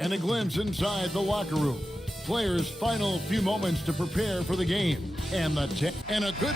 And a glimpse inside the locker room. Players' final few moments to prepare for the game. And a good...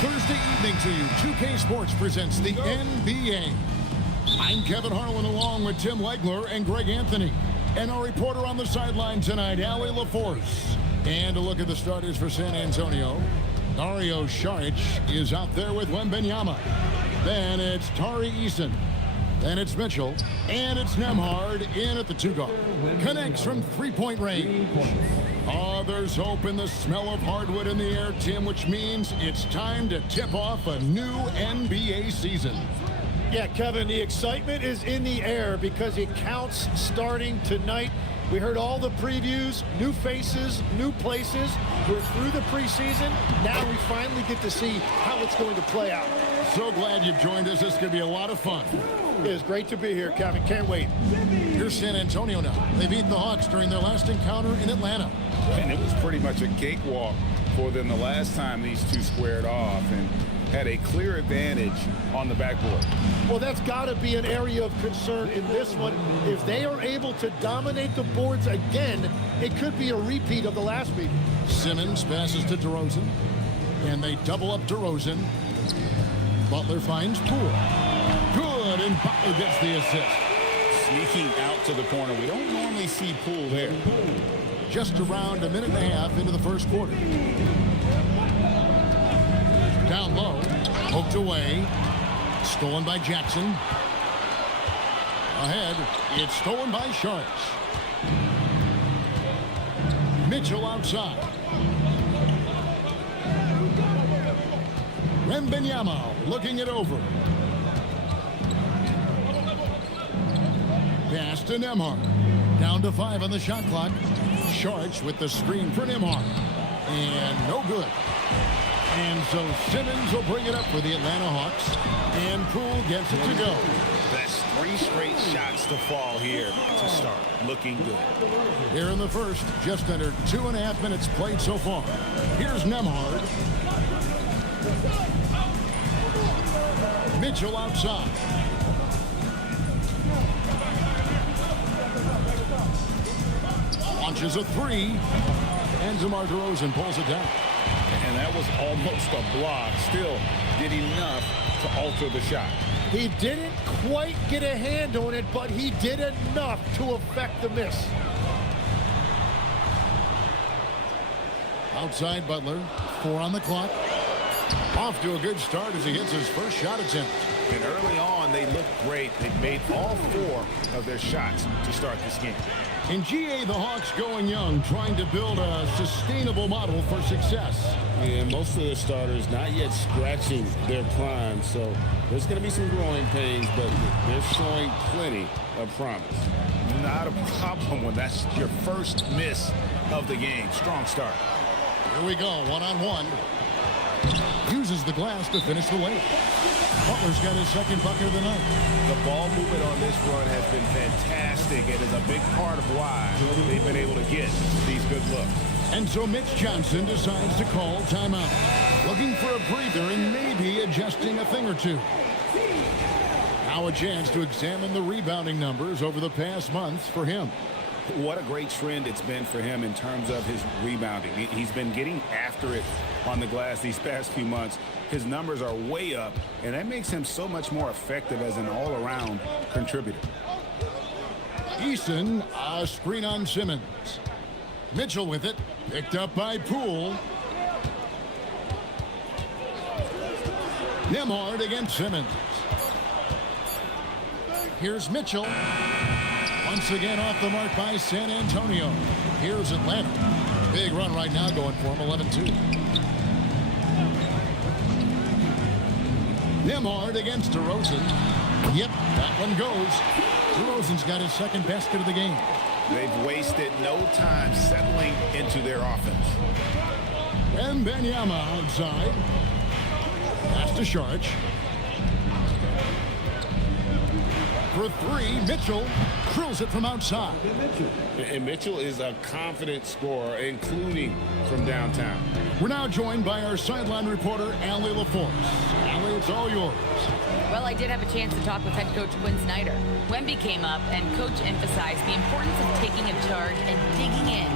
Thursday evening to you, 2K Sports presents the NBA. I'm Kevin Harlan along with Tim Legler and Greg Anthony. And our reporter on the sideline tonight, Allie LaForce. And a look at the starters for San Antonio. Dario Saric is out there with Wembanyama. Then it's Tari Eason. Then it's Mitchell. And it's Nembhard in at the two-guard. Connects from three-point range. Oh, there's hope in the smell of hardwood in the air, Tim, which means it's time to tip off a new NBA season. Yeah, Kevin, the excitement is in the air because it counts starting tonight. We heard all the previews, new faces, new places. We're through the preseason. Now we finally get to see how it's going to play out. So glad you joined us. This is going to be a lot of fun. It is great to be here, Kevin. Can't wait. Here's San Antonio now. They beat the Hawks during their last encounter in Atlanta. And it was pretty much a cakewalk for them the last time these two squared off and had a clear advantage on the backboard. Well, that's got to be an area of concern in this one. If they are able to dominate the boards again, it could be a repeat of the last meeting. Simmons passes to DeRozan, and they double up DeRozan. Butler finds Poole. Good, and Butler gets the assist. Sneaking out to the corner. We don't normally see Poole there. Just around a minute and a half into the first quarter. Down low, poked away, stolen by Jackson. Ahead, it's stolen by Saric. Mitchell outside. Wembanyama looking it over. Pass to Nembhard. Down to 5 on the shot clock. Saric with the screen for Nembhard. And no good. And so Simmons will bring it up for the Atlanta Hawks. And Poole gets it to go. That's 3 straight shots to fall here to start. Looking good. Here in the first, just under 2.5 minutes played so far. Here's Nembhard. Mitchell outside. Launches a 3. And DeMar DeRozan pulls it down. And that was almost a block. Still did enough to alter the shot. He didn't quite get a hand on it, but he did enough to affect the miss. Outside Butler. 4 on the clock. Off to a good start as he hits his first shot attempt. And early on, they looked great. They made all 4 of their shots to start this game. In GA, the Hawks going young, trying to build a sustainable model for success. Yeah, most of the starters not yet scratching their prime, so there's going to be some growing pains, but they're showing plenty of promise. Not a problem when that's your first miss of the game. Strong start. Here we go, one-on-one. Uses the glass to finish the layup. Butler's got his second bucket of the night. The ball movement on this run has been fantastic and is a big part of why they've been able to get these good looks. And so Mitch Johnson decides to call timeout. Looking for a breather and maybe adjusting a thing or two. Now a chance to examine the rebounding numbers over the past months for him. What a great trend it's been for him in terms of his rebounding. He's been getting after it on the glass these past few months. His numbers are way up, and that makes him so much more effective as an all-around contributor. Easton, a screen on Simmons. Mitchell with it, picked up by Poole. Nembhard against Simmons. Here's Mitchell. Once again off the mark by San Antonio. Here's Atlanta. Big run right now going for him, 11-2. Nembhard against DeRozan. Yep, that one goes. DeRozan's got his second basket of the game. They've wasted no time settling into their offense. Wembanyama outside. Pass to Saric. For three, Mitchell drills it from outside. And Mitchell is a confident scorer, including from downtown. We're now joined by our sideline reporter, Allie LaForce. Allie, it's all yours. Well, I did have a chance to talk with head coach Quinn Snyder. Wemby came up, and coach emphasized the importance of taking a charge and digging in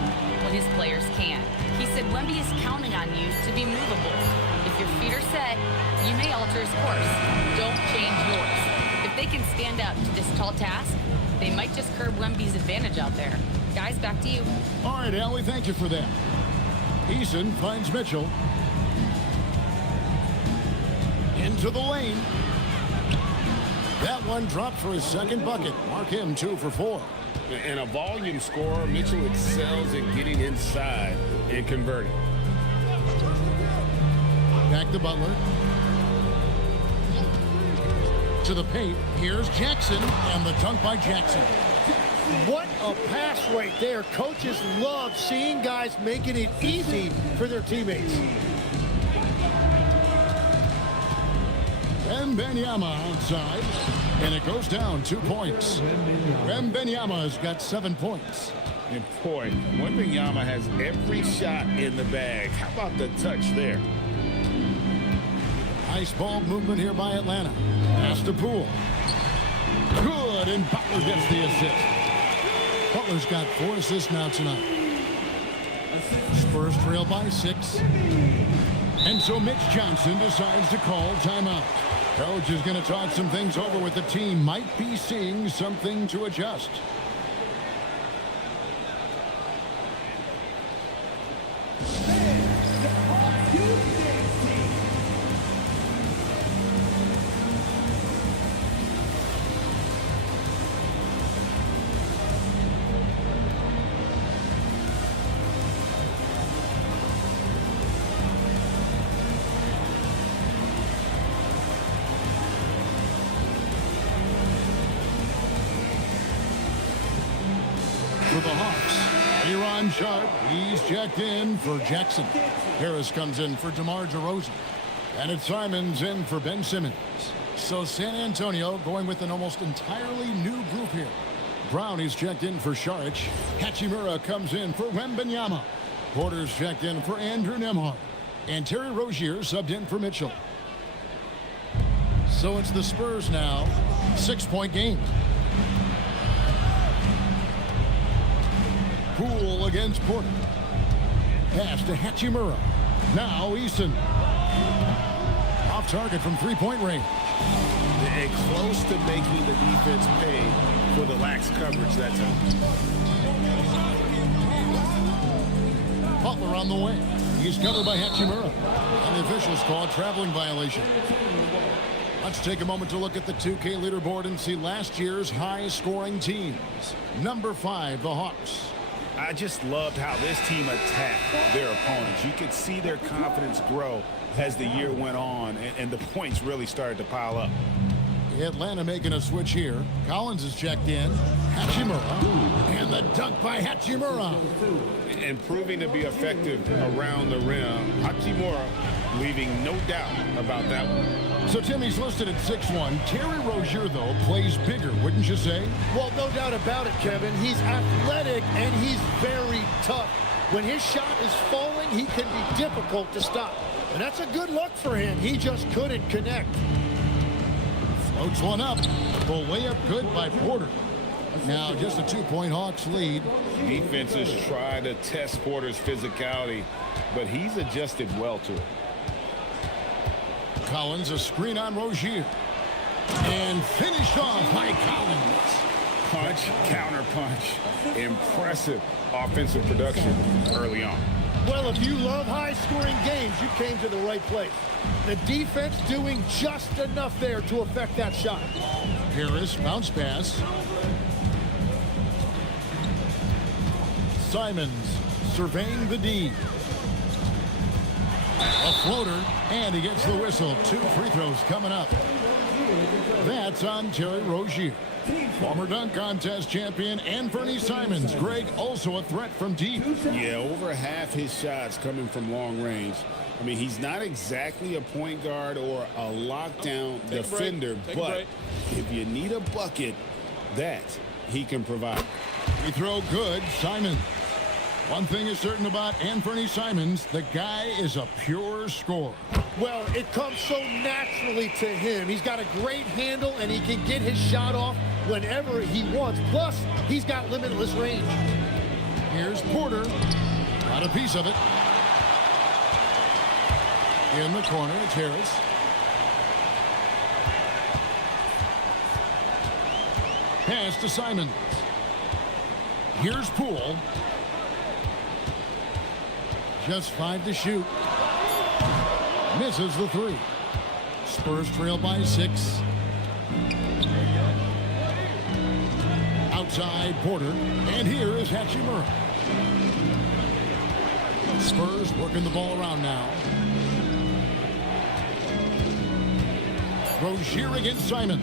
when his players can. He said Wemby is counting on you to be movable. If your feet are set, you may alter his course. Don't change yours. If they can stand up to this tall task, they might just curb Wemby's advantage out there. Guys, back to you. All right, Allie, thank you for that. Eason finds Mitchell. Into the lane. That one dropped for his second bucket. Mark him 2 for 4. And a volume scorer, Mitchell excels at getting inside and converting. Back to Butler. To the paint. Here's Jackson, and the dunk by Jackson. What a pass right there. Coaches love seeing guys making it easy for their teammates. Wembanyama outside, and it goes down 2 points. Wembanyama's got 7 points. And boy, Wembanyama has every shot in the bag. How about the touch there? Nice ball movement here by Atlanta. Pass to Poole. Good, and Butler gets the assist. Butler's got 4 assists now tonight. Spurs trail by 6. And so Mitch Johnson decides to call timeout. Coach is going to talk some things over with the team. Might be seeing something to adjust. For the Hawks, Aaron Sharp, he's checked in for Jackson. Harris comes in for DeMar DeRozan. And it's Simons in for Ben Simmons. So San Antonio going with an almost entirely new group here. Brown is checked in for Saric. Hachimura comes in for Wembanyama. Porter's checked in for Andrew Nembhard. And Terry Rozier subbed in for Mitchell. So it's the Spurs now. 6-point game. Poole against Porter. Pass to Hachimura. Now Easton. Off target from 3-point range. And close to making the defense pay for the lax coverage that time. Butler on the way. He's covered by Hachimura. And the officials call a traveling violation. Let's take a moment to look at the 2K leaderboard and see last year's high-scoring teams. Number 5, the Hawks. I just loved how this team attacked their opponents. You could see their confidence grow as the year went on, and the points really started to pile up. Atlanta making a switch here. Collins is checked in. Hachimura. And the dunk by Hachimura. And proving to be effective around the rim. Hachimura leaving no doubt about that one. So Timmy's listed at 6'1". Terry Rozier, though, plays bigger, wouldn't you say? Well, no doubt about it, Kevin. He's athletic and he's very tough. When his shot is falling, he can be difficult to stop. And that's a good look for him. He just couldn't connect. Floats one up. The layup good by Porter. Now just a 2-point Hawks lead. Defenses try to test Porter's physicality, but he's adjusted well to it. Collins, a screen on Rozier. And finished off by Collins. Punch, counter punch. Impressive offensive production early on. Well, if you love high-scoring games, you came to the right place. The defense doing just enough there to affect that shot. Harris, bounce pass. Simons surveying the D. A floater, and he gets the whistle. 2 free throws coming up. That's on Terry Rozier. Former dunk contest champion Anthony Simons. Greg, also a threat from deep. Yeah, over half his shots coming from long range. I mean, he's not exactly a point guard or a lockdown defender, but if you need a bucket, that he can provide. We throw good. Simons. One thing is certain about Anthony Simons, the guy is a pure scorer. Well, it comes so naturally to him. He's got a great handle, and he can get his shot off whenever he wants. Plus, he's got limitless range. Here's Porter. Got a piece of it. In the corner, it's Harris. Pass to Simons. Here's Poole. Just 5 to shoot. Misses the 3. Spurs trail by 6. Outside Porter. And here is Hachimura. Spurs working the ball around now. Rozier against Simon.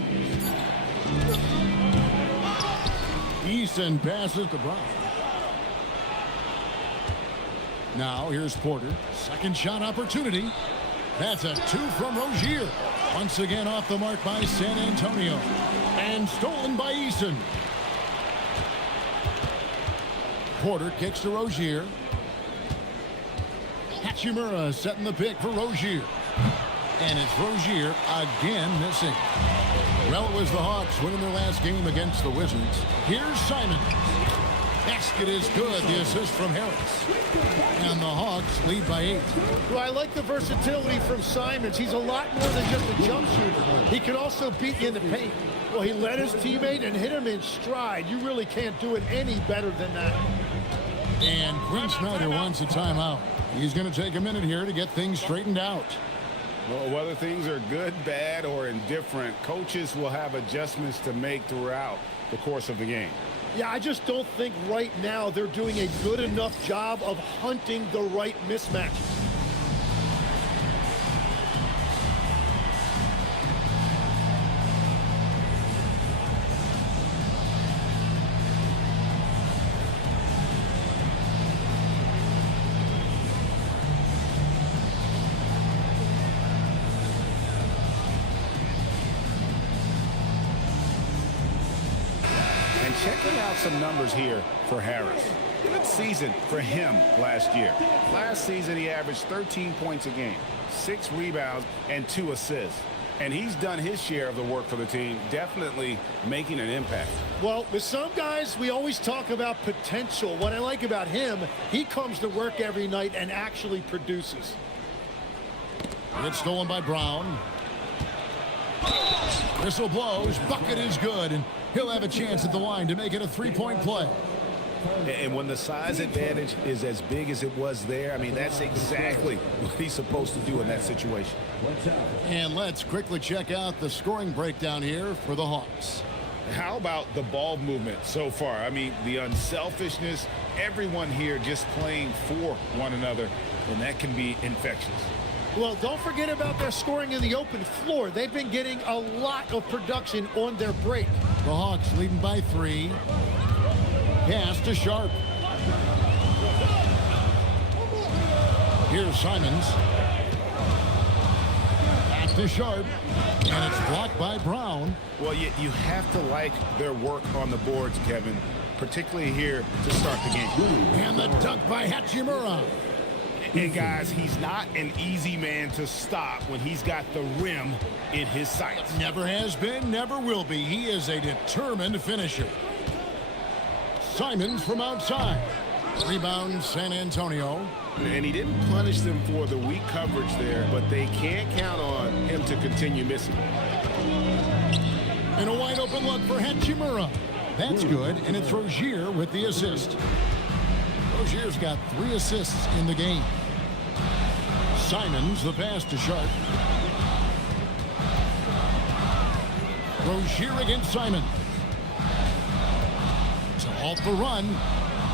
Easton passes to Brown. Now here's Porter. Second shot opportunity. That's a 2 from Rozier. Once again off the mark by San Antonio. And stolen by Easton. Porter kicks to Rozier. Hachimura setting the pick for Rozier. And it's Rozier again missing. Well, it was the Hawks winning their last game against the Wizards. Here's Simon. Basket is good. The assist from Harris. And the Hawks lead by 8. Well, I like the versatility from Simons. He's a lot more than just a jump shooter. He can also beat you in the paint. Well, he led his teammate and hit him in stride. You really can't do it any better than that. And Quinn Snyder wants a timeout. He's going to take a minute here to get things straightened out. Well, whether things are good, bad, or indifferent, coaches will have adjustments to make throughout the course of the game. Yeah, I just don't think right now they're doing a good enough job of hunting the right mismatch. Checking out some numbers here for Harris. Good season for him last year. Last season, he averaged 13 points a game, 6 rebounds, and 2 assists. And he's done his share of the work for the team, definitely making an impact. Well, with some guys, we always talk about potential. What I like about him, he comes to work every night and actually produces. It's stolen by Brown. Whistle blows. Bucket is good. And he'll have a chance at the line to make it a 3-point play. And when the size advantage is as big as it was there, I mean, that's exactly what he's supposed to do in that situation. And let's quickly check out the scoring breakdown here for the Hawks. How about the ball movement so far? I mean, the unselfishness, everyone here just playing for one another, and that can be infectious. Well, don't forget about their scoring in the open floor. They've been getting a lot of production on their break. The Hawks leading by 3. Pass to Sharp. Here's Simons. Pass to Sharp. And it's blocked by Brown. Well, you have to like their work on the boards, Kevin, particularly here to start the game. And the dunk by Hachimura. And guys, he's not an easy man to stop when he's got the rim in his sights. Never has been, never will be. He is a determined finisher. Simons from outside. Rebound, San Antonio. And he didn't punish them for the weak coverage there, but they can't count on him to continue missing. And a wide open look for Hachimura. That's good, and it's Rozier with the assist. Rozier's got 3 assists in the game. Simons, the pass to Sharp. Rozier against Simons. To halt the run.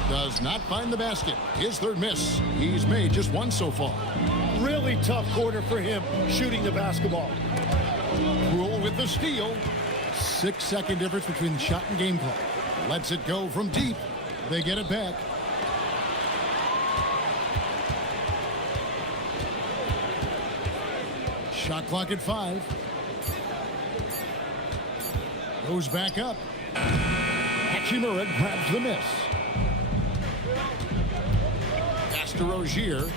Does not find the basket. His 3rd miss. He's made just 1 so far. Really tough quarter for him shooting the basketball. Rule with the steal. 6-second difference between shot and game clock. Lets it go from deep. They get it back. Shot clock at 5. Goes back up. Hachimura grabs the miss. Pass to Rozier.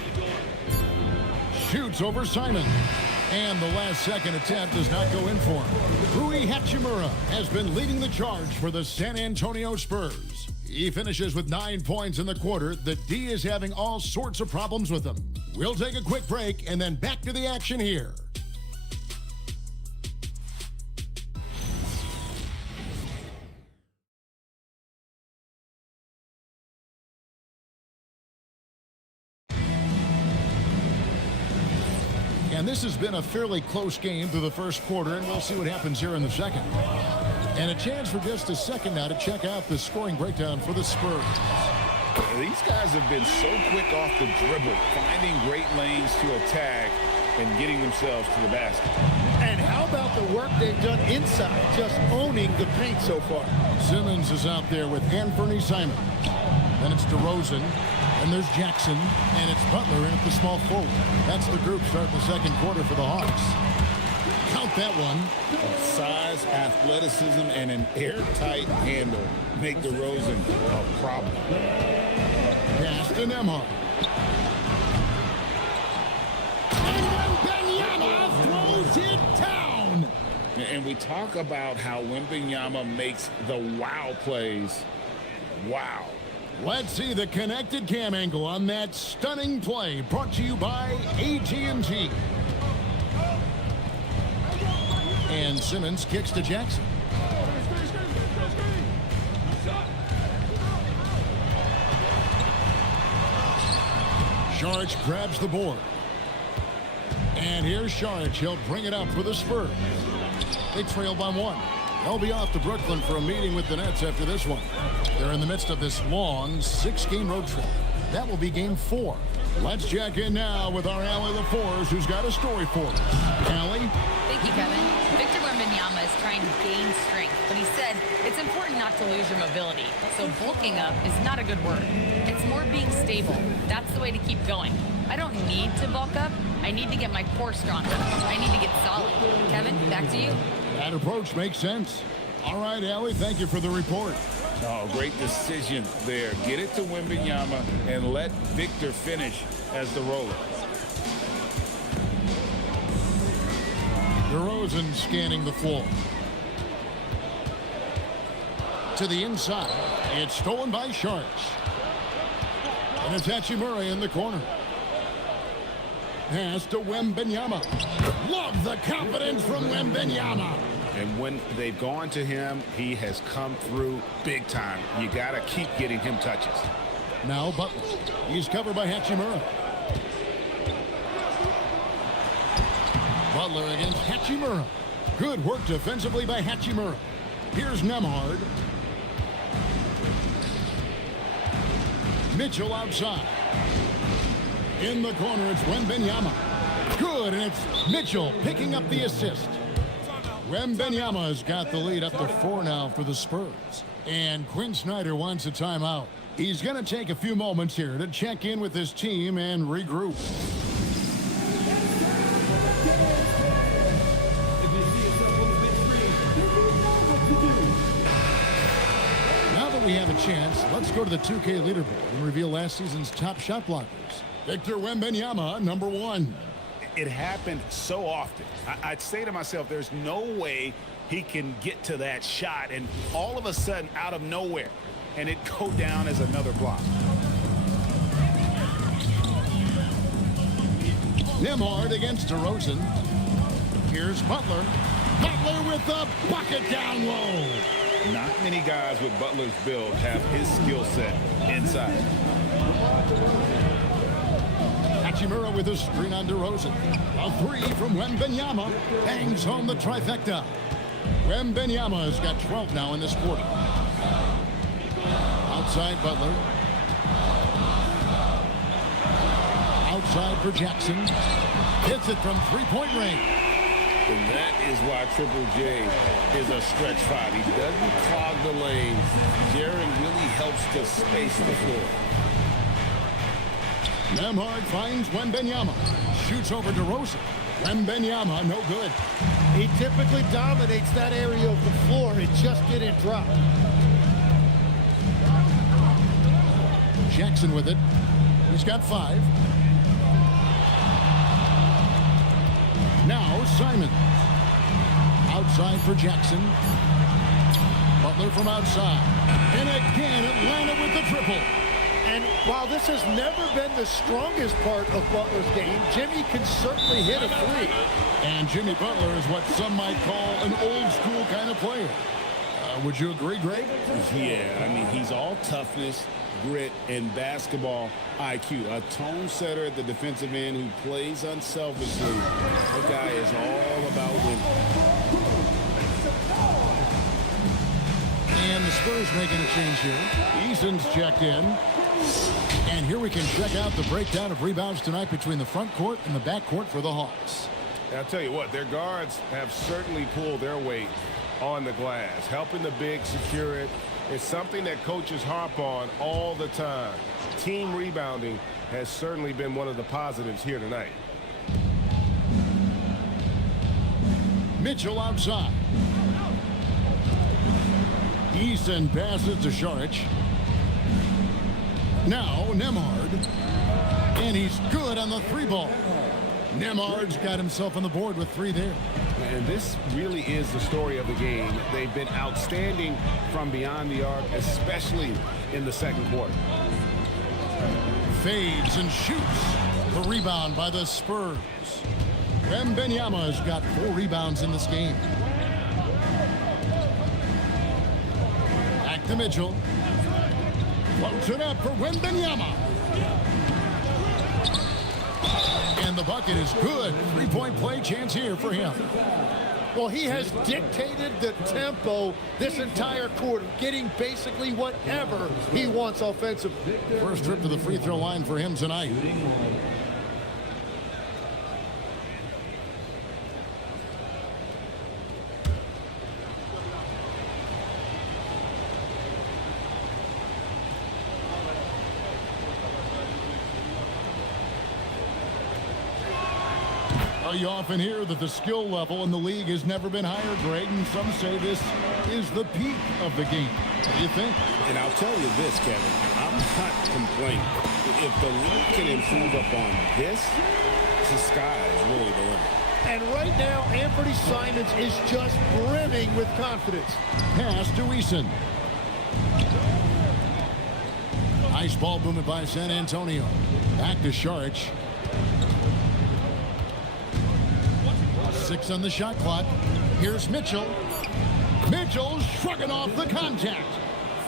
Shoots over Simon. And the last second attempt does not go in for him. Rui Hachimura has been leading the charge for the San Antonio Spurs. He finishes with 9 points in the quarter. The D is having all sorts of problems with him. We'll take a quick break and then back to the action here. And this has been a fairly close game through the first quarter, and we'll see what happens here in the second. And a chance for just a second now to check out the scoring breakdown for the Spurs. These guys have been so quick off the dribble, finding great lanes to attack and getting themselves to the basket. And how about the work they've done inside, just owning the paint so far? Simmons is out there with Anthony Simons. Then it's DeRozan. And there's Jackson, and it's Butler in at the small forward. That's the group starting the second quarter for the Hawks. Count that one. Size, athleticism, and an airtight handle make DeRozan a problem. Pass to Nembhard. And Wembanyama throws it down. And we talk about how Wembanyama makes the wow plays. Wow. Let's see the connected cam angle on that stunning play, brought to you by AT&T. And Simmons kicks to Jackson. Sharge grabs the board. And here's Sharge. He'll bring it up for the Spurs. They trail by 1. They'll be off to Brooklyn for a meeting with the Nets after this one. They're in the midst of this long 6-game road trip. That will be game 4. Let's check in now with our Allie LaForce, who's got a story for us. Allie? Thank you, Kevin. Victor Wembanyama is trying to gain strength, but he said it's important not to lose your mobility. So bulking up is not a good word. It's more being stable. That's the way to keep going. I don't need to bulk up. I need to get my core stronger. I need to get solid. Kevin, back to you. That approach makes sense. All right, Allie, thank you for the report. Oh, great decision there. Get it to Wembanyama and let Victor finish as the roller. DeRozan scanning the floor. To the inside. It's stolen by Sharks. And it's Hachimura in the corner. Pass to Wembanyama. Love the confidence from Wembanyama. And when they've gone to him, he has come through big time. You got to keep getting him touches. Now Butler. He's covered by Hachimura. Butler against Hachimura. Good work defensively by Hachimura. Here's Nembhard. Mitchell outside. In the corner, it's Wembanyama. Good, and it's Mitchell picking up the assist. Wembanyama's got the lead up to 4 now for the Spurs. And Quinn Snyder wants a timeout. He's going to take a few moments here to check in with his team and regroup. Now that we have a chance, let's go to the 2K leaderboard and reveal last season's top shot blockers. Victor Wembanyama, number 1. It happened so often. I'd say to myself, there's no way he can get to that shot, and all of a sudden, out of nowhere, and it go down as another block. Nembhard against DeRozan. Here's Butler. Butler with the bucket down low. Not many guys with Butler's build have his skill set inside. Hachimura with a screen on DeRozan. A three from Wembanyama bangs home the trifecta. Wembanyama has got 12 now in this quarter. Outside Butler. Outside for Jackson. Hits it from three-point range. And that is why Triple J is a stretch five. He doesn't clog the lanes. Jaren really helps to space the floor. Nembhard finds Wembanyama. Shoots over DeRozan. Wembanyama, no good. He typically dominates that area of the floor. It just didn't drop. Jackson with it. He's got 5. Now Simon. Outside for Jackson. Butler from outside. And again, Atlanta with the triple. And while this has never been the strongest part of Butler's game, Jimmy can certainly hit a three. And Jimmy Butler is what some might call an old school kind of player. Would you agree, Greg? Yeah, I mean, he's all toughness, grit, and basketball IQ. A tone setter at the defensive end who plays unselfishly. The guy is all about winning. And the Spurs making a change here. Eason's checked in. And here we can check out the breakdown of rebounds tonight between the front court and the back court for the Hawks. I'll tell you what, their guards have certainly pulled their weight on the glass, helping the big secure it. It's something that coaches harp on all the time. Team rebounding has certainly been one of the positives here tonight. Mitchell outside. Eason passes to Saric. Now Nembhard. And he's good on the 3 ball. Nembhard's got himself on the board with 3 there. And this really is the story of the game. They've been outstanding from beyond the arc, especially in the second quarter. Fades and shoots. The rebound by the Spurs. Wembanyama has got 4 rebounds in this game. Back to Mitchell. Floats it up for Wembanyama. And the bucket is good. 3-point play chance here for him. Well, he has dictated the tempo this entire quarter, getting basically whatever he wants offensively. First trip to the free throw line for him tonight. You often hear that the skill level in the league has never been higher, Greg, and some say this is the peak of the game. What do you think? And I'll tell you this, Kevin, I'm not complaining. If the league can improve upon this, the sky is really the limit. And right now, Anthony Simons is just brimming with confidence. Pass to Eason. Ice ball movement by San Antonio. Back to Saric. 6 on the shot clock. Here's Mitchell. Mitchell shrugging off the contact.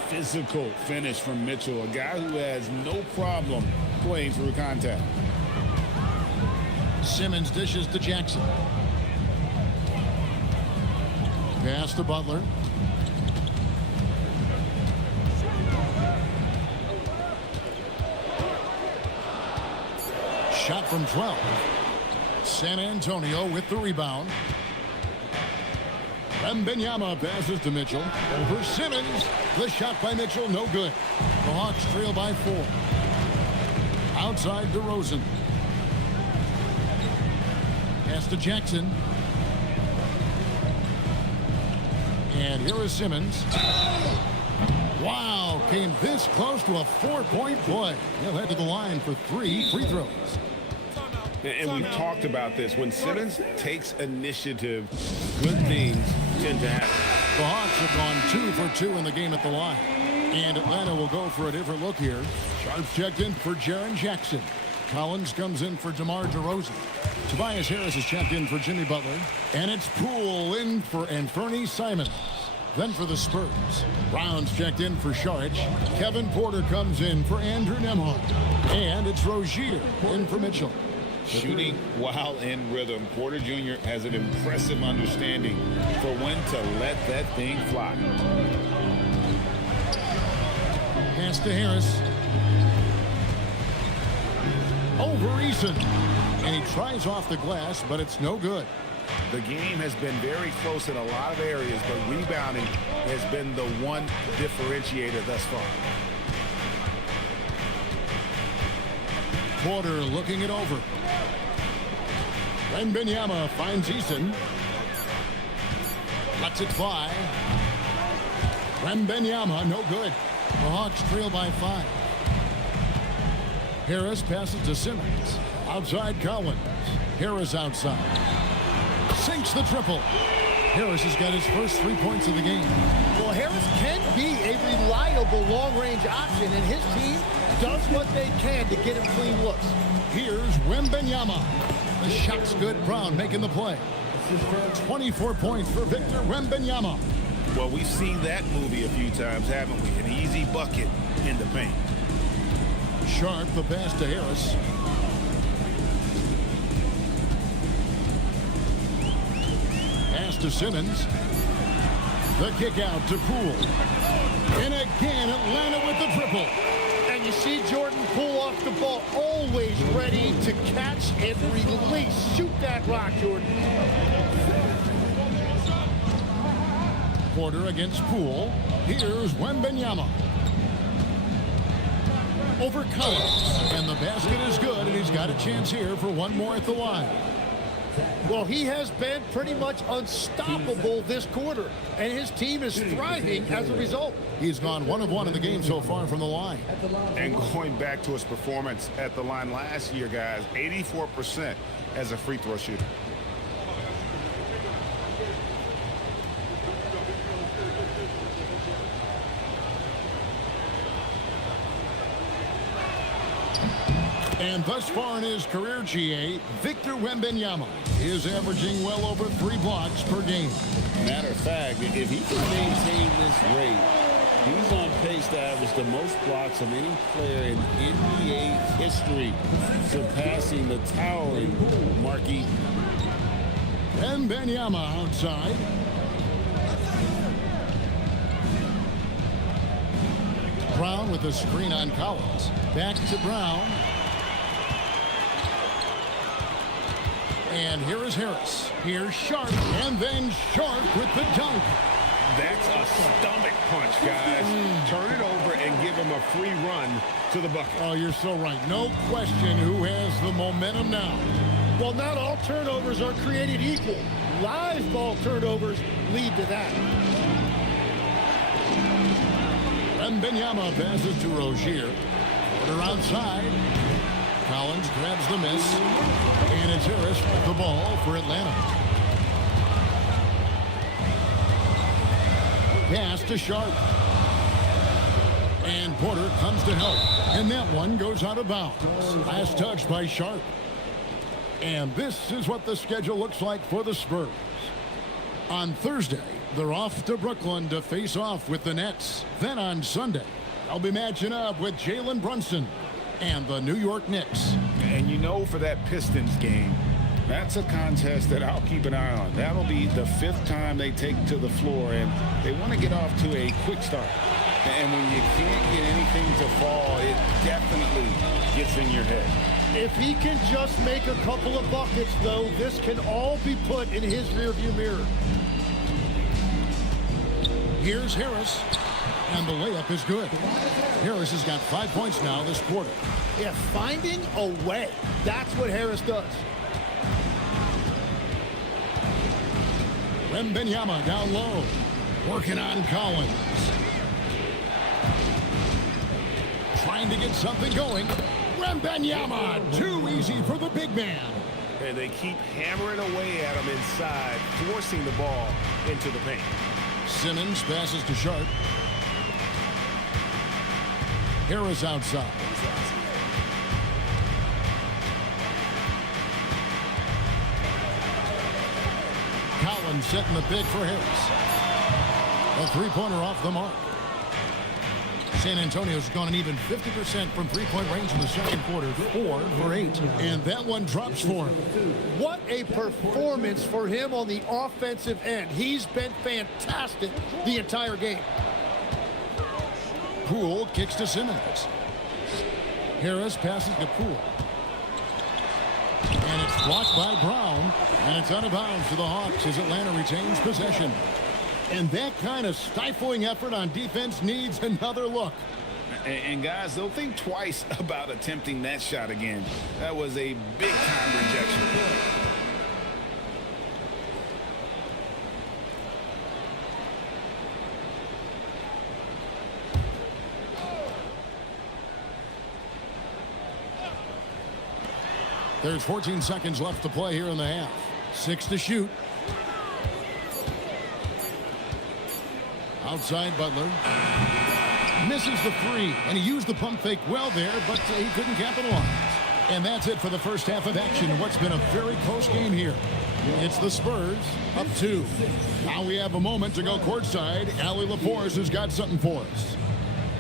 Physical finish from Mitchell, a guy who has no problem playing through contact. Simmons dishes to Jackson. Pass to Butler. Shot from 12. San Antonio with the rebound. Wembanyama passes to Mitchell. Over Simmons. The shot by Mitchell, no good. The Hawks trail by 4. Outside DeRozan. Pass to Jackson. And here is Simmons. Wow, came this close to a 4-point play. He'll head to the line for 3 free throws. And we've talked about this. When Simmons takes initiative, good things tend to happen. The Hawks have gone 2 for 2 in the game at the line. And Atlanta will go for a different look here. Sharp's checked in for Jaren Jackson. Collins comes in for DeMar DeRozan. Tobias Harris is checked in for Jimmy Butler. And it's Poole in for Anthony Simons. Then for the Spurs, Brown's checked in for Saric. Kevin Porter comes in for Andrew Nembhard. And it's Rozier in for Mitchell. Shooting while in rhythm. Porter Jr. has an impressive understanding for when to let that thing fly. Pass to Harris. Over Eason. And he tries off the glass, but it's no good. The game has been very close in a lot of areas, but rebounding has been the one differentiator thus far. Porter looking it over. Wembanyama finds Eason. Lets it fly. Wembanyama, no good. The Hawks trail by 5. Harris passes to Simmons. Outside Collins. Harris outside. Sinks the triple. Harris has got his first 3 points of the game. Well, Harris can be a reliable long-range option, and his team does what they can to get him clean looks. Here's Wembanyama. The shot's good. Brown making the play. 24 points for Victor Wembanyama. Well, we've seen that movie a few times, haven't we? An easy bucket in the paint. Sharp, the pass to Harris. Pass to Simmons. The kick out to Poole. And again, Atlanta with the triple. And you see Jordan Poole off the ball, always ready to catch and release. Shoot that rock, Jordan. Porter against Poole. Here's Wembanyama. Over Collins. And the basket is good, and he's got a chance here for one more at the line. Well, he has been pretty much unstoppable this quarter, and his team is thriving as a result. He's gone 1 of 1 in the game so far from the line. And going back to his performance at the line last year, guys, 84% as a free throw shooter. And thus far in his career, GA, Victor Wembanyama is averaging well over 3 blocks per game. Matter of fact, if he can maintain this rate, he's on pace to average the most blocks of any player in NBA history, surpassing the towering Marquis. Wembanyama outside. Brown with a screen on Collins. Back to Brown. And here is Harris. Here's Sharp. And then Sharp with the dunk. That's a stomach punch, guys. Turn it over and give him a free run to the bucket. Oh, you're so right. No question who has the momentum now. Well, not all turnovers are created equal. Live ball turnovers lead to that. Wembanyama passes to Rozier. Porter outside. Collins grabs the miss. And it's Harris with the ball for Atlanta. Pass to Sharp. And Porter comes to help. And that one goes out of bounds. Last touch by Sharp. And this is what the schedule looks like for the Spurs. On Thursday, they're off to Brooklyn to face off with the Nets. Then on Sunday, they'll be matching up with Jalen Brunson and the New York Knicks. And you know, for that Pistons game, that's a contest that I'll keep an eye on. That'll be the 5th time they take to the floor, and they want to get off to a quick start. And when you can't get anything to fall, it definitely gets in your head. If he can just make a couple of buckets, though, this can all be put in his rearview mirror. Here's Harris, and the layup is good. Harris has got 5 points now this quarter. Yeah, finding a way. That's what Harris does. Wembanyama down low, working on Collins. Trying to get something going. Wembanyama, too easy for the big man. And they keep hammering away at him inside, forcing the ball into the paint. Simmons passes to Sharp. Harris outside. Collins setting the pick for Harris. A three-pointer off the mark. San Antonio's gone an even 50% from three-point range in the second quarter, 4 for 8. And that one drops for him. What a performance for him on the offensive end. He's been fantastic the entire game. Poole kicks to Simmons. Harris passes to Poole. And it's blocked by Brown. And it's out of bounds to the Hawks as Atlanta retains possession. And that kind of stifling effort on defense needs another look. And guys, they'll think twice about attempting that shot again. That was a big-time rejection. There's 14 seconds left to play here in the half. 6 to shoot. Outside Butler. Misses the three, and he used the pump fake well there, but he couldn't capitalize. And that's it for the first half of action. What's been a very close game here. It's the Spurs up 2. Now we have a moment to go courtside. Allie LaForce has got something for us.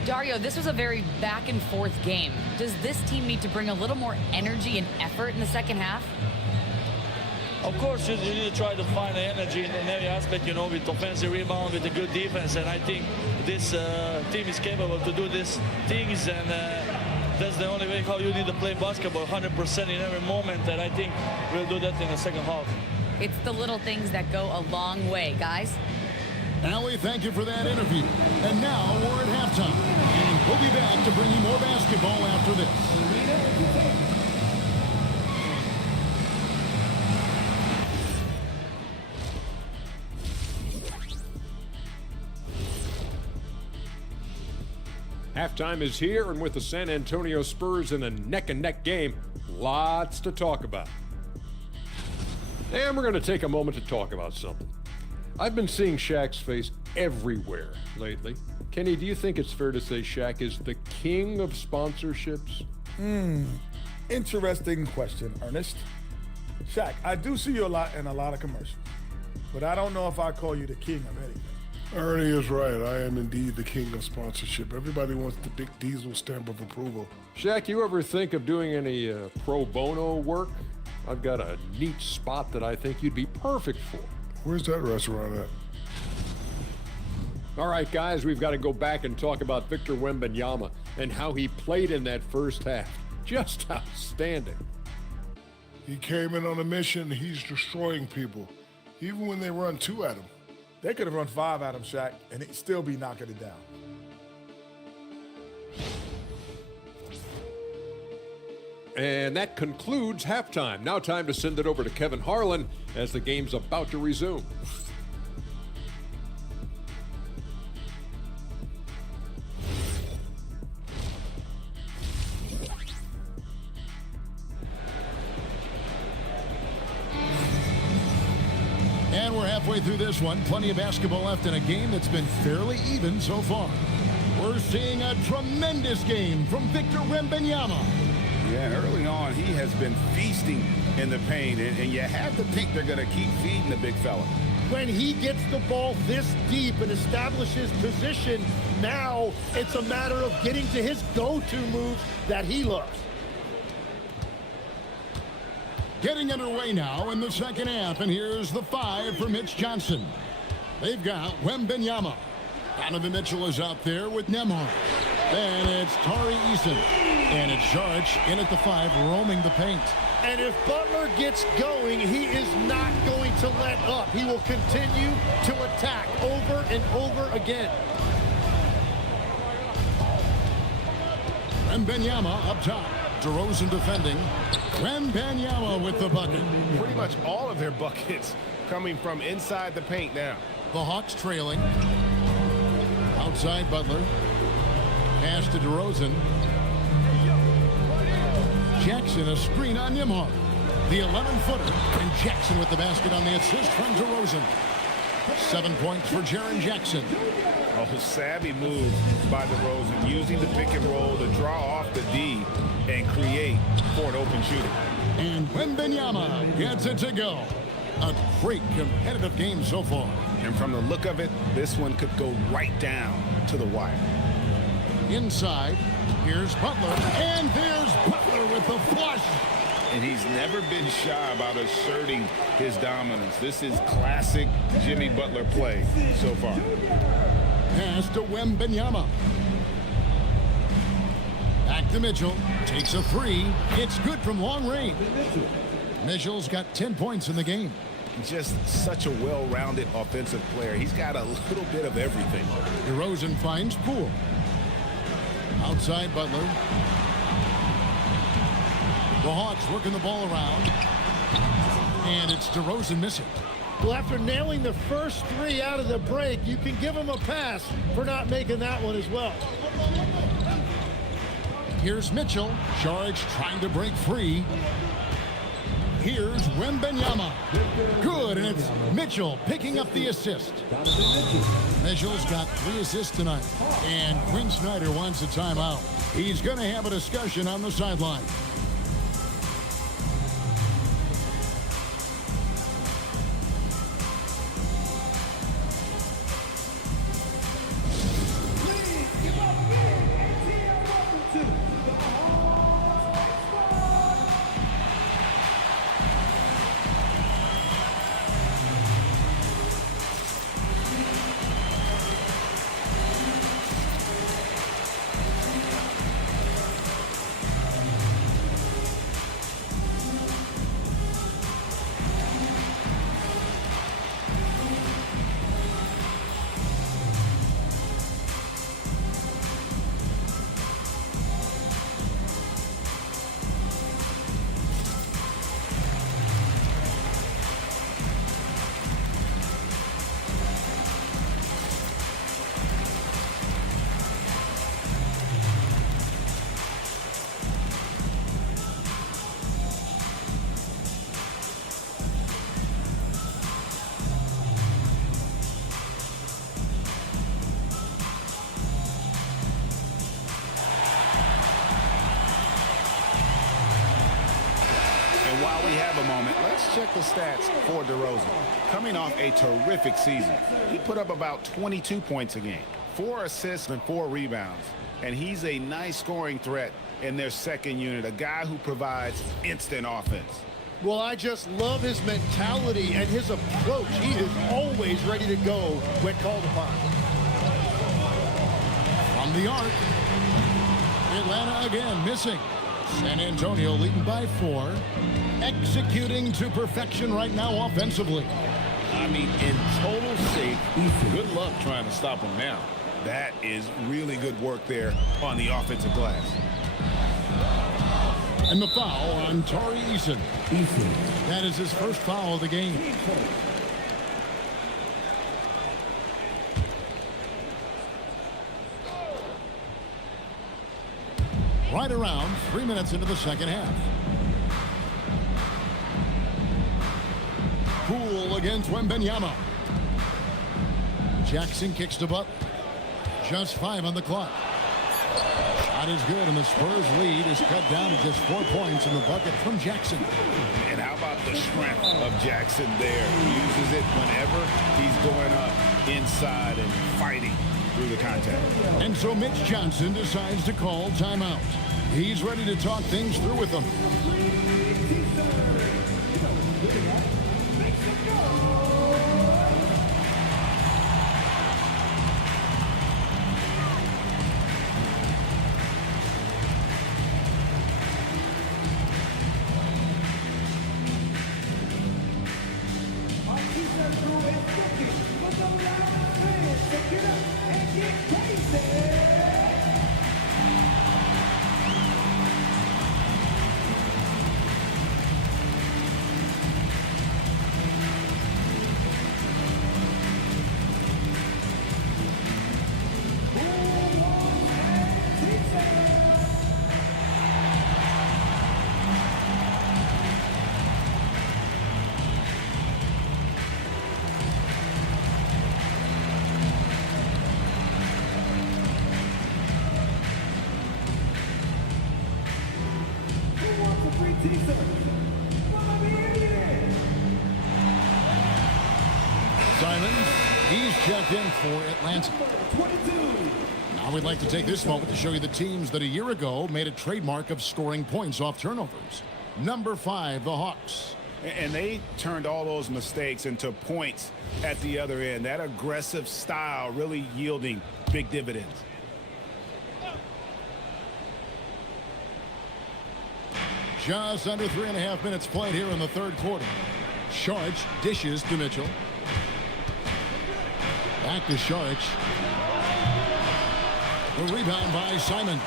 Dario, this was a very back-and-forth game. Does this team need to bring a little more energy and effort in the second half? Of course, you need to try to find the energy in every aspect, you know, with offensive rebound, with a good defense. And I think this team is capable to do these things. And that's the only way how you need to play basketball, 100% in every moment. And I think we'll do that in the second half. It's the little things that go a long way, guys. Allie, thank you for that interview. And now we're at halftime. And we'll be back to bring you more basketball after this. Halftime is here, and with the San Antonio Spurs in a neck-and-neck game, lots to talk about. And we're going to take a moment to talk about something. I've been seeing Shaq's face everywhere lately. Kenny, do you think it's fair to say Shaq is the king of sponsorships? Interesting question, Ernest. Shaq, I do see you a lot in a lot of commercials, but I don't know if I call you the king of anything. Ernie is right. I am indeed the king of sponsorship. Everybody wants the big diesel stamp of approval. Shaq, you ever think of doing any pro bono work? I've got a neat spot that I think you'd be perfect for. Where's that restaurant at? All right, guys, we've got to go back and talk about Victor Wembanyama and how he played in that first half. Just outstanding. He came in on a mission. He's destroying people, even when they run 2 at him. They could have run 5 at him, Shaq, and he'd still be knocking it down. And that concludes halftime. Now time to send it over to Kevin Harlan as the game's about to resume. And we're halfway through this one. Plenty of basketball left in a game that's been fairly even so far. We're seeing a tremendous game from Victor Wembanyama. Yeah, and early on, he has been feasting in the paint, and you have to think they're going to keep feeding the big fella. When he gets the ball this deep and establishes position, now it's a matter of getting to his go-to move that he loves. Getting underway now in the second half, and here's the 5 for Mitch Johnson. They've got Wembanyama. Donovan Mitchell is out there with Nembhard. Then it's Tari Eason. And it's Saric in at the 5, roaming the paint. And if Butler gets going, he is not going to let up. He will continue to attack over and over again. Wembanyama up top. DeRozan defending. Wembanyama with the bucket. Pretty much all of their buckets coming from inside the paint now. The Hawks trailing. Outside Butler. Pass to DeRozan. Jackson, a screen on Nembhard. The 11-footer, and Jackson with the basket on the assist from DeRozan. 7 points for Jaren Jackson. A savvy move by DeRozan, using the pick and roll to draw off the D and create for an open shooter. And Wembanyama gets it to go. A great competitive game so far. And from the look of it, this one could go right down to the wire. Inside, here's Butler, and there's Butler with the flush. And he's never been shy about asserting his dominance. This is classic Jimmy Butler play so far. Pass to Wembanyama. Back to Mitchell. Takes a three. It's good from long range. Mitchell's got 10 points in the game. Just such a well-rounded offensive player. He's got a little bit of everything. DeRozan finds Poole. Outside Butler. The Hawks working the ball around. And it's DeRozan missing. Well, after nailing the first three out of the break, you can give him a pass for not making that one as well. Here's Mitchell. Saric trying to break free. Here's Wembanyama. Good, and it's Mitchell picking up the assist. Mitchell's got 3 assists tonight. And Quinn Snyder wants a timeout. He's going to have a discussion on the sideline. While we have a moment, let's check the stats for DeRozan. Coming off a terrific season, he put up about 22 points a game, 4 assists and 4 rebounds. And he's a nice scoring threat in their second unit, a guy who provides instant offense. Well, I just love his mentality and his approach. He is always ready to go when called upon. From the arc, Atlanta again missing. San Antonio leading by 4. Executing to perfection right now offensively. I mean, in total shape, good luck trying to stop him now. That is really good work there on the offensive glass. And the foul on Tari Eason. That is his first foul of the game. Right around 3 minutes into the second half. Poole against Wembanyama. Jackson kicks to Butler. Just 5 on the clock. Shot is good, and the Spurs lead is cut down to just 4 points in the bucket from Jackson. And how about the strength of Jackson there? He uses it whenever he's going up inside and fighting through the contact. And so Mitch Johnson decides to call timeout. He's ready to talk things through with them. Simons, he's checked in for Atlanta. Now we'd like to take this moment to show you the teams that a year ago made a trademark of scoring points off turnovers. Number 5, the Hawks. And they turned all those mistakes into points at the other end. That aggressive style really yielding big dividends. Just under 3.5 minutes played here in the third quarter. Sharch dishes to Mitchell. Back to Sharch. The rebound by Simon.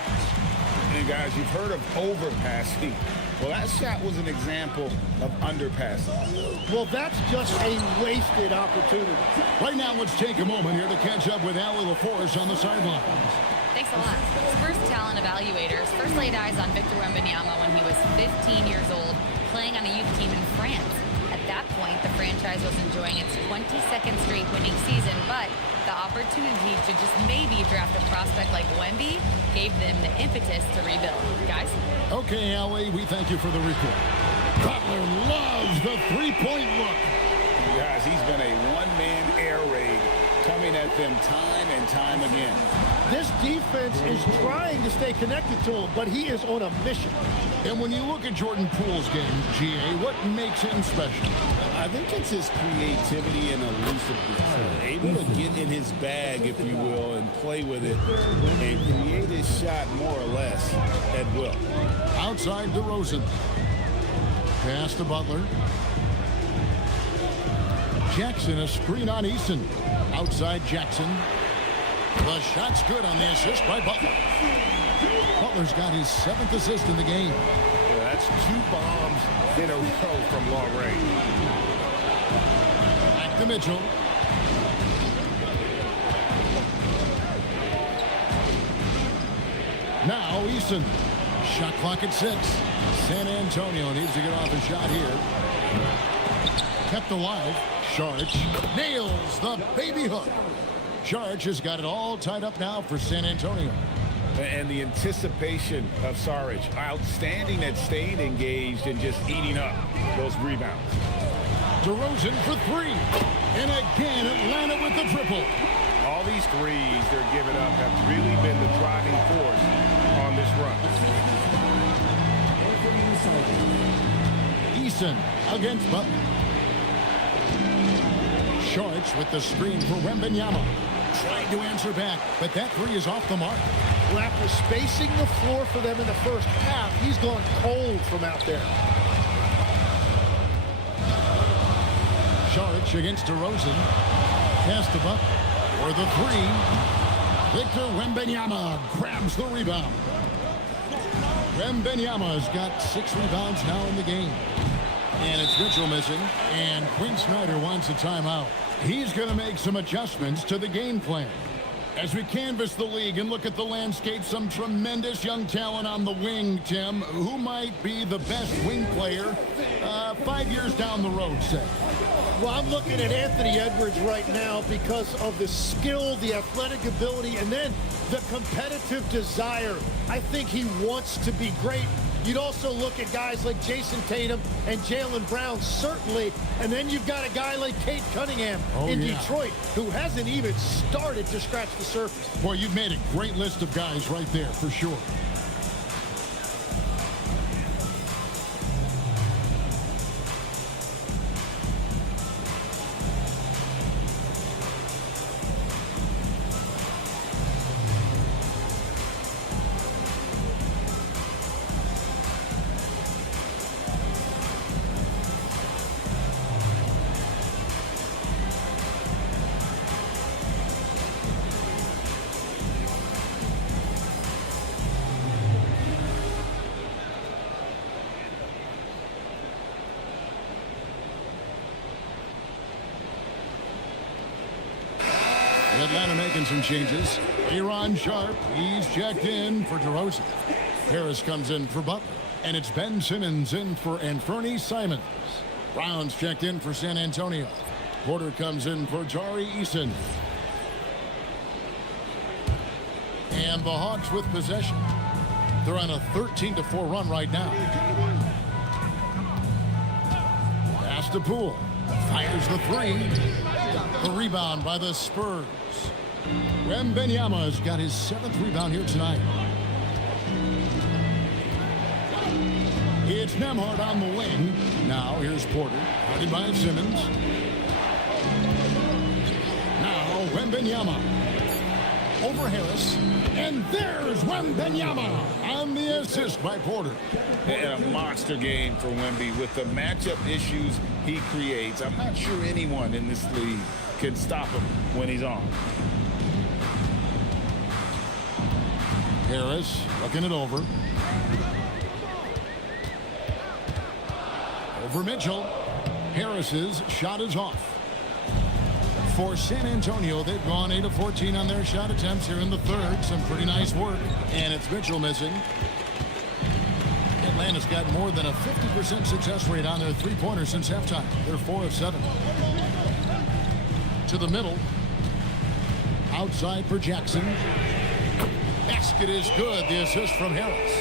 And guys, you've heard of overpassing. Well, that shot was an example of underpassing. Well, that's just a wasted opportunity. Right now, let's take a moment here to catch up with Allie LaForce on the sidelines. Thanks a lot. Spurs talent evaluators first laid eyes on Victor Wembanyama when he was 15 years old, playing on a youth team in France. At that point, the franchise was enjoying its 22nd straight winning season, but the opportunity to just maybe draft a prospect like Wemby gave them the impetus to rebuild. Guys? Okay, Allie, we thank you for the report. Butler loves the three-point look. Guys, he's been a one-man air raid coming at them time and time again. This defense is trying to stay connected to him, but he is on a mission. And when you look at Jordan Poole's game, GA, what makes him special? I think it's his creativity and elusiveness. Able to get in his bag, if you will, and play with it and create his shot more or less at will. Outside DeRozan. Pass to Butler. Jackson, a screen on Eason. Outside Jackson. The shot's good on the assist by Butler. Butler's got his 7th assist in the game. Yeah, that's 2 bombs in a row from long range. Back to Mitchell. Now Eason. Shot clock at 6. San Antonio needs to get off a shot here. Kept alive. Sharch nails the baby hook. Sharch has got it all tied up now for San Antonio. And the anticipation of Saric, outstanding at staying engaged and just eating up those rebounds. DeRozan for 3. And again, Atlanta with the triple. All these threes they're giving up have really been the driving force on this run. Eason against Butler. Sharch with the screen for Wembanyama. Tried to answer back, but that 3 is off the mark. Well, after spacing the floor for them in the first half, he's gone cold from out there. Sharch against DeRozan. Pass to Butler for the 3. Victor Wembanyama grabs the rebound. Wembanyama's got 6 rebounds now in the game. And it's Mitchell missing, and Quinn Snyder wants a timeout. He's going to make some adjustments to the game plan. As we canvass the league and look at the landscape, some tremendous young talent on the wing, Tim. Who might be the best wing player 5 years down the road, say? Well, I'm looking at Anthony Edwards right now because of the skill, the athletic ability, and then the competitive desire. I think he wants to be great. You'd also look at guys like Jason Tatum and Jaylen Brown, certainly. And then you've got a guy like Cade Cunningham in Detroit, who hasn't even started to scratch the surface. Boy, you've made a great list of guys right there, for sure. Atlanta making some changes. Aaron Sharp, he's checked in for DeRozan. Harris comes in for Butler. And it's Ben Simmons in for Anthony Simons. Brown's checked in for San Antonio. Porter comes in for Jari Eason. And the Hawks with possession. They're on a 13-4 run right now. to Poole. Fires the three. The rebound by the Spurs. Wembanyama's got his 7th rebound here tonight. It's Nembhard on the wing. Now here's Porter. Guarded by Simmons. Now Wembanyama. Over Harris. And there's Wembanyama on the assist by Porter. And a monster game for Wemby with the matchup issues he creates. I'm not sure anyone in this league can stop him when he's on. Harris looking it over. Over Mitchell. Harris's shot is off. For San Antonio, they've gone 8 of 14 on their shot attempts here in the third. Some pretty nice work. And it's Mitchell missing. Atlanta's got more than a 50% success rate on their three-pointers since halftime. They're 4 of 7. To the middle. Outside for Jackson. Basket is good. The assist from Harris.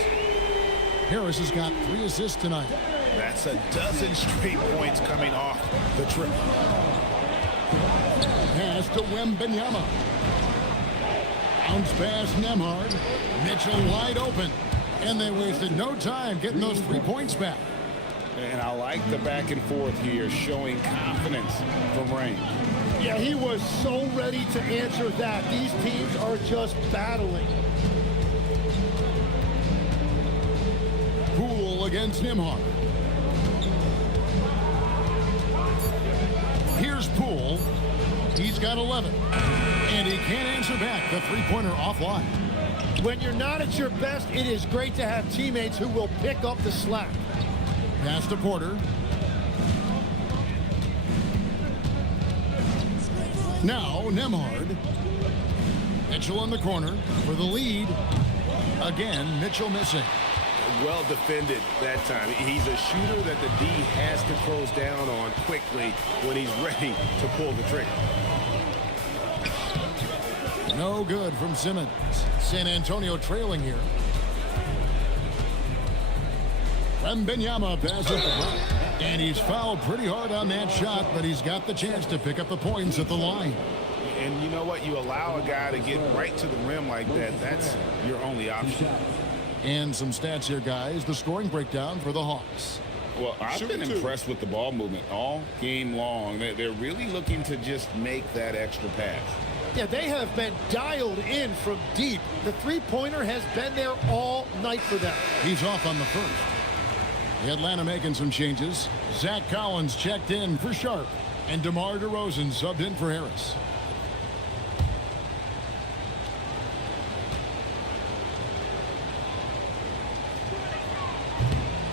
Harris has got 3 assists tonight. That's a dozen straight points coming off the trip. Pass to Wembanyama. Bounce pass Nembhard. Mitchell wide open. And they wasted no time getting those 3 points back. And I like the back and forth here, showing confidence from range. Yeah, he was so ready to answer that. These teams are just battling. Poole against Nembhard. Here's Poole. He's got 11. And he can't answer back. The three-pointer offline. When you're not at your best, it is great to have teammates who will pick up the slack. Pass to Porter. Now Nembhard. Mitchell in the corner for the lead. Again, Mitchell missing. Well defended that time. He's a shooter that the D has to close down on quickly when he's ready to pull the trigger. No good from Simmons. San Antonio trailing here. Wembanyama passes the block. And he's fouled pretty hard on that shot, but he's got the chance to pick up the points at the line. And you know what? You allow a guy to get right to the rim like that. That's your only option. And some stats here, guys. The scoring breakdown for the Hawks. Well, I've been impressed with the ball movement all game long. They're really looking to just make that extra pass. Yeah, they have been dialed in from deep. The three-pointer has been there all night for them. He's off on the first. Atlanta making some changes. Zach Collins checked in for Sharp. And DeMar DeRozan subbed in for Harris.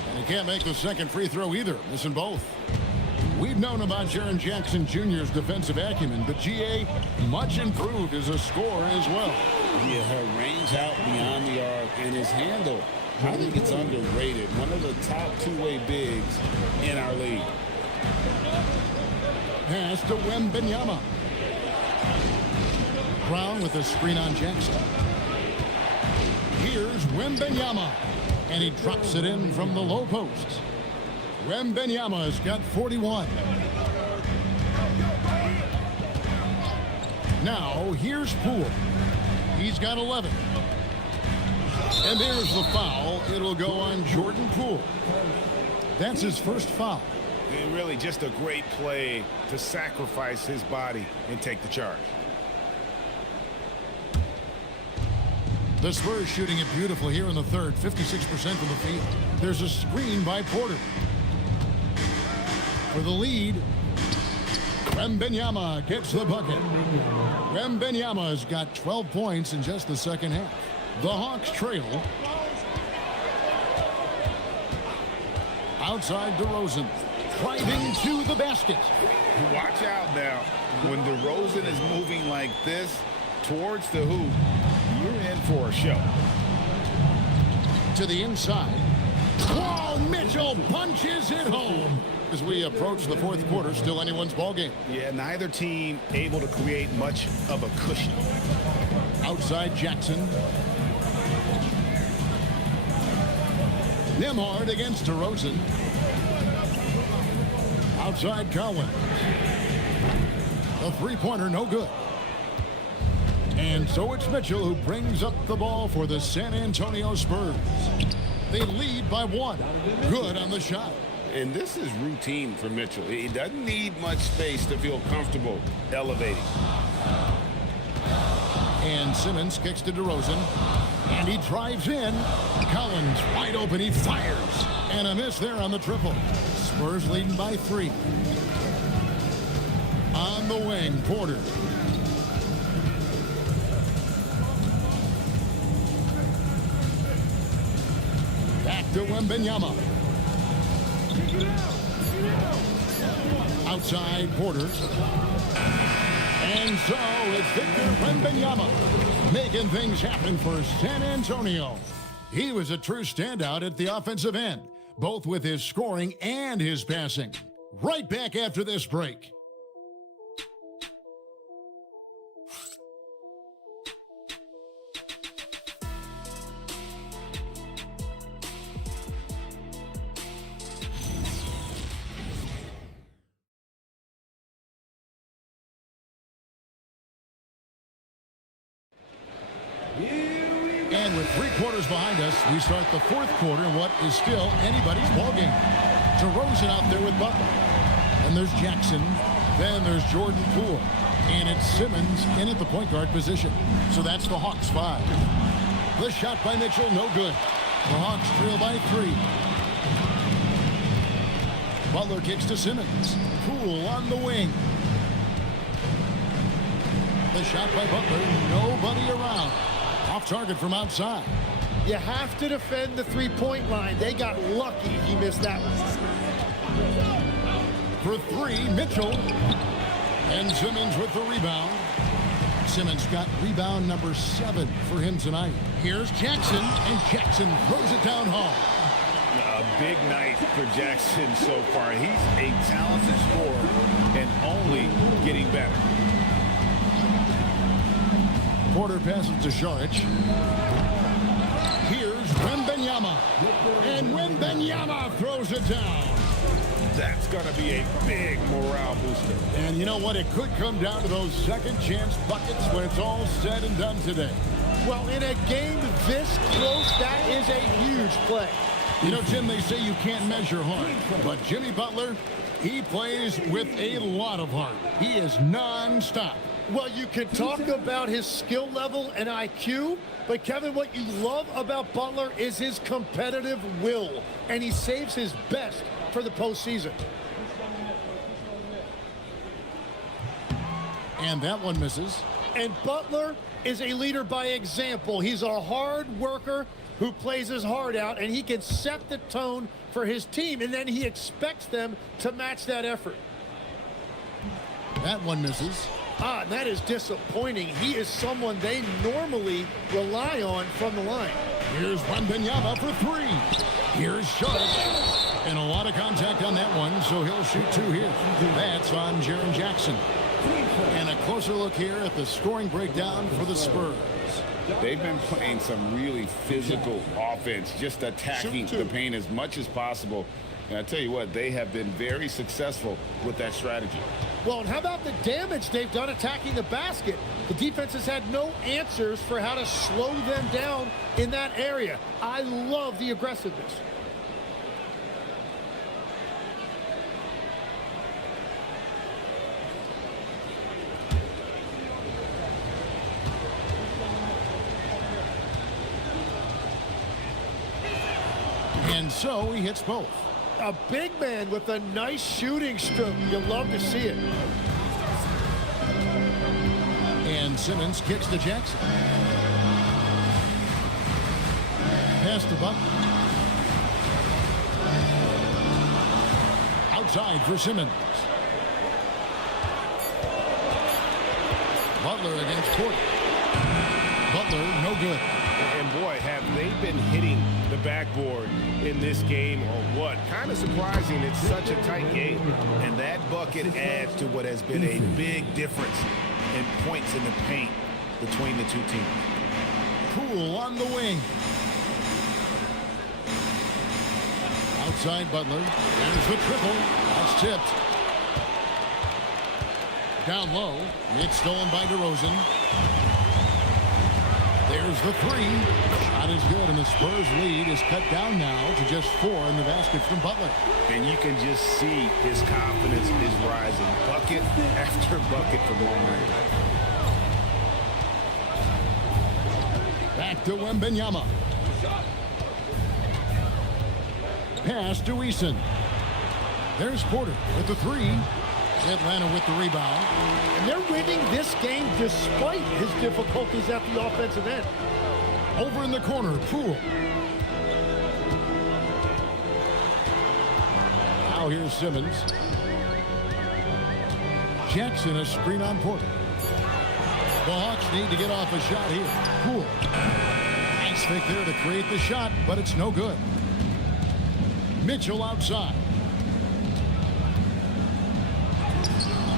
And he can't make the second free throw either, missing both. We've known about Jaren Jackson Jr.'s defensive acumen, but G.A. much improved as a scorer as well. Yeah, her range out beyond the arc and his handle, I think it's underrated. One of the top two-way bigs in our league. Pass to Wembanyama. Brown with a screen on Jackson. Here's Wembanyama. And he drops it in from the low post. Wembanyama's got 41. Now, here's Poole. He's got 11. And there's the foul. It'll go on Jordan Poole. That's his first foul. And really just a great play to sacrifice his body and take the charge. The Spurs shooting it beautifully here in the third, 56% from the field. There's a screen by Porter. For the lead, Wembanyama gets the bucket. Wembanyama's got 12 points in just the second half. The Hawks trail. Outside DeRozan, driving to the basket. Watch out now. When DeRozan is moving like this towards the hoop, you're in for a show. To the inside. Oh, Mitchell punches it home. As we approach the fourth quarter, still anyone's ball game. Yeah, neither team able to create much of a cushion. Outside Jackson. Nembhard against DeRozan. Outside Collins. The three-pointer, no good. And so it's Mitchell who brings up the ball for the San Antonio Spurs. They lead by 1. Good on the shot. And this is routine for Mitchell. He doesn't need much space to feel comfortable elevating. And Simmons kicks to DeRozan. And he drives in. Collins wide open. He fires. And a miss there on the triple. Spurs leading by 3. On the wing, Porter. Back to Wembanyama. Outside Porter. And so it's Victor Wembanyama making things happen for San Antonio. He was a true standout at the offensive end, both with his scoring and his passing. Right back after this break. And with 3 quarters behind us, we start the 4th quarter in what is still anybody's ballgame. DeRozan out there with Butler. And there's Jackson. Then there's Jordan Poole. And it's Simmons in at the point guard position. So that's the Hawks 5. The shot by Mitchell, no good. The Hawks trail by 3. Butler kicks to Simmons. Poole on the wing. The shot by Butler, nobody around. Off target from outside. You have to defend the three-point line. They got lucky he missed that one. For 3, Mitchell. And Simmons with the rebound. Simmons got rebound number 7 for him tonight. Here's Jackson, and Jackson throws it down hard. A big night for Jackson so far. He's a talented scorer and only getting better. Porter passes to Saric. Here's Wembanyama. And Wembanyama throws it down. That's going to be a big morale booster. And you know what? It could come down to those second chance buckets when it's all said and done today. Well, in a game this close, that is a huge play. You know, Jim, they say you can't measure heart. But Jimmy Butler, he plays with a lot of heart. He is non-stop. Well, you can talk about his skill level and IQ, but Kevin, what you love about Butler is his competitive will, and he saves his best for the postseason. And that one misses. And Butler is a leader by example. He's a hard worker who plays his heart out, and he can set the tone for his team, and then he expects them to match that effort. That one misses. That is disappointing. He is someone they normally rely on from the line. Here's Wembanyama for 3. Here's Saric. And a lot of contact on that one, so he'll shoot 2 here. That's on Jaren Jackson. And a closer look here at the scoring breakdown for the Spurs. They've been playing some really physical offense, just attacking the paint as much as possible. And I tell you what, they have been very successful with that strategy. Well, and how about the damage they've done attacking the basket? The defense has had no answers for how to slow them down in that area. I love the aggressiveness. And so he hits both. A big man with a nice shooting stroke. You'll love to see it. And Simmons kicks to Jackson. Pass to Butler. Outside for Simmons. Butler against Porter. Butler, no good. And boy, have they been hitting the backboard in this game or what? Kind of surprising. It's such a tight game. And that bucket adds to what has been a big difference in points in the paint between the two teams. Poole on the wing. Outside Butler. There's the triple. That's tipped. down low. It's stolen by DeRozan. There's the three. Shot is good, and the Spurs lead is cut down now to just 4 in the basket from Butler. And you can just see his confidence is rising. Bucket after bucket from long range. Back to Wembanyama. Pass to Eason. There's Porter with the three. Atlanta with the rebound. And they're winning this game despite his difficulties at the offensive end. Over in the corner, Poole. Now here's Simmons. Jackson, a screen on Porter. The Hawks need to get off a shot here. Poole. Nice fake there to create the shot, but it's no good. Mitchell outside.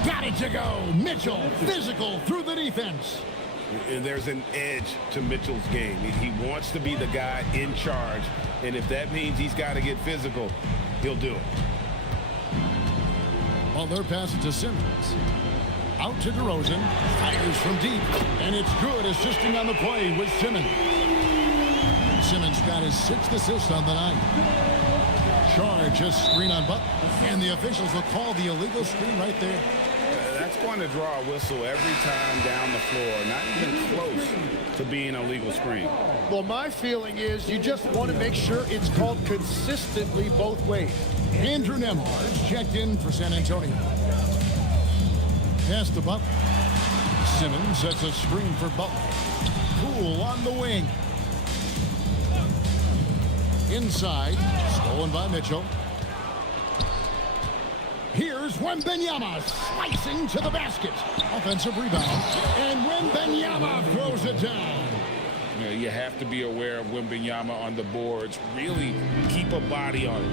Got it to go. Mitchell, physical through the defense. And there's an edge to Mitchell's game. He wants to be the guy in charge, and if that means he's got to get physical, he'll do it. Butler passes to Simmons. Out to DeRozan. Fires from deep, and it's good, assisting on the play with Simmons. Simmons got his 6th assist on the night. Charge, a screen on Butler, and the officials will call the illegal screen right there. That's going to draw a whistle every time down the floor. Not even close to being a legal screen. Well, my feeling is you just want to make sure it's called consistently both ways. Andrew Nembhard's checked in for San Antonio. Pass to Butler. Simmons sets a screen for Butler. Poole on the wing. Inside, stolen by Mitchell. Here's Wembanyama slicing to the basket. Offensive rebound. And Wembanyama throws it down. You know, you have to be aware of Wembanyama on the boards. Really keep a body on it.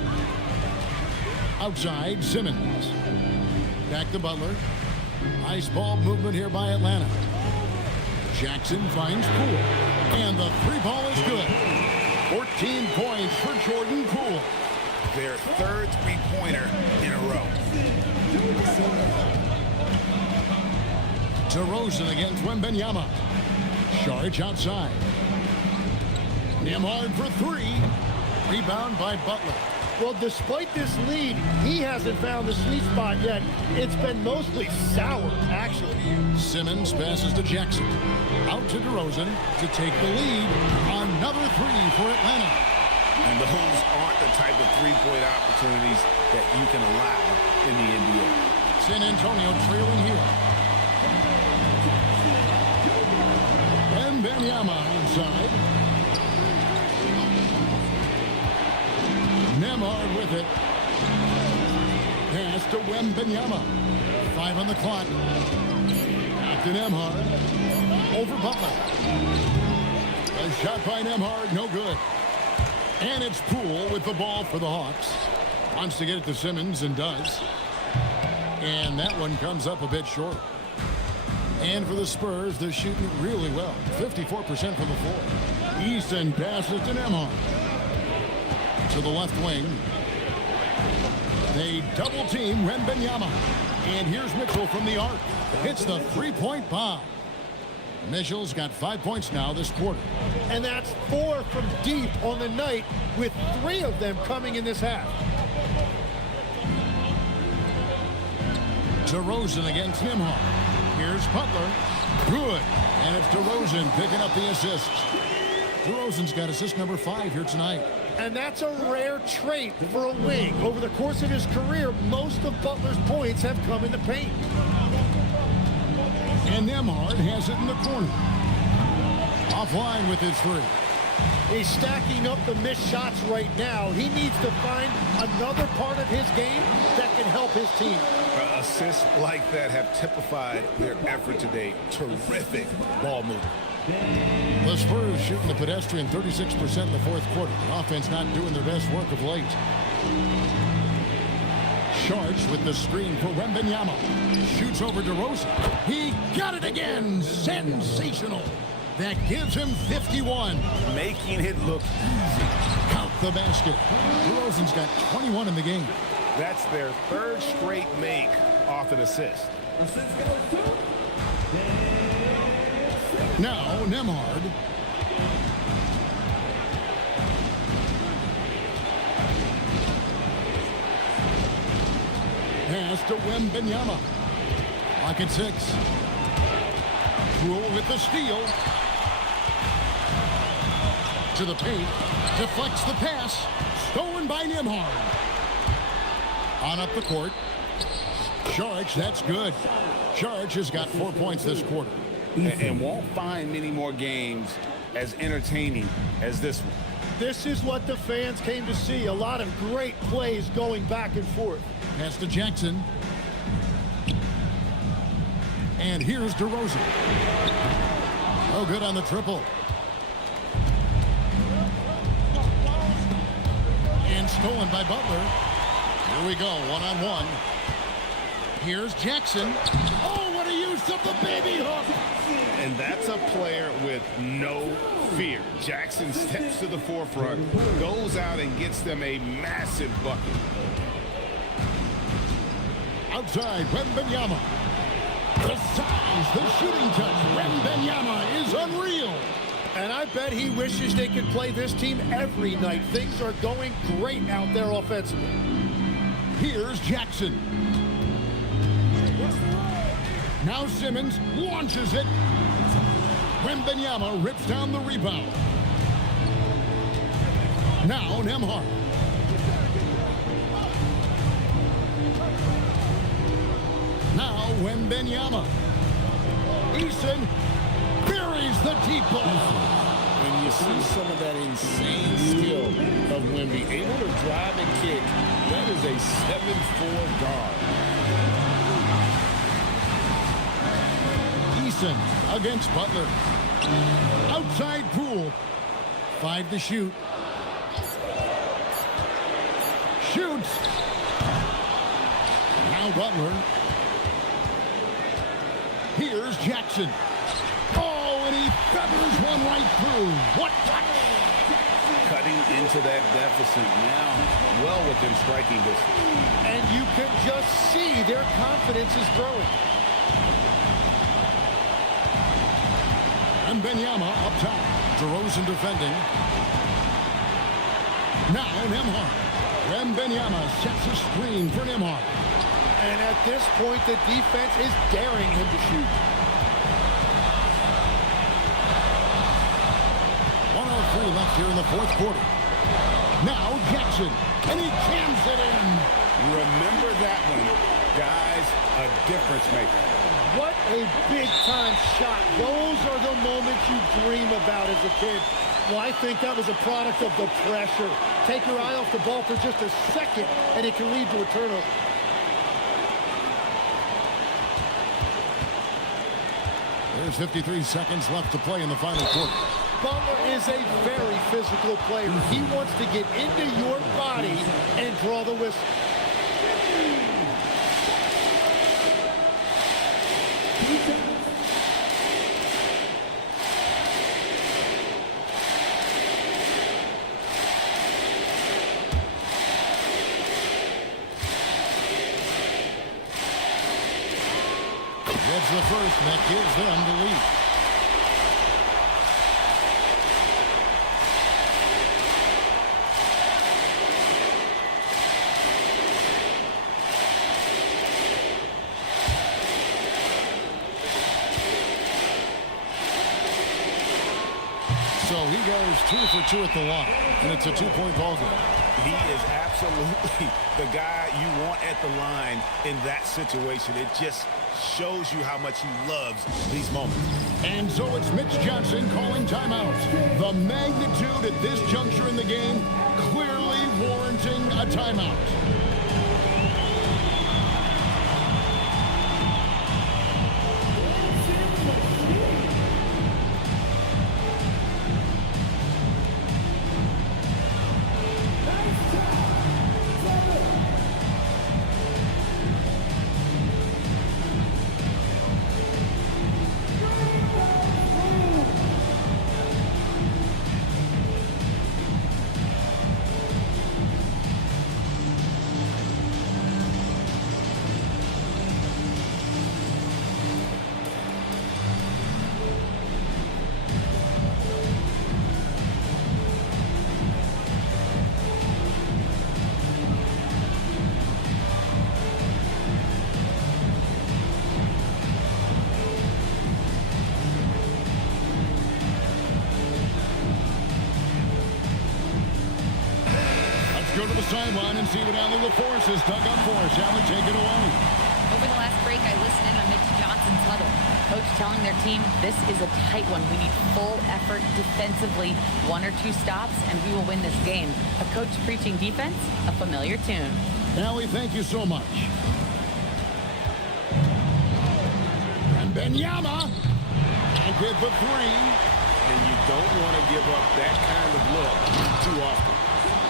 Outside, Simmons. Back to Butler. Nice ball movement here by Atlanta. Jackson finds Poole. And the three ball is good. 14 points for Jordan Poole. Their 3rd three-pointer in a row. DeRozan against Wembanyama. Charge outside. Nembhard for 3. Rebound by Butler. Well, despite this lead, he hasn't found the sweet spot yet. It's been mostly sour, actually. Simmons passes to Jackson. Out to DeRozan to take the lead. Another 3 for Atlanta. And those aren't the type of three-point opportunities that you can allow in the NBA. San Antonio trailing here. Wembanyama inside. Nembhard with it. Pass to Wembanyama. 5 on the clock. Back to Nembhard. Over Butler. A shot by Nembhard, no good. And it's Poole with the ball for the Hawks. Wants to get it to Simmons and does. And that one comes up a bit short. And for the Spurs, they're shooting it really well. 54% from the floor. Eason passes to Nembhard. To the left wing. They double team Wembanyama. And here's Mitchell from the arc. Hits the three-point bomb. Mitchell's got 5 points now this quarter. And that's 4 from deep on the night, with 3 of them coming in this half. DeRozan against Nembhard. Here's Butler. Good. And it's DeRozan picking up the assist. DeRozan's got assist number 5 here tonight. And that's a rare trait for a wing. Over the course of his career, most of Butler's points have come in the paint. And Nembhard has it in the corner. Offline with his 3. He's stacking up the missed shots right now. He needs to find another part of his game that can help his team. Assists like that have typified their effort today. Terrific ball movement. The Spurs shooting the pedestrian 36% in the 4th quarter. The offense not doing their best work of late. Charged with the screen for Wembanyama. Shoots over DeRozan. He got it again. Sensational. That gives him 51. Making it look easy. Count the basket. DeRozan's got 21 in the game. That's their 3rd straight make off an assist. Now Nemhard. Pass to Wembanyama. Lock at 6. Rule with the steal. To the paint. Deflects the pass. Stolen by Nemhard. On up the court. Saric, that's good. Saric has got 4 points this quarter. And won't find many more games as entertaining as this one. This is what the fans came to see. A lot of great plays going back and forth. Pass to Jackson. And here's DeRozan. Oh, good on the triple. And stolen by Butler. Here we go, one-on-one. Here's Jackson. Oh, what a use of the baby hook. And that's a player with no fear. Jackson steps to the forefront, goes out and gets them a massive bucket. Outside, Wembanyama. The size, the shooting touch. Wembanyama is unreal. And I bet he wishes they could play this team every night. Things are going great out there offensively. Here's Jackson. Now Simmons launches it. Wembanyama rips down the rebound. Now Nemhard. Now Wembanyama. Eason buries the deep ball. And you see some of that insane skill of Wemby. Able to drive and kick. That is a 7'4" guard. Eason against Butler. Outside Poole. 5 to shoot. Shoots. Now Butler. Here's Jackson. Oh, and he feathers one right through. What touch! Cutting into that deficit now, well within striking distance. And you can just see their confidence is growing. And Wembanyama up top. DeRozan defending. Now Nemhard. Wembanyama sets a screen for Nemhard. And at this point, the defense is daring him to shoot. 1:03 left here in the fourth quarter. Now Jackson, and he jams it in. Remember that one, guys, a difference maker. What a big-time shot. Those are the moments you dream about as a kid. Well, I think that was a product of the pressure. Take your eye off the ball for just a second, and it can lead to a turnover. There's 53 seconds left to play in the final quarter. Butler is a very physical player. He wants to get into your body and draw the whistle. Gets the first, and that gives them the lead. So he goes 2 for 2 at the line, and it's a 2-point ball game. He is absolutely the guy you want at the line in that situation. It just shows you how much he loves these moments. And so it's Mitch Johnson calling timeout. The magnitude at this juncture in the game clearly warranting a timeout. Let's go to the sideline and see what Allie LaForce has dug up for us. Allie, take it away. Over the last break, I listened in on Mitch Johnson's huddle. Coach telling their team, this is a tight one. We need full effort defensively. 1 or 2 stops, and we will win this game. A coach preaching defense, a familiar tune. Allie, thank you so much. And Benyama. And get the 3. And you don't want to give up that kind of look too often.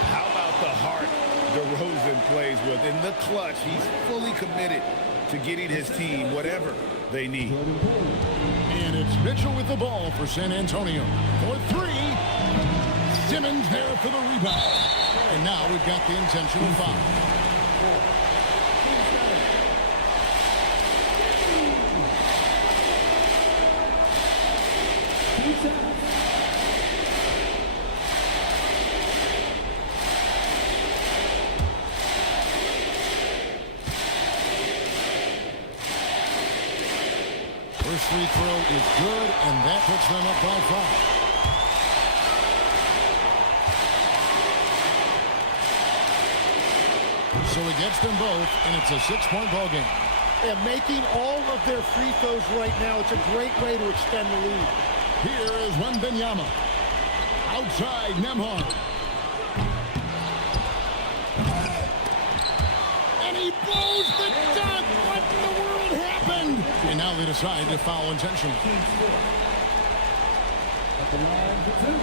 How about the heart DeRozan plays with? In the clutch, he's fully committed to getting his team whatever they need. And it's Mitchell with the ball for San Antonio. For 3. Simmons there for the rebound. And now we've got the intentional foul. First free throw is good, and that puts them up by 5. So he gets them both, and it's a 6-point ball game. And making all of their free throws right now, it's a great way to extend the lead. Here is Wembanyama. Outside, Nembhard. And he blows the dunk. What in the world happened? And now they decide to foul intentionally. At the line for 2.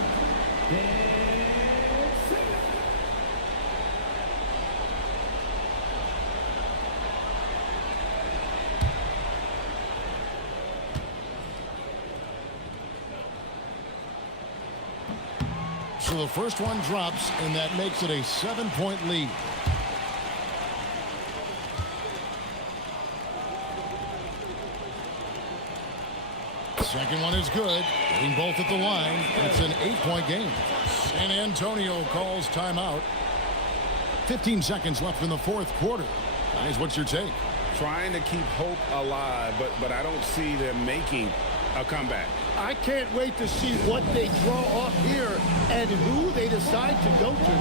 So the first one drops, and that makes it a 7-point lead. Second one is good. Getting both at the line. It's an 8-point game. San Antonio calls timeout. 15 seconds left in the fourth quarter. Guys, what's your take? Trying to keep hope alive, but I don't see them making a comeback. I can't wait to see what they draw up here and who they decide to go to.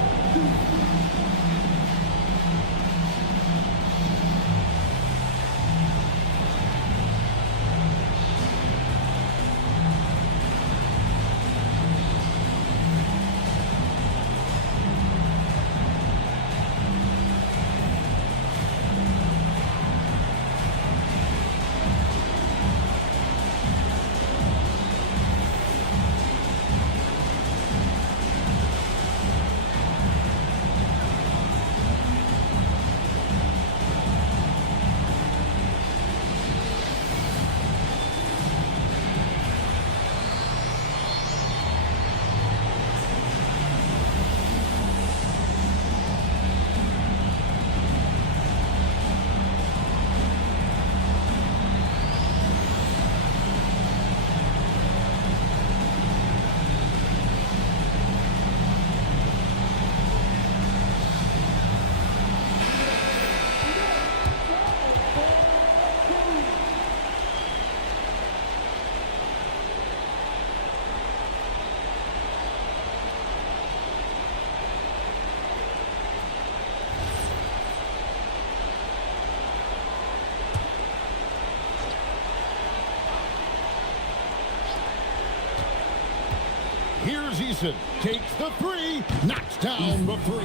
Here's Eason. Takes the 3. Knocks down the 3.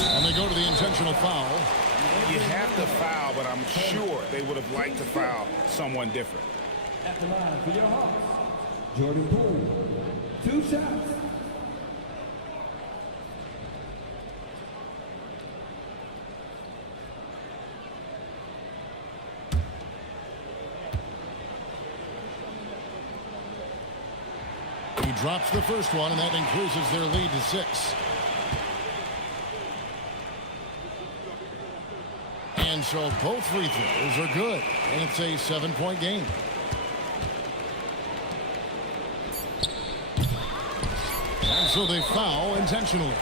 And they go to the intentional foul. You have to foul, but I'm sure they would have liked to foul someone different. At the line for your Hawks, Jordan Poole. 2 shots. He drops the first one, and that increases their lead to 6. And so both free throws are good, and it's a 7-point game. And so they foul intentionally.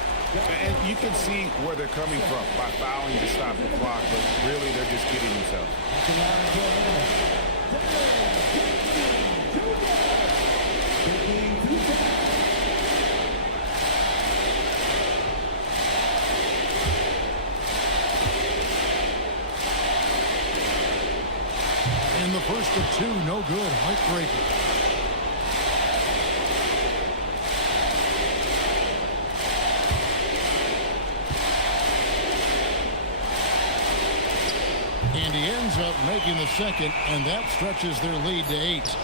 And you can see where they're coming from by fouling to stop the clock, but really they're just kidding themselves. First of two, no good. Heartbreaking. And he ends up making the second, and that stretches their lead to 8.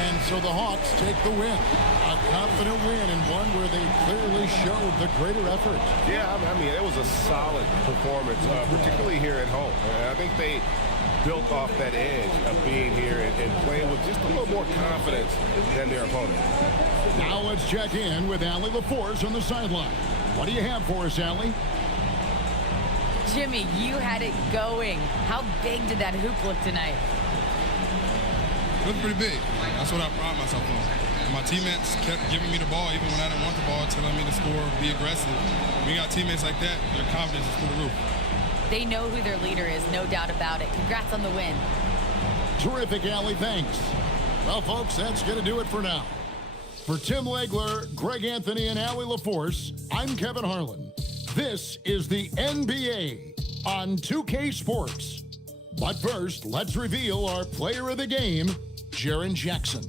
And so the Hawks take the win. A confident win, and one where they clearly showed the greater effort. Yeah, I mean, it was a solid performance, particularly here at home. I think they built off that edge of being here and playing with just a little more confidence than their opponent. Now let's check in with Allie LaForce on the sideline. What do you have for us, Allie? Jimmy, you had it going. How big did that hoop look tonight? It looked pretty big. That's what I pride myself on. My teammates kept giving me the ball even when I didn't want the ball, telling me to score, be aggressive. When you got teammates like that, your confidence is through the roof. They know who their leader is, no doubt about it. Congrats on the win. Terrific, Allie. Thanks. Well, folks, that's going to do it for now. For Tim Legler, Greg Anthony, and Allie LaForce, I'm Kevin Harlan. This is the NBA on 2K Sports. But first, let's reveal our player of the game, Jaren Jackson.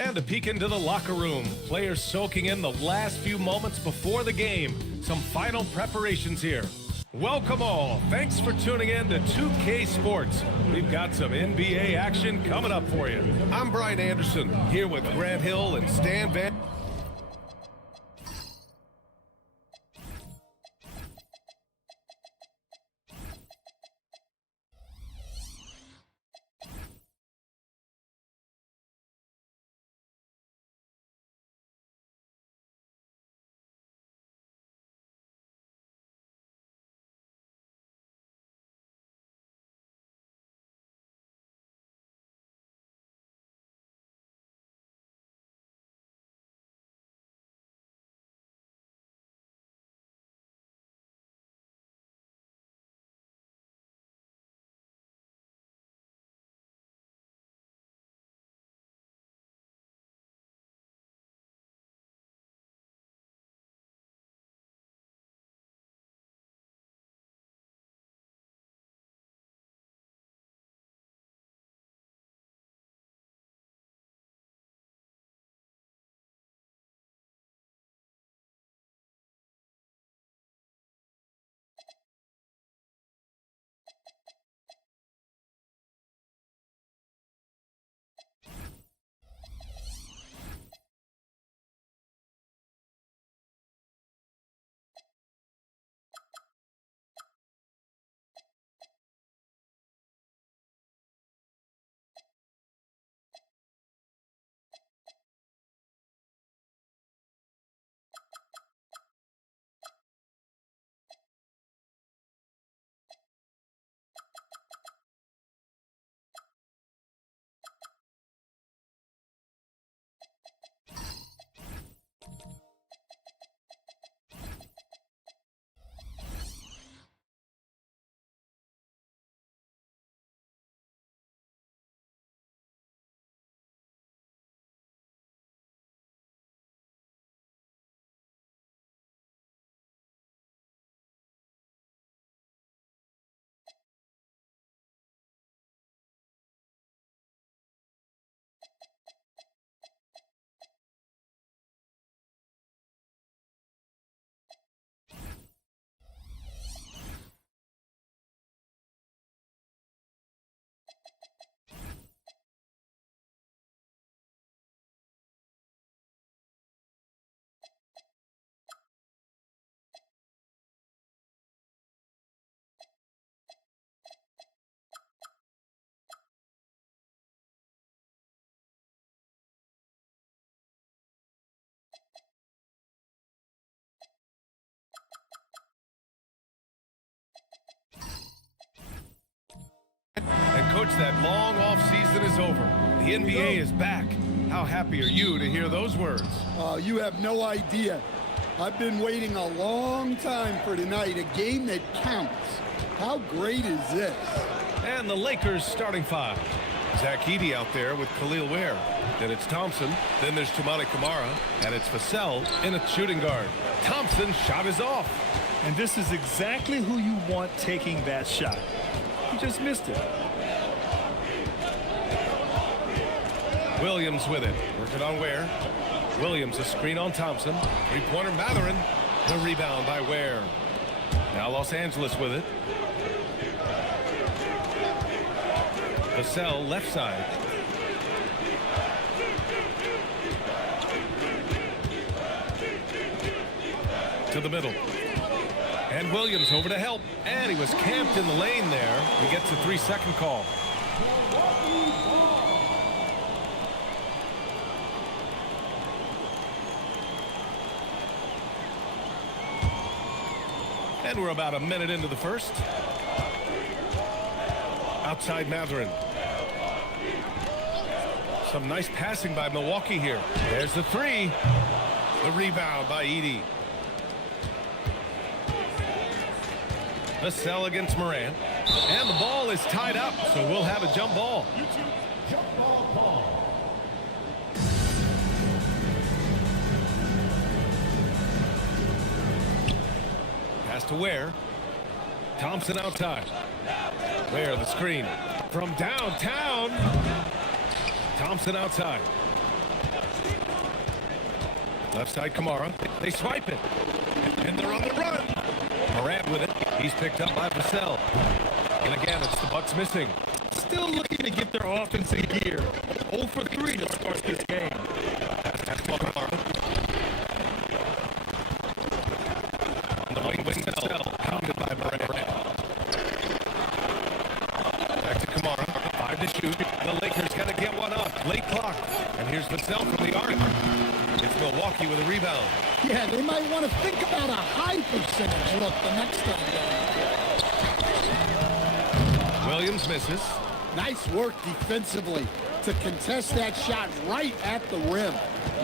And a peek into the locker room. Players soaking in the last few moments before the game. Some final preparations here. Welcome all. Thanks for tuning in to 2K Sports. We've got some NBA action coming up for you. I'm Brian Anderson, here with Grant Hill and Stan Van. And coach, that long off season is over. The NBA is back. How happy are you to hear those words? You have no idea. I've been waiting a long time for tonight, a game that counts. How great is this? And the Lakers starting five. Zach Edey out there with Khalil Ware. Then it's Thompson. Then there's Toumani Camara. And it's Vassell in a shooting guard. Thompson's shot is off. And this is exactly who you want taking that shot. He just missed it. Williams with it. Working on Ware. Williams a screen on Thompson. Three-pointer Mathurin. The rebound by Ware. Now Los Angeles with it. Vassell left side. To the middle. And Williams over to help. And he was camped in the lane there. He gets a 3-second call. And we're about a minute into the first. Outside Mathurin. Some nice passing by Milwaukee here. There's the three. The rebound by Edey. Vassell against Morant. And the ball is tied up, so we'll have a jump ball. Pass to Ware. Thompson outside. Ware the screen from downtown. Thompson outside. Left side, Kamara. They swipe it. And they're on the run. Morant with it. He's picked up by Vassell. And again, it's the Bucks missing. Still looking to get their offense in gear. 0 for 3 to start this game. That's Kamara. On the wing, Vassell. Pounded by Morant. Back to Kamara. 5 to shoot. The Lakers got to get one up. Late clock. And here's Vassell from the arc. It's Milwaukee with a rebound. Yeah, they might want to think about a high percentage look the next time. Williams misses. Nice work defensively to contest that shot right at the rim.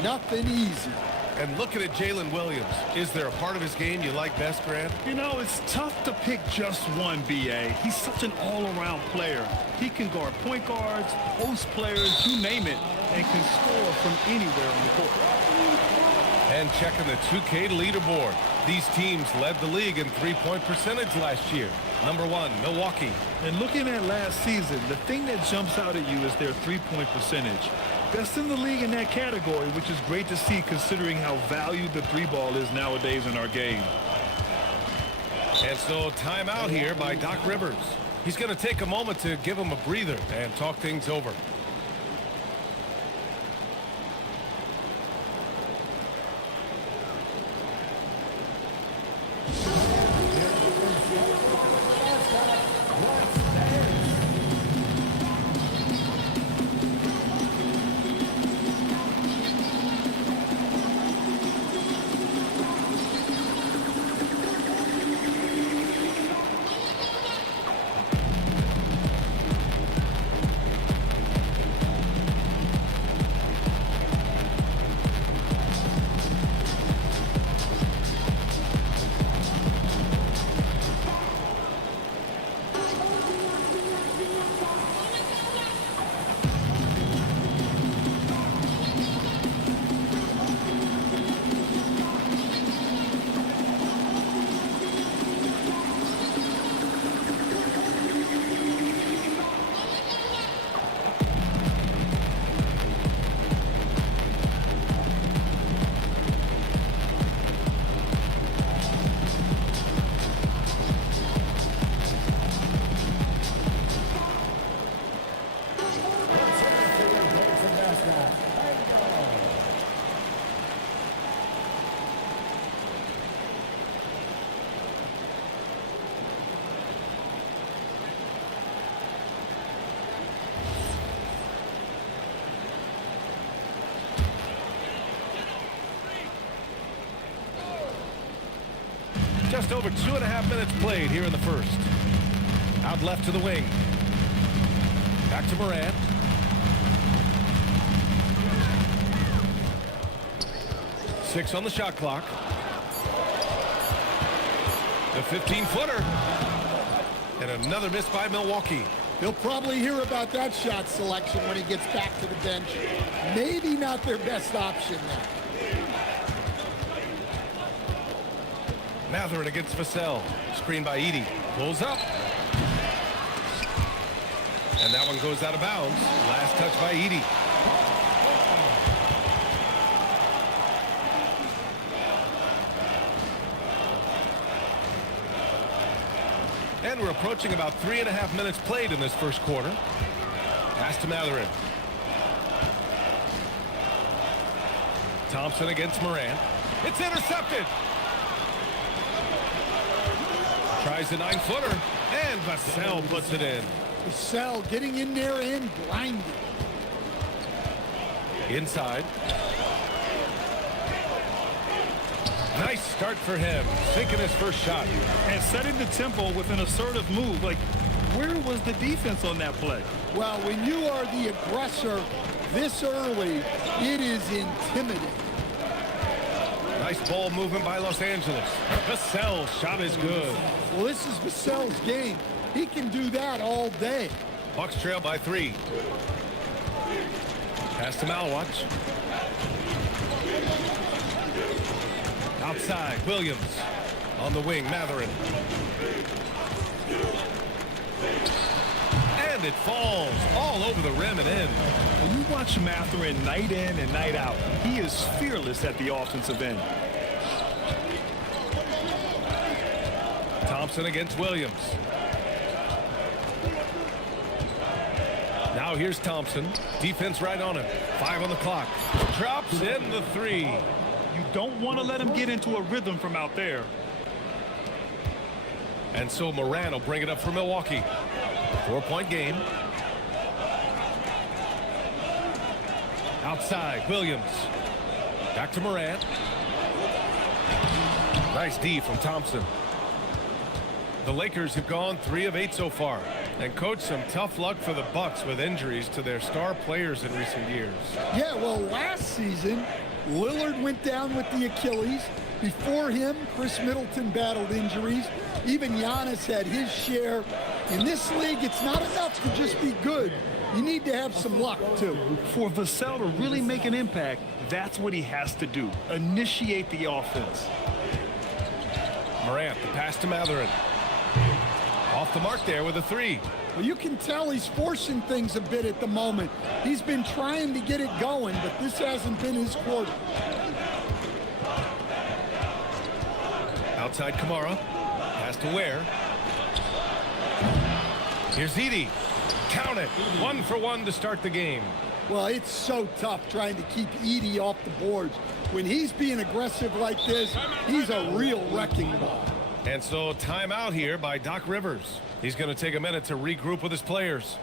Nothing easy. And looking at Jalen Williams, is there a part of his game you like best, Grant? You know, it's tough to pick just one, B.A. He's such an all-around player. He can guard point guards, post players, you name it, and can score from anywhere on the court. And checking the 2K leaderboard. These teams led the league in three-point percentage last year. Number 1, Milwaukee. And looking at last season, the thing that jumps out at you is their three-point percentage. Best in the league in that category, which is great to see considering how valued the three ball is nowadays in our game. And so timeout here by Doc Rivers. He's going to take a moment to give him a breather and talk things over. Just over 2.5 minutes played here in the first. Out left to the wing. Back to Morant. Six on the shot clock. The 15-footer. And another miss by Milwaukee. He'll probably hear about that shot selection when he gets back to the bench. Maybe not their best option there. Matherin against Vassell. Screen by Edey. Pulls up. And that one goes out of bounds. Last touch by Edey. And we're approaching about 3.5 minutes played in this first quarter. Pass to Matherin. Thompson against Morant. It's intercepted. Tries a 9-footer, and Vassell puts it in. Vassell getting in there and blinded. Inside. Nice start for him, sinking his first shot. And setting the tempo with an assertive move. Like, where was the defense on that play? Well, when you are the aggressor this early, it is intimidating. Nice ball movement by Los Angeles. Vassell's shot is good. Well, this is Vassell's game. He can do that all day. Bucks trail by 3. Pass to Malwatch. Outside, Williams. On the wing, Matherin. And it falls all over the rim and in. When you watch Mathurin night in and night out, he is fearless at the offensive end. Thompson against Williams. Now here's Thompson. Defense right on him. 5 on the clock. Drops in the 3. You don't want to let him get into a rhythm from out there. And so Moran will bring it up for Milwaukee. 4-point game. Outside, Williams. Back to Moran. Nice D from Thompson. The Lakers have gone 3 of 8 so far. And coach, some tough luck for the Bucks with injuries to their star players in recent years. Yeah, well, last season, Lillard went down with the Achilles. Before him, Chris Middleton battled injuries. Even Giannis had his share. In this league, it's not enough to just be good. You need to have some luck, too. For Vassell to really make an impact, that's what he has to do. Initiate the offense. Morant, the pass to Mathurin. Off the mark there with a 3. Well, you can tell he's forcing things a bit at the moment. He's been trying to get it going, but this hasn't been his quarter. Outside Kamara. Pass to Ware. Here's Edey. Count it. 1 for 1 to start the game. Well, it's so tough trying to keep Edey off the boards. When he's being aggressive like this, he's a real wrecking ball. And so timeout here by Doc Rivers. He's going to take a minute to regroup with his players.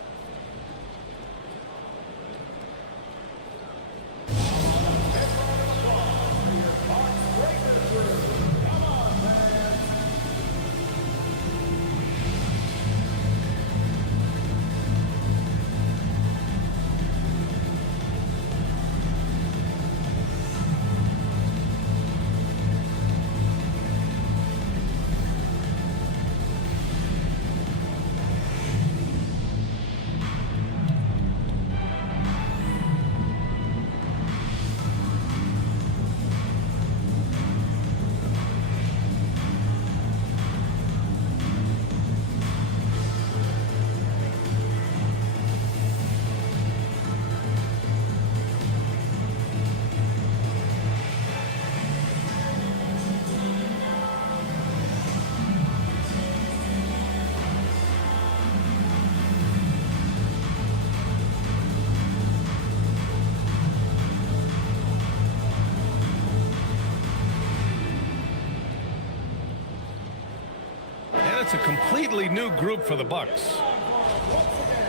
It's a completely new group for the Bucks.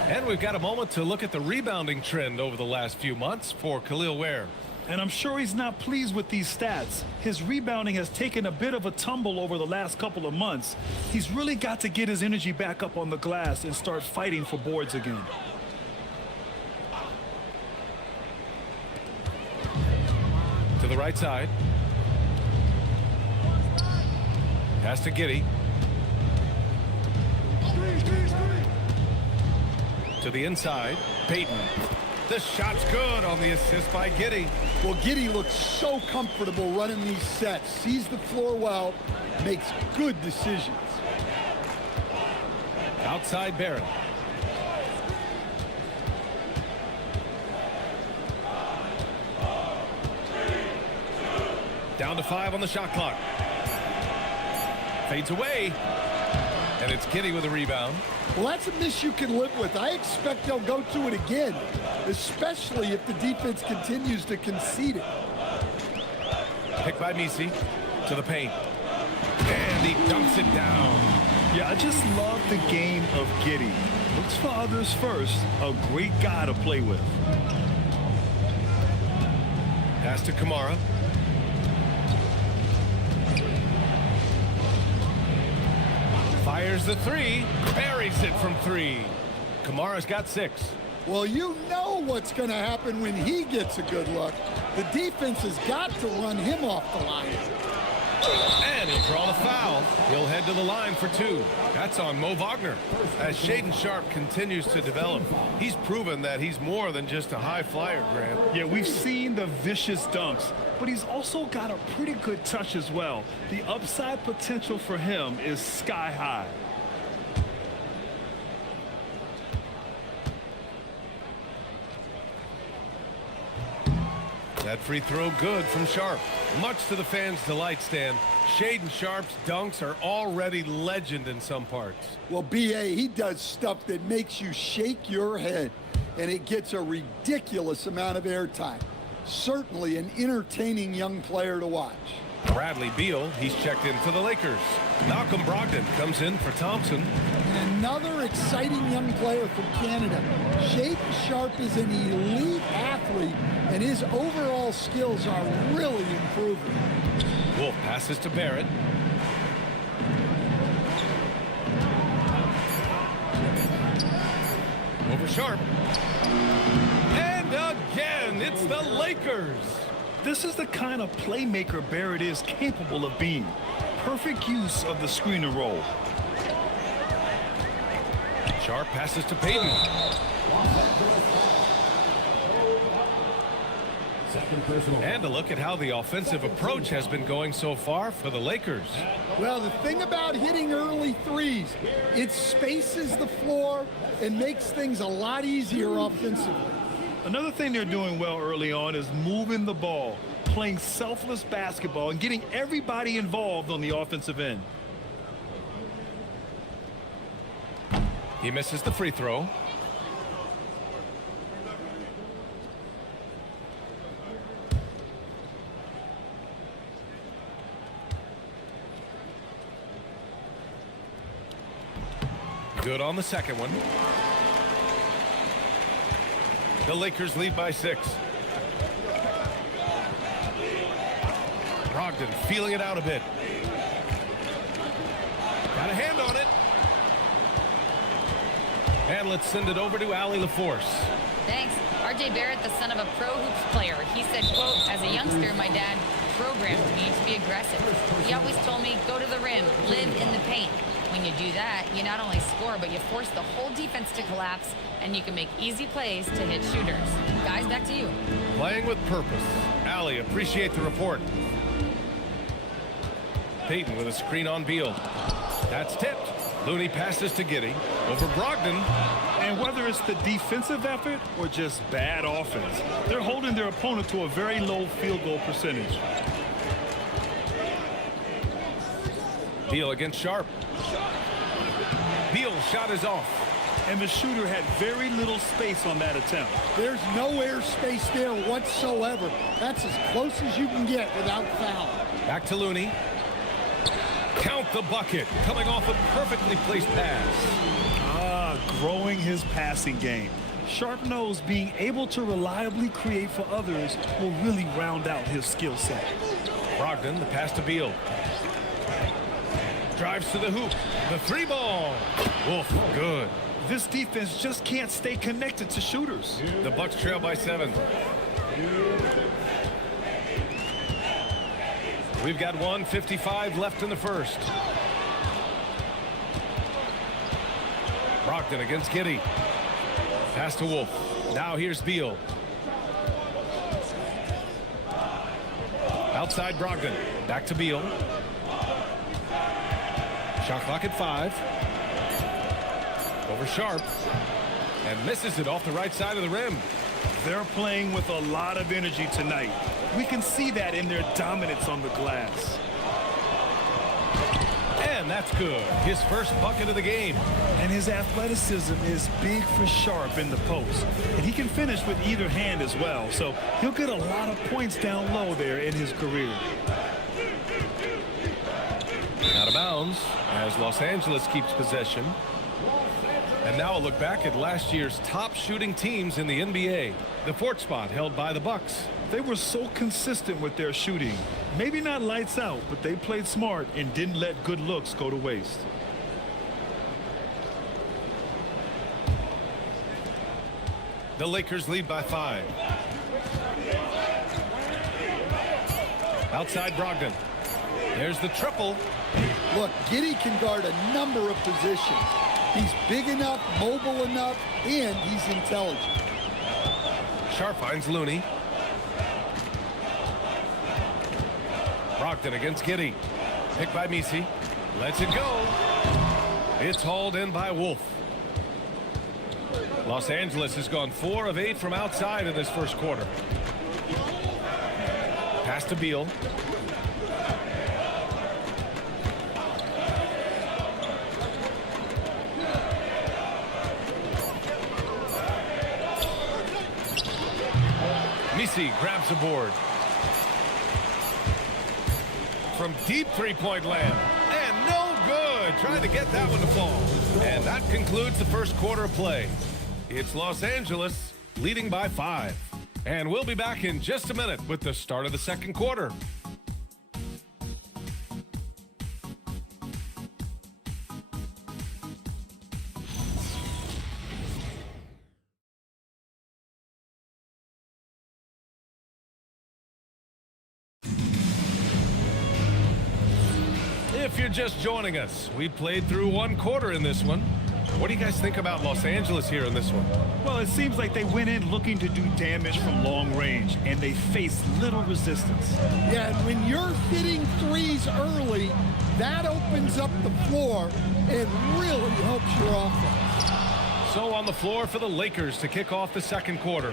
And we've got a moment to look at the rebounding trend over the last few months for Khalil Ware. And I'm sure he's not pleased with these stats. His rebounding has taken a bit of a tumble over the last couple of months. He's really got to get his energy back up on the glass and start fighting for boards again. To the right side. Pass to Giddey. To the inside, Payton. The shot's good on the assist by Giddey. Well, Giddey looks so comfortable running these sets. Sees the floor well, makes good decisions. Outside Barron. Down to 5 on the shot clock. Fades away. And it's Giddey with a rebound. Well, that's a miss you can live with. I expect they'll go to it again, especially if the defense continues to concede it. Picked by Misi to the paint. And he dunks it down. Yeah, I just love the game of Giddey. Looks for others first. A great guy to play with. Pass to Kamara. Fires the 3, buries it from 3. Kamara's got 6. Well, you know what's going to happen when he gets a good look. The defense has got to run him off the line. And he'll draw the foul. He'll head to the line for 2. That's on Mo Wagner. As Shaedon Sharpe continues to develop, he's proven that he's more than just a high flyer, Grant. Yeah, we've seen the vicious dunks, but he's also got a pretty good touch as well. The upside potential for him is sky high. That free throw good from Sharp. Much to the fans' delight, Stan, Shaedon Sharp's dunks are already legend in some parts. Well, B.A., he does stuff that makes you shake your head, and it gets a ridiculous amount of airtime. Certainly an entertaining young player to watch. Bradley Beal, he's checked in for the Lakers. Malcolm Brogdon comes in for Thompson. And another exciting young player from Canada. Shaedon Sharp is an elite athlete, and his overall skills are really improving. Wolf passes to Barrett. Over Sharp. And again, it's the Lakers. This is the kind of playmaker Barrett is capable of being. Perfect use of the screen and roll. Sharp passes to Payton. And a look at how the offensive approach has been going so far for the Lakers. Well, the thing about hitting early threes, it spaces the floor and makes things a lot easier offensively. Another thing they're doing well early on is moving the ball, playing selfless basketball, and getting everybody involved on the offensive end. He misses the free throw. Good on the second one. The Lakers lead by 6. Brogdon feeling it out a bit. Got a hand on it. And let's send it over to Allie LaForce. Thanks. R.J. Barrett, the son of a pro hoops player. He said, quote, as a youngster, my dad programmed me to be aggressive. He always told me, go to the rim, live in the paint. When you do that, you not only score, but you force the whole defense to collapse, and you can make easy plays to hit shooters. Guys, back to you. Playing with purpose. Allie, appreciate the report. Payton with a screen on Beal. That's tipped. Looney passes to Giddey. Over Brogdon. And whether it's the defensive effort or just bad offense, they're holding their opponent to a very low field goal percentage. Beal against Sharp. Beal's shot is off. And the shooter had very little space on that attempt. There's no air space there whatsoever. That's as close as you can get without foul. Back to Looney. Count the bucket. Coming off a perfectly placed pass. Growing his passing game. Sharp knows being able to reliably create for others will really round out his skill set. Brogdon, the pass to Beal. Drives to the hoop. The three ball. Wolf, good. This defense just can't stay connected to shooters. The Bucks trail by 7. We've got 1:55 left in the first. Brogdon against Giddey. Pass to Wolf. Now here's Beal. Outside Brogdon. Back to Beal. Shot clock at 5. Over Sharp. And misses it off the right side of the rim. They're playing with a lot of energy tonight. We can see that in their dominance on the glass. And that's good. His first bucket of the game. And his athleticism is big for Sharp in the post. And he can finish with either hand as well. So he'll get a lot of points down low there in his career. Out of bounds as Los Angeles keeps possession. And now a look back at last year's top shooting teams in the NBA. The 4th spot held by the Bucks. They were so consistent with their shooting. Maybe not lights out, but they played smart and didn't let good looks go to waste. The Lakers lead by 5. Outside Brogdon. There's the triple. Look, Giddey can guard a number of positions. He's big enough, mobile enough, and he's intelligent. Sharp finds Looney. Brogdon against Giddey. Picked by Misi. Lets it go. It's hauled in by Wolf. Los Angeles has gone 4 of 8 from outside in this first quarter. Pass to Beal. Misi grabs the board. From deep three-point land. And no good. Trying to get that one to fall. And that concludes the first quarter of play. It's Los Angeles leading by 5. And we'll be back in just a minute with the start of the second quarter. If you're just joining us, we played through one quarter in this one. What do you guys think about Los Angeles here in this one? Well, it seems like they went in looking to do damage from long range, and they faced little resistance. Yeah, and when you're hitting threes early, that opens up the floor and really helps your offense. So on the floor for the Lakers to kick off the second quarter.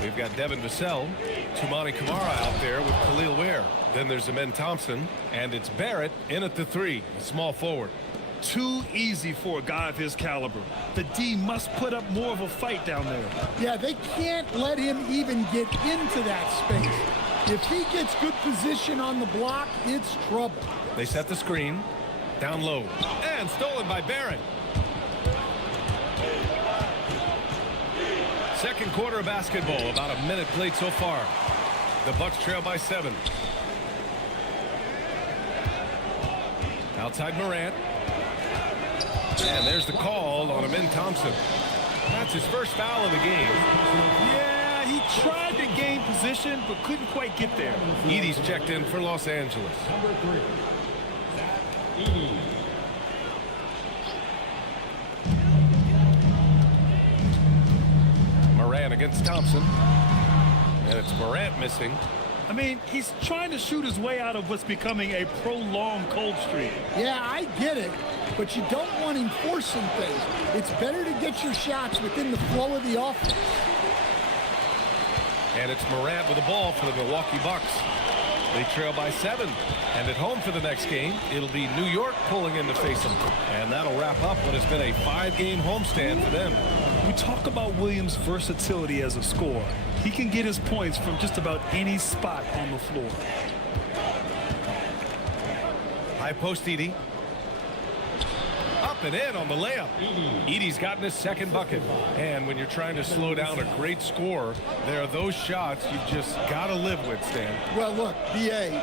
We've got Devin Vassell, Toumani Camara out there with Khalil Ware. Then there's Amen Thompson, and it's Barrett in at the 3, a small forward. Too easy for a guy of his caliber. The D must put up more of a fight down there. Yeah, they can't let him even get into that space. If he gets good position on the block, it's trouble. They set the screen, down low, and stolen by Barrett. Second quarter of basketball, about a minute played so far. The Bucks trail by 7. Outside Morant. And there's the call on Amen Thompson. That's his first foul of the game. Yeah, he tried to gain position, but couldn't quite get there. Edey's checked in for Los Angeles. Number 3, Edey. Morant against Thompson. And it's Morant missing. I mean, he's trying to shoot his way out of what's becoming a prolonged cold streak. Yeah, I get it, but you don't want him forcing things. It's better to get your shots within the flow of the offense. And it's Morant with the ball for the Milwaukee Bucks. They trail by 7. And at home for the next game, it'll be New York pulling in to face them. And that'll wrap up what has been a 5-game homestand for them. We talk about Williams' versatility as a scorer. He can get his points from just about any spot on the floor. High post Edey. Up and in on the layup. Edey's gotten his second bucket. And when you're trying to slow down a great scorer, there are those shots you just got to live with, Stan. Well, look, B.A.,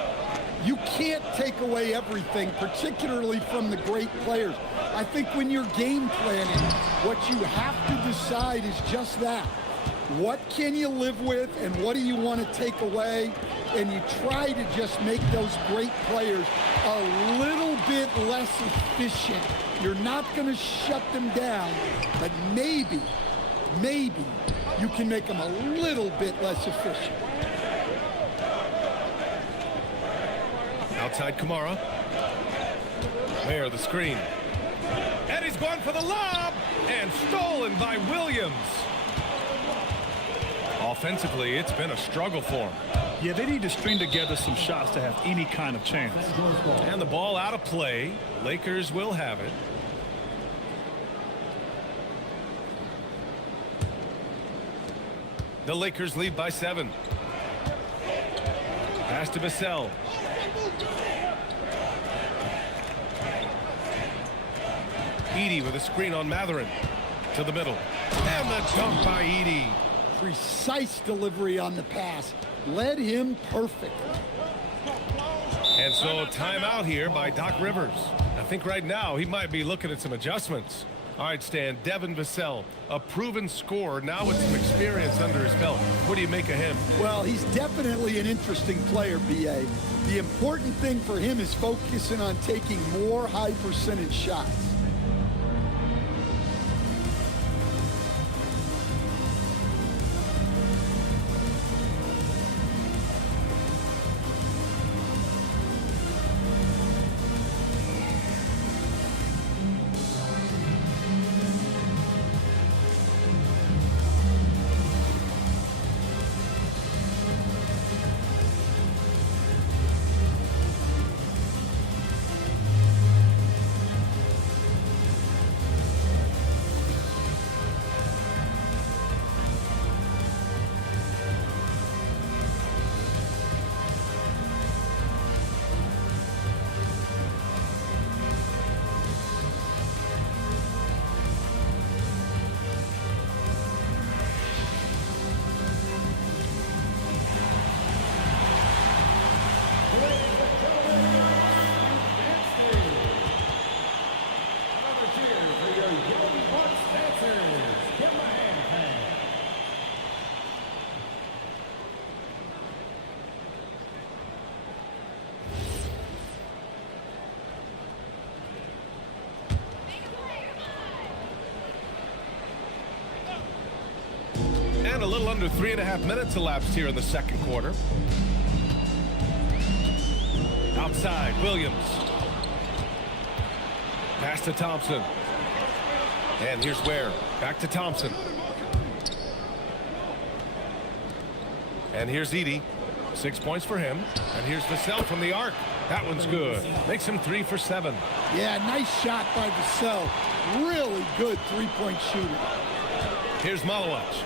you can't take away everything, particularly from the great players. I think when you're game planning, what you have to decide is just that. What can you live with and what do you want to take away? And you try to just make those great players a little bit less efficient. You're not going to shut them down, but maybe you can make them a little bit less efficient. Outside Camara. There, the screen. And he's going for the lob! And stolen by Williams. Offensively, it's been a struggle for him. Yeah, they need to string together some shots to have any kind of chance. And the ball out of play. Lakers will have it. The Lakers lead by 7. Pass to Vassell. Edey with a screen on Matherin. To the middle. And the dunk by Edey. Precise delivery on the pass. Led him perfectly. And so timeout here by Doc Rivers. I think right now he might be looking at some adjustments. All right, Stan, Devin Vassell, a proven scorer, now with some experience under his belt. What do you make of him? Well, he's definitely an interesting player, B.A. The important thing for him is focusing on taking more high-percentage shots. And a little under 3.5 minutes elapsed here in the second quarter. Outside, Williams. Pass to Thompson. And here's Ware. Back to Thompson. And here's Edey. 6 points for him. And here's Vassell from the arc. That one's good. Makes him 3 for 7. Yeah, nice shot by Vassell. Really good three-point shooter. Here's Malowicz.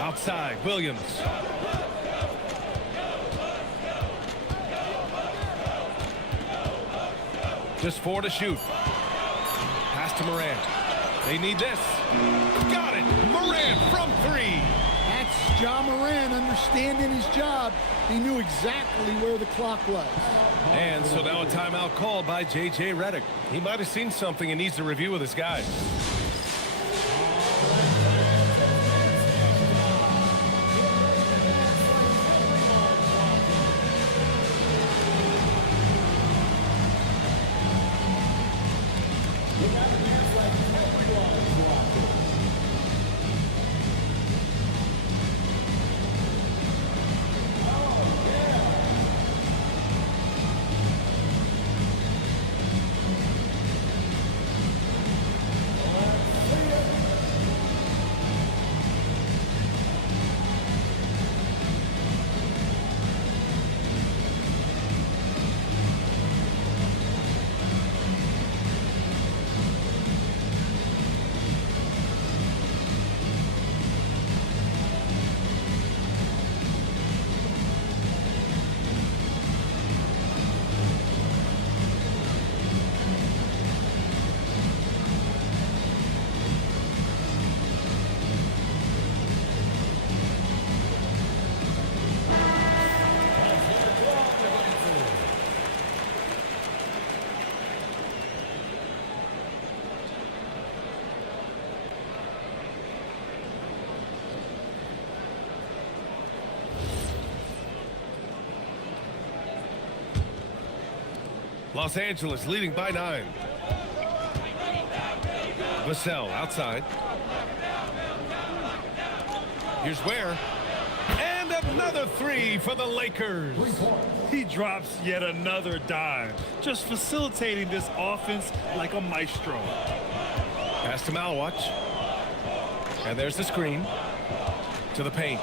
Outside, Williams. Just 4 to shoot. Pass to Morant. They need this. Got it. Morant from 3. That's Ja Morant understanding his job. He knew exactly where the clock was. And so now a timeout called by J.J. Redick. He might have seen something and needs to review with his guys. Los Angeles leading by 9. Vassell outside. Here's Ware. And another 3 for the Lakers. He drops yet another dime, just facilitating this offense like a maestro. Pass to Malowicz. And there's the screen. To the paint.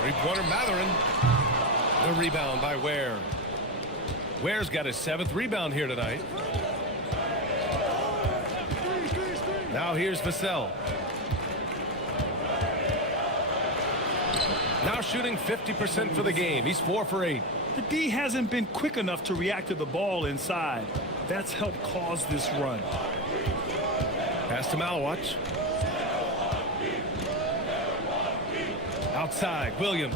Three-pointer Mathurin. The rebound by Ware. Ware's got his 7th rebound here tonight. Now here's Vassell. Now shooting 50% for the game. He's 4 for 8. The D hasn't been quick enough to react to the ball inside. That's helped cause this run. Pass to Malowicz. Outside, Williams.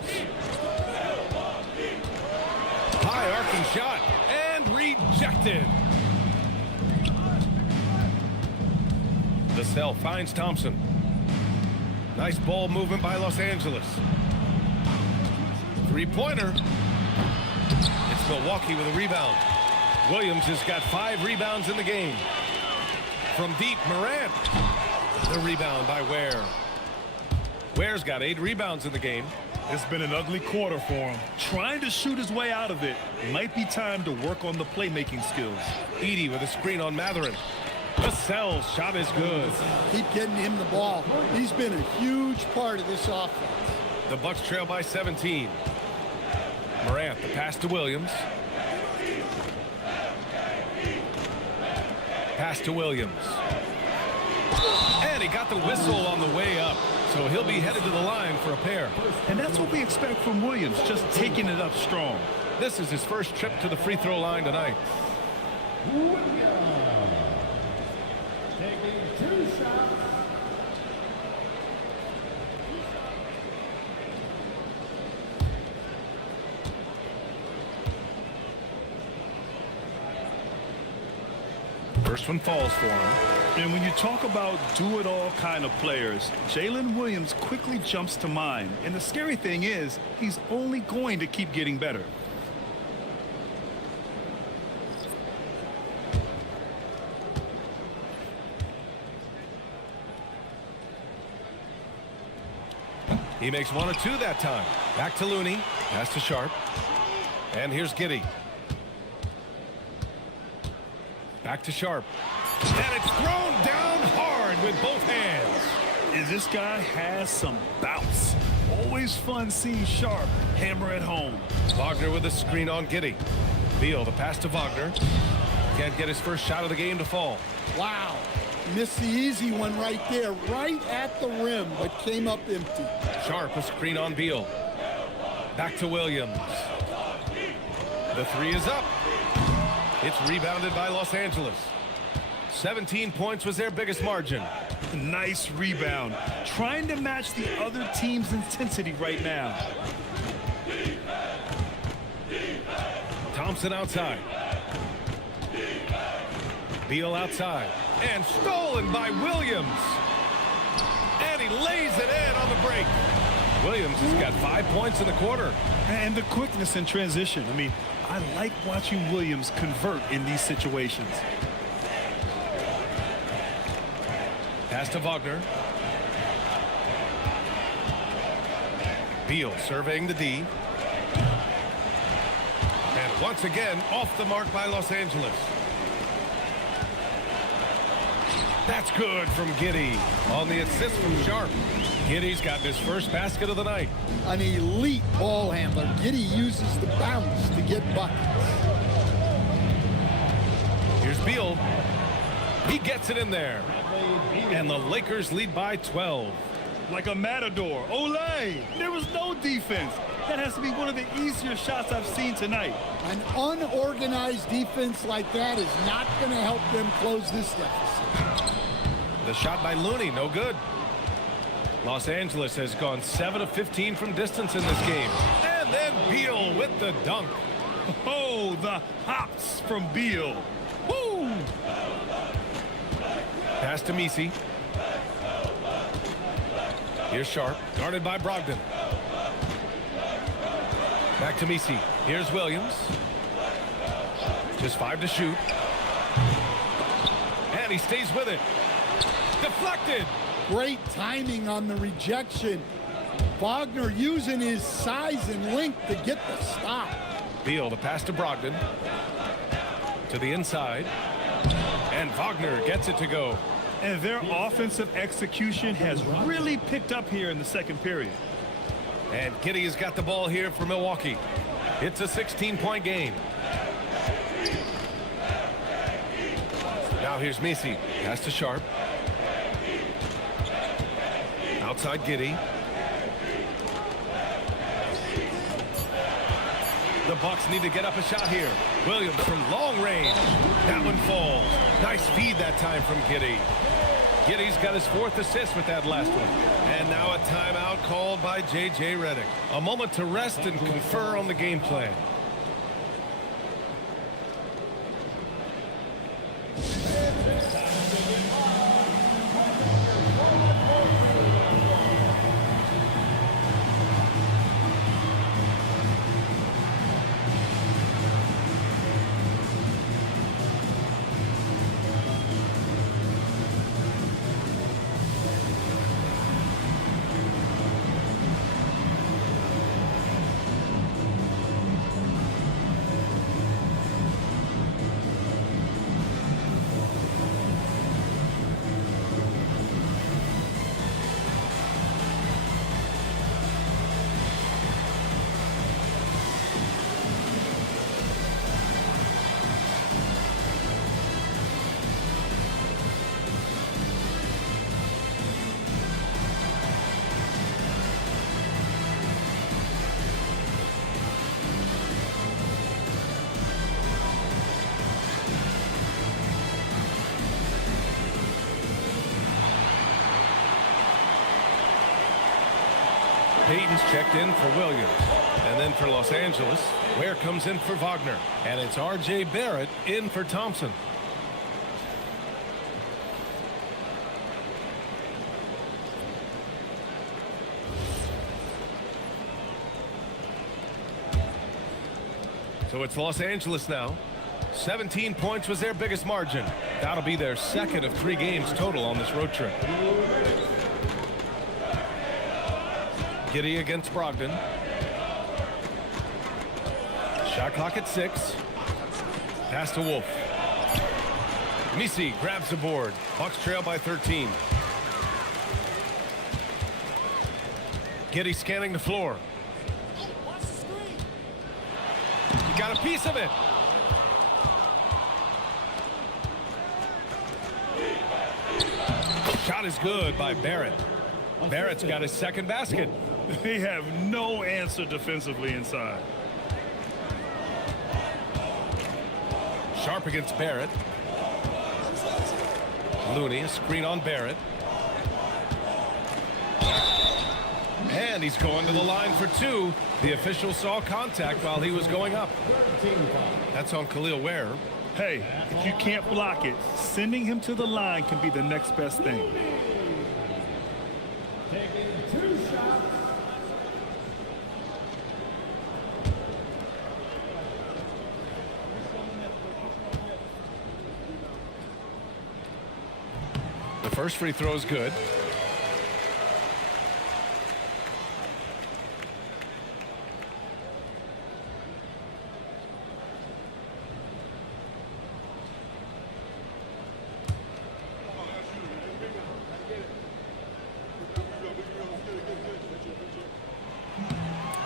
High arcing shot and rejected. Vassell finds Thompson. Nice ball movement by Los Angeles. Three-pointer. It's Milwaukee with a rebound. Williams has got 5 rebounds in the game. From deep, Morant. The rebound by Ware. Ware's got 8 rebounds in the game. It's been an ugly quarter for him. Trying to shoot his way out of it. Might be time to work on the playmaking skills. Edey with a screen on Mathurin. Vassell's shot is good. Keep getting him the ball. He's been a huge part of this offense. The Bucks trail by 17. Morant, the pass to Williams. Pass to Williams. And he got the whistle on the way up. So he'll be headed to the line for a pair. And that's what we expect from Williams, just taking it up strong. This is his first trip to the free throw line tonight. Taking 2 shots. First one falls for him. And when you talk about do-it-all kind of players, Jalen Williams quickly jumps to mind. And the scary thing is, he's only going to keep getting better. He makes 1 or 2 that time. Back to Looney. Pass to Sharp. And here's Giddey. Back to Sharp. And it's thrown down hard with both hands. And this guy has some bounce. Always fun seeing Sharp hammer at home. Wagner with a screen on Giddey. Beal, the pass to Wagner. Can't get his first shot of the game to fall. Wow. Missed the easy one right there, right at the rim, but came up empty. Sharp, a screen on Beal. Back to Williams. The 3 is up. It's rebounded by Los Angeles. 17 points was their biggest margin. Nice rebound. Trying to match the other team's intensity right now. Thompson outside. Beal outside. And stolen by Williams. And he lays it in on the break. Williams has got 5 points in the quarter. And the quickness in transition. I mean, I like watching Williams convert in these situations. Pass to Wagner. Beal surveying the D. And once again, off the mark by Los Angeles. That's good from Giddey on the assist from Sharp. Giddey's got his first basket of the night. An elite ball handler. Giddey uses the bounce to get buckets. Here's Beal. He gets it in there. And the Lakers lead by 12. Like a matador. Olay! There was no defense. That has to be one of the easier shots I've seen tonight. An unorganized defense like that is not going to help them close this deficit. The shot by Looney, no good. Los Angeles has gone 7 of 15 from distance in this game. And then Beal with the dunk. Oh, the hops from Beal. Woo! Pass to Messi. Here's Sharp, guarded by Brogdon. Back to Messi. Here's Williams. Just 5 to shoot. And he stays with it. Deflected. Great timing on the rejection. Wagner using his size and length to get the stop. Beal, the pass to Brogdon. To the inside. And Wagner gets it to go. And their offensive execution has really picked up here in the second period. And Giddey has got the ball here for Milwaukee. It's a 16-point game. Now here's Messi. Pass to Sharp. Outside Giddey. The Bucks need to get up a shot here. Williams from long range. That one falls. Nice feed that time from Giddey. Giddey's got his 4th assist with that last one. And now a timeout called by J.J. Redick. A moment to rest and confer on the game plan. Payton's checked in for Williams. And then for Los Angeles, Ware comes in for Wagner. And it's R.J. Barrett in for Thompson. So it's Los Angeles now. 17 points was their biggest margin. That'll be their 2nd of 3 games total on this road trip. Giddy against Brogdon. Shot clock at 6. Pass to Wolf. Misi grabs the board. Bucks trail by 13. Giddy scanning the floor. He got a piece of it. Shot is good by Barrett. Barrett's got his second basket. They have no answer defensively inside. Sharp against Barrett. Looney, a screen on Barrett. And he's going to the line for 2. The official saw contact while he was going up. That's on Khalil Ware. Hey, if you can't block it, sending him to the line can be the next best thing. The first free throw is good.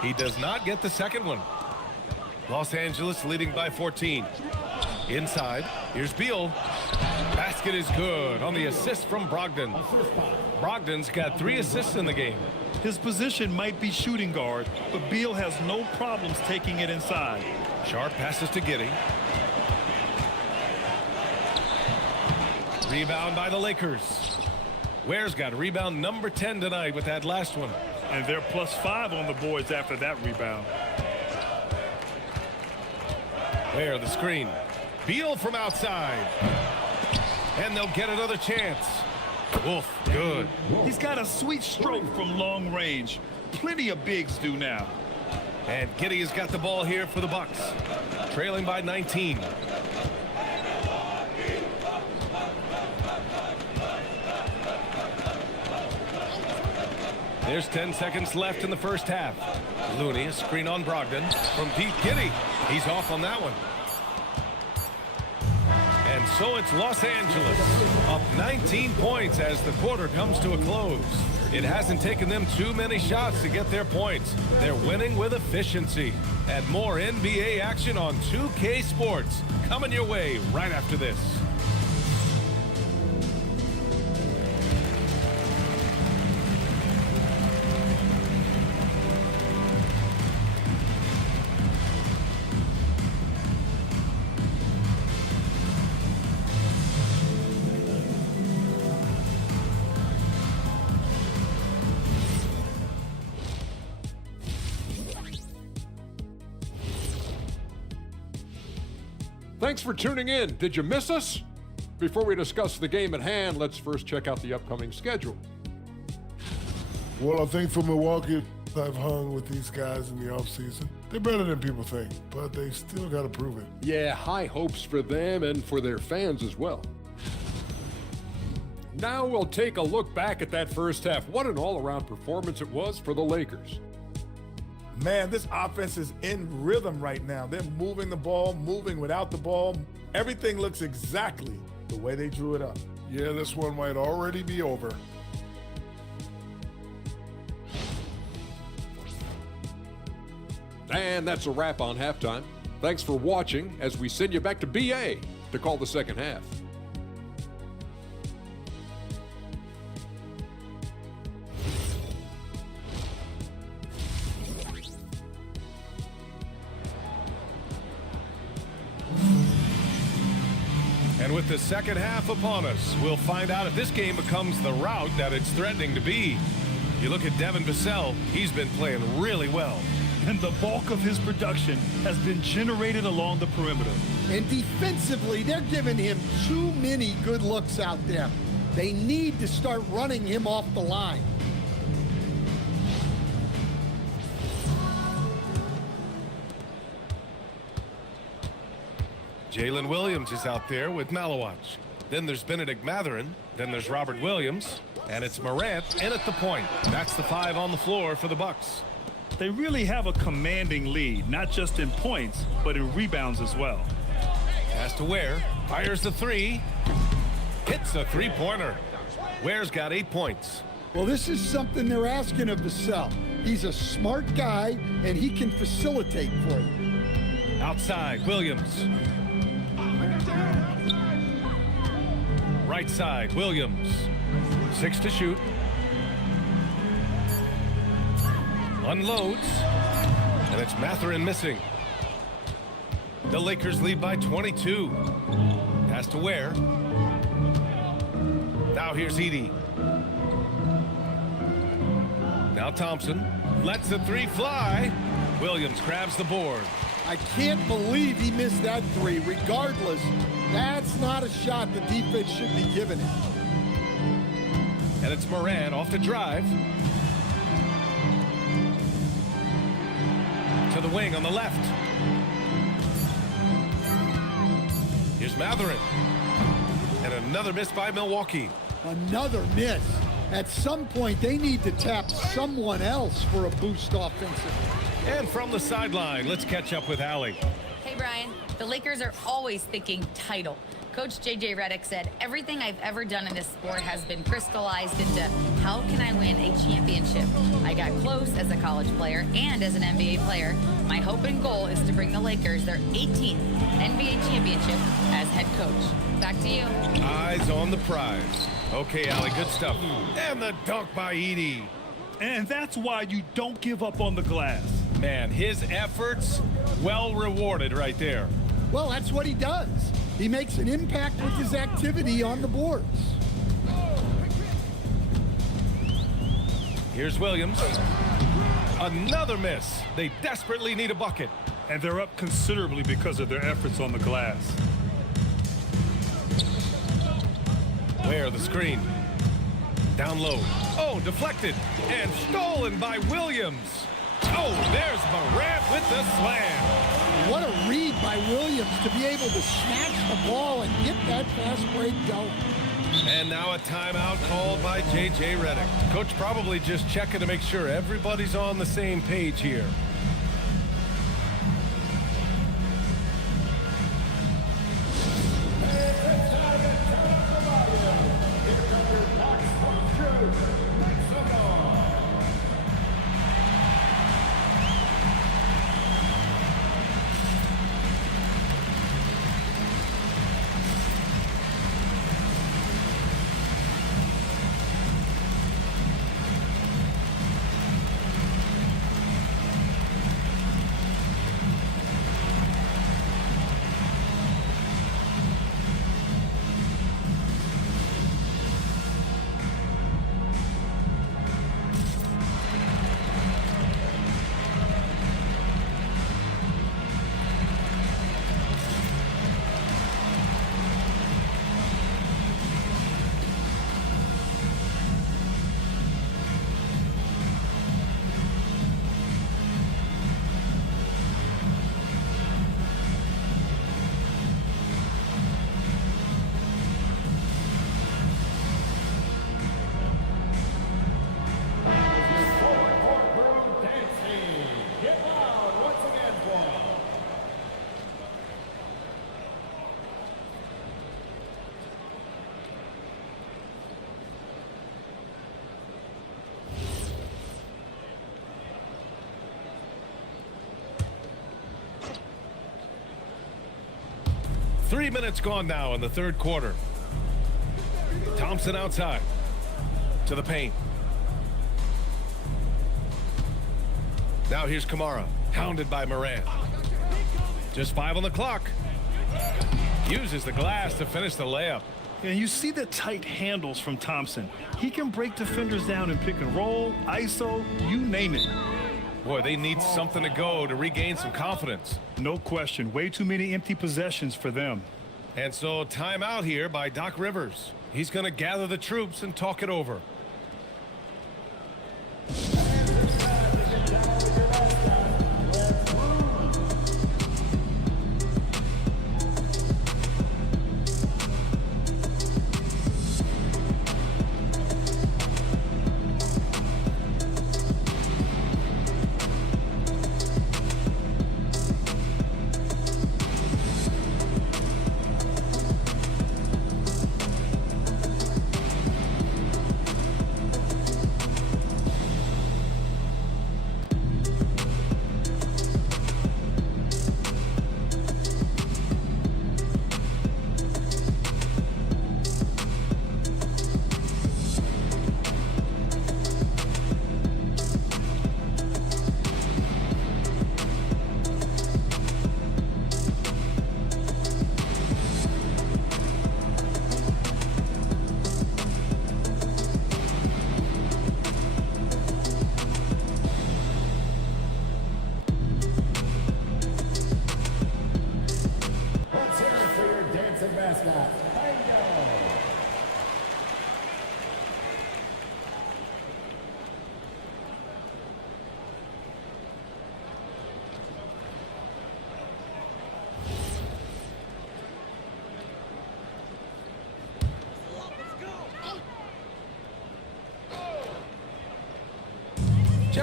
He does not get the second one. Los Angeles leading by 14. Inside, here's Beal. Basket is good on the assist from Brogdon. Brogdon's got 3 assists in the game. His position might be shooting guard, but Beal has no problems taking it inside. Sharp passes to Giddy. Rebound by the Lakers. Ware's got rebound number 10 tonight with that last one. And they're +5 on the boards after that rebound. Ware the screen. Beal from outside. And they'll get another chance. Wolf, good. He's got a sweet stroke from long range. Plenty of bigs do now. And Giddy has got the ball here for the Bucks. Trailing by 19. There's 10 seconds left in the first half. Looney, a screen on Brogdon from deep. Giddy. He's off on that one. And so it's Los Angeles up 19 points as the quarter comes to a close. It hasn't taken them too many shots to get their points. They're winning with efficiency. And more NBA action on 2K Sports coming your way right after this. Thanks for tuning in. Did you miss us? Before we discuss the game at hand, let's first check out the upcoming schedule. Well, I think for Milwaukee, I've hung with these guys in the offseason. They're better than people think, but they still got to prove it. Yeah, high hopes for them and for their fans as well. Now we'll take a look back at that first half. What an all-around performance it was for the Lakers. Man, this offense is in rhythm right now. They're moving the ball, moving without the ball. Everything looks exactly the way they drew it up. Yeah, this one might already be over. And that's a wrap on halftime. Thanks for watching as we send you back to BA to call the second half. And with the second half upon us, we'll find out if this game becomes the rout that it's threatening to be. You look at Devin Vassell, he's been playing really well. And the bulk of his production has been generated along the perimeter. And defensively, they're giving him too many good looks out there. They need to start running him off the line. Jalen Williams is out there with Malawach. Then there's Benedict Mathurin. Then there's Robert Williams. And it's Morant in at the point. That's the 5 on the floor for the Bucks. They really have a commanding lead, not just in points, but in rebounds as well. Pass to Ware. Fires the 3. Hits a 3-pointer. Ware's got 8 points. Well, this is something they're asking of Vassell. He's a smart guy, and he can facilitate for you. Outside, Williams. Right side, Williams. 6 to shoot. Unloads. And it's Mathurin missing. The Lakers lead by 22. Pass to Ware. Now here's Edey. Now Thompson lets the 3 fly. Williams grabs the board. I can't believe he missed that 3. Regardless, that's not a shot the defense should be giving him. And it's Morant off the drive. To the wing on the left. Here's Mathurin. And another miss by Milwaukee. Another miss. At some point, they need to tap someone else for a boost offensively. And from the sideline, let's catch up with Allie. Hey, Brian. The Lakers are always thinking title. Coach J.J. Redick said, everything I've ever done in this sport has been crystallized into how can I win a championship? I got close as a college player and as an NBA player. My hope and goal is to bring the Lakers their 18th NBA championship as head coach. Back to you. Eyes on the prize. Okay, Allie, good stuff. And the dunk by Edey. And that's why you don't give up on the glass. Man, his efforts well rewarded right there. Well, that's what he does. He makes an impact with his activity on the boards. Here's Williams. Another miss. They desperately need a bucket. And they're up considerably because of their efforts on the glass. Where the screen. Down low. Oh, deflected. And stolen by Williams. Oh, there's Morant with the slam. What a read by Williams to be able to snatch the ball and get that fast break going. And now a timeout called by J.J. Redick. Coach probably just checking to make sure everybody's on the same page here. Three minutes gone now in the third quarter. Thompson outside to the paint. Now here's Kamara, hounded by Morant. Just 5 on the clock. Uses the glass to finish the layup. And you see the tight handles from Thompson. He can break defenders down in pick and roll, ISO, you name it. Boy, they need something to go to regain some confidence. No question. Way too many empty possessions for them. And so timeout here by Doc Rivers. He's going to gather the troops and talk it over.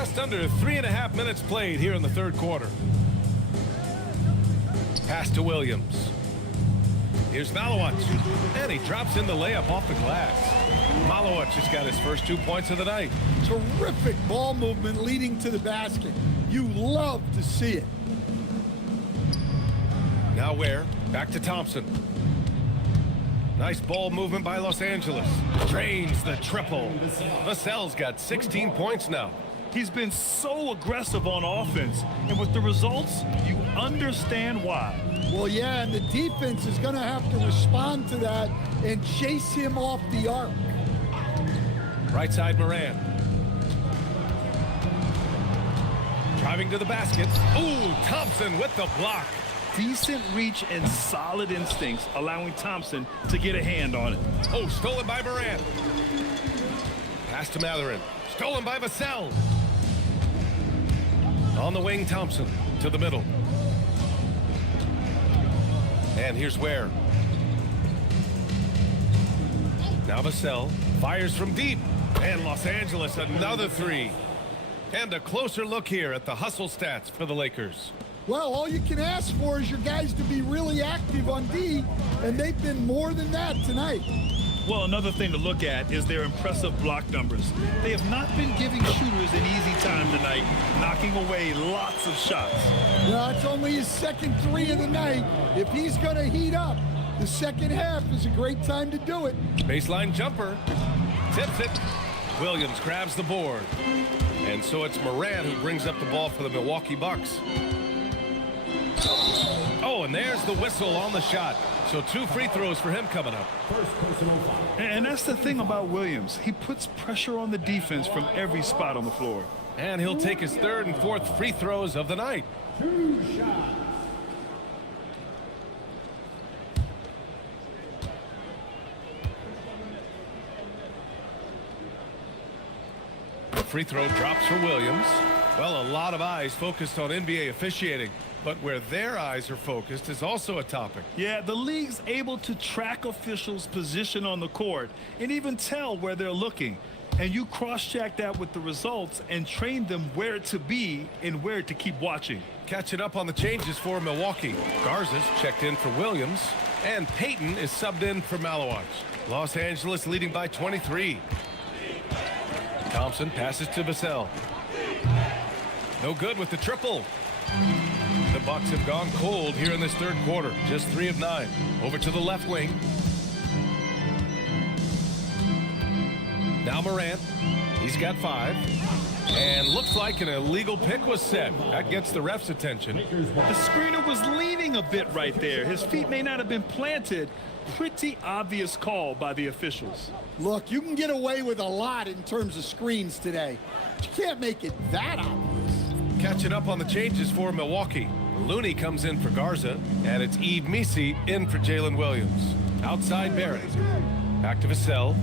Just under 3.5 minutes played here in the third quarter. Pass to Williams. Here's Malowicz, and he drops in the layup off the glass. Malowicz has got his first 2 points of the night. Terrific ball movement leading to the basket. You love to see it. Now Ware, back to Thompson. Nice ball movement by Los Angeles. Drains the triple. Vassell's got 16 points now. He's been so aggressive on offense, and with the results, you understand why. Well, yeah, and the defense is going to have to respond to that and chase him off the arc. Right side Moran. Driving to the basket. Ooh, Thompson with the block. Decent reach and solid instincts, allowing Thompson to get a hand on it. Oh, stolen by Moran. Pass to Mathurin. Stolen by Vassell. On the wing, Thompson to the middle. And here's Ware. Now Vassell fires from deep. And Los Angeles another three. And a closer look here at the hustle stats for the Lakers. Well, all you can ask for is your guys to be really active on D, and they've been more than that tonight. Well, another thing to look at is their impressive block numbers. They have not been giving shooters an easy time tonight, knocking away lots of shots. Well, it's only his second three of the night. If he's going to heat up, the second half is a great time to do it. Baseline jumper. Tips it. Williams grabs the board. And so it's Moran who brings up the ball for the Milwaukee Bucks. Oh, and there's the whistle on the shot. So 2 free throws for him coming up. And that's the thing about Williams. He puts pressure on the defense from every spot on the floor. And he'll take his 3rd and 4th free throws of the night. 2 shots. The free throw drops for Williams. Well, a lot of eyes focused on NBA officiating, but where their eyes are focused is also a topic. Yeah, the league's able to track officials' position on the court and even tell where they're looking. And you cross-check that with the results and train them where to be and where to keep watching. Catching up on the changes for Milwaukee. Garza's checked in for Williams, and Payton is subbed in for Malowicz. Los Angeles leading by 23. Thompson passes to Vassell. No good with the triple. The Bucks have gone cold here in this third quarter. Just 3 of 9. Over to the left wing. Now Morant. He's got 5. And looks like an illegal pick was set. That gets the ref's attention. The screener was leaning a bit right there. His feet may not have been planted. Pretty obvious call by the officials. Look, you can get away with a lot in terms of screens today. But you can't make it that obvious. Catching up on the changes for Milwaukee. Looney comes in for Garza, and it's Yves Missi in for Jalen Williams. Outside Barrett. Back to Vassell.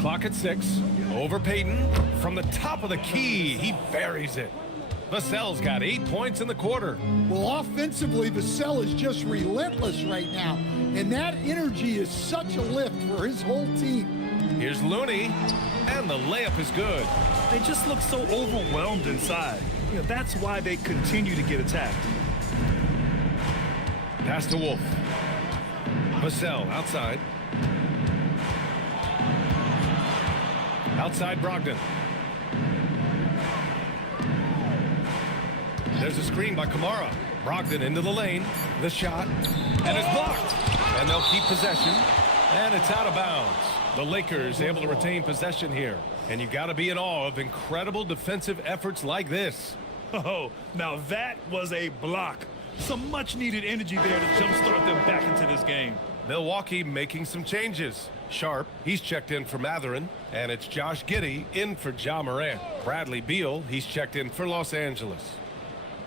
Clock at 6. Over Payton. From the top of the key, he buries it. Vassell's got 8 points in the quarter. Well, offensively, Vassell is just relentless right now. And that energy is such a lift for his whole team. Here's Looney, and the layup is good. They just look so overwhelmed inside. You know, that's why they continue to get attacked. Pass to Wolf. Vassell outside. Outside Brogdon. There's a screen by Kamara. Brogdon into the lane. The shot. And it's blocked. And they'll keep possession. And it's out of bounds. The Lakers able to retain possession here. And you got to be in awe of incredible defensive efforts like this. Oh, now that was a block. Some much-needed energy there to jumpstart them back into this game. Milwaukee making some changes. Sharp, he's checked in for Mathurin. And it's Josh Giddey in for Ja Morant. Bradley Beal, he's checked in for Los Angeles.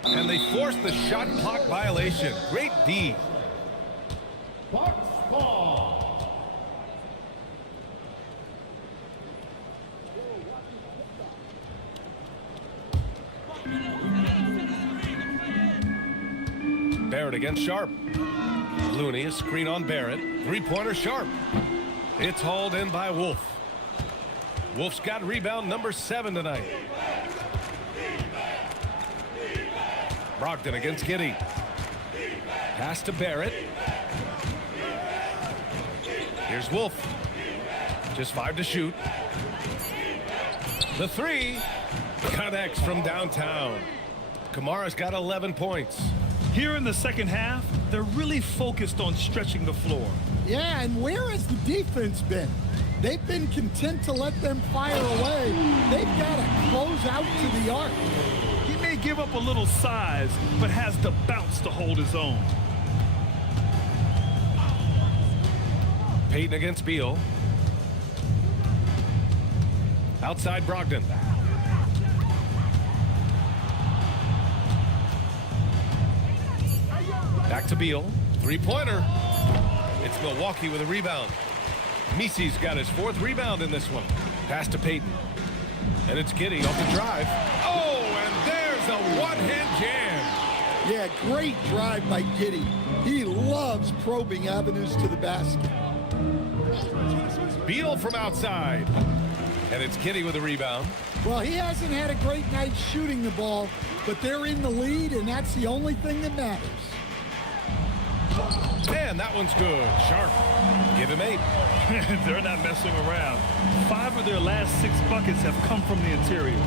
And they forced the shot clock violation. Great D. Bucks ball. Barrett against Sharp. Looney, a screen on Barrett. Three-pointer Sharp. It's hauled in by Wolf. Wolf's got rebound number 7 tonight. Brogdon against Giddey. Pass to Barrett. Here's Wolf. Just 5 to shoot. The 3 connects from downtown. Kamara's got 11 points. Here in the second half, they're really focused on stretching the floor. Yeah, and where has the defense been? They've been content to let them fire away. They've got to close out to the arc. He may give up a little size, but has the bounce to hold his own. Payton against Beal. Outside Brogdon. Back to Beal. Three-pointer. It's Milwaukee with a rebound. Misi's got his 4th rebound in this one. Pass to Payton. And it's Giddey off the drive. Oh, and there's a one-hand jam. Yeah, great drive by Giddey. He loves probing avenues to the basket. Beal from outside. And it's Giddey with a rebound. Well, he hasn't had a great night shooting the ball, but they're in the lead, and that's the only thing that matters. And that one's good. Sharp. Give him 8. They're not messing around. 5 of their last 6 buckets have come from the interior.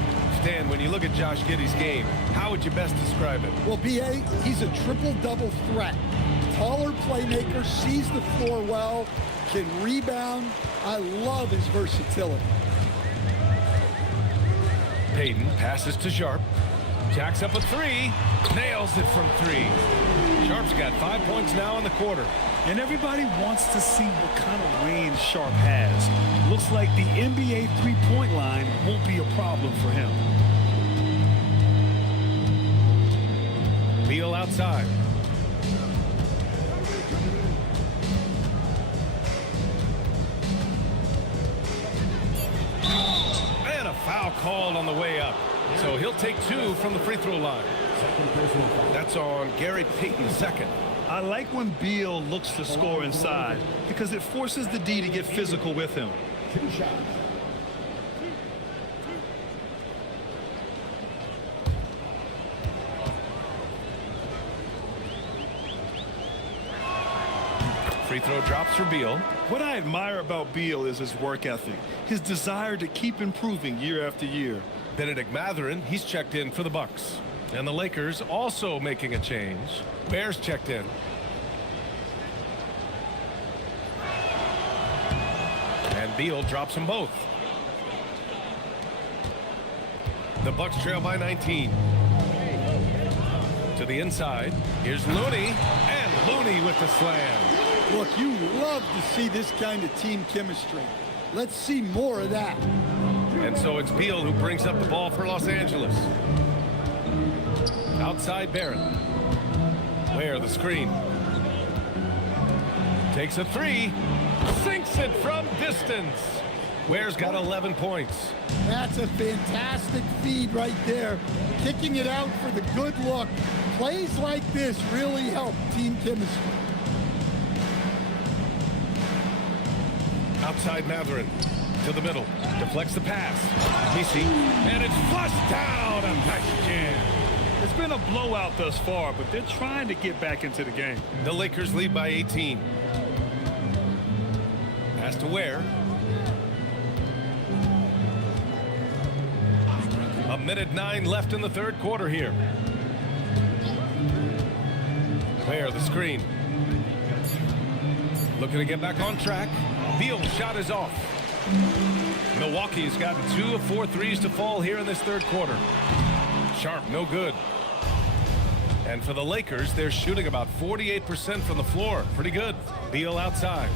Stan, when you look at Josh Giddey's game, how would you best describe it? Well, B.A., he's a triple-double threat. Taller playmaker, sees the floor well, can rebound. I love his versatility. Payton passes to Sharp. Jacks up a 3. Nails it from 3. Sharp's got 5 points now in the quarter. And everybody wants to see what kind of range Sharp has. Looks like the NBA three-point line won't be a problem for him. Beal outside. And a foul called on the way up. So he'll take 2 from the free throw line. That's on Gary Payton, second. I like when Beal looks to score inside because it forces the D to get physical with him. Free throw drops for Beal. What I admire about Beal is his work ethic, his desire to keep improving year after year. Benedict Mathurin, he's checked in for the Bucks. And the Lakers also making a change. Bears checked in. And Beal drops them both. The Bucks trail by 19. To the inside. Here's Looney. And Looney with the slam. Look, you love to see this kind of team chemistry. Let's see more of that. And so it's Beal who brings up the ball for Los Angeles. Outside Barrett. Where the screen. Takes a 3. Sinks it from distance. Ware's got 11 points. That's a fantastic feed right there. Kicking it out for the good look. Plays like this really help team chemistry. Outside Mathurin. To the middle. Deflects the pass. Misi. And it's flushed down. A nice jam. It's been a blowout thus far, but they're trying to get back into the game. The Lakers lead by 18. Pass to Ware. A minute 9 left in the third quarter here. Ware, the screen. Looking to get back on track. Beal's shot is off. Milwaukee's gotten 2 of 4 threes to fall here in this third quarter. Sharp, no good. And for the Lakers, they're shooting about 48% from the floor. Pretty good. Beal outside.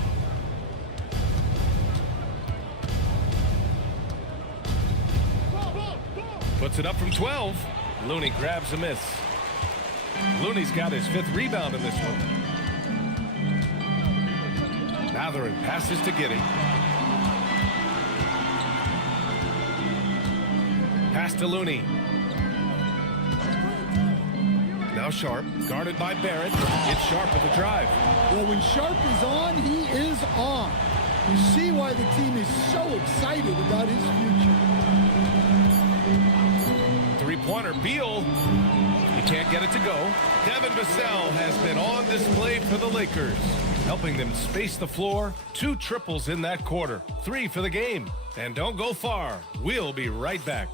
Puts it up from 12. Looney grabs a miss. Looney's got his 5th rebound in this one. Mathurin passes to Giddey. Pass to Looney. Now Sharp, guarded by Barrett. It's Sharp with the drive. Well, when Sharp is on, he is on. You see why the team is so excited about his future. Three-pointer, Beal. He can't get it to go. Devin Vassell has been on display for the Lakers, helping them space the floor. 2 triples in that quarter. 3 for the game. And don't go far. We'll be right back.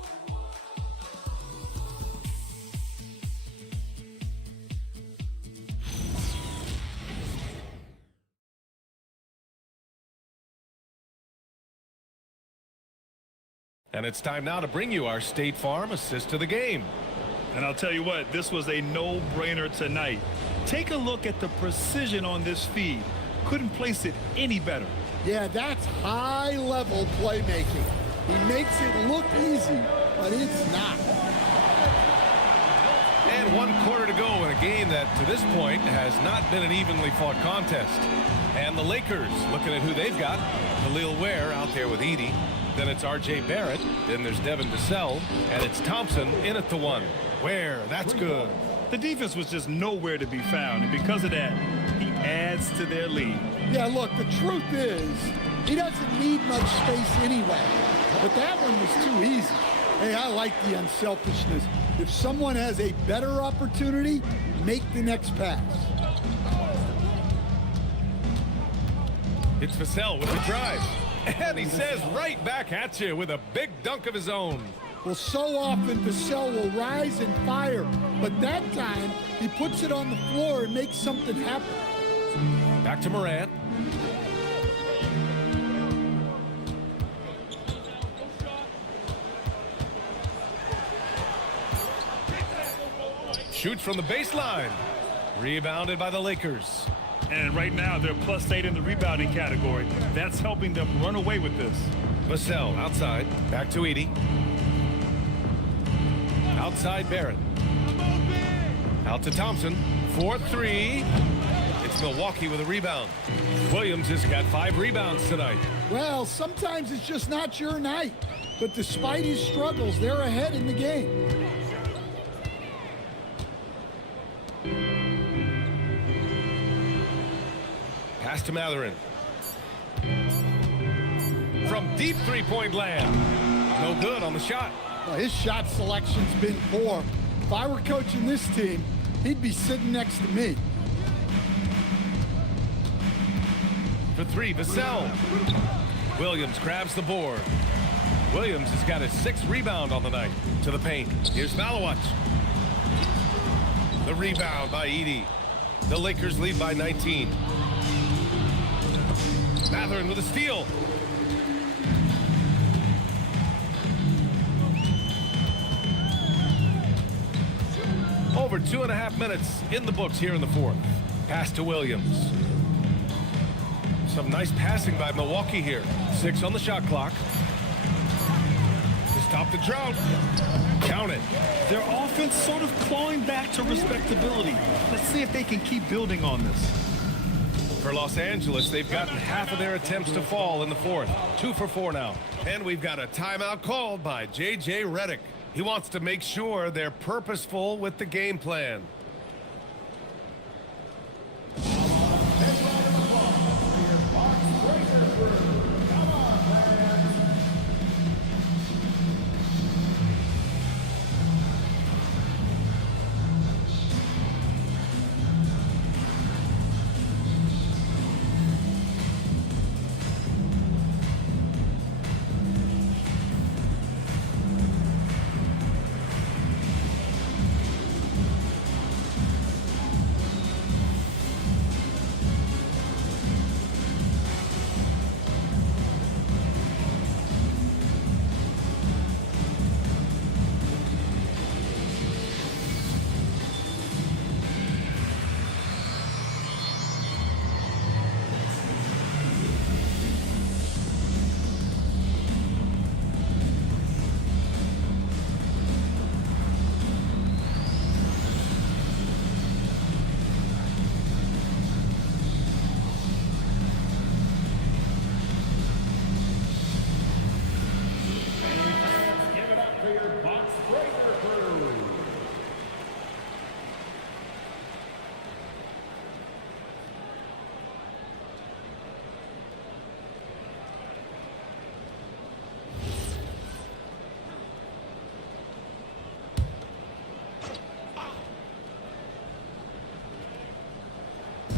And it's time now to bring you our State Farm assist to the game. And I'll tell you what, this was a no-brainer tonight. Take a look at the precision on this feed. Couldn't place it any better. Yeah, that's high-level playmaking. He makes it look easy, but it's not. And 1 quarter to go in a game that, to this point, has not been an evenly fought contest. And the Lakers, looking at who they've got, Khalil Ware out there with Edey. Then it's R.J. Barrett. Then there's Devin Vassell. And it's Thompson in at the 1. Ware, that's good. The defense was just nowhere to be found. And because of that, he adds to their lead. Yeah, look, the truth is, he doesn't need much space anyway. But that one was too easy. Hey, I like the unselfishness. If someone has a better opportunity, make the next pass. It's Vassell with the drive. And he says right back at you with a big dunk of his own. Well, so often Vassell will rise and fire, but that time he puts it on the floor and makes something happen. Back to Morant. Shoots from the baseline. Rebounded by the Lakers. And right now, they're +8 in the rebounding category. That's helping them run away with this. Vassell outside. Back to Edey. Outside Barrett. Out to Thompson. 4-3. It's Milwaukee with a rebound. Williams has got 5 rebounds tonight. Well, sometimes it's just not your night. But despite his struggles, they're ahead in the game. Pass to Mathurin. From deep three-point land. No good on the shot. Well, his shot selection's been poor. If I were coaching this team, he'd be sitting next to me. For 3, Vassell. Williams grabs the board. Williams has got his 6th rebound on the night. To the paint. Here's Malowacz. The rebound by Edey. The Lakers lead by 19. Mathurin with a steal. Over 2.5 minutes in the books here in the 4th. Pass to Williams. Some nice passing by Milwaukee here. 6 on the shot clock. To stop the drought. Count it. Their offense sort of clawing back to respectability. Let's see if they can keep building on this. For Los Angeles, they've gotten half of their attempts to fall in the 4th. 2 for 4 now. And we've got a timeout called by J.J. Redick. He wants to make sure they're purposeful with the game plan.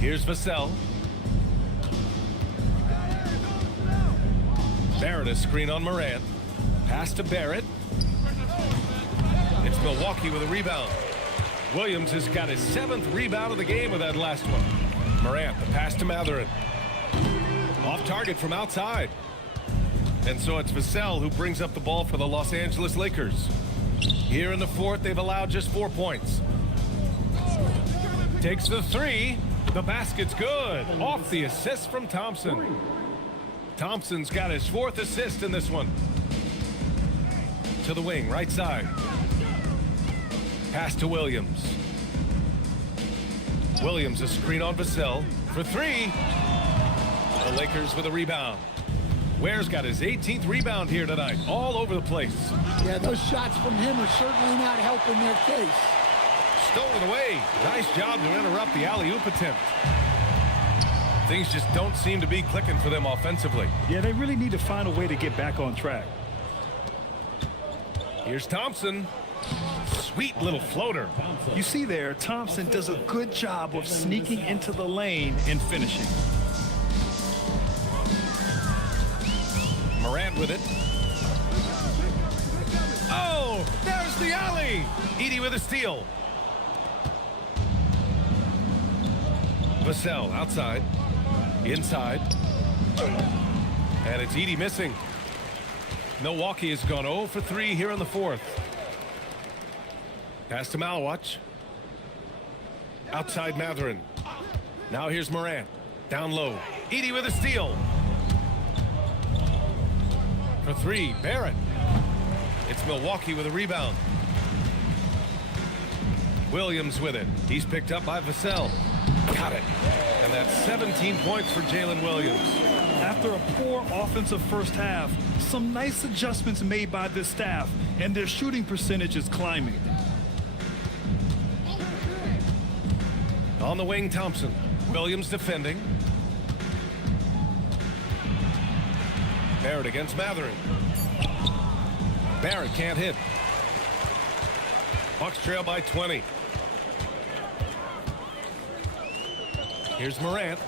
Here's Vassell. Barrett a screen on Morant. Pass to Barrett. It's Milwaukee with a rebound. Williams has got his 7th rebound of the game with that last one. Morant, the pass to Mathurin. Off target from outside. And so it's Vassell who brings up the ball for the Los Angeles Lakers. Here in the 4th, they've allowed just 4 points. Takes the 3. The basket's good. Off the assist from Thompson. Thompson's got his 4th assist in this one. To the wing, right side. Pass to Williams. Williams a screen on Vassell for 3. The Lakers with a rebound. Ware's got his 18th rebound here tonight, all over the place. Yeah, those shots from him are certainly not helping their case. Stolen away. Nice job to interrupt the alley-oop attempt. Things just don't seem to be clicking for them offensively. Yeah, they really need to find a way to get back on track. Here's Thompson. Sweet little floater. You see there, Thompson does a good job of sneaking into the lane and finishing. Morant with it. Oh, there's the alley. Edey with a steal. Vassell outside. Inside. And it's Edey missing. Milwaukee has gone 0 for 3 here in the 4th. Pass to Malwatch. Outside Mathurin. Now here's Morant. Down low. Edey with a steal. For 3, Barrett. It's Milwaukee with a rebound. Williams with it. He's picked up by Vassell. Got it. And that's 17 points for Jalen Williams. After a poor offensive first half, some nice adjustments made by this staff, and their shooting percentage is climbing. On the wing, Thompson. Williams defending. Barrett against Mathurin. Barrett can't hit. Bucks trail by 20. Here's Morant.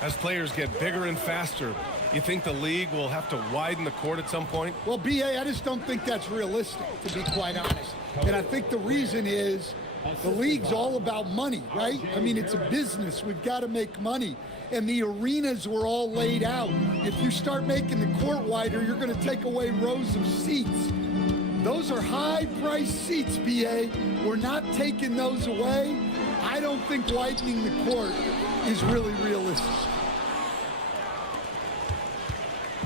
As players get bigger and faster, you think the league will have to widen the court at some point? Well, B.A., I just don't think that's realistic, to be quite honest. And I think the reason is the league's all about money, right? I mean, it's a business. We've got to make money. And the arenas were all laid out. If you start making the court wider, you're going to take away rows of seats. Those are high-priced seats, B.A. We're not taking those away. I don't think widening the court is really realistic.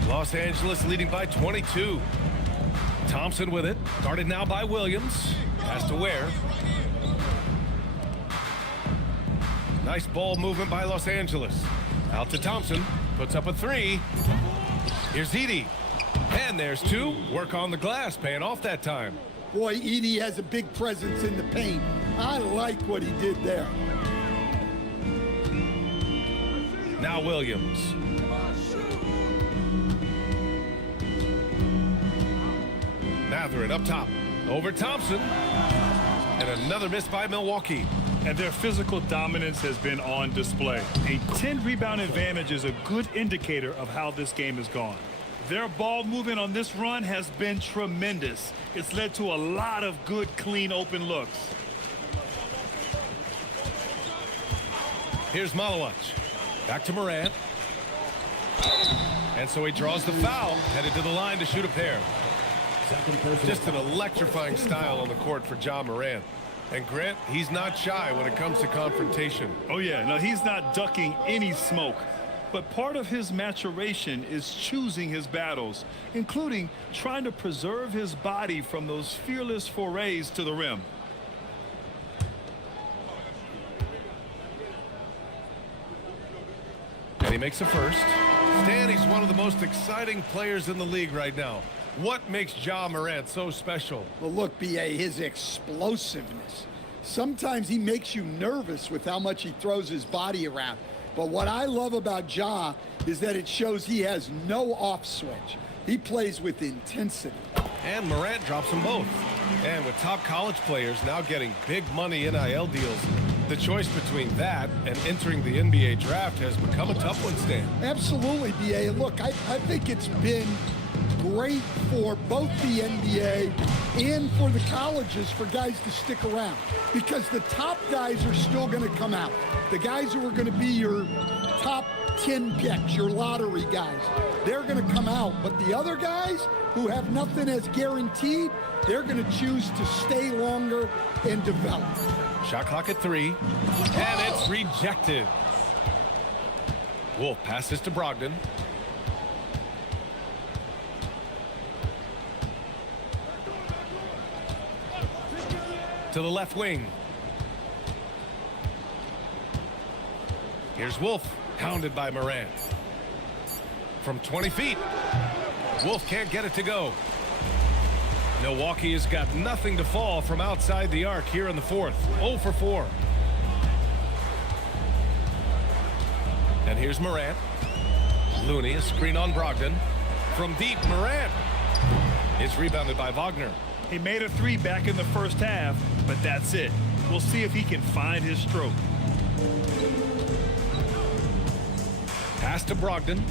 Los Angeles leading by 22. Thompson with it. Guarded now by Williams. Pass to Ware. Nice ball movement by Los Angeles. Out to Thompson. Puts up a 3. Here's Edey. And there's 2. Work on the glass. Paying off that time. Boy, Edey has a big presence in the paint. I like what he did there. Now Williams. Mathurin up top. Over Thompson. And another miss by Milwaukee. And their physical dominance has been on display. A 10-rebound advantage is a good indicator of how this game has gone. Their ball movement on this run has been tremendous. It's led to a lot of good, clean, open looks. Here's Malawach. Back to Morant. And so he draws the foul, headed to the line to shoot a pair. Just an electrifying style on the court for Ja Morant. And Grant, he's not shy when it comes to confrontation. Oh yeah, no, he's not ducking any smoke. But part of his maturation is choosing his battles, including trying to preserve his body from those fearless forays to the rim. And he makes a first. Stan, he's one of the most exciting players in the league right now. What makes Ja Morant so special? Well, look, B.A., his explosiveness. Sometimes he makes you nervous with how much he throws his body around. But what I love about Ja is that it shows he has no off switch. He plays with intensity. And Morant drops them both. And with top college players now getting big money NIL deals, the choice between that and entering the NBA draft has become a tough one, Stan. Absolutely, BA. Look, I think it's been great for both the NBA and for the colleges for guys to stick around, because the top guys are still going to come out. The guys who are going to be your top 10 picks, your lottery guys, they're going to come out. But the other guys who have nothing as guaranteed, they're going to choose to stay longer and develop. Shot clock at 3, and it's rejected. Wolf passes to Brogdon. To the left wing. Here's Wolf, hounded by Morant. From 20 feet. Wolf can't get it to go. Milwaukee has got nothing to fall from outside the arc here in the fourth. 0 for 4. And here's Morant. Looney, a screen on Brogdon. From deep, Morant. It's rebounded by Wagner. He made a 3 back in the first half, but that's it. We'll see if he can find his stroke. Pass to Brogdon.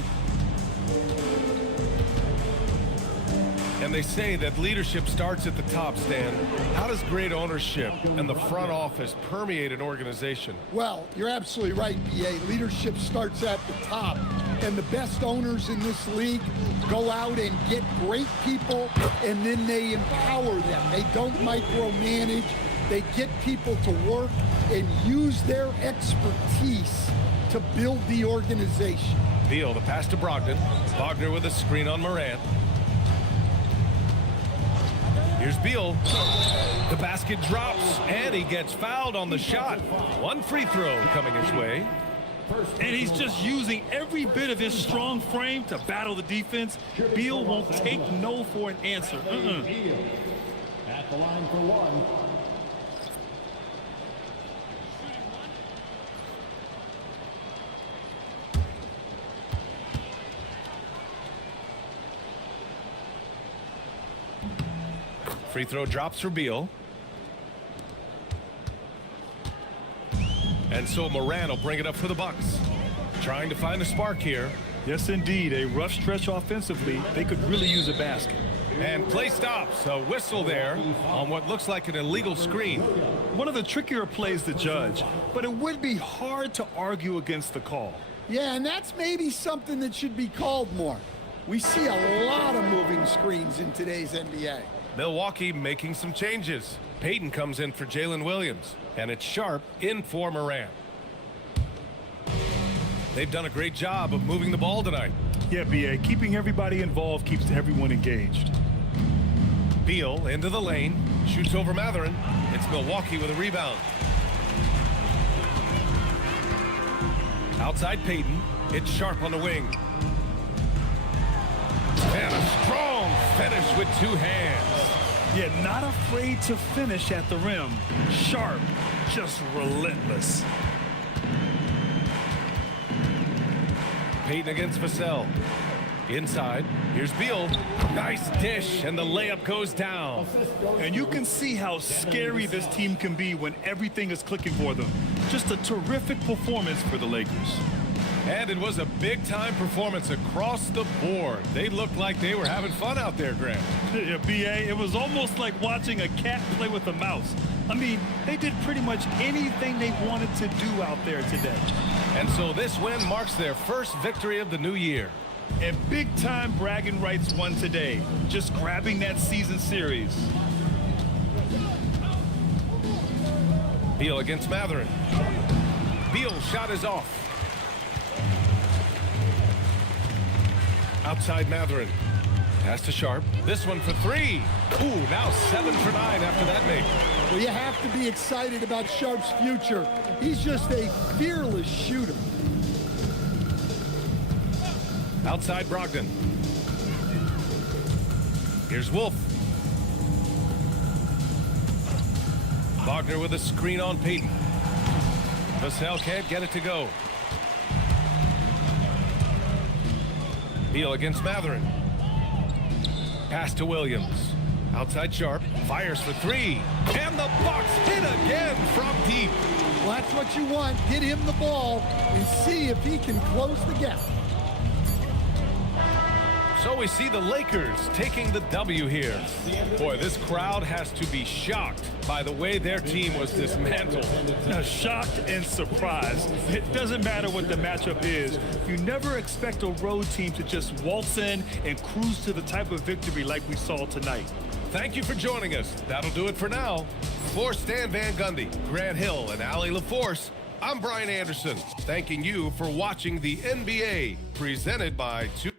And they say that leadership starts at the top, Stan. How does great ownership and the front office permeate an organization? Well, you're absolutely right, BA. Leadership starts at the top. And the best owners in this league go out and get great people, and then they empower them. They don't micromanage. They get people to work and use their expertise to build the organization. Beal, the pass to Brogdon. Wagner with a screen on Morant. Here's Beal. The basket drops, and he gets fouled on the shot. One free throw coming his way. And he's just using every bit of his strong frame to battle the defense. Beal won't take no for an answer. At the line for one. Free throw drops for Beal. And so Morant will bring it up for the Bucks. Trying to find a spark here. Yes, indeed. A rough stretch offensively. They could really use a basket. And play stops. A whistle there on what looks like an illegal screen. One of the trickier plays to judge, but it would be hard to argue against the call. Yeah, and that's maybe something that should be called more. We see a lot of moving screens in today's NBA. Milwaukee making some changes. Payton comes in for Jalen Williams, and it's Sharp in for Morant. They've done a great job of moving the ball tonight. Yeah, BA, keeping everybody involved keeps everyone engaged. Beal into the lane, shoots over Matherin. It's Milwaukee with a rebound. Outside Payton, it's Sharp on the wing. And a strong finish with two hands. Yeah, not afraid to finish at the rim. Sharp, just relentless. Payton against Vassell. Inside, here's Beal. Nice dish, and the layup goes down. And you can see how scary this team can be when everything is clicking for them. Just a terrific performance for the Lakers. And it was a big-time performance across the board. They looked like they were having fun out there, Grant. Yeah, BA, it was almost like watching a cat play with a mouse. I mean, they did pretty much anything they wanted to do out there today. And so this win marks their first victory of the new year. And big-time bragging rights won today, just grabbing that season series. Beal against Matherin. Beal's shot is off. Outside Matherin. Pass to Sharp. This one for three. Ooh, now 7 for 9 after that make. Well, you have to be excited about Sharp's future. He's just a fearless shooter. Outside Brogdon. Here's Wolf. Wagner with a screen on Payton. Vassell can't get it to go. Beal against Matherin. Pass to Williams. Outside Sharp, fires for three. And the Bucks hit again from deep. Well, that's what you want. Get him the ball and see if he can close the gap. So we see the Lakers taking the W here. Boy, this crowd has to be shocked by the way their team was dismantled. Shocked and surprised. It doesn't matter what the matchup is. You never expect a road team to just waltz in and cruise to the type of victory like we saw tonight. Thank you for joining us. That'll do it for now. For Stan Van Gundy, Grant Hill, and Allie LaForce, I'm Brian Anderson, thanking you for watching the NBA, presented by 2.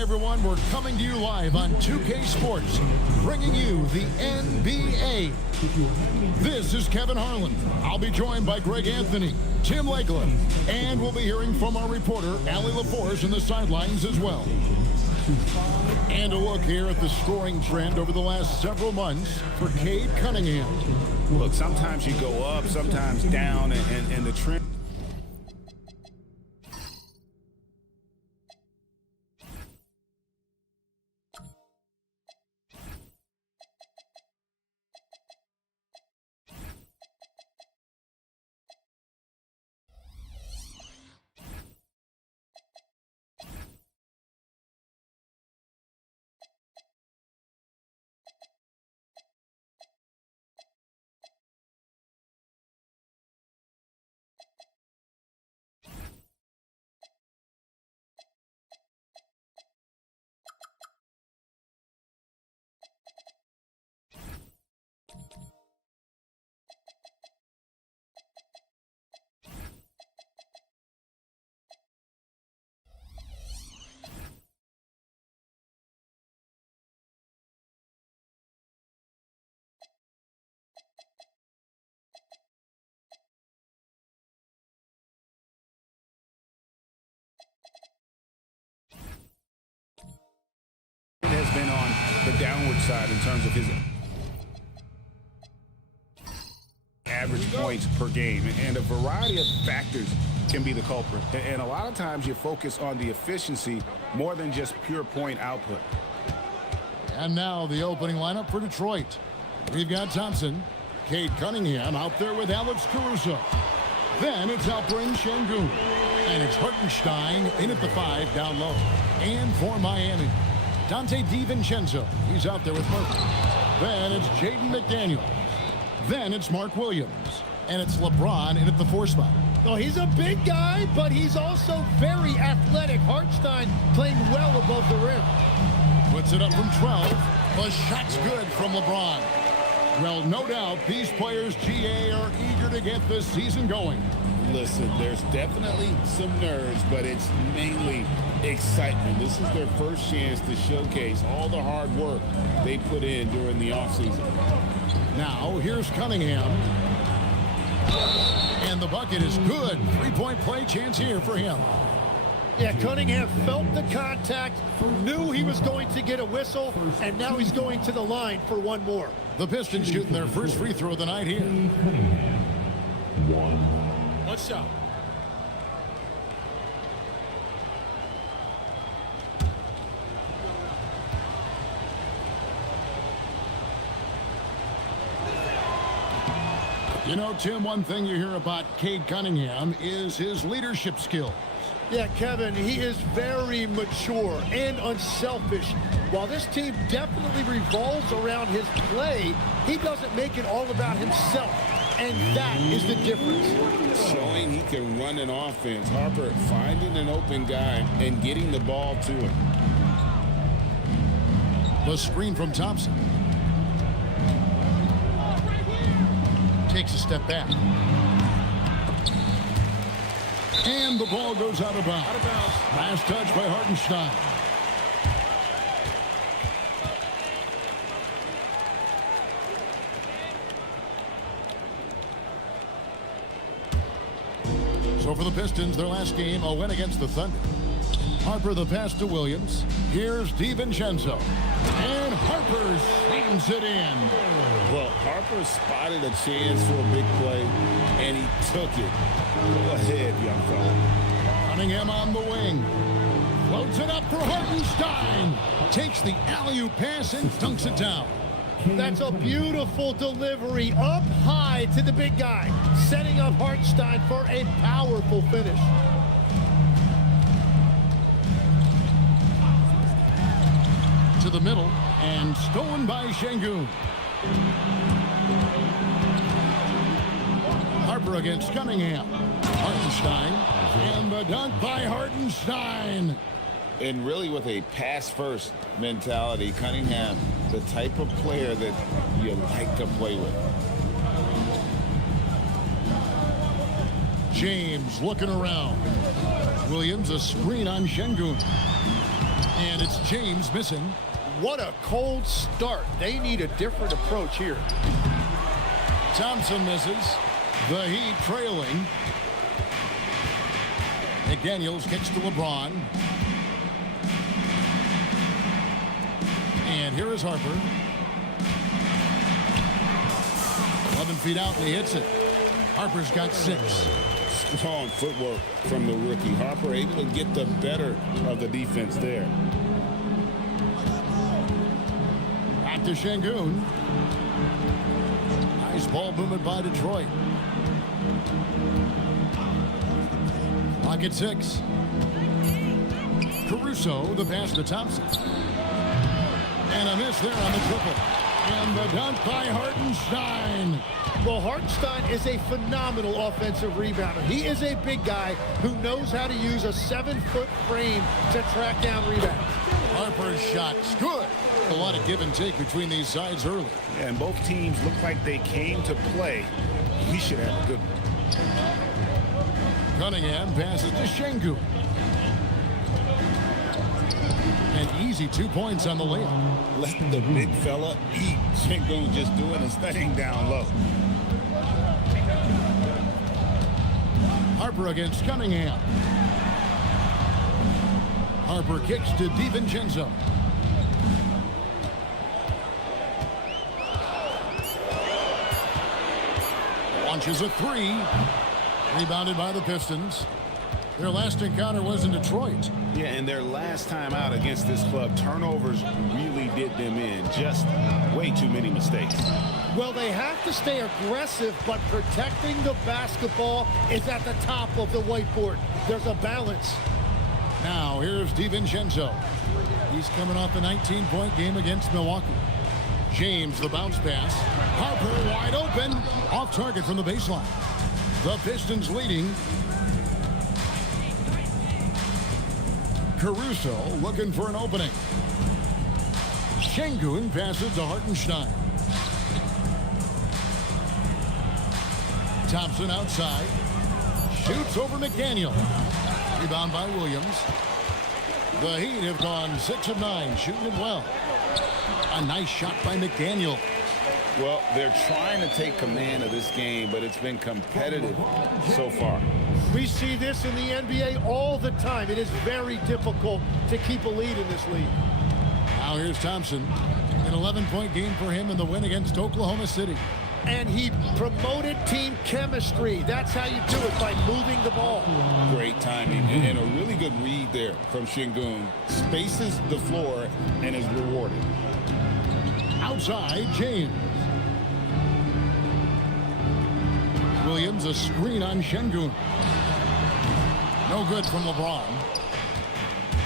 Hi, everyone. We're coming to you live on 2K Sports, bringing you the NBA. This is Kevin Harlan. I'll be joined by Greg Anthony, Tim Legler, and we'll be hearing from our reporter, Allie LaForge, in the sidelines as well. And a look here at the scoring trend over the last several months for Cade Cunningham. Look, sometimes you go up, sometimes down, and the trend. Has been on the downward side in terms of his average points per game, and a variety of factors can be the culprit. And a lot of times you focus on the efficiency more than just pure point output. And now the opening lineup for Detroit. We've got Thompson, Cade Cunningham out there with Alex Caruso. Then it's Alperen Sengun, and it's Hartenstein in at the 5 down low. And for Miami, Dante DiVincenzo. He's out there with Murphy. Then it's Jaden McDaniel. Then it's Mark Williams. And it's LeBron in at the 4 spot. No, he's a big guy, but he's also very athletic. Hartenstein playing well above the rim. Puts it up from 12. The shot's good from LeBron. Well, no doubt these players, GA, are eager to get this season going. Listen, there's definitely some nerves, but it's mainly excitement. This is their first chance to showcase all the hard work they put in during the offseason. Now, here's Cunningham. And the bucket is good. 3-point play chance here for him. Yeah, Cunningham felt the contact, knew he was going to get a whistle, and now he's going to the line for one more. The Pistons shooting their first free throw of the night here. One shot. You know, Tim, one thing you hear about Cade Cunningham is his leadership skills. Yeah, Kevin, he is very mature and unselfish. While this team definitely revolves around his play, he doesn't make it all about himself. And that is the difference. Showing he can run an offense. Harper finding an open guy and getting the ball to him. The screen from Thompson. Takes a step back. And the ball goes out of bounds. Last touch by Hartenstein. So for the Pistons, their last game, a win against the Thunder. Harper the pass to Williams. Here's DiVincenzo. And Harper slams it in. Well, Harper spotted a chance for a big play, and he took it. Go ahead, young fella. Cunningham on the wing. Floats it up for Hartenstein. Takes the alley-oop pass and dunks it down. That's a beautiful delivery up high to the big guy, setting up Hartenstein for a powerful finish. To the middle and stolen by Sengun. Harper against Cunningham. Hartenstein and the dunk by Hartenstein. And really with a pass-first mentality, Cunningham, the type of player that you like to play with. James looking around. Williams a screen on Sengun. And it's James missing. What a cold start. They need a different approach here. Thompson misses. The Heat trailing. McDaniels kicks to LeBron. And here is Harper. 11 feet out, and he hits it. Harper's got 6. Strong footwork from the rookie. Harper able to get the better of the defense there. Back to Şengün. Nice ball movement by Detroit. Clock at 6. Caruso, the pass to Thompson. And a miss there on the triple. And the dunk by Hartenstein. Well, Hartenstein is a phenomenal offensive rebounder. He is a big guy who knows how to use a 7-foot frame to track down rebounds. Harper's shot's good. A lot of give and take between these sides early. Yeah, and both teams look like they came to play. We should have a good one. Cunningham passes to Şengün. An easy 2 points on the layup. Let the big fella eat. Şengün just doing his thing down low. Harper against Cunningham. Harper kicks to DiVincenzo. Launches a 3. Rebounded by the Pistons. Their last encounter was in Detroit. Yeah, and their last time out against this club, turnovers really did them in. Just way too many mistakes. Well, they have to stay aggressive, but protecting the basketball is at the top of the whiteboard. There's a balance. Now, here's DiVincenzo. He's coming off a 19-point game against Milwaukee. James, the bounce pass. Harper wide open. Off target from the baseline. The Pistons leading. Caruso looking for an opening. Şengün passes to Hartenstein. Thompson outside. Shoots over McDaniel. Rebound by Williams. The Heat have gone 6 of 9, shooting it well. A nice shot by McDaniel. Well, they're trying to take command of this game, but it's been competitive so far. We see this in the NBA all the time. It is very difficult to keep a lead in this league. Now here's Thompson. An 11-point game for him in the win against Oklahoma City. And he promoted team chemistry. That's how you do it, by moving the ball. Great timing and a really good read there from Şengün. Spaces the floor and is rewarded. Outside, James. Williams, a screen on Şengün. No good from LeBron.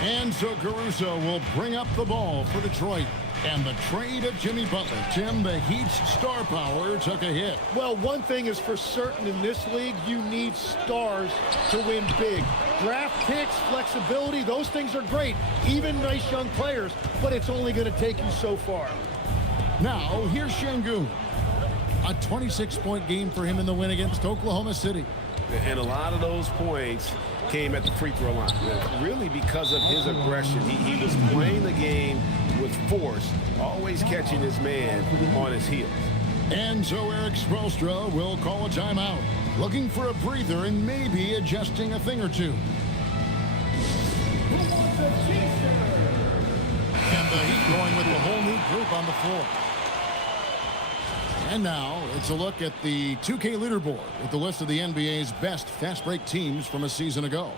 And so Caruso will bring up the ball for Detroit. And the trade of Jimmy Butler. Tim, the Heat's star power took a hit. Well, one thing is for certain in this league, you need stars to win big. Draft picks, flexibility, those things are great. Even nice young players, but it's only going to take you so far. Now, here's Şengün. A 26-point game for him in the win against Oklahoma City. And a lot of those points came at the free throw line. Really because of his aggression. He was playing the game with force, always catching his man on his heels. And so Eric Spoelstra will call a timeout, looking for a breather and maybe adjusting a thing or two. And the Heat going with the whole new group on the floor. And now it's a look at the 2K leaderboard with the list of the NBA's best fast break teams from a season ago.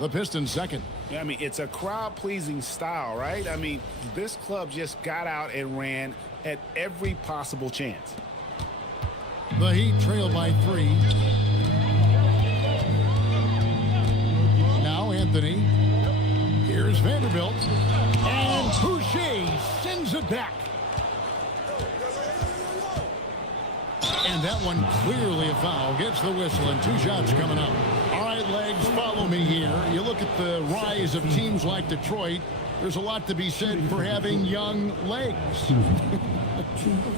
The Pistons second. Yeah, I mean, it's a crowd-pleasing style, right? I mean, this club just got out and ran at every possible chance. The Heat trail by 3. Now Anthony. Here's Vanderbilt. And Boucher sends it back. And that one clearly a foul. Gets the whistle and 2 shots coming up. All right, legs, follow me here. You look at the rise of teams like Detroit. There's a lot to be said for having young legs.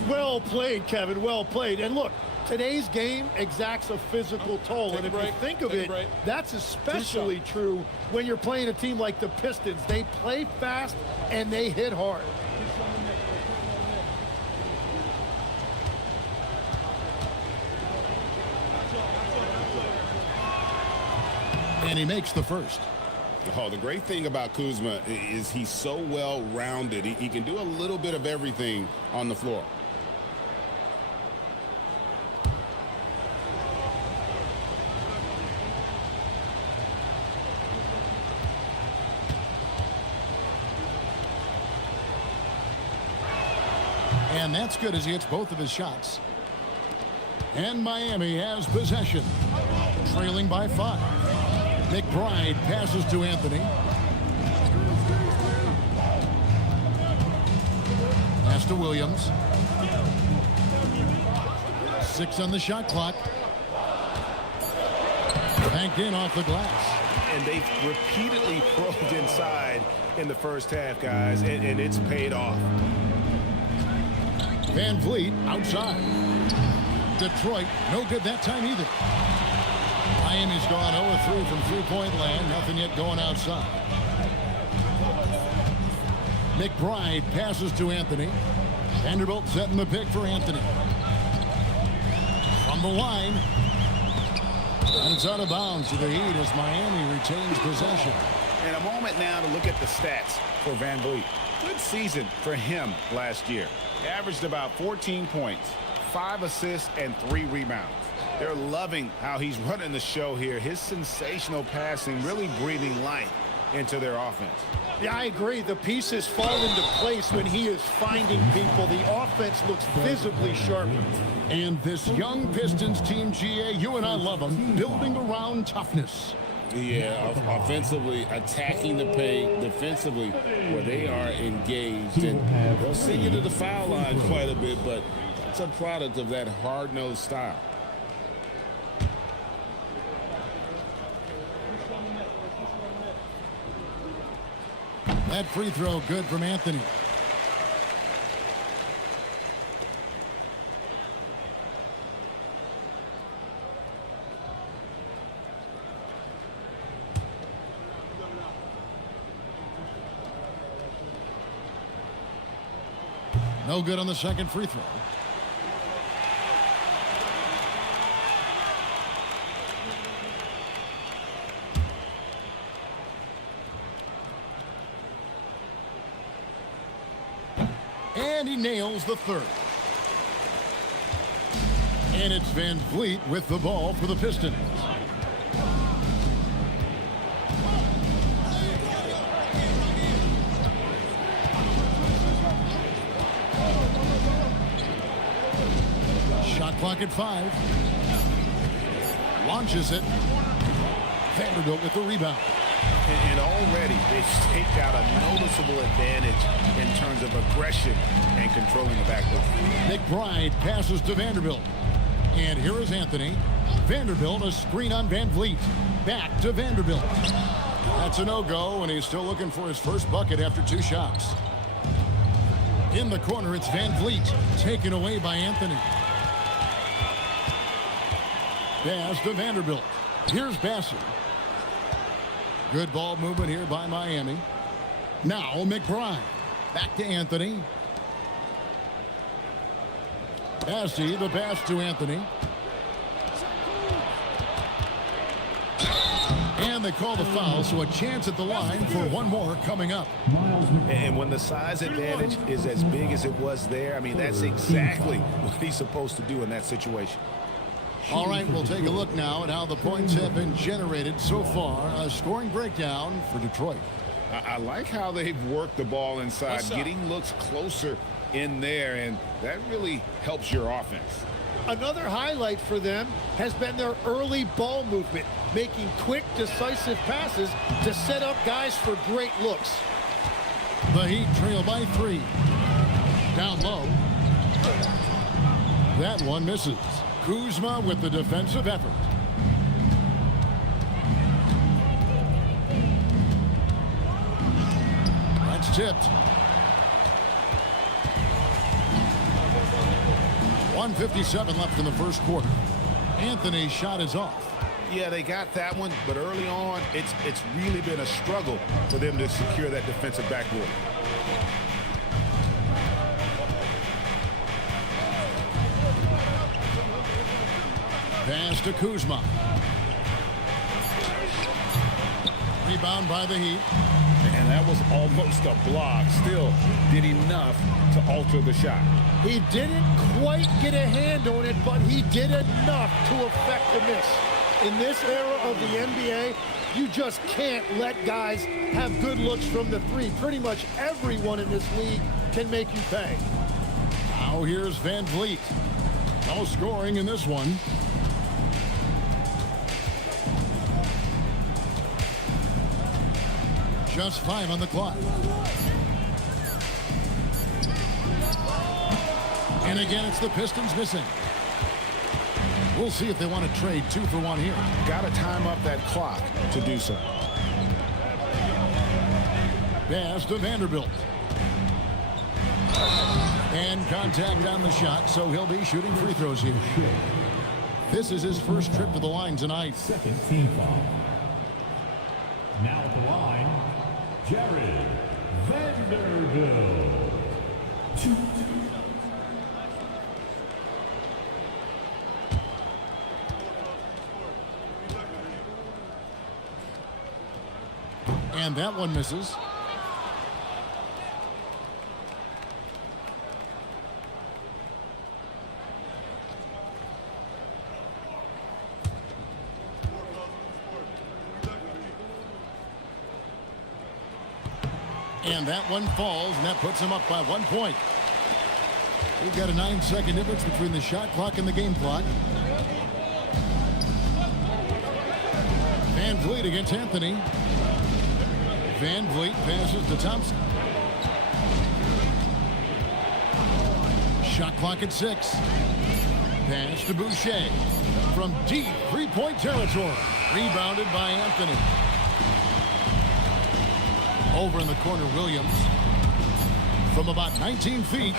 Well played, Kevin. Well played. And look, Today's game exacts a physical toll, and if you think of it, that's especially true when you're playing a team like the Pistons. They play fast and they hit hard. And he makes the first. Oh, the great thing about Kuzma is he's so well-rounded. He can do a little bit of everything on the floor. And that's good as he hits both of his shots. And Miami has possession, trailing by 5. McBride passes to Anthony. Pass to Williams. 6 on the shot clock. Banked in off the glass. And they've repeatedly probed inside in the first half, guys, and it's paid off. Van Vliet outside. Detroit, no good that time either. Miami's gone 0-3 from three-point land. Nothing yet going outside. McBride passes to Anthony. Vanderbilt setting the pick for Anthony. From the line. And it's out of bounds to the Heat as Miami retains possession. And a moment now to look at the stats for Van Vliet. Good season for him last year. Averaged about 14 points, 5 assists, and 3 rebounds. They're loving how he's running the show here. His sensational passing really breathing life into their offense. Yeah, I agree. The pieces fall into place when he is finding people. The offense looks visibly sharper. And this young Pistons team, GA, you and I love them, building around toughness. Yeah, offensively, attacking the paint, defensively, where they are engaged. And they'll send you to the foul line quite a bit, but that's a product of that hard-nosed style. That free throw good from Anthony. No good on the second free throw. And he nails the third. And it's Van Vliet with the ball for the Pistons. Shot clock at 5. Launches it. Vanderbilt with the rebound. And already they've staked out a noticeable advantage in terms of aggression and controlling the backcourt. McBride passes to Vanderbilt. And here is Anthony. Vanderbilt, a screen on Van Vliet. Back to Vanderbilt. That's a no-go, and he's still looking for his first bucket after 2 shots. In the corner, it's Van Vliet, taken away by Anthony. Pass to Vanderbilt. Here's Bassett. Good ball movement here by Miami. Now McBride. Back to Anthony. Bassett, the pass to Anthony. And they call the foul, so a chance at the line for one more coming up. And when the size advantage is as big as it was there, I mean, that's exactly what he's supposed to do in that situation. All right, we'll take a look now at how the points have been generated so far. A scoring breakdown for Detroit. I like how they've worked the ball inside, getting looks closer in there, and that really helps your offense. Another highlight for them has been their early ball movement, making quick, decisive passes to set up guys for great looks. The Heat trail by 3. Down low. That one misses. Kuzma with the defensive effort. That's tipped. 1:57 left in the first quarter. Anthony's shot is off. Yeah, they got that one, but early on, it's really been a struggle for them to secure that defensive backboard. Pass to Kuzma. Rebound by the Heat. And that was almost a block. Still did enough to alter the shot. He didn't quite get a hand on it, but he did enough to affect the miss. In this era of the NBA, you just can't let guys have good looks from the three. Pretty much everyone in this league can make you pay. Now here's Van Vliet. No scoring in this one. Just 5 on the clock. And again, it's the Pistons missing. We'll see if they want to trade 2 for 1 here. Got to time up that clock to do so. Pass to Vanderbilt. And contact on the shot, so he'll be shooting free throws here. This is his first trip to the line tonight. Second team foul. Now at the line, Jared Vanderbilt. 2. And that one misses. And that one falls, and that puts him up by 1 point. We've got a 9-second difference between the shot clock and the game clock. Van Vliet against Anthony. Van Vliet passes to Thompson. Shot clock at 6. Pass to Boucher. From deep three-point territory. Rebounded by Anthony. Over in the corner, Williams. From about 19 feet,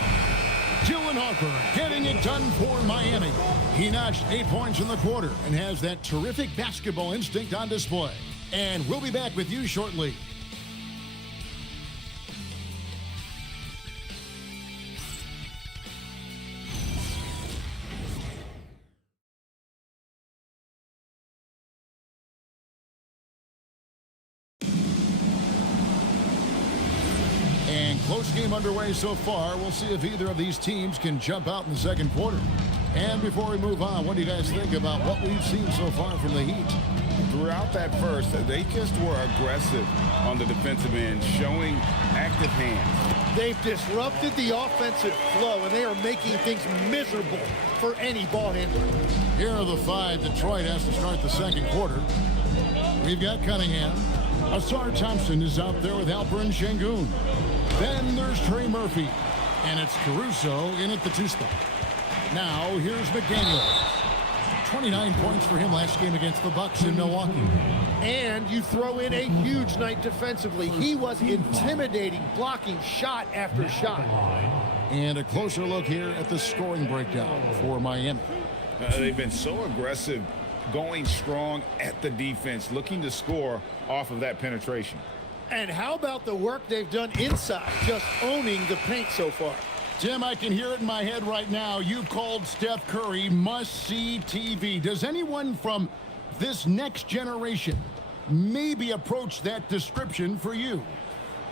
Dylan Harper getting it done for Miami. He notched 8 points in the quarter and has that terrific basketball instinct on display. And we'll be back with you shortly. Close game underway so far. We'll see if either of these teams can jump out in the second quarter. And before we move on, what do you guys think about what we've seen so far from the Heat? Throughout that first, they just were aggressive on the defensive end, showing active hands. They've disrupted the offensive flow, and they are making things miserable for any ball handler. Here are the 5 Detroit has to start the second quarter. We've got Cunningham. Asar Thompson is out there with Alperen Şengün. Then there's Trey Murphy. And it's Caruso in at the 2 spot. Now here's McDaniels. 29 points for him last game against the Bucks in Milwaukee. And you throw in a huge night defensively. He was intimidating, blocking shot after shot. And a closer look here at the scoring breakdown for Miami. They've been so aggressive, going strong at the defense, looking to score off of that penetration. And how about the work they've done inside, just owning the paint so far? Tim, I can hear it in my head right now. You called Steph Curry must-see TV. Does anyone from this next generation maybe approach that description for you?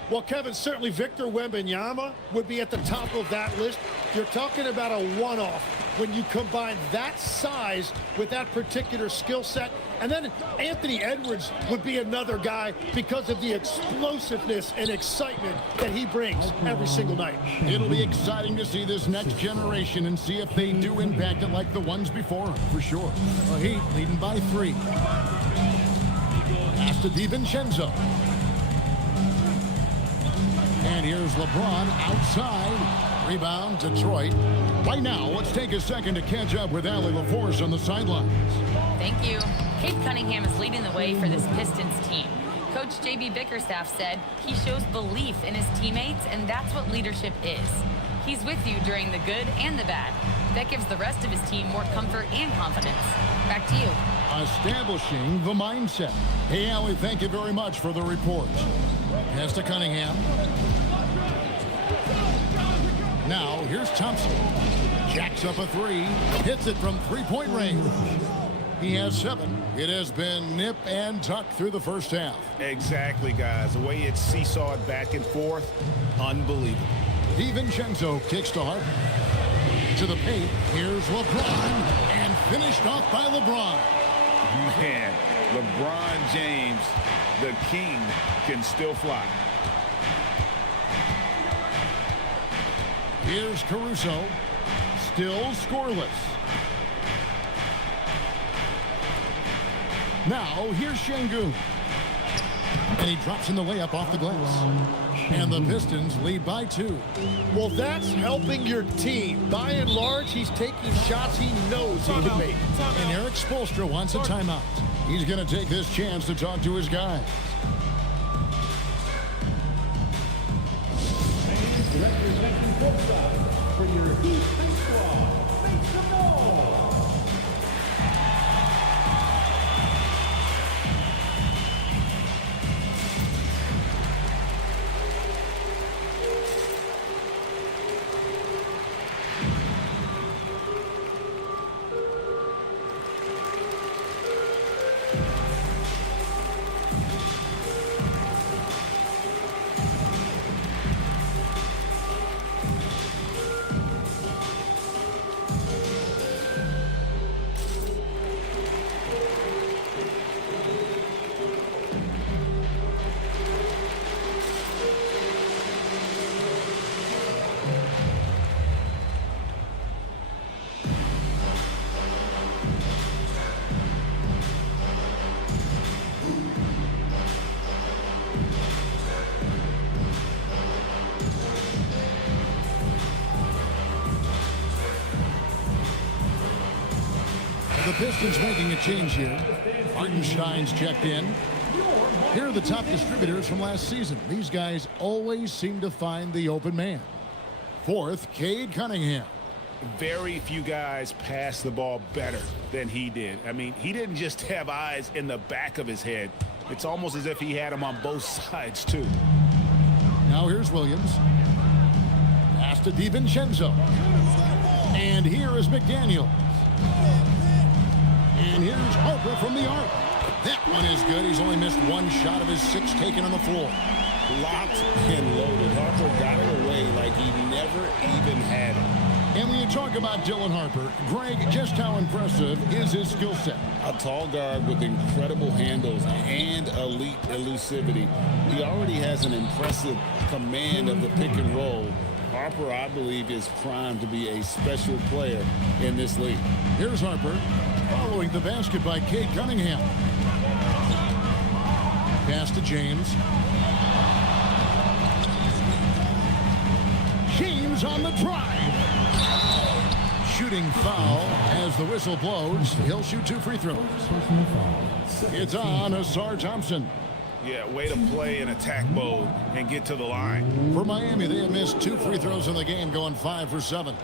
Well, Kevin, certainly Victor Wembanyama would be at the top of that list. You're talking about a one-off when you combine that size with that particular skill set. And then Anthony Edwards would be another guy because of the explosiveness and excitement that he brings every single night. It'll be exciting to see this next generation and see if they do impact it like the ones before them, for sure. The Heat leading by 3. Pass to DiVincenzo. And here's LeBron outside. Rebound, Detroit. Right now, let's take a second to catch up with Allie LaForce on the sidelines. Thank you. Cade Cunningham is leading the way for this Pistons team. Coach J.B. Bickerstaff said he shows belief in his teammates, and that's what leadership is. He's with you during the good and the bad. That gives the rest of his team more comfort and confidence. Back to you. Establishing the mindset. Hey, Allie, thank you very much for the report. Pass to Cunningham. Now, here's Thompson. Jacks up a three. Hits it from three-point range. He has 7. It has been nip and tuck through the first half. Exactly, guys. The way it's seesawed back and forth, unbelievable. DiVincenzo kicks to Harper. To the paint. Here's LeBron. And finished off by LeBron. Man, LeBron James, the king, can still fly. Here's Caruso. Still scoreless. Now, here's Şengün. And he drops in the layup off the glass. And the Pistons lead by 2. Well, that's helping your team. By and large, he's taking shots he knows he can make. And Eric Spoelstra wants a timeout. He's going to take this chance to talk to his guys. Representing courtside for your Houston squad, make some noise. The Pistons making a change here. Hartenstein's checked in. Here are the top distributors from last season. These guys always seem to find the open man. 4th, Cade Cunningham. Very few guys pass the ball better than he did. I mean, he didn't just have eyes in the back of his head. It's almost as if he had them on both sides, too. Now here's Williams. Pass to DiVincenzo. And here is McDaniel. And here's Harper from the arc. That one is good. He's only missed 1 shot of his 6 taken on the floor. Locked and loaded. Harper got it away like he never even had it. And when you talk about Dylan Harper, Greg, just how impressive is his skill set? A tall guard with incredible handles and elite elusivity. He already has an impressive command of the pick and roll. Harper, I believe, is primed to be a special player in this league. Here's Harper, following the basket by Cade Cunningham. Pass to James. James on the drive. Shooting foul as the whistle blows. He'll shoot 2 free throws. It's on Asar Thompson. Yeah, way to play in attack mode and get to the line. For Miami, they have missed 2 free throws in the game, going 5 for 7.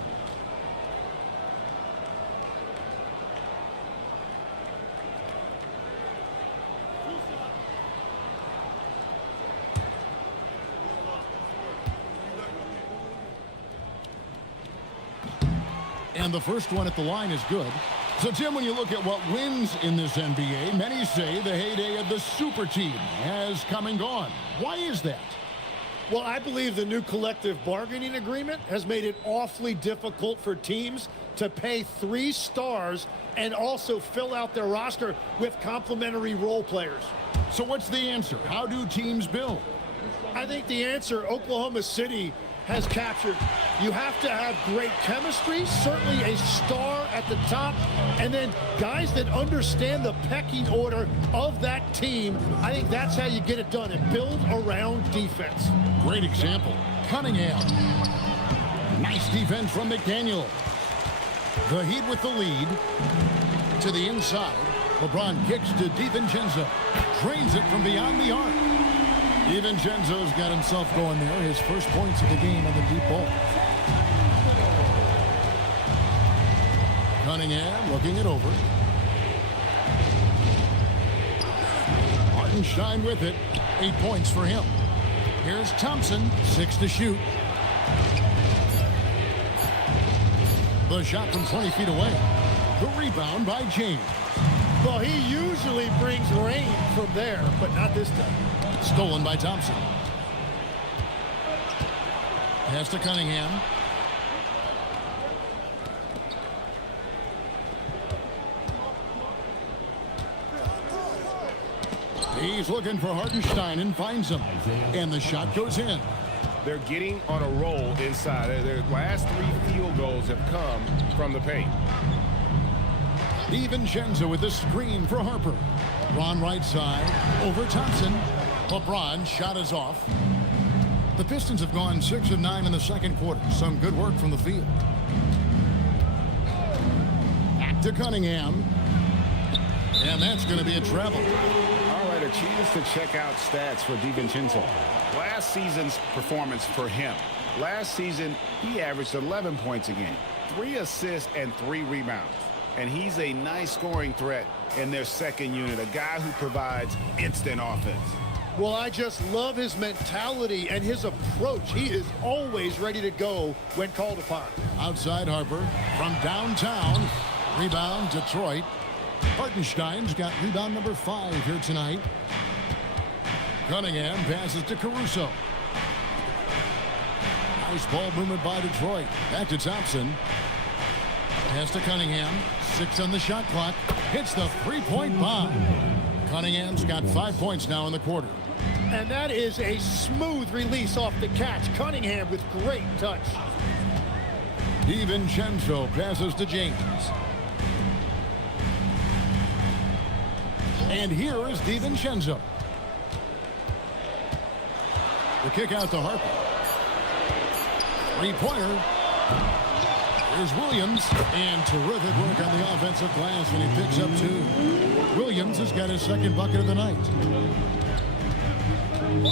And the first one at the line is good. So, Tim, when you look at what wins in this NBA, many say the heyday of the super team has come and gone. Why is that? Well, I believe the new collective bargaining agreement has made it awfully difficult for teams to pay 3 stars and also fill out their roster with complementary role players. So what's the answer? How do teams build? I think the answer Oklahoma City has captured. You have to have great chemistry, certainly a star at the top, and then guys that understand the pecking order of that team. I think that's how you get it done and build around defense. Great example. Cunningham. Nice defense from McDaniel. The Heat with the lead. To the inside. LeBron kicks to DiVincenzo. Drains it from beyond the arc. DiVincenzo's got himself going there. His first points of the game on the deep ball. Cunningham looking it over. Hartenstein with it. 8 points for him. Here's Thompson. 6 to shoot. The shot from 20 feet away. The rebound by James. Well, he usually brings rain from there, but not this time. Stolen by Thompson. Pass to Cunningham. He's looking for Hartenstein and finds him. And the shot goes in. They're getting on a roll inside. Their last 3 field goals have come from the paint. DiVincenzo with the screen for Harper. Ron right side over Thompson. LeBron's shot is off. The Pistons have gone 6 of 9 in the second quarter. Some good work from the field. Back to Cunningham. And that's going to be a travel. All right, a chance to check out stats for DiVincenzo. Last season's performance for him. Last season, he averaged 11 points a game, 3 assists and 3 rebounds. And he's a nice scoring threat in their second unit, a guy who provides instant offense. Well, I just love his mentality and his approach. He is always ready to go when called upon. Outside Harper from downtown. Rebound Detroit. Hartenstein's got rebound number 5 here tonight. Cunningham passes to Caruso. Nice ball movement by Detroit. Back to Thompson. Pass to Cunningham. 6 on the shot clock. Hits the three-point bomb. Cunningham's got 5 points now in the quarter. And that is a smooth release off the catch. Cunningham with great touch. DiVincenzo passes to James. And here is DiVincenzo. The kick out to Harper. Three-pointer. Here's Williams. And terrific work on the offensive glass when he picks up 2. Williams has got his second bucket of the night.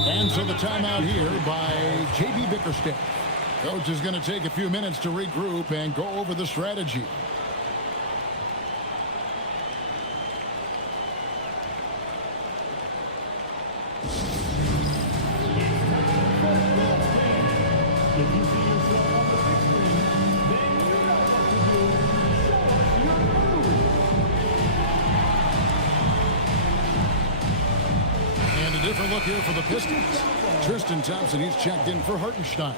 And so the timeout here by J.B. Bickerstaff. Coach is going to take a few minutes to regroup and go over the strategy. Different look here for the Pistons. Tristan Thompson, he's checked in for Hartenstein.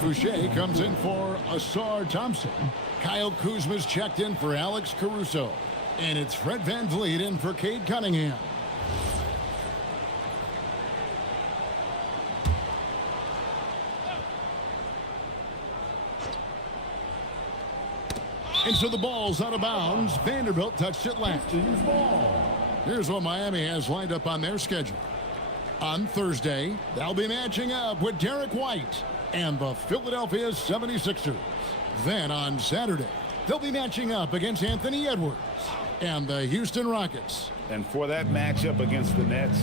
Boucher comes in for Asar Thompson. Kyle Kuzma's checked in for Alex Caruso. And it's Fred VanVleet in for Cade Cunningham. And so the ball's out of bounds. Vanderbilt touched it last. Here's what Miami has lined up on their schedule. On Thursday, they'll be matching up with Derek White and the Philadelphia 76ers. Then on Saturday, they'll be matching up against Anthony Edwards and the Houston Rockets. And for that matchup against the Nets,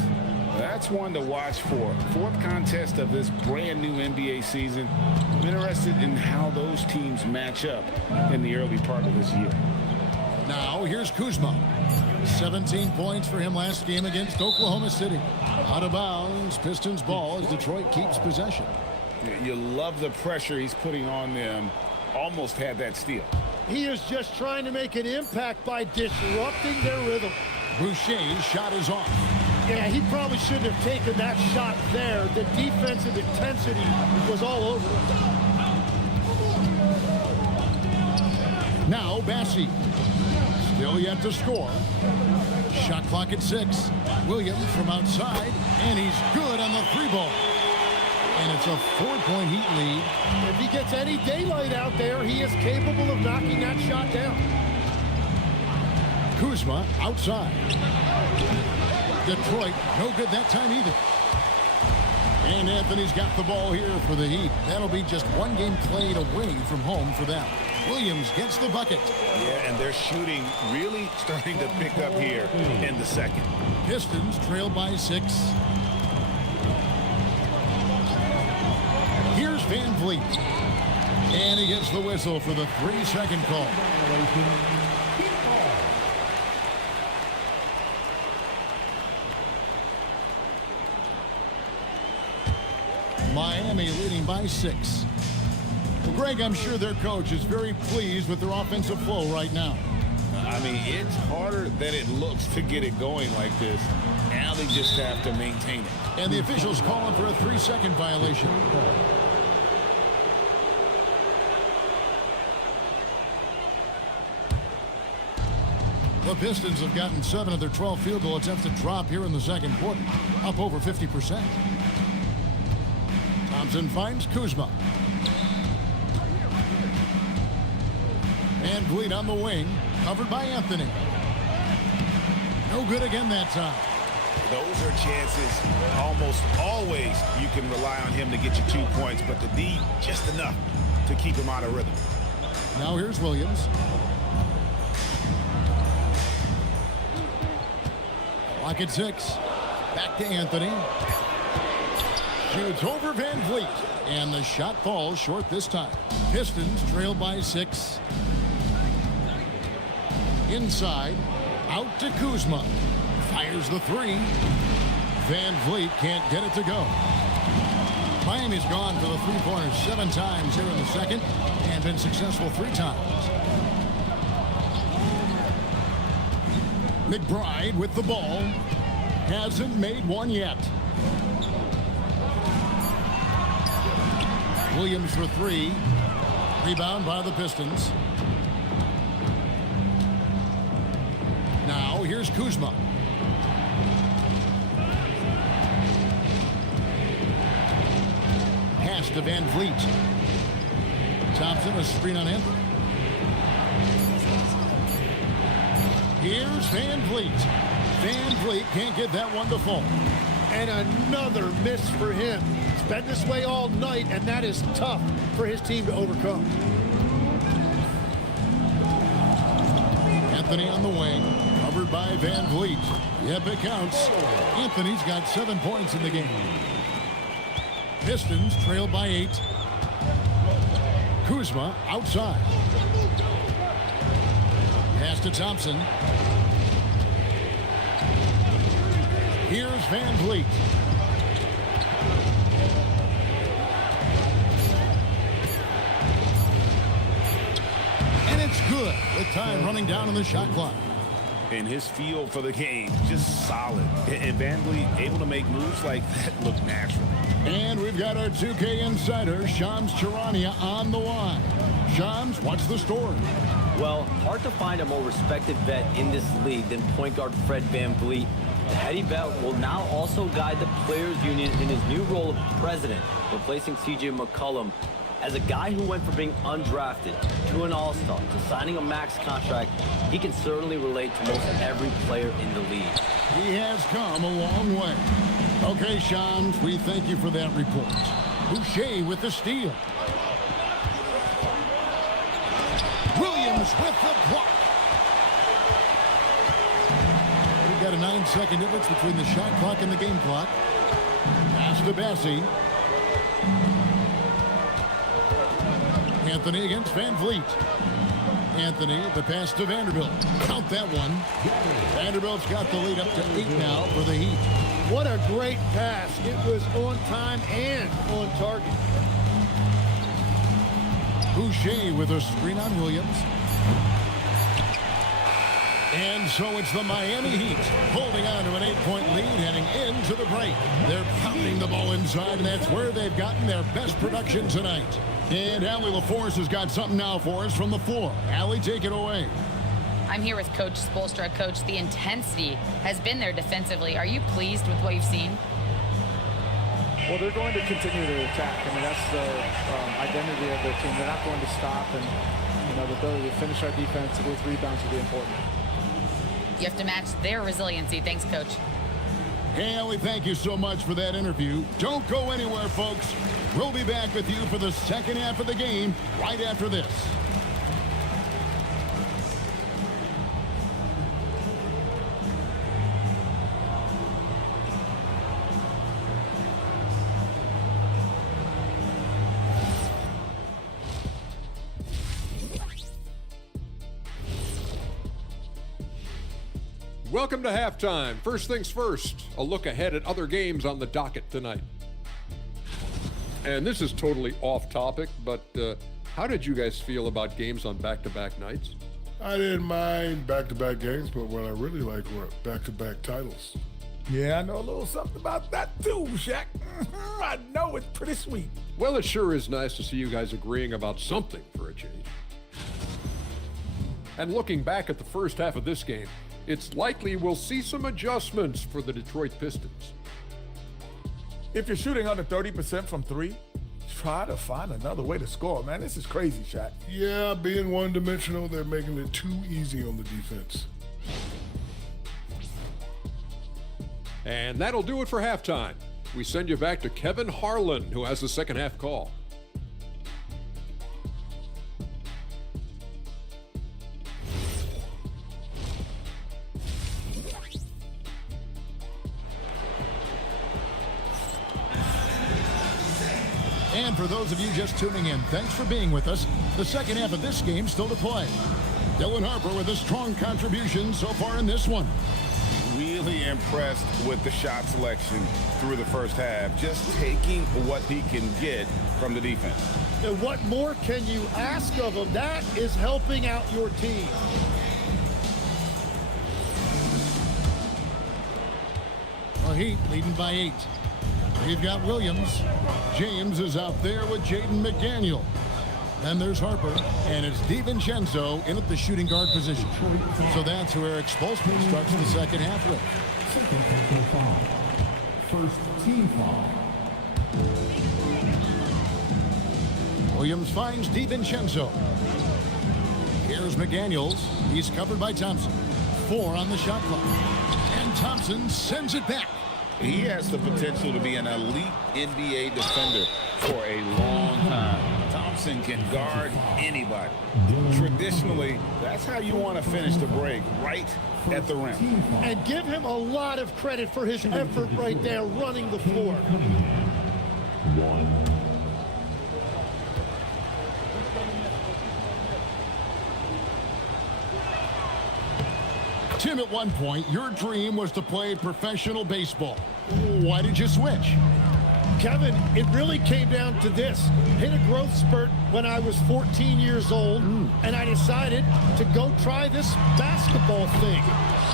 that's one to watch for. 4th contest of this brand new NBA season. I'm interested in how those teams match up in the early part of this year. Now here's Kuzma. 17 points for him last game against Oklahoma City. Out of bounds, Pistons ball as Detroit keeps possession. You love the pressure he's putting on them. Almost had that steal. He is just trying to make an impact by disrupting their rhythm. Boucher's shot is off. Yeah, he probably shouldn't have taken that shot there. The defensive intensity was all over him. Now Bassi. Still yet to score. Shot clock at 6. Williams from outside, and he's good on the 3-ball. And it's a 4-point Heat lead. If he gets any daylight out there, he is capable of knocking that shot down. Kuzma outside. Detroit, no good that time either. And Anthony's got the ball here for the Heat. That'll be just one game played away from home for them. Williams gets the bucket. Yeah, and their shooting really starting to pick up here in the second. Pistons trail by 6. Here's VanVleet. And he gets the whistle for the 3-second call. Miami leading by 6. Well, Greg, I'm sure their coach is very pleased with their offensive flow right now. I mean, it's harder than it looks to get it going like this. Now they just have to maintain it. And the officials calling for a 3-second violation. The Pistons have gotten 7 of their 12 field goal attempts to drop here in the second quarter, up over 50%. Thompson finds Kuzma. And Vliet on the wing, covered by Anthony. No good again that time. Those are chances almost always you can rely on him to get you 2 points, but the D just enough to keep him out of rhythm. Now here's Williams. Clock at 6. Back to Anthony. Shoots over Van Vliet. And the shot falls short this time. Pistons trail by 6. Inside. Out to Kuzma. Fires the 3. Van Vliet can't get it to go. Miami's gone for the 3-pointers 7 times here in the second and been successful 3 times. McBride with the ball. Hasn't made one yet. Williams for 3. Rebound by the Pistons. Now here's Kuzma. Pass to Van Vliet. Thompson, a screen on Anthony. Here's Van Vliet. Van Vliet can't get that one to fall. And another miss for him. It's been this way all night, and that is tough for his team to overcome. Anthony on the wing, covered by Van Vliet. Yep, it counts. Anthony's got 7 points in the game. Pistons trail by 8. Kuzma outside. Pass to Thompson. Here's Van Vliet. And it's good with time running down on the shot clock. And his feel for the game, just solid. And Van Vliet able to make moves like that look natural. And we've got our 2K insider, Shams Charania, on the line. Shams, what's the story? Well, hard to find a more respected vet in this league than point guard Fred VanVleet. The heady vet will now also guide the Players Union in his new role of president, replacing C.J. McCollum. As a guy who went from being undrafted to an all-star to signing a max contract, he can certainly relate to most every player in the league. He has come a long way. Okay, Shams, we thank you for that report. Boucher with the steal. Williams with the block. We've got a 9-second difference between the shot clock and the game clock. Pass to Bassie. Anthony against Van Vliet. Anthony, the pass to Vanderbilt. Count that one. Vanderbilt's got the lead up to 8 now for the Heat. What a great pass. It was on time and on target. Boucher with a screen on Williams. And so it's the Miami Heat holding on to an 8-point lead heading into the break. They're pounding the ball inside, and that's where they've gotten their best production tonight. And Allie LaForce has got something now for us from the floor. Allie, take it away. I'm here with Coach Spoelstra. Coach, the intensity has been there defensively. Are you pleased with what you've seen? Well, they're going to continue to attack. I mean, that's the identity of their team. They're not going to stop, and the ability to finish our defense with rebounds will be important. You have to match their resiliency. Thanks, Coach. Hey, Allie, thank you so much for that interview. Don't go anywhere, folks. We'll be back with you for the second half of the game right after this. Welcome to halftime. First things first, a look ahead at other games on the docket tonight. And this is totally off topic, but how did you guys feel about games on back-to-back nights? I didn't mind back-to-back games, but what I really liked were back-to-back titles. Yeah, I know a little something about that too, Shaq. I know it's pretty sweet. Well, it sure is nice to see you guys agreeing about something for a change. And looking back at the first half of this game, it's likely we'll see some adjustments for the Detroit Pistons. If you're shooting under 30% from three, try to find another way to score, man. This is crazy, Shaq. Yeah, being one-dimensional, they're making it too easy on the defense. And that'll do it for halftime. We send you back to Kevin Harlan, who has the second half call. And for those of you just tuning in, thanks for being with us. The second half of this game still to play. Dylan Harper with a strong contribution so far in this one. Really impressed with the shot selection through the first half, just taking what he can get from the defense. And what more can you ask of him? That is helping out your team. The Heat leading by 8. We've got Williams. James is out there with Jaden McDaniel. Then there's Harper, and it's DiVincenzo in at the shooting guard position. So that's who Eric Spoelstra starts the second half with. First team foul. Williams finds DiVincenzo. Here's McDaniels. He's covered by Thompson. 4 on the shot clock. And Thompson sends it back. He has the potential to be an elite NBA defender for a long time. Thompson can guard anybody. Traditionally, that's how you want to finish the break, right at the rim. And give him a lot of credit for his effort right there running the floor. Tim, at one point, your dream was to play professional baseball. Why did you switch? Kevin, it really came down to this. Hit a growth spurt when I was 14 years old, and I decided to go try this basketball thing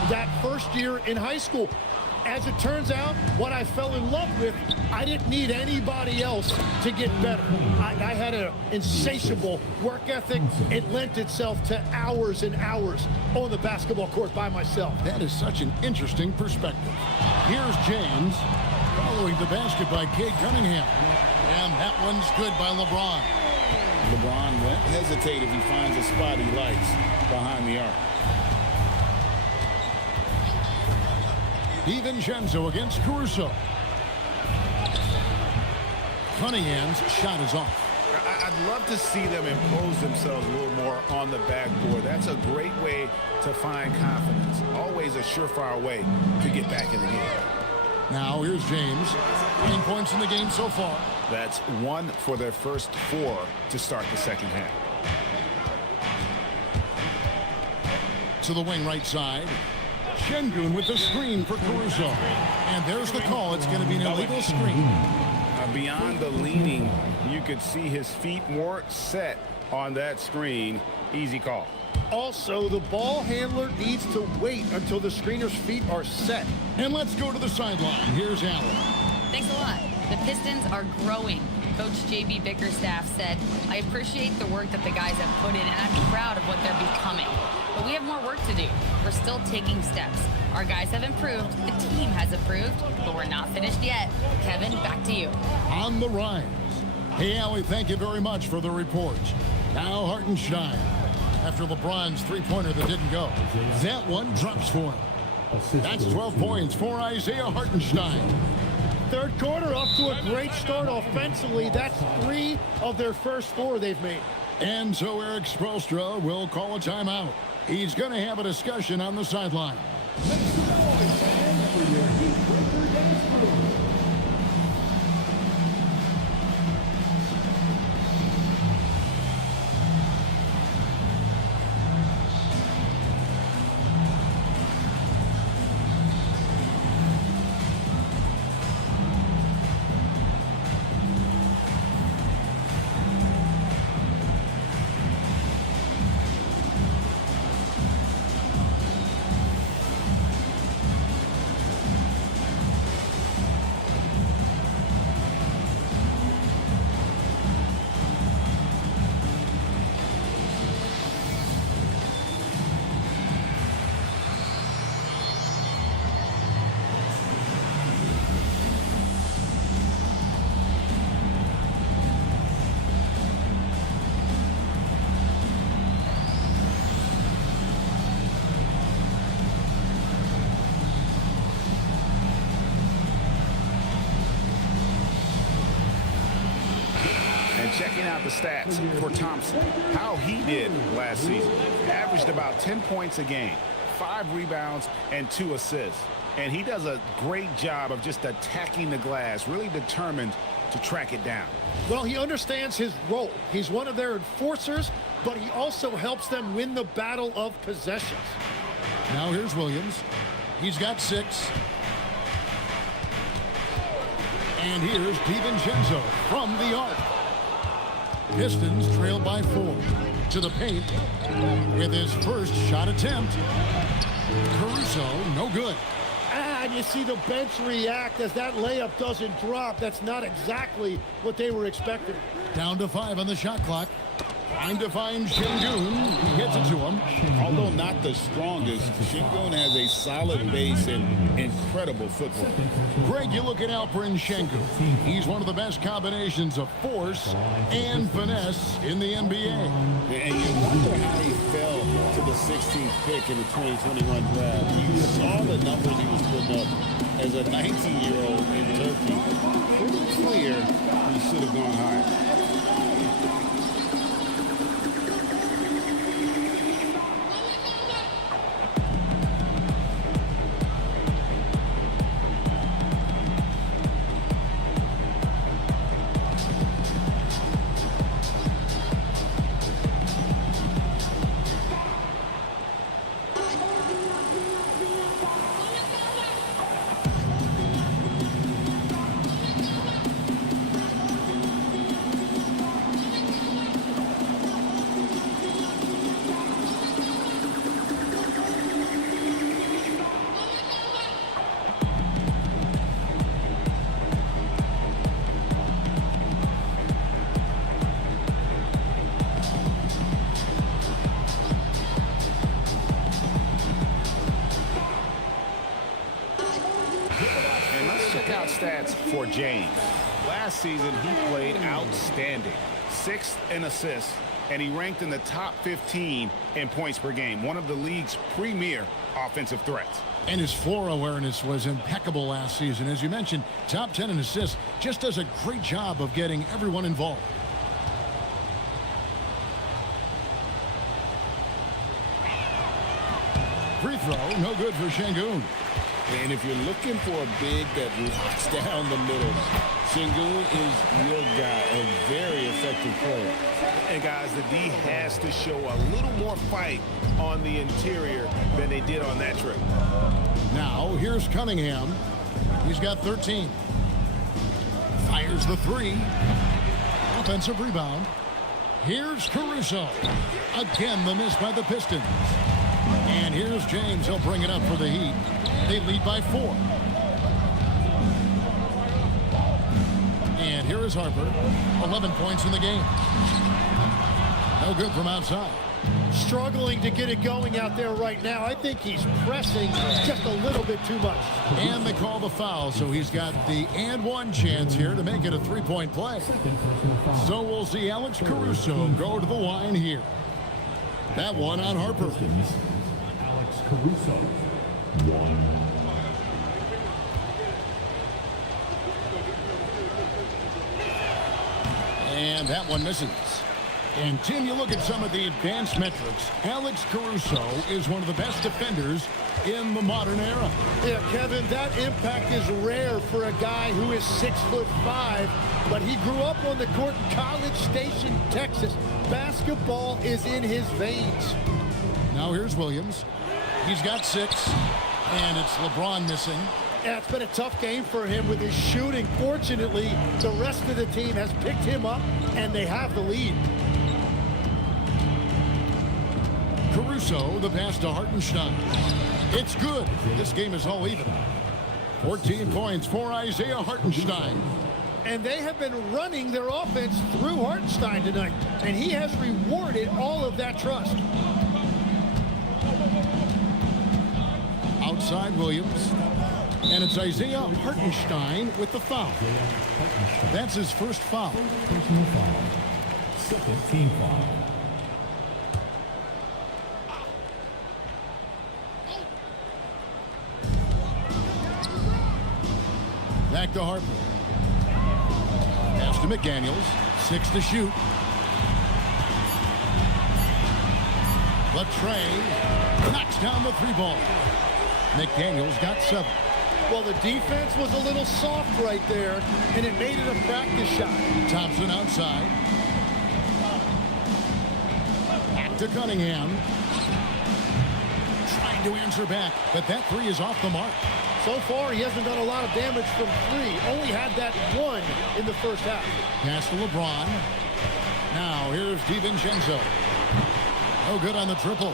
that first year in high school. As it turns out, what I fell in love with, I didn't need anybody else to get better. I had an insatiable work ethic. It lent itself to hours and hours on the basketball court by myself. That is such an interesting perspective. Here's James, following the basket by Cade Cunningham. And that one's good by LeBron. LeBron won't hesitate if he finds a spot he likes behind the arc. DiVincenzo against Caruso. Cunningham's shot is off. I'd love to see them impose themselves a little more on the backboard. That's a great way to find confidence. Always a surefire way to get back in the game. Now here's James. 9 points in the game so far. That's 1 for their first 4 to start the second half. To the wing right side. Şengün with the screen for Caruso. And there's the call. It's going to be an illegal screen. Beyond the leaning, you could see his feet more set on that screen. Easy call. Also, the ball handler needs to wait until the screener's feet are set. And let's go to the sideline. Here's Allen. Thanks a lot. The Pistons are growing. Coach J.B. Bickerstaff said, I appreciate the work that the guys have put in, and I'm proud of what they're becoming. But we have more work to do. We're still taking steps. Our guys have improved. The team has improved, but we're not finished yet. Kevin, back to you. On the rise. Hey, Allie, thank you very much for the report. Now Hartenstein. After LeBron's three-pointer that didn't go. That one drops for him. That's 12 points for Isaiah Hartenstein. Third quarter off to a great start offensively. That's 3 of their first 4 they've made. And so Eric Spoelstra will call a timeout. He's going to have a discussion on the sideline. Checking out the stats for Thompson, how he did last season. Averaged about 10 points a game, 5 rebounds, and 2 assists. And he does a great job of just attacking the glass, really determined to track it down. Well, he understands his role. He's one of their enforcers, but he also helps them win the battle of possessions. Now here's Williams. He's got 6. And here's DiVincenzo from the arc. Pistons trail by 4. To the paint with his first shot attempt. Caruso, no good. And you see the bench react as that layup doesn't drop. That's not exactly what they were expecting. Down to 5 on the shot clock. Trying to find Şengün. He gets it to him. Although not the strongest, Şengün has a solid base and incredible footwork. Greg, you're looking out for Şengün. He's one of the best combinations of force and finesse in the NBA. And you wonder how he fell to the 16th pick in the 2021 draft. You saw the numbers he was putting up as a 19-year-old in Turkey. Pretty clear he should have gone higher. Stats for James. Last season, he played outstanding. 6th in assists, and he ranked in the top 15 in points per game. One of the league's premier offensive threats. And his floor awareness was impeccable last season. As you mentioned, top 10 in assists. Just does a great job of getting everyone involved. Free throw, no good for Şengün. And if you're looking for a big that locks down the middle, Şengün is your guy, a very effective player. And guys, the D has to show a little more fight on the interior than they did on that trip. Now, here's Cunningham. He's got 13. Fires the 3. Offensive rebound. Here's Caruso. Again, the miss by the Pistons. And here's James. He'll bring it up for the Heat. They lead by 4. And here is Harper. 11 points in the game. No good from outside. Struggling to get it going out there right now. I think he's pressing just a little bit too much. And they call the foul, so he's got the and one chance here to make it a 3-point play. So we'll see Alex Caruso go to the line here. That one on Harper. Alex Caruso, 1. And that one misses. And Tim, you look at some of the advanced metrics. Alex Caruso is one of the best defenders in the modern era. Yeah, Kevin, that impact is rare for a guy who is 6'5", but he grew up on the court in College Station, Texas. Basketball is in his veins. Now here's Williams. He's got 6, and it's LeBron missing. Yeah, it's been a tough game for him with his shooting. Fortunately, the rest of the team has picked him up, and they have the lead. Caruso, the pass to Hartenstein. It's good. This game is all even. 14 points for Isaiah Hartenstein. And they have been running their offense through Hartenstein tonight, and he has rewarded all of that trust. Outside Williams. And it's Isaiah Hartenstein with the foul. That's his first foul. Personal foul. Second team foul. Back to Harper. Pass to McDaniels. 6 to shoot. Latrey knocks down the 3-ball. McDaniels got 7. Well, the defense was a little soft right there, and it made it a practice shot. Thompson outside. Back to Cunningham. Trying to answer back, but that 3 is off the mark. So far, he hasn't done a lot of damage from 3. Only had that 1 in the first half. Pass to LeBron. Now, here's DiVincenzo. No good on the triple.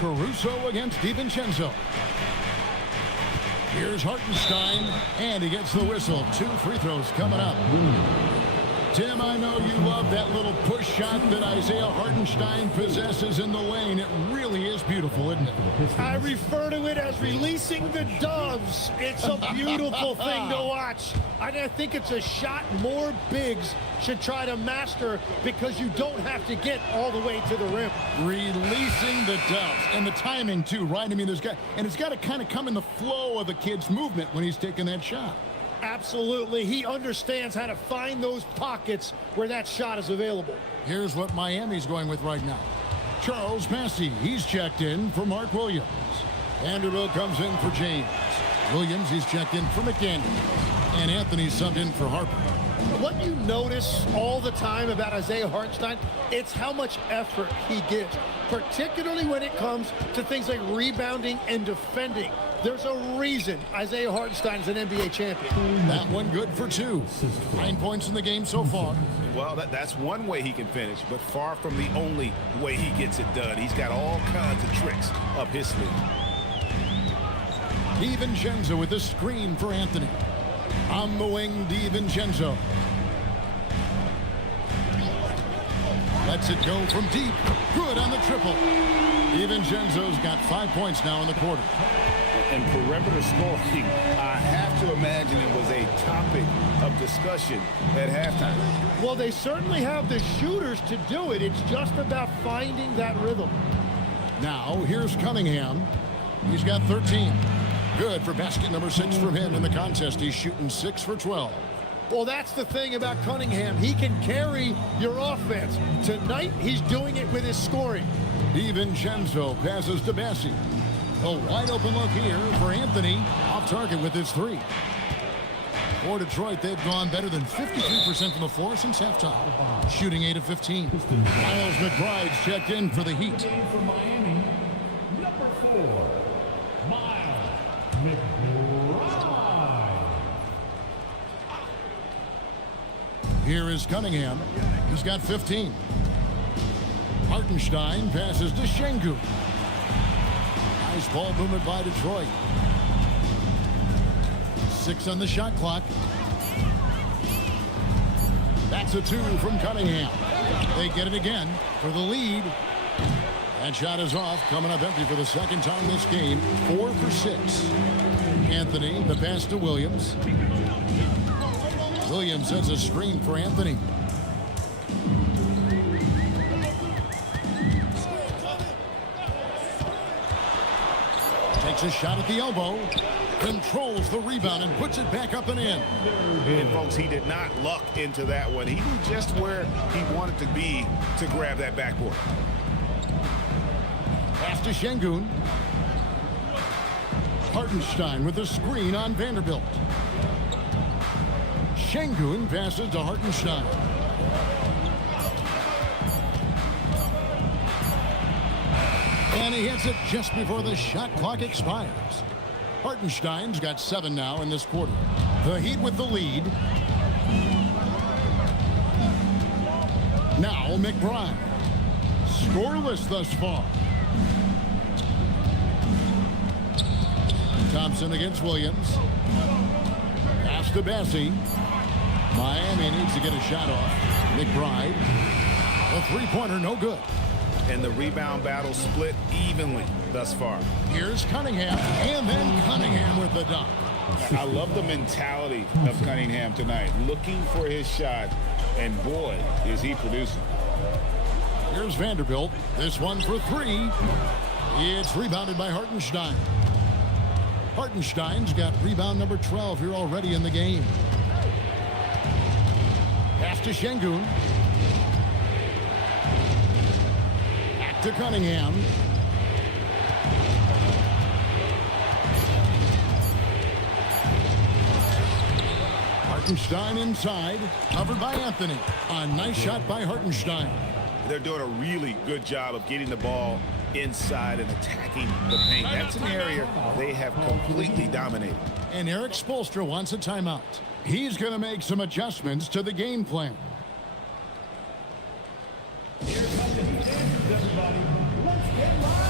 Caruso against DiVincenzo. Here's Hartenstein, and he gets the whistle. 2 free throws coming up. Tim, I know you love that little push shot that Isaiah Hartenstein possesses in the lane. It really is beautiful, isn't it? I refer to it as releasing the doves. It's a beautiful thing to watch. I think it's a shot more bigs should try to master because you don't have to get all the way to the rim. Releasing the doves. And the timing, too, right? I mean, it's got to kind of come in the flow of the kid's movement when he's taking that shot. Absolutely. He understands how to find those pockets where that shot is available. Here's what Miami's going with right now. Charles Massey, he's checked in for Mark Williams. Vanderbilt comes in for James. Williams, he's checked in for McDaniel. And Anthony's subbed in for Harper. What you notice all the time about Isaiah Hartenstein, it's how much effort he gives, particularly when it comes to things like rebounding and defending. There's a reason Isaiah Hartenstein is an NBA champion. That one good for 2. 9 points in the game so far. Well, that's one way he can finish, but far from the only way he gets it done. He's got all kinds of tricks up his sleeve. DiVincenzo with the screen for Anthony. On the wing, DiVincenzo. Lets it go from deep. Good on the triple. DiVincenzo's got 5 points now in the quarter. And perimeter scoring, I have to imagine it was a topic of discussion at halftime. Well, they certainly have the shooters to do it. It's just about finding that rhythm. Now, here's Cunningham. He's got 13. Good for basket number 6 from him in the contest. He's shooting 6 for 12. Well, that's the thing about Cunningham. He can carry your offense. Tonight, he's doing it with his scoring. DiVincenzo passes to Bassi. A wide open look here for Anthony. Off target with his 3. For Detroit, they've gone better than 53% from the floor since halftime. Shooting 8 of 15. Miles McBride's checked in for the Heat. For Miami, number 4, Miles McBride. Here is Cunningham. He's got 15. Hartenstein passes to Şengün. Nice ball movement by Detroit. 6 on the shot clock. That's a 2 from Cunningham. They get it again for the lead. That shot is off, coming up empty for the second time this game. 4 for 6. Anthony, the pass to Williams. Williams sets a screen for Anthony. Takes a shot at the elbow. Controls the rebound and puts it back up and in. And folks, he did not luck into that one. He knew just where he wanted to be to grab that backboard. Pass to Şengün. Hartenstein with the screen on Vanderbilt. Şengün passes to Hartenstein. And he hits it just before the shot clock expires. Hartenstein's got 7 now in this quarter. The Heat with the lead. Now McBride. Scoreless thus far. Thompson against Williams. Pass to Bassi. Miami needs to get a shot off. McBride. A three-pointer, no good. And the rebound battle split evenly thus far. Here's Cunningham, and then Cunningham with the dunk. I love the mentality of Cunningham tonight, looking for his shot, and boy, is he producing. Here's Vanderbilt. This one for 3. It's rebounded by Hartenstein. Hartenstein's got rebound number 12 here already in the game. Pass to Şengün. Back to Cunningham. Hartenstein inside, covered by Anthony. A nice shot by Hartenstein. They're doing a really good job of getting the ball inside and attacking the paint. That's an area they have completely dominated. And Eric Spoelstra wants a timeout. He's going to make some adjustments to the game plan. Everybody, let's get live.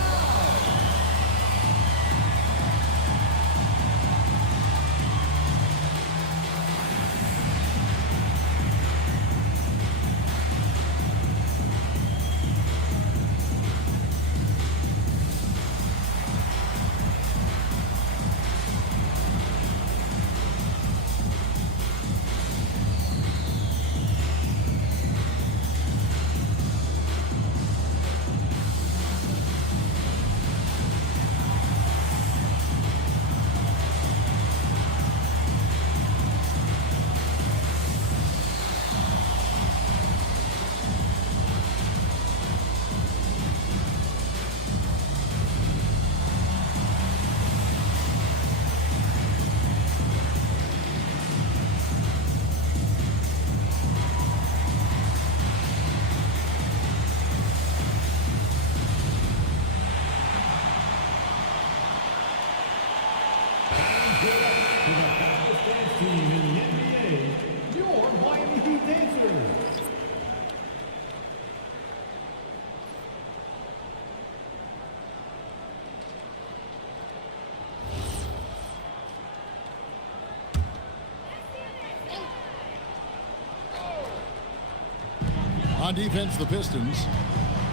On defense, the Pistons.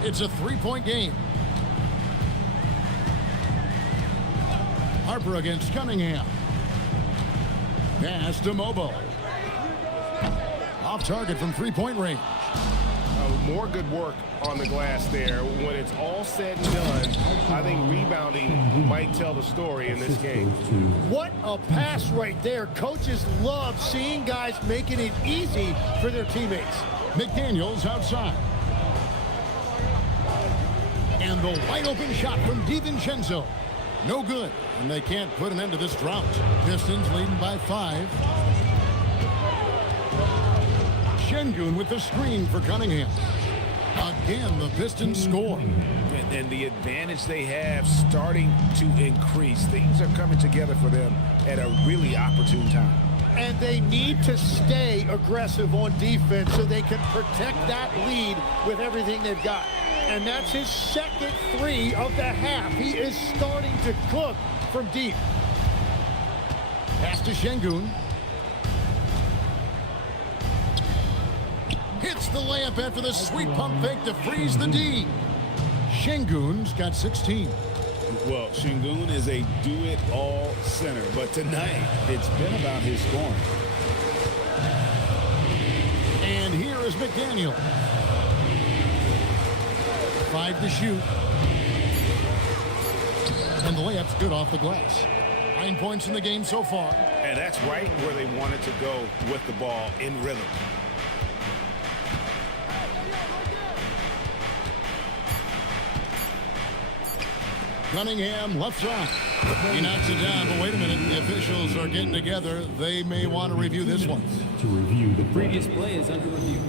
It's a three-point game. Harper against Cunningham. Pass to Mobo. Off target from three-point range. More good work on the glass there. When it's all said and done, I think rebounding might tell the story in this game. What a pass right there. Coaches love seeing guys making it easy for their teammates. McDaniels outside. And the wide open shot from DiVincenzo. No good, and they can't put an end to this drought. Pistons leading by 5. Şengün with the screen for Cunningham. Again, the Pistons score. And the advantage they have starting to increase. Things are coming together for them at a really opportune time. And they need to stay aggressive on defense so they can protect that lead with everything they've got. And that's his second 3 of the half. He is starting to cook from deep. Pass to Şengün. Hits the layup after the sweet pump fake to freeze the D. Şengün's got 16. Well, Şengün is a do-it-all center, but tonight it's been about his scoring. And here is McDaniel. 5 to shoot. And the layup's good off the glass. 9 points in the game so far. And that's right where they wanted to go with the ball, in rhythm. Cunningham left side. He knocks it down, but wait a minute. The officials are getting together. They may want to review this one. To review the Previous play is under review.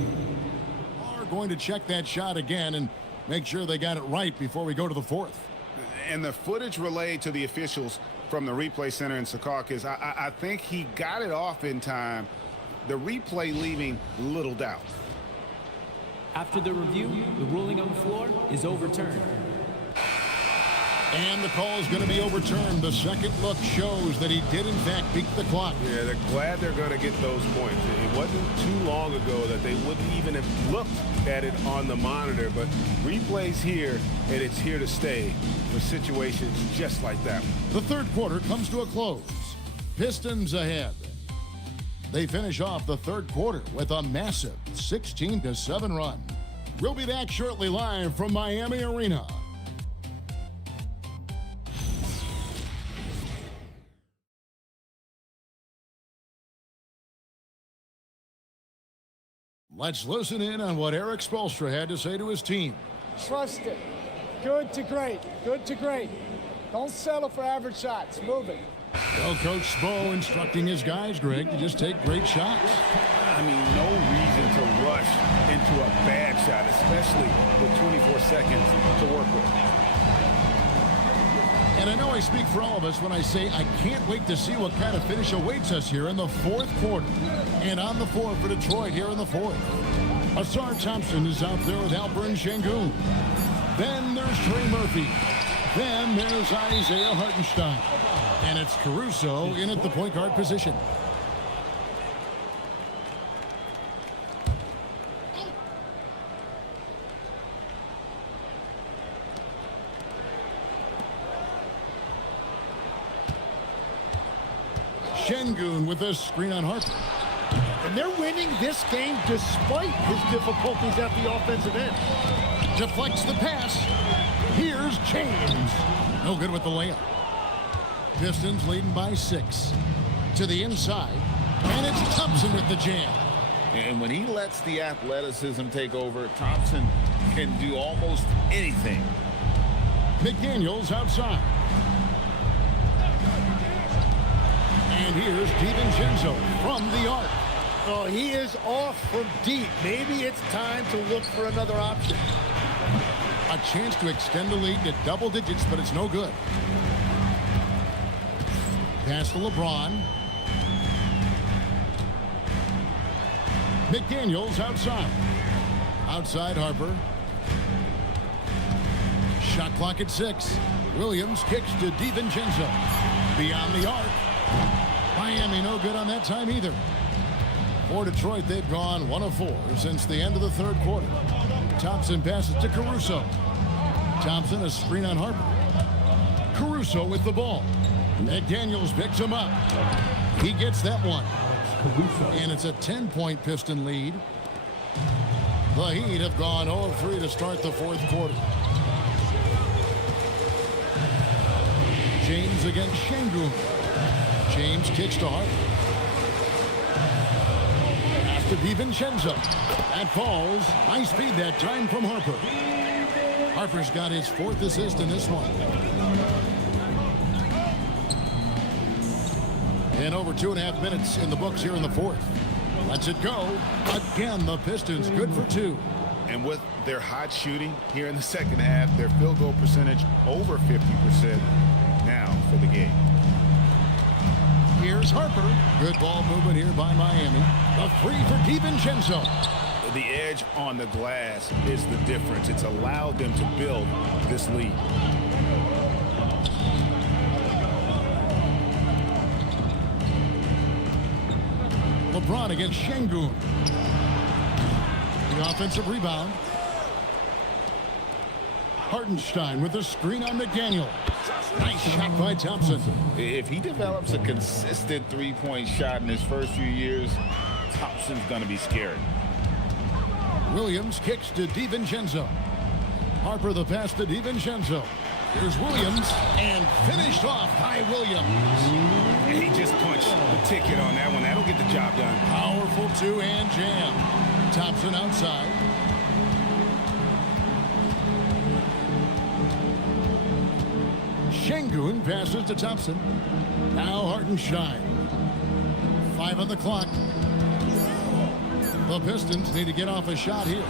Are going to check that shot again and make sure they got it right before we go to the 4th. And the footage relayed to the officials from the replay center in Secaucus, I think he got it off in time. The replay leaving little doubt. After the review, the ruling on the floor is overturned. And the call is going to be overturned. The second look shows that he did, in fact, beat the clock. Yeah, they're glad they're going to get those points. It wasn't too long ago that they wouldn't even have looked at it on the monitor, but replay's here, and it's here to stay for situations just like that. The third quarter comes to a close. Pistons ahead. They finish off the third quarter with a massive 16-7 run. We'll be back shortly live from Miami Arena. Let's listen in on what Eric Spoelstra had to say to his team. Trust it. Good to great. Good to great. Don't settle for average shots. Move it. Well, Coach Spo instructing his guys, Greg, to just take great shots. I mean, no reason to rush into a bad shot, especially with 24 seconds to work with. And I know I speak for all of us when I say I can't wait to see what kind of finish awaits us here in the fourth quarter. And on the floor for Detroit here in the fourth. Asar Thompson is out there with Alperen Sengun. Then there's Trey Murphy. Then there's Isaiah Hartenstein. And it's Caruso in at the point guard position. Sengun with a screen on Harper. And they're winning this game despite his difficulties at the offensive end. Deflects the pass. Here's James. No good with the layup. Pistons leading by 6. To the inside. And it's Thompson with the jam. And when he lets the athleticism take over, Thompson can do almost anything. McDaniels outside. And here's DiVincenzo from the arc. Oh, he is off from deep. Maybe it's time to look for another option. A chance to extend the lead to double digits, but it's no good. Pass to LeBron. McDaniels outside. Outside Harper. Shot clock at 6. Williams kicks to DiVincenzo. Beyond the arc. Miami no good on that time either. For Detroit, they've gone 1 of 4 since the end of the third quarter. Thompson passes to Caruso. Thompson a screen on Harper. Caruso with the ball. McDaniels picks him up. He gets that one. And it's a 10-point Piston lead. The Heat have gone 0 of 3 to start the fourth quarter. James against Sengun. James kicks to Harper. Pass to DiVincenzo. That falls. Nice feed that time from Harper. Harper's got his 4th assist in this one. And over 2.5 minutes in the books here in the fourth. Lets it go. Again, the Pistons good for 2. And with their hot shooting here in the second half, their field goal percentage over 50% now for the game. Here's Harper. Good ball movement here by Miami. A 3 for DiVincenzo. The edge on the glass is the difference. It's allowed them to build this lead. LeBron against Sengun. The offensive rebound. Hartenstein with a screen on McDaniel. Nice shot by Thompson. If he develops a consistent three-point shot in his first few years, Thompson's going to be scary. Williams kicks to DiVincenzo. Harper the pass to DiVincenzo. Here's Williams, and finished off by Williams. And he just punched the ticket on that one. That'll get the job done. Powerful two-hand jam. Thompson outside. Sengun passes to Thompson. Now Hartenstein. 5 on the clock. The Pistons need to get off a shot here.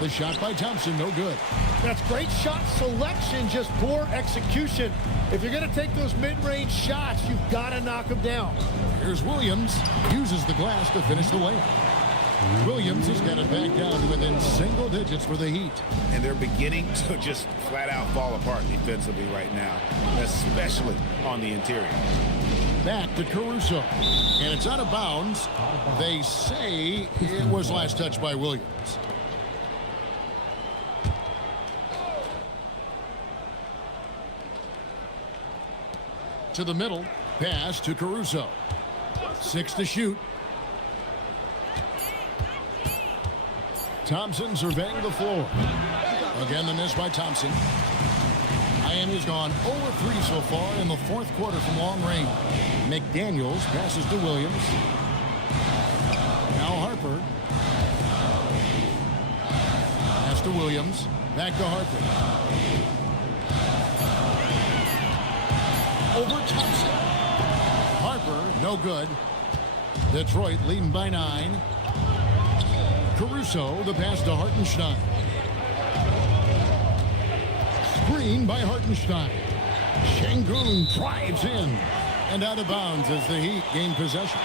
The shot by Thompson, no good. That's great shot selection, just poor execution. If you're going to take those mid-range shots, you've got to knock them down. Here's Williams. Uses the glass to finish the layup. Williams has got it back down to within single digits for the Heat. And they're beginning to just flat out fall apart defensively right now, especially on the interior. Back to Caruso. And it's out of bounds. They say it was last touched by Williams. To the middle. Pass to Caruso. 6 to shoot. Thompson surveying the floor. Again, the miss by Thompson. Miami's gone 0-3 so far in the fourth quarter from long range. McDaniels passes to Williams. Now Harper. to Williams. Back to Harper. Over Thompson. Harper, no good. Detroit leading by 9. Caruso, the pass to Hartenstein. Screen by Hartenstein. Şengün drives in and out of bounds as the Heat gain possession.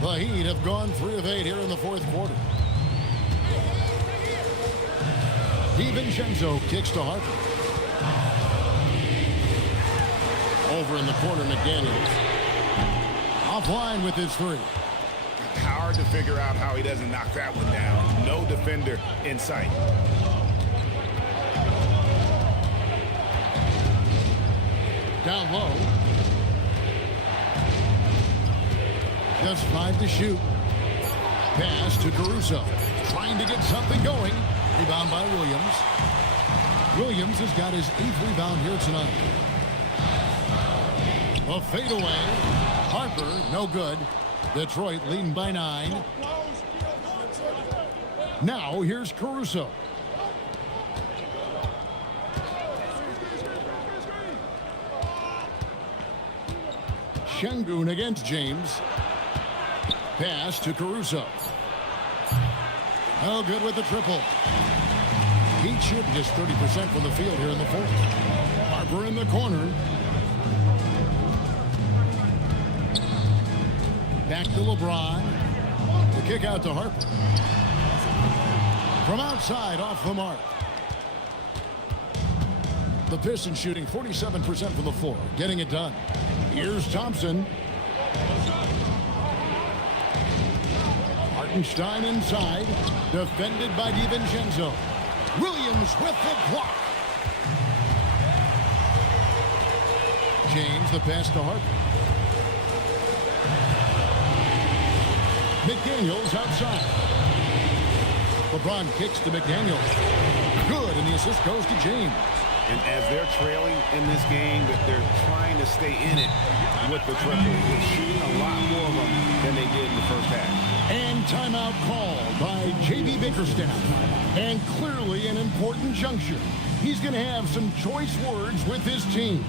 The Heat have gone 3 of 8 here in the fourth quarter. DiVincenzo kicks to Harper. Over in the corner, McDaniels. Offline with his 3. Hard to figure out how he doesn't knock that one down. No defender in sight. Down low. Just 5 to shoot. Pass to Caruso. Trying to get something going. Rebound by Williams. Williams has got his 8th rebound here tonight. A fadeaway. Harper, no good. Detroit leading by 9. Now here's Caruso. Şengün against James. Pass to Caruso. Oh, good with the triple. Heat shooting just 30% from the field here in the fourth. Harper in the corner. Back to LeBron. The kick out to Harper. From outside, off the mark. The Pistons shooting 47% from the floor, getting it done. Here's Thompson. Hartenstein inside, defended by DiVincenzo. Williams with the block. James, the pass to Harper. McDaniels outside. LeBron kicks to McDaniels. Good, and the assist goes to James. And as they're trailing in this game, that they're trying to stay in it with the triple. They're shooting a lot more of them than they did in the first half. And timeout called by J.B. Bickerstaff. And clearly an important juncture. He's going to have some choice words with his team.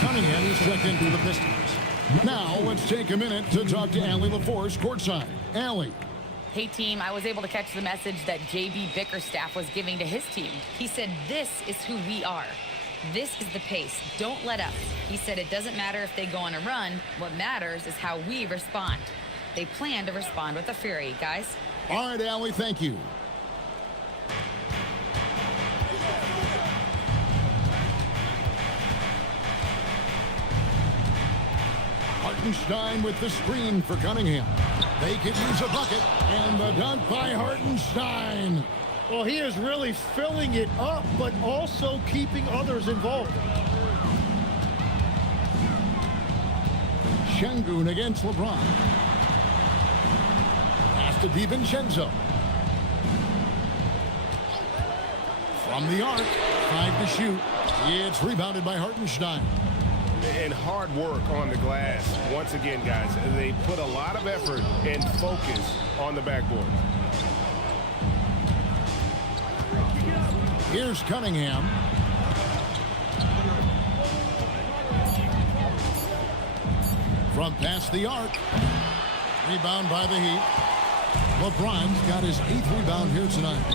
Cunningham is checked into the Pistons. Now let's take a minute to talk to Allie LaForce courtside. Allie. Hey team, I was able to catch the message that J.B. Bickerstaff was giving to his team. He said, this is who we are. This is the pace. Don't let up. He said it doesn't matter if they go on a run. What matters is how we respond. They plan to respond with a fury, guys. All right, Allie, thank you. Hartenstein with the screen for Cunningham. They could use a bucket, and the dunk by Hartenstein. Well, he is really filling it up, but also keeping others involved. Şengün against LeBron. Pass to DiVincenzo. From the arc, 5 to shoot. It's rebounded by Hartenstein. And hard work on the glass. Once again, guys, they put a lot of effort and focus on the backboard. Here's Cunningham. From past the arc. Rebound by the Heat. LeBron's got his 8th rebound here tonight.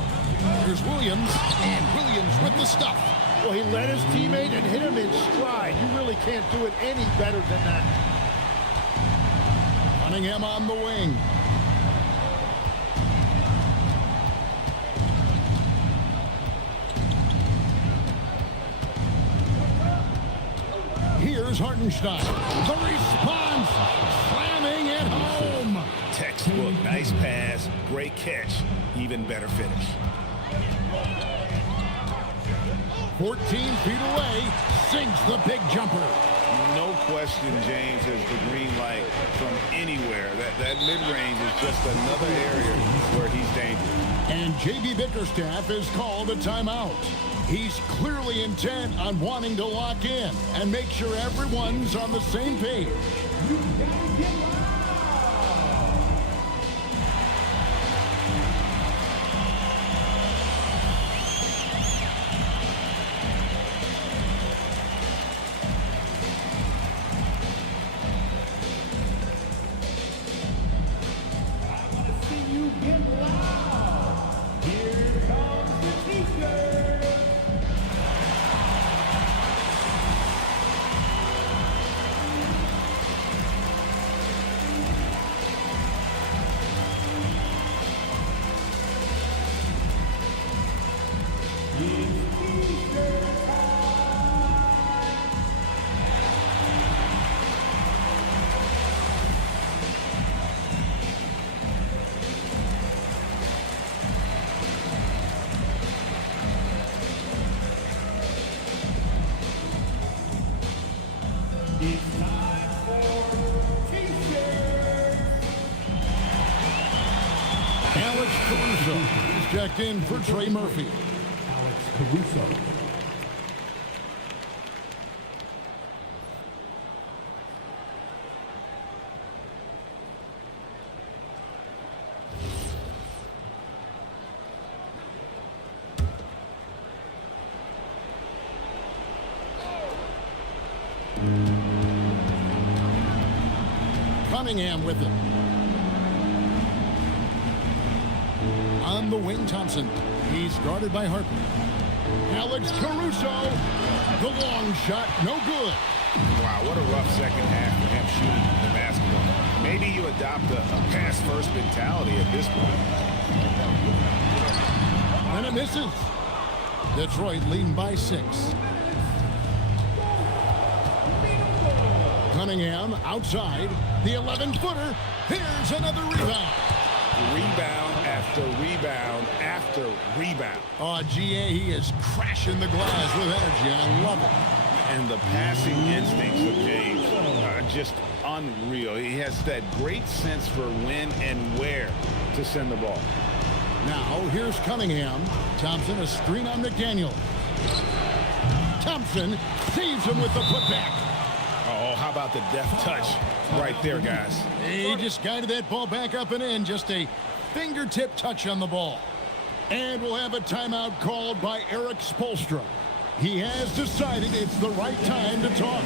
Here's Williams, and Williams with the stuff. Well, he led his teammate and hit him in stride. You really can't do it any better than that. Cunningham on the wing. Here's Hartenstein. The response, slamming it home. Textbook, nice pass, great catch, even better finish. 14 feet away, sinks the big jumper. No question, James, has the green light from anywhere. That mid-range is just another area where he's dangerous. And J.B. Bickerstaff is called a timeout. He's clearly intent on wanting to lock in and make sure everyone's on the same page. Alex Caruso is checked in for Trey Murphy. Alex Caruso. Cunningham with him. On the wing, Thompson. He's guarded by Harper. Alex Caruso. The long shot, no good. Wow, what a rough second half for him shooting the basketball. Maybe you adopt a pass-first mentality at this point. And it misses. Detroit leading by 6. Cunningham outside. The 11-footer. Here's another rebound. Rebound after rebound after rebound. Oh, GA, he is crashing the glass with energy. I love it. And the passing instincts of James are just unreal. He has that great sense for when and where to send the ball. Now, here's Cunningham. Thompson, a screen on McDaniel. Thompson saves him with the putback. Oh, how about the deft touch right there, guys? He just guided that ball back up and in. Just a fingertip touch on the ball. And we'll have a timeout called by Eric Spoelstra. He has decided it's the right time to talk.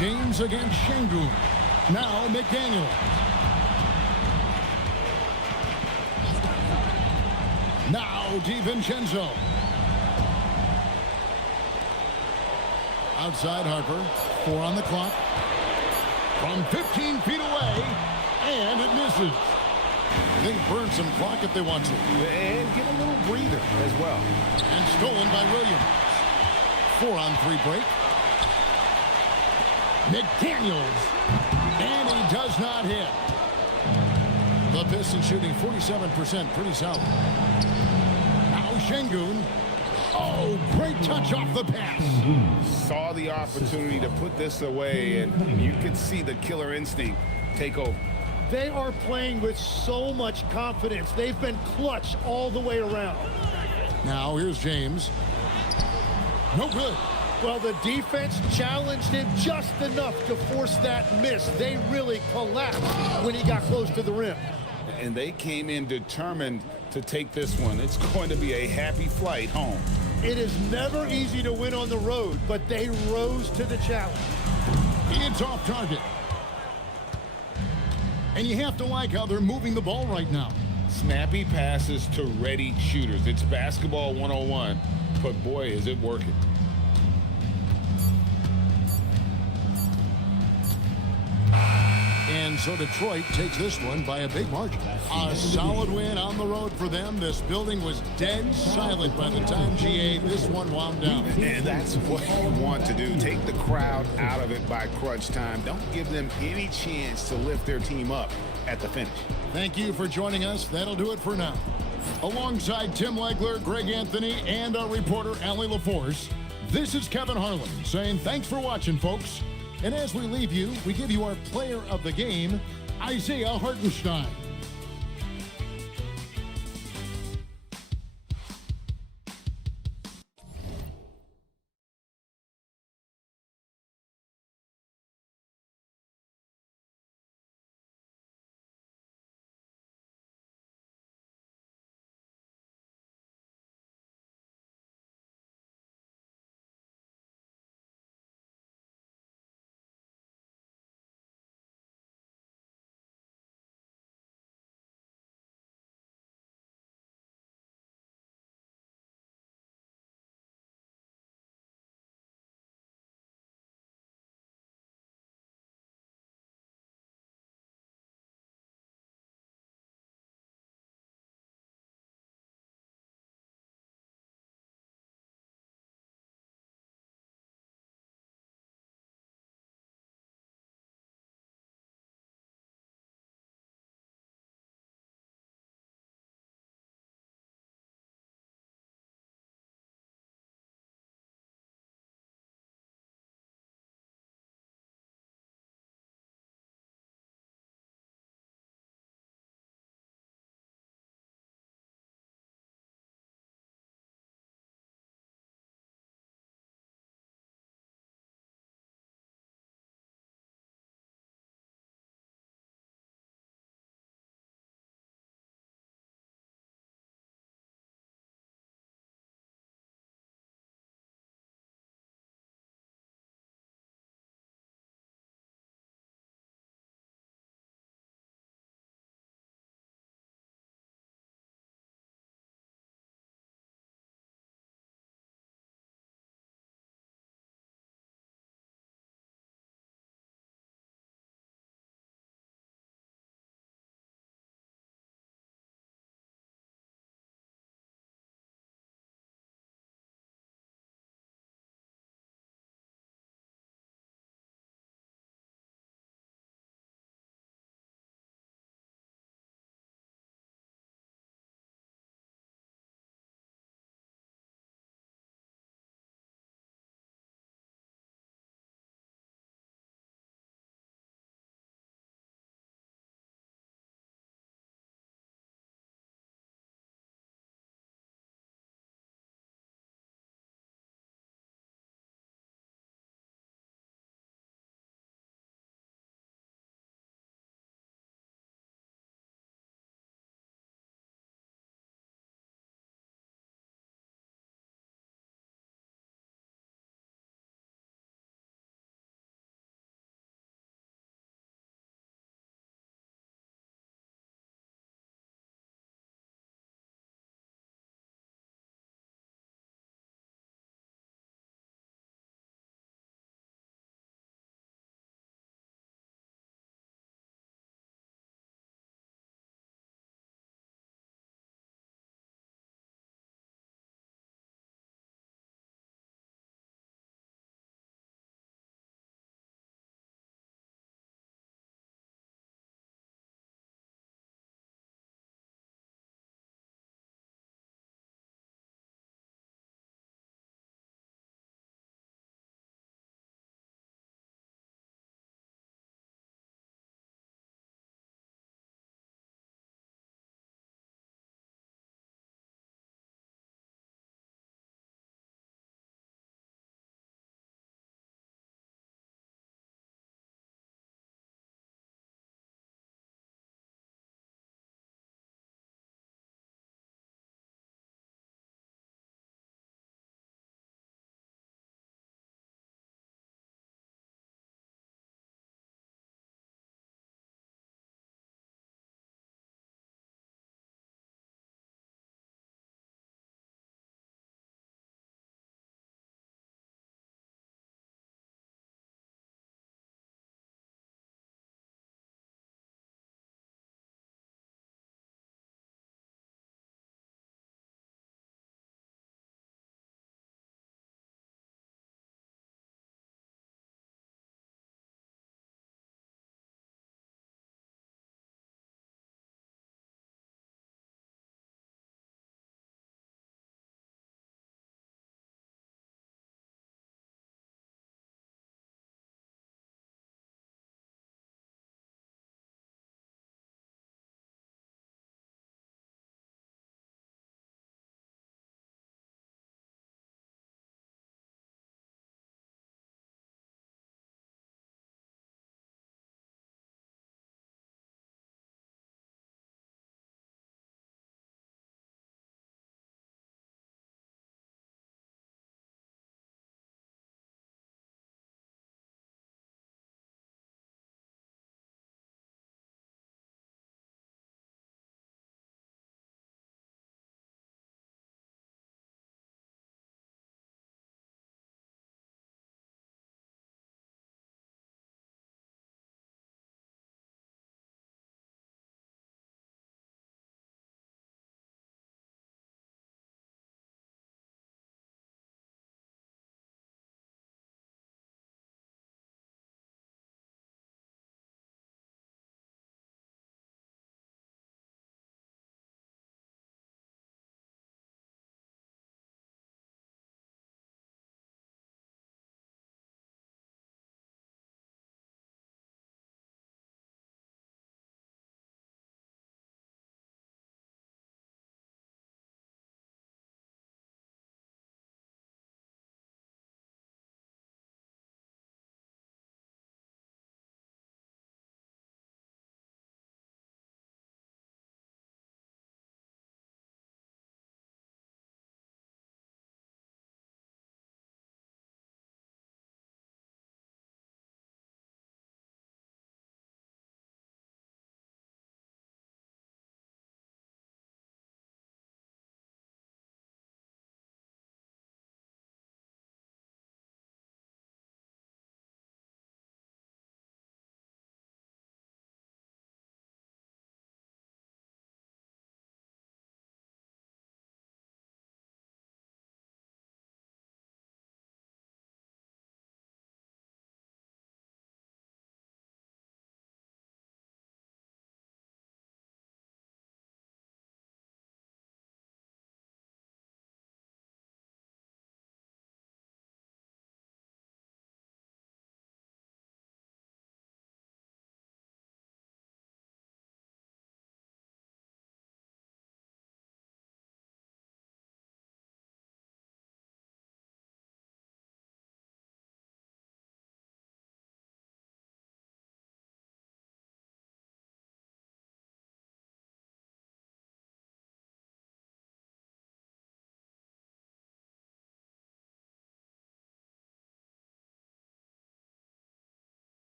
James against Şengün. Now McDaniel. Now DiVincenzo. Outside Harper. 4 on the clock. From 15 feet away. And it misses. They can burn some clock if they want to. And get a little breather as well. And stolen by Williams. 4-on-3 break. McDaniels. And he does not hit. The Pistons shooting 47%, pretty solid. Now Şengün. Oh, great touch off the pass. Saw the opportunity to put this away, and you could see the killer instinct take over. They are playing with so much confidence. They've been clutch all the way around. Now here's James. No good. Well, the defense challenged him just enough to force that miss. They really collapsed when he got close to the rim. And they came in determined to take this one. It's going to be a happy flight home. It is never easy to win on the road, but they rose to the challenge. It's off target. And you have to like how they're moving the ball right now. Snappy passes to ready shooters. It's basketball 101, but boy, is it working. And so Detroit takes this one by a big margin. A solid win on the road for them. This building was dead silent by the time GA this one wound down. And that's what you want to do. Take the crowd out of it by crunch time. Don't give them any chance to lift their team up at the finish. Thank you for joining us. That'll do it for now. Alongside Tim Legler, Greg Anthony, and our reporter, Allie LaForce, this is Kevin Harlan saying thanks for watching, folks. And as we leave you, we give you our player of the game, Isaiah Hartenstein.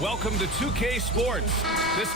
Welcome to 2K Sports. This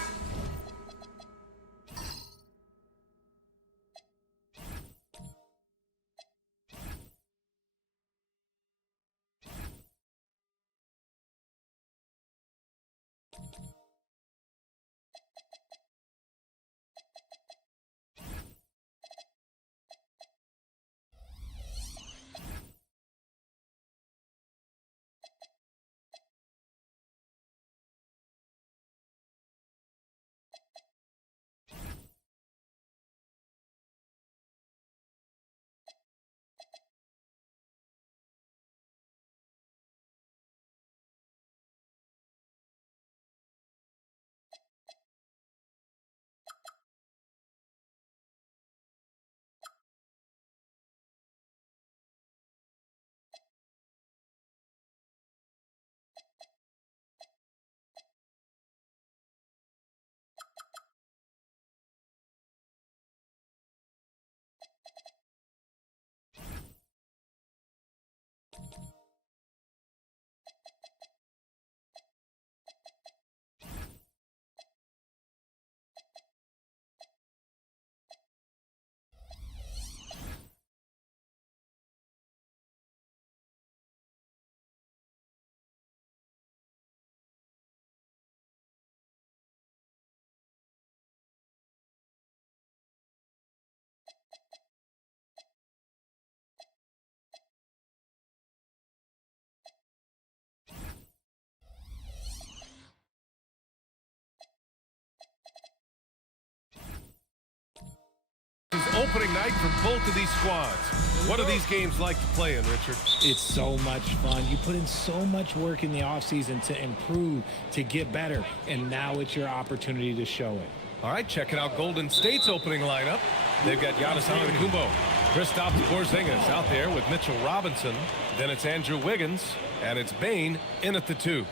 is opening night for both of these squads. What are these games like to play in, Richard? It's so much fun. You put in so much work in the offseason to improve, to get better, and now it's your opportunity to show it. All right, checking out Golden State's opening lineup. They've got Giannis Antetokounmpo, Kristaps Porzingis out there with Mitchell Robinson. Then it's Andrew Wiggins, and it's Bane in at the 2.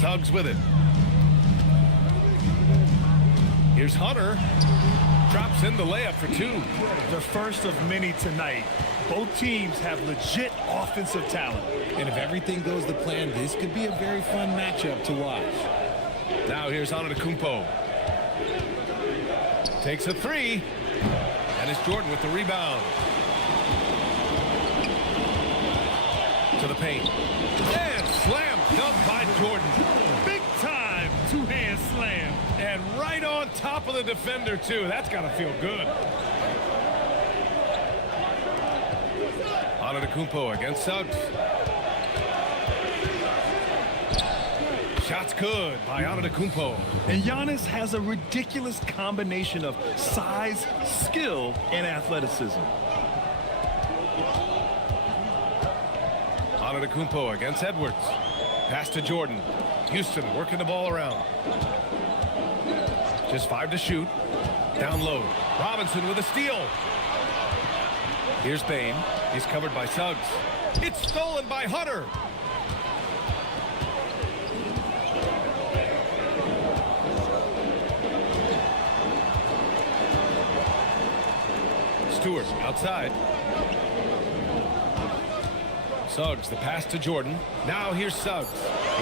Suggs with it. Here's Hunter. Drops in the layup for 2. The first of many tonight. Both teams have legit offensive talent. And if everything goes to plan, this could be a very fun matchup to watch. Now here's Antetokounmpo. Takes a 3. And it's Jordan with the rebound. To the paint. And slam dunk by Jordan. Big time two-hand slam. And right on top of the defender, too. That's got to feel good. Antetokounmpo against Suggs. Shots good by Antetokounmpo. And Giannis has a ridiculous combination of size, skill, and athleticism. Antetokounmpo against Edwards. Pass to Jordan. Houston working the ball around. Just 5 to shoot. Down low. Robinson with a steal. Here's Bane. He's covered by Suggs. It's stolen by Hunter. Stewart outside. Suggs, the pass to Jordan. Now here's Suggs.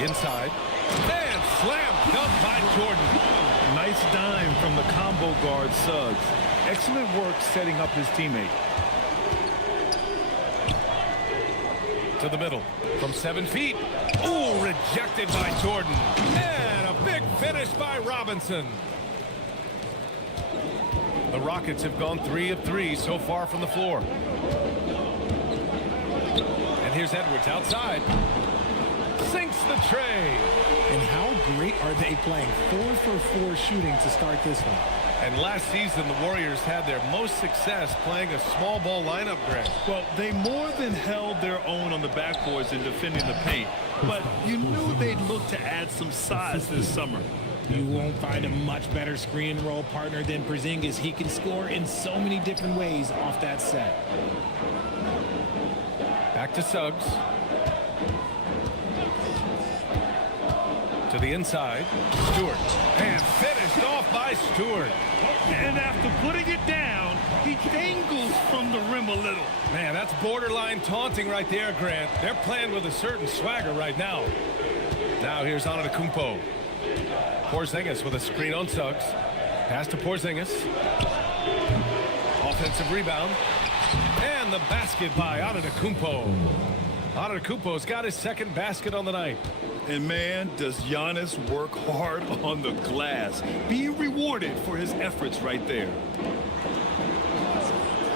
Inside. And slam dunk by Jordan. Nice dime from the combo guard Suggs. Excellent work setting up his teammate. To the middle. From 7 feet. Ooh, rejected by Jordan. And a big finish by Robinson. The Rockets have gone 3 of 3 so far from the floor. And here's Edwards outside. Sinks the tray. And how great are they playing? 4 for 4 shooting to start this one. And last season, the Warriors had their most success playing a small ball lineup, Greg. Well, they more than held their own on the backboards in defending the paint. But you knew they'd look to add some size this summer. You won't find a much better screen and roll partner than Porzingis. He can score in so many different ways off that set. Back to Suggs. To the inside. Stewart. And finished Passed off by Stewart. And after putting it down, he dangles from the rim a little. Man, that's borderline taunting right there, Grant. They're playing with a certain swagger right now. Now here's Antetokounmpo. Porzingis with a screen on Suggs. Pass to Porzingis. Offensive rebound. And the basket by Antetokounmpo. Antetokounmpo's got his second basket on the night. And man, does Giannis work hard on the glass. Being rewarded for his efforts right there.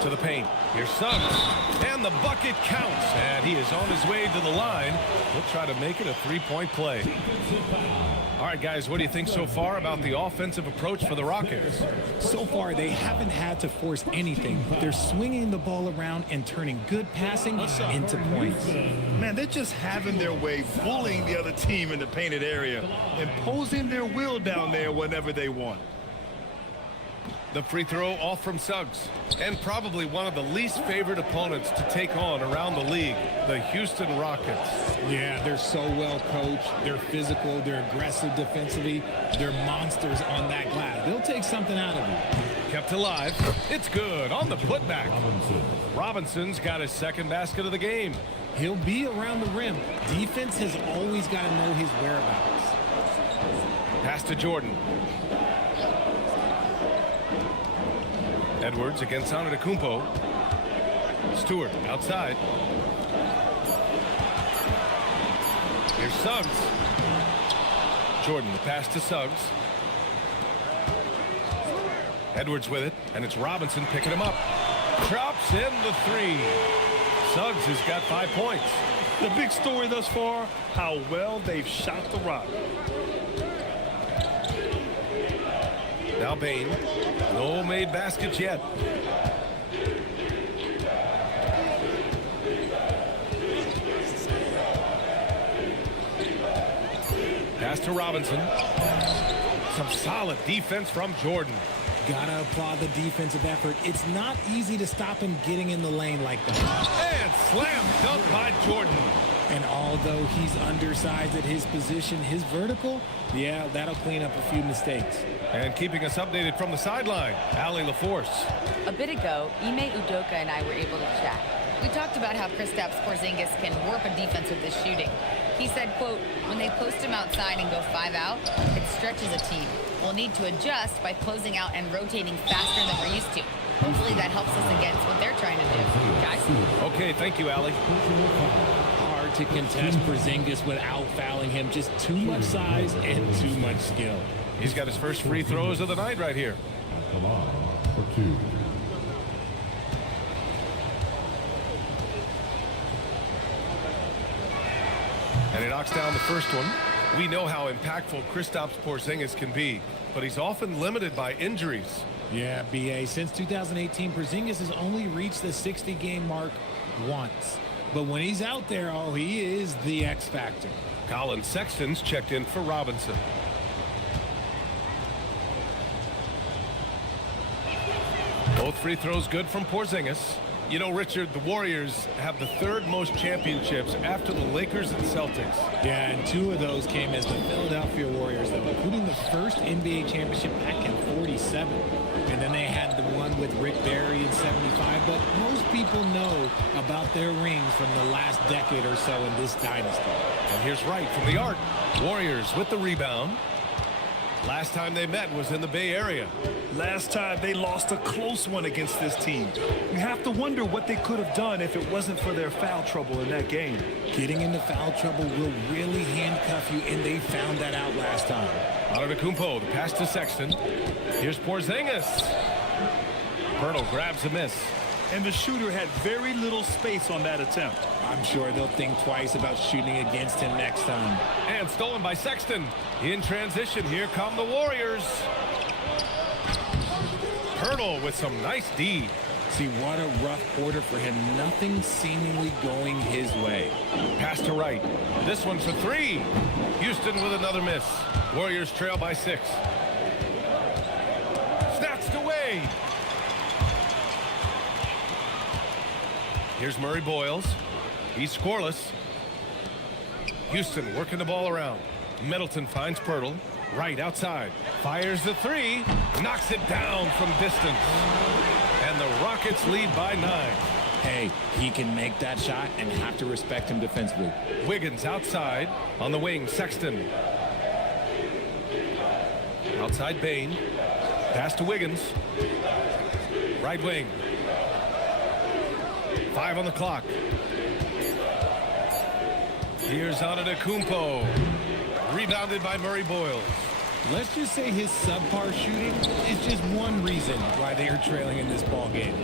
To the paint. Here's Suggs. And the bucket counts. And he is on his way to the line. He'll try to make it a three-point play. All right, guys, what do you think so far about the offensive approach for the Rockets? So far, they haven't had to force anything. They're swinging the ball around and turning good passing into points. Man, they're just having their way, bullying the other team in the painted area, imposing their will down there whenever they want. The free throw off from Suggs. And probably one of the least favored opponents to take on around the league, the Houston Rockets. Yeah, they're so well coached. They're physical. They're aggressive defensively. They're monsters on that glass. They'll take something out of you. Kept alive. It's good on the putback. Robinson's got his second basket of the game. He'll be around the rim. Defense has always got to know his whereabouts. Pass to Jordan. Edwards against Antetokounmpo. Stewart outside. Here's Suggs. Jordan, the pass to Suggs. Edwards with it, and it's Robinson picking him up. Drops in the three. Suggs has got 5 points. The big story thus far, how well they've shot the rock. Now Bain. No made baskets yet. Pass to Robinson. Some solid defense from Jordan. Gotta applaud the defensive effort. It's not easy to stop him getting in the lane like that. And slam dunk by Jordan. And although he's undersized at his position, his vertical, yeah, that'll clean up a few mistakes. And keeping us updated from the sideline, Allie LaForce. A bit ago, Ime Udoka and I were able to chat. We talked about how Kristaps Porzingis can warp a defense with his shooting. He said, quote, when they post him outside and go 5 out, it stretches a team. We'll need to adjust by closing out and rotating faster than we're used to. Hopefully that helps us against what they're trying to do. Guys? Okay, thank you, Allie. Hard to contest Porzingis without fouling him. Just too much size and too much skill. He's got his first free throws of the night right here. Come on, for 2. And he knocks down the first one. We know how impactful Kristaps Porzingis can be, but he's often limited by injuries. Yeah, B.A. Since 2018, Porzingis has only reached the 60-game mark once. But when he's out there, oh, he is the X factor. Colin Sexton's checked in for Robinson. Both free throws good from Porzingis. You know, Richard, the Warriors have the 3rd most championships after the Lakers and Celtics. Yeah, and 2 of those came as the Philadelphia Warriors, though, including the first NBA championship back in '47. And then they had the one with Rick Barry in '75. But most people know about their rings from the last decade or so in this dynasty. And here's Wright from the arc. Warriors with the rebound. Last time they met was in the Bay Area. Last time they lost a close one against this team. You have to wonder what they could have done if it wasn't for their foul trouble in that game. Getting into foul trouble will really handcuff you, and they found that out last time. Antetokounmpo, the pass to Sexton. Here's Porzingis. Pirtle grabs a miss. And the shooter had very little space on that attempt. I'm sure they'll think twice about shooting against him next time. And stolen by Sexton. In transition, here come the Warriors. Pirtle with some nice D. See, what a rough quarter for him. Nothing seemingly going his way. Pass to Wright. This one's for 3. Houston with another miss. Warriors trail by 6. Snatched away. Here's Murray Boyles. He's scoreless. Houston working the ball around. Middleton finds Pirtle. Right outside. Fires the three. Knocks it down from distance. And the Rockets lead by 9. Hey, he can make that shot and have to respect him defensively. Wiggins outside. On the wing, Sexton. Outside Bain. Pass to Wiggins. Right wing. 5 on the clock. Here's Antetokounmpo. Rebounded by Murray Boyles. Let's just say his subpar shooting is just one reason why they are trailing in this ball game.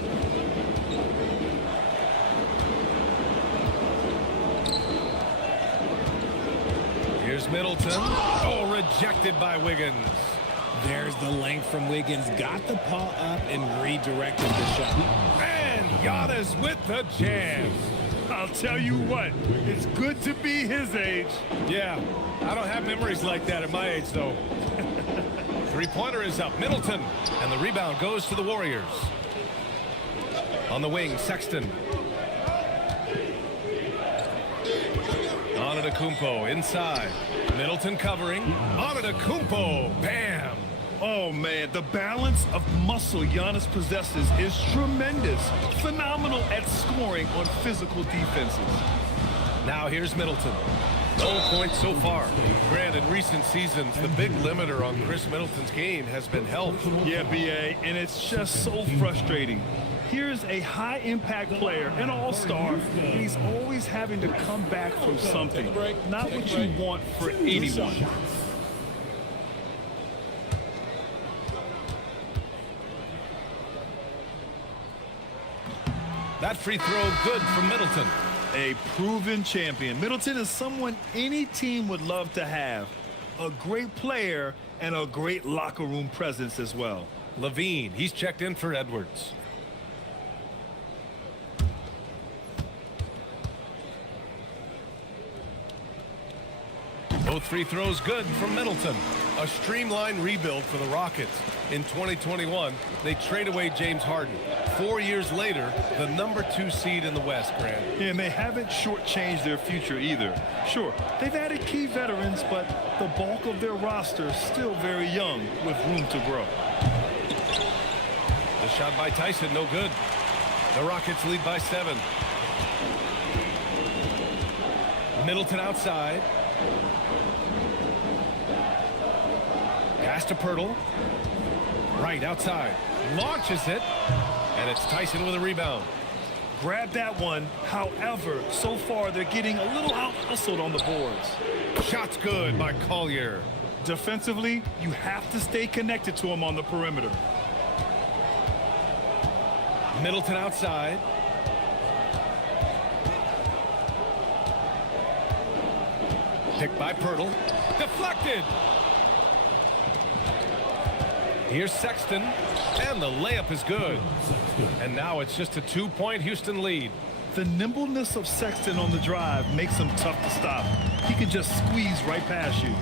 Here's Middleton. Oh, rejected by Wiggins. There's the length from Wiggins. Got the paw up and redirected the shot. And Giannis with the jam. I'll tell you what, it's good to be his age. Yeah, I don't have memories like that at my age, though. Three-pointer is up. Middleton. And the rebound goes to the Warriors. On the wing, Sexton. Antetokounmpo inside. Middleton covering. Antetokounmpo. Bam. Oh, man, the balance of muscle Giannis possesses is tremendous. Phenomenal at scoring on physical defenses. Now here's Middleton. No points so far. Granted, in recent seasons, the big limiter on Chris Middleton's game has been health. Yeah, B.A., and it's just so frustrating. Here's a high-impact player, an all-star, and he's always having to come back from something. Not what you want for anyone. That free throw good from Middleton. A proven champion. Middleton is someone any team would love to have. A great player and a great locker room presence as well. Levine, he's checked in for Edwards. Both free throws good from Middleton. A streamlined rebuild for the Rockets. In 2021, they trade away James Harden. 4 years later, the #2 seed in the West, Grant. And they haven't shortchanged their future either. Sure, they've added key veterans, but the bulk of their roster is still very young with room to grow. The shot by Tyson, no good. The Rockets lead by 7. Middleton outside. Pass to Pirtle. Right outside. Launches it. And it's Tyson with a rebound. Grab that one. However, so far they're getting a little out-hustled on the boards. Shot's good by Collier. Defensively, you have to stay connected to him on the perimeter. Middleton outside. Picked by Pirtle. Deflected. Here's Sexton. And the layup is good. And now it's just a 2-point Houston lead. The nimbleness of Sexton on the drive makes him tough to stop. He can just squeeze right past you.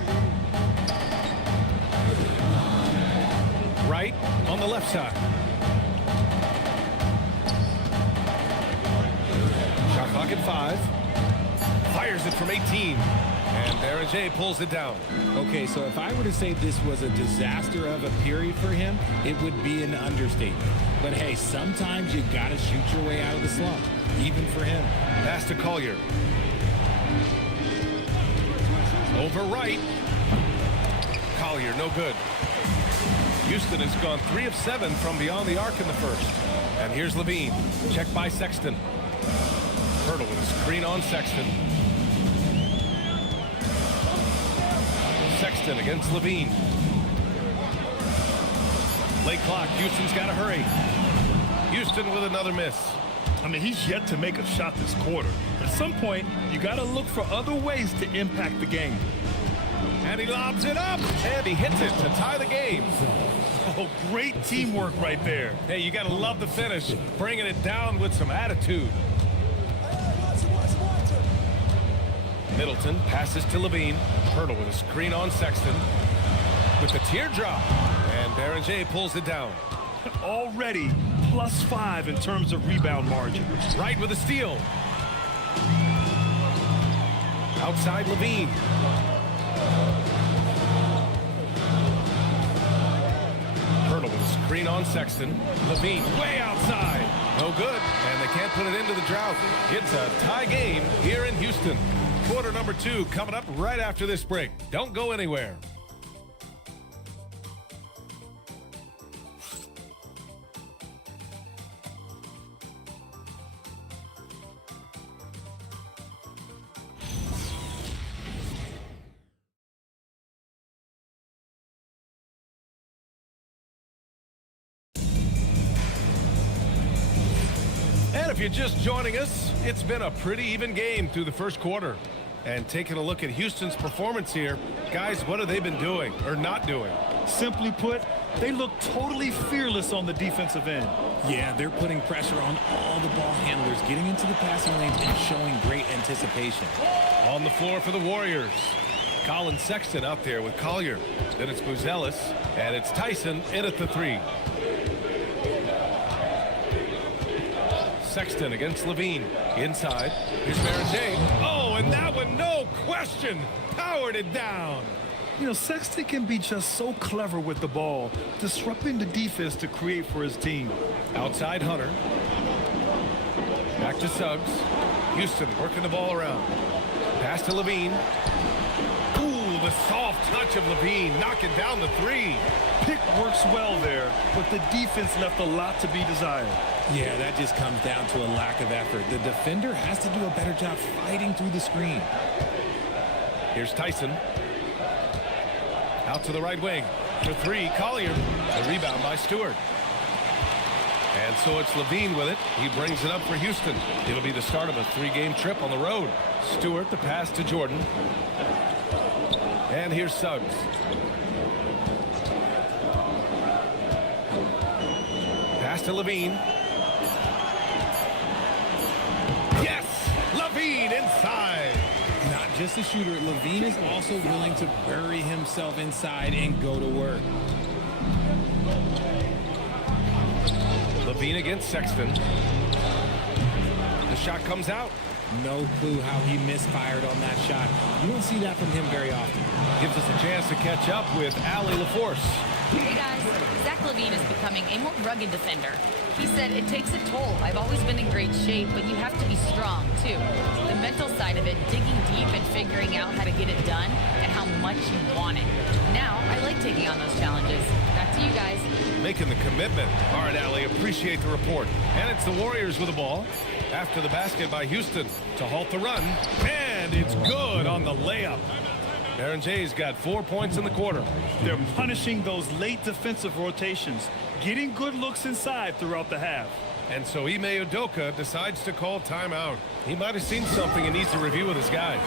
Right on the left side. Shot clock at 5. Fires it from 18. And Aaron J pulls it down. Okay, so if I were to say this was a disaster of a period for him, it would be an understatement. But hey, sometimes you got to shoot your way out of the slump, even for him. Pass to Collier. Over right. Collier, no good. Houston has gone 3 of 7 from beyond the arc in the first. And here's Levine. Checked by Sexton. Pirtle with a screen on Sexton. Sexton against Levine. Late clock. Houston's got to hurry. Houston with another miss. I mean, he's yet to make a shot this quarter. At some point, you got to look for other ways to impact the game. And he lobs it up. And he hits it to tie the game. Oh, great teamwork right there. Hey, you got to love the finish. Bringing it down with some attitude. Middleton passes to Levine. Pirtle with a screen on Sexton. With the teardrop. And Aaron J pulls it down. Already +5 in terms of rebound margin. Right with a steal. Outside Levine. Screen on Sexton. Levine way outside. No good. And they can't put it into the drought. It's a tie game here in Houston. Quarter number 2 coming up right after this break. Don't go anywhere. And if you're just joining us, it's been a pretty even game through the first quarter. And taking a look at Houston's performance here, guys, what have they been doing or not doing? Simply put, they look totally fearless on the defensive end. Yeah, they're putting pressure on all the ball handlers, getting into the passing lanes and showing great anticipation. On the floor for the Warriors, Colin Sexton out there with Collier. Then it's Buzelis, and it's Tyson in at the 3. Sexton against Levine. Inside. Here's Baron. Oh, and that one, no question, powered it down. You know, Sexton can be just so clever with the ball, disrupting the defense to create for his team. Outside Hunter. Back to Suggs. Houston working the ball around. Pass to Levine. Ooh, the soft touch of Levine, knocking down the 3. Pick works well there, but the defense left a lot to be desired. Yeah, that just comes down to a lack of effort. The defender has to do a better job fighting through the screen. Here's Tyson. Out to the right wing. For 3, Collier. The rebound by Stewart. And so it's Levine with it. He brings it up for Houston. It'll be the start of a 3-game trip on the road. Stewart, the pass to Jordan. And here's Suggs. Pass to Levine. Yes! Levine inside. Not just a shooter, Levine is also willing to bury himself inside and go to work. Levine against Sexton. The shot comes out. No clue how he misfired on that shot. You don't see that from him very often. Gives us a chance to catch up with Allie LaForce. Hey guys, Zach LaVine is becoming a more rugged defender. He said, it takes a toll. I've always been in great shape, but you have to be strong too. The mental side of it, digging deep and figuring out how to get it done and how much you want it. Now, I like taking on those challenges. Back to you guys. Making the commitment. All right, Allie, appreciate the report. And it's the Warriors with the ball. After the basket by Houston to halt the run. And it's good on the layup. Baron J's got 4 points in the quarter. They're punishing those late defensive rotations, getting good looks inside throughout the half. And so Ime Udoka decides to call timeout. He might have seen something and needs to review with his guys.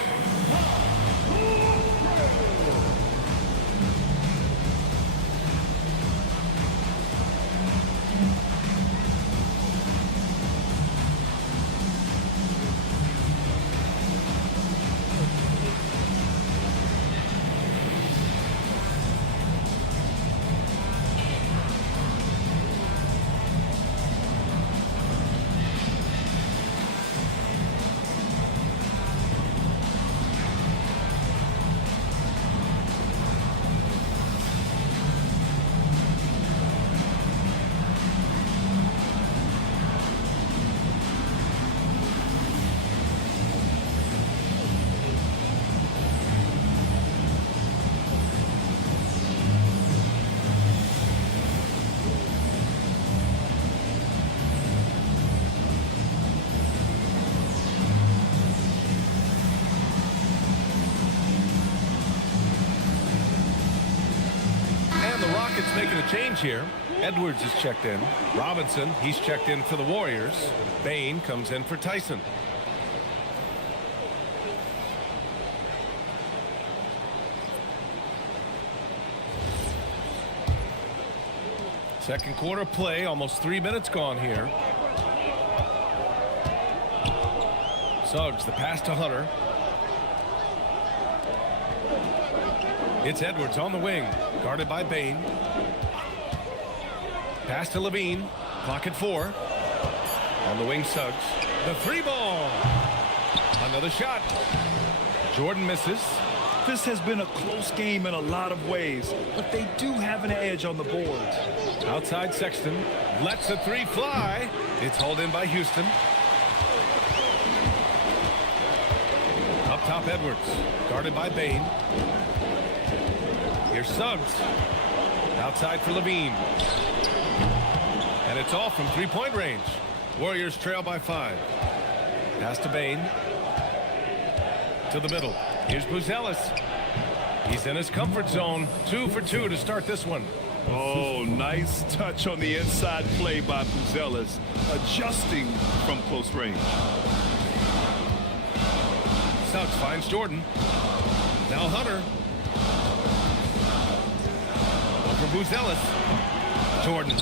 Rockets making a change here. Edwards is checked in. Robinson, he's checked in for the Warriors. Bain comes in for Tyson. Second quarter play, almost 3 minutes gone here. Suggs, the pass to Hunter. It's Edwards on the wing, guarded by Bain. Pass to Levine, clock at 4. On the wing, Suggs. The 3 ball. Another shot. Jordan misses. This has been a close game in a lot of ways, but they do have an edge on the boards. Outside Sexton lets the three fly. It's hauled in by Houston. Up top, Edwards, guarded by Bain. Here's Suggs. Outside for Levine. And it's off from three-point range. Warriors trail by 5. Pass to Bain. To the middle. Here's Buzelis. He's in his comfort zone. 2 for 2 to start this one. Oh, nice touch on the inside play by Buzelis, adjusting from close range. Suggs finds Jordan. Now Hunter. Over Buzelis. Jordan.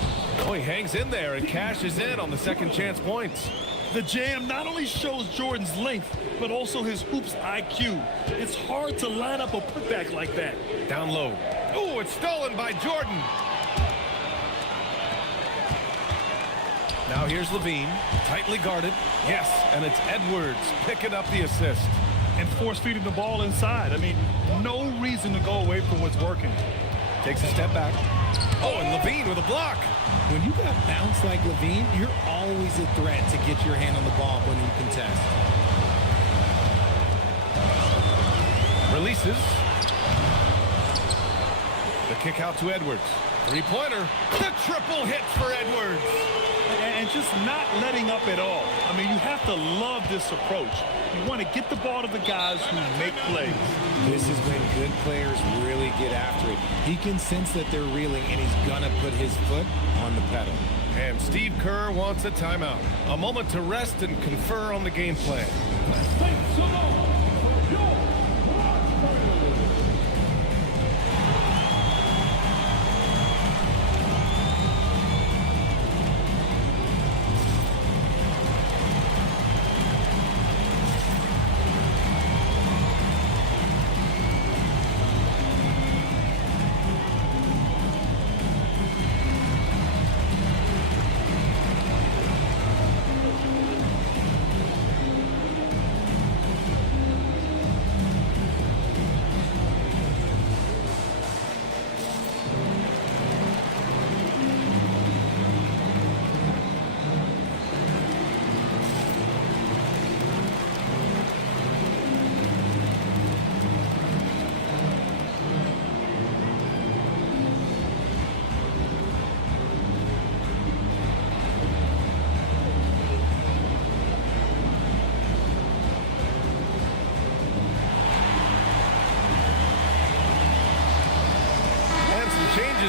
Oh, he hangs in there and cashes in on the second chance points. The jam not only shows Jordan's length, but also his hoops IQ. It's hard to line up a putback like that. Down low. Oh, it's stolen by Jordan. Now here's Levine, tightly guarded. Yes, and it's Edwards picking up the assist. And force feeding the ball inside. I mean, no reason to go away from what's working. Takes a step back. Oh, and Levine with a block. When you got bounce like Levine, you're always a threat to get your hand on the ball when you contest. Releases. The kick out to Edwards. Three-pointer. The triple hit for Edwards. And just not letting up at all. I mean, you have to love this approach. You want to get the ball to the guys who make plays. This is when good players really get after it. He can sense that they're reeling, and he's going to put his foot on the pedal. And Steve Kerr wants a timeout. A moment to rest and confer on the game plan.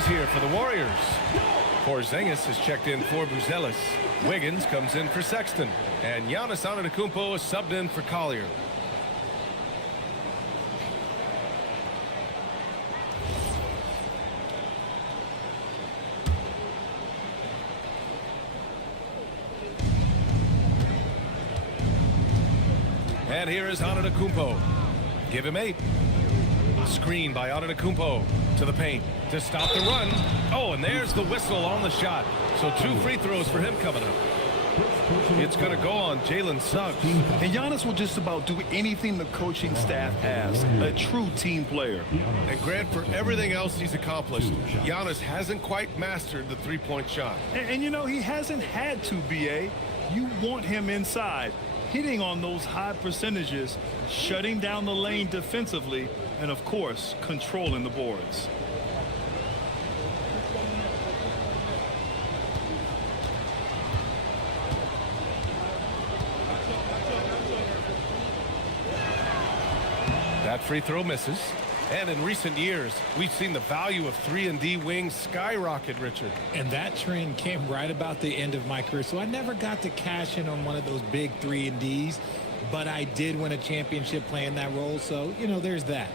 Here for the Warriors. Porzingis has checked in for Buzelis. Wiggins comes in for Sexton. And Giannis Antetokounmpo is subbed in for Collier. And here is Antetokounmpo. Give him 8. Screen by Antetokounmpo to the paint to stop the run. Oh, and there's the whistle on the shot. So 2 free throws for him coming up. It's going to go on Jalen Suggs. And Giannis will just about do anything the coaching staff asks. A true team player. And Grant, for everything else he's accomplished, Giannis hasn't quite mastered the three-point shot. And you know, he hasn't had to, B.A. You want him inside, hitting on those high percentages, shutting down the lane defensively, and of course, controlling the boards. That free throw misses. And in recent years, we've seen the value of 3-and-D wings skyrocket, Richard. And that trend came right about the end of my career. So I never got to cash in on one of those big 3-and-Ds, but I did win a championship playing that role. So, you know, there's that.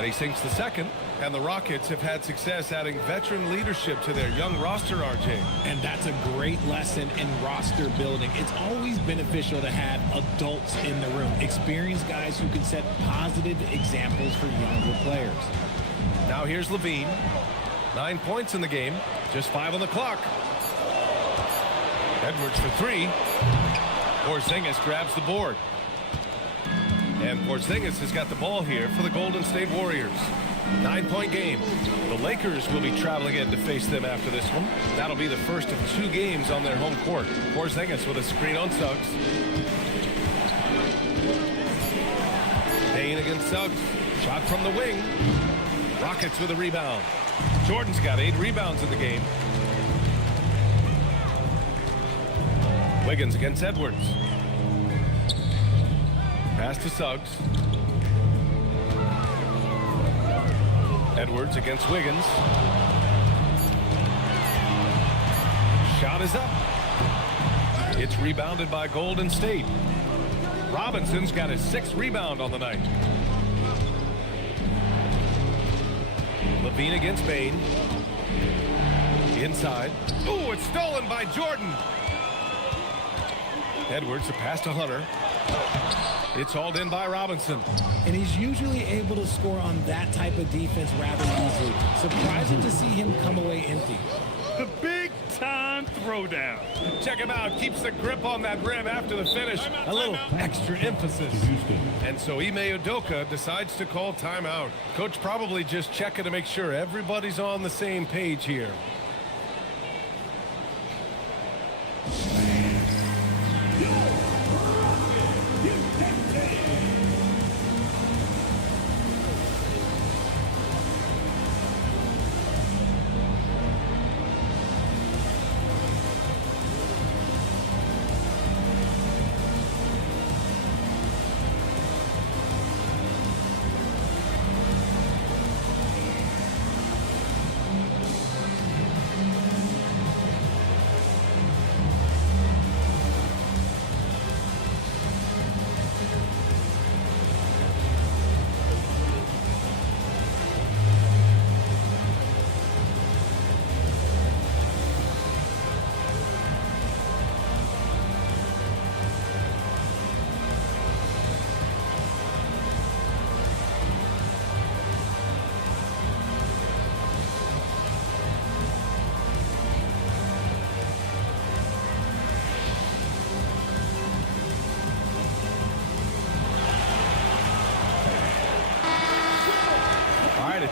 And he sinks the second. And the Rockets have had success adding veteran leadership to their young roster, RJ. And that's a great lesson in roster building. It's always beneficial to have adults in the room, experienced guys who can set positive examples for younger players. Now here's Levine. 9 points in the game, just 5 on the clock. Edwards for 3. Porzingis grabs the board. And Porzingis has got the ball here for the Golden State Warriors. 9-point game. The Lakers will be traveling in to face them after this one. That'll be the first of 2 games on their home court. Porzingis with a screen on Suggs. Payne against Suggs. Shot from the wing. Rockets with a rebound. Jordan's got 8 rebounds in the game. Wiggins against Edwards. Pass to Suggs. Edwards against Wiggins. Shot is up. It's rebounded by Golden State. Robinson's got his 6th rebound on the night. Levine against Bane. Inside. Ooh, it's stolen by Jordan. Edwards, a pass to Hunter. It's hauled in by Robinson. And he's usually able to score on that type of defense rather easily. Surprising to see him come away empty. The big-time throwdown. Check him out. Keeps the grip on that rim after the finish. A little extra emphasis. And so Ime Udoka decides to call timeout. Coach probably just checking to make sure everybody's on the same page here.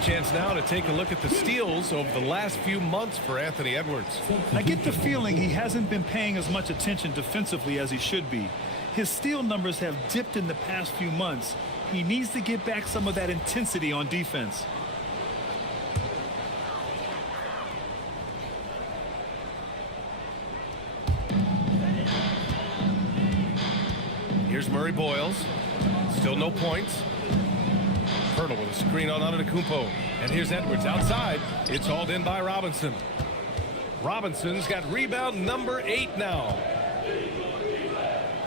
Chance now to take a look at the steals over the last few months for Anthony Edwards. I get the feeling he hasn't been paying as much attention defensively as he should be. His steal numbers have dipped in the past few months. He needs to get back some of that intensity on defense. Here's Murray Boyles. Still no points. Hurdle with a screen on Antetokounmpo. And here's Edwards outside. It's hauled in by Robinson. Robinson's got rebound number 8 now.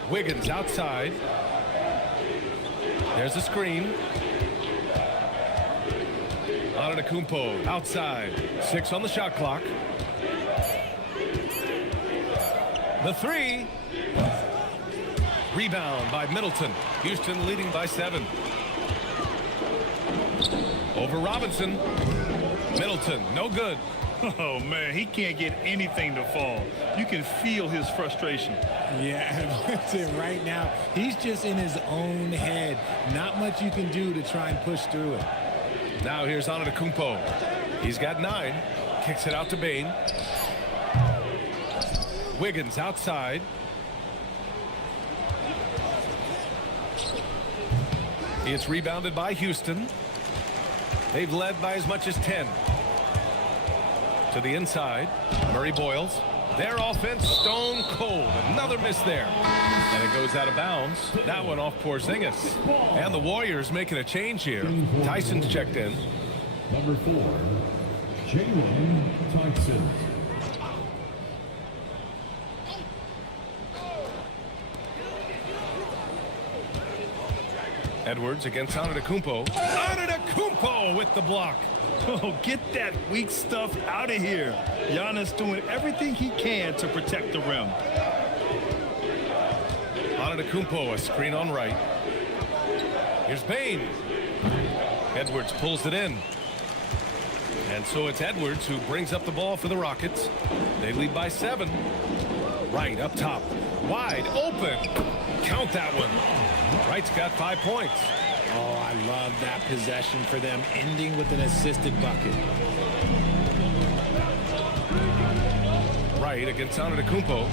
Wiggins outside. There's the screen. Antetokounmpo outside. 6 on the shot clock. The 3. Rebound by Middleton. Houston leading by 7. Over Robinson. Middleton, no good. Oh, man, he can't get anything to fall. You can feel his frustration. Yeah, listen, right now, he's just in his own head. Not much you can do to try and push through it. Now here's Antetokounmpo. He's got 9. Kicks it out to Bane. Wiggins outside. It's rebounded by Houston. They've led by as much as 10. To the inside, Murray Boyles. Their offense stone cold. Another miss there. And it goes out of bounds. That one off Porzingis. And the Warriors making a change here. Tyson's checked in. Number 4, Jalen Tyson. Edwards against Antetokounmpo. Antetokounmpo with the block. Oh, get that weak stuff out of here. Giannis doing everything he can to protect the rim. Antetokounmpo, a screen on right. Here's Bane. Edwards pulls it in. And so it's Edwards who brings up the ball for the Rockets. They lead by 7. Wright up top. Wide open. Count that one. Wright's got 5 points. Oh, I love that possession for them, ending with an assisted bucket. Wright against Antetokounmpo.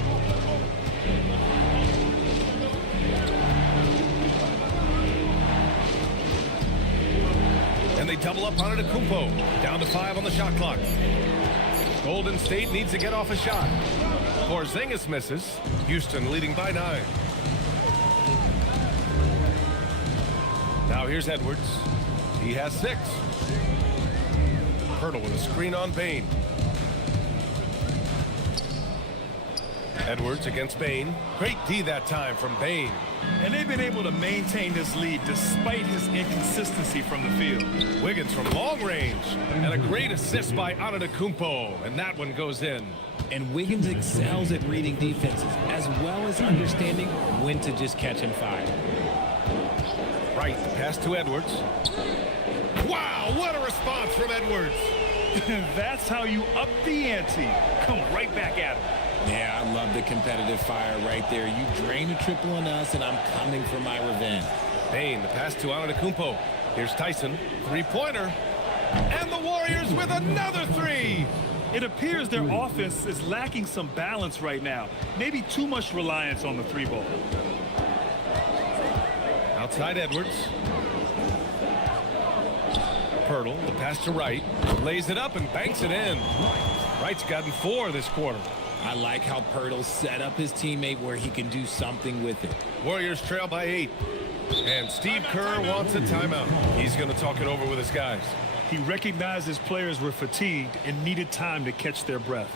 And they double up Antetokounmpo. Down to 5 on the shot clock. Golden State needs to get off a shot. Porzingis misses. Houston leading by 9. Now here's Edwards. He has 6. Pirtle with a screen on Bane. Edwards against Bane. Great D that time from Bane. And they've been able to maintain this lead despite his inconsistency from the field. Wiggins from long range. And a great assist by Antetokounmpo. And that one goes in. And Wiggins excels at reading defenses, as well as understanding when to just catch and fire. Right, pass to Edwards. Wow, what a response from Edwards. That's how you up the ante. Come right back at him. Yeah, I love the competitive fire right there. You drain a triple on us, and I'm coming for my revenge. Bane, the pass to Antetokounmpo. Here's Tyson, 3-pointer. And the Warriors with another 3. It appears their offense is lacking some balance right now. Maybe too much reliance on the 3-ball. Outside Edwards. Pirtle, the pass to Wright. Lays it up and banks it in. Wright's gotten 4 this quarter. I like how Pirtle set up his teammate where he can do something with it. Warriors trail by 8. And Steve Kerr wants a timeout. He's going to talk it over with his guys. He recognized his players were fatigued and needed time to catch their breath.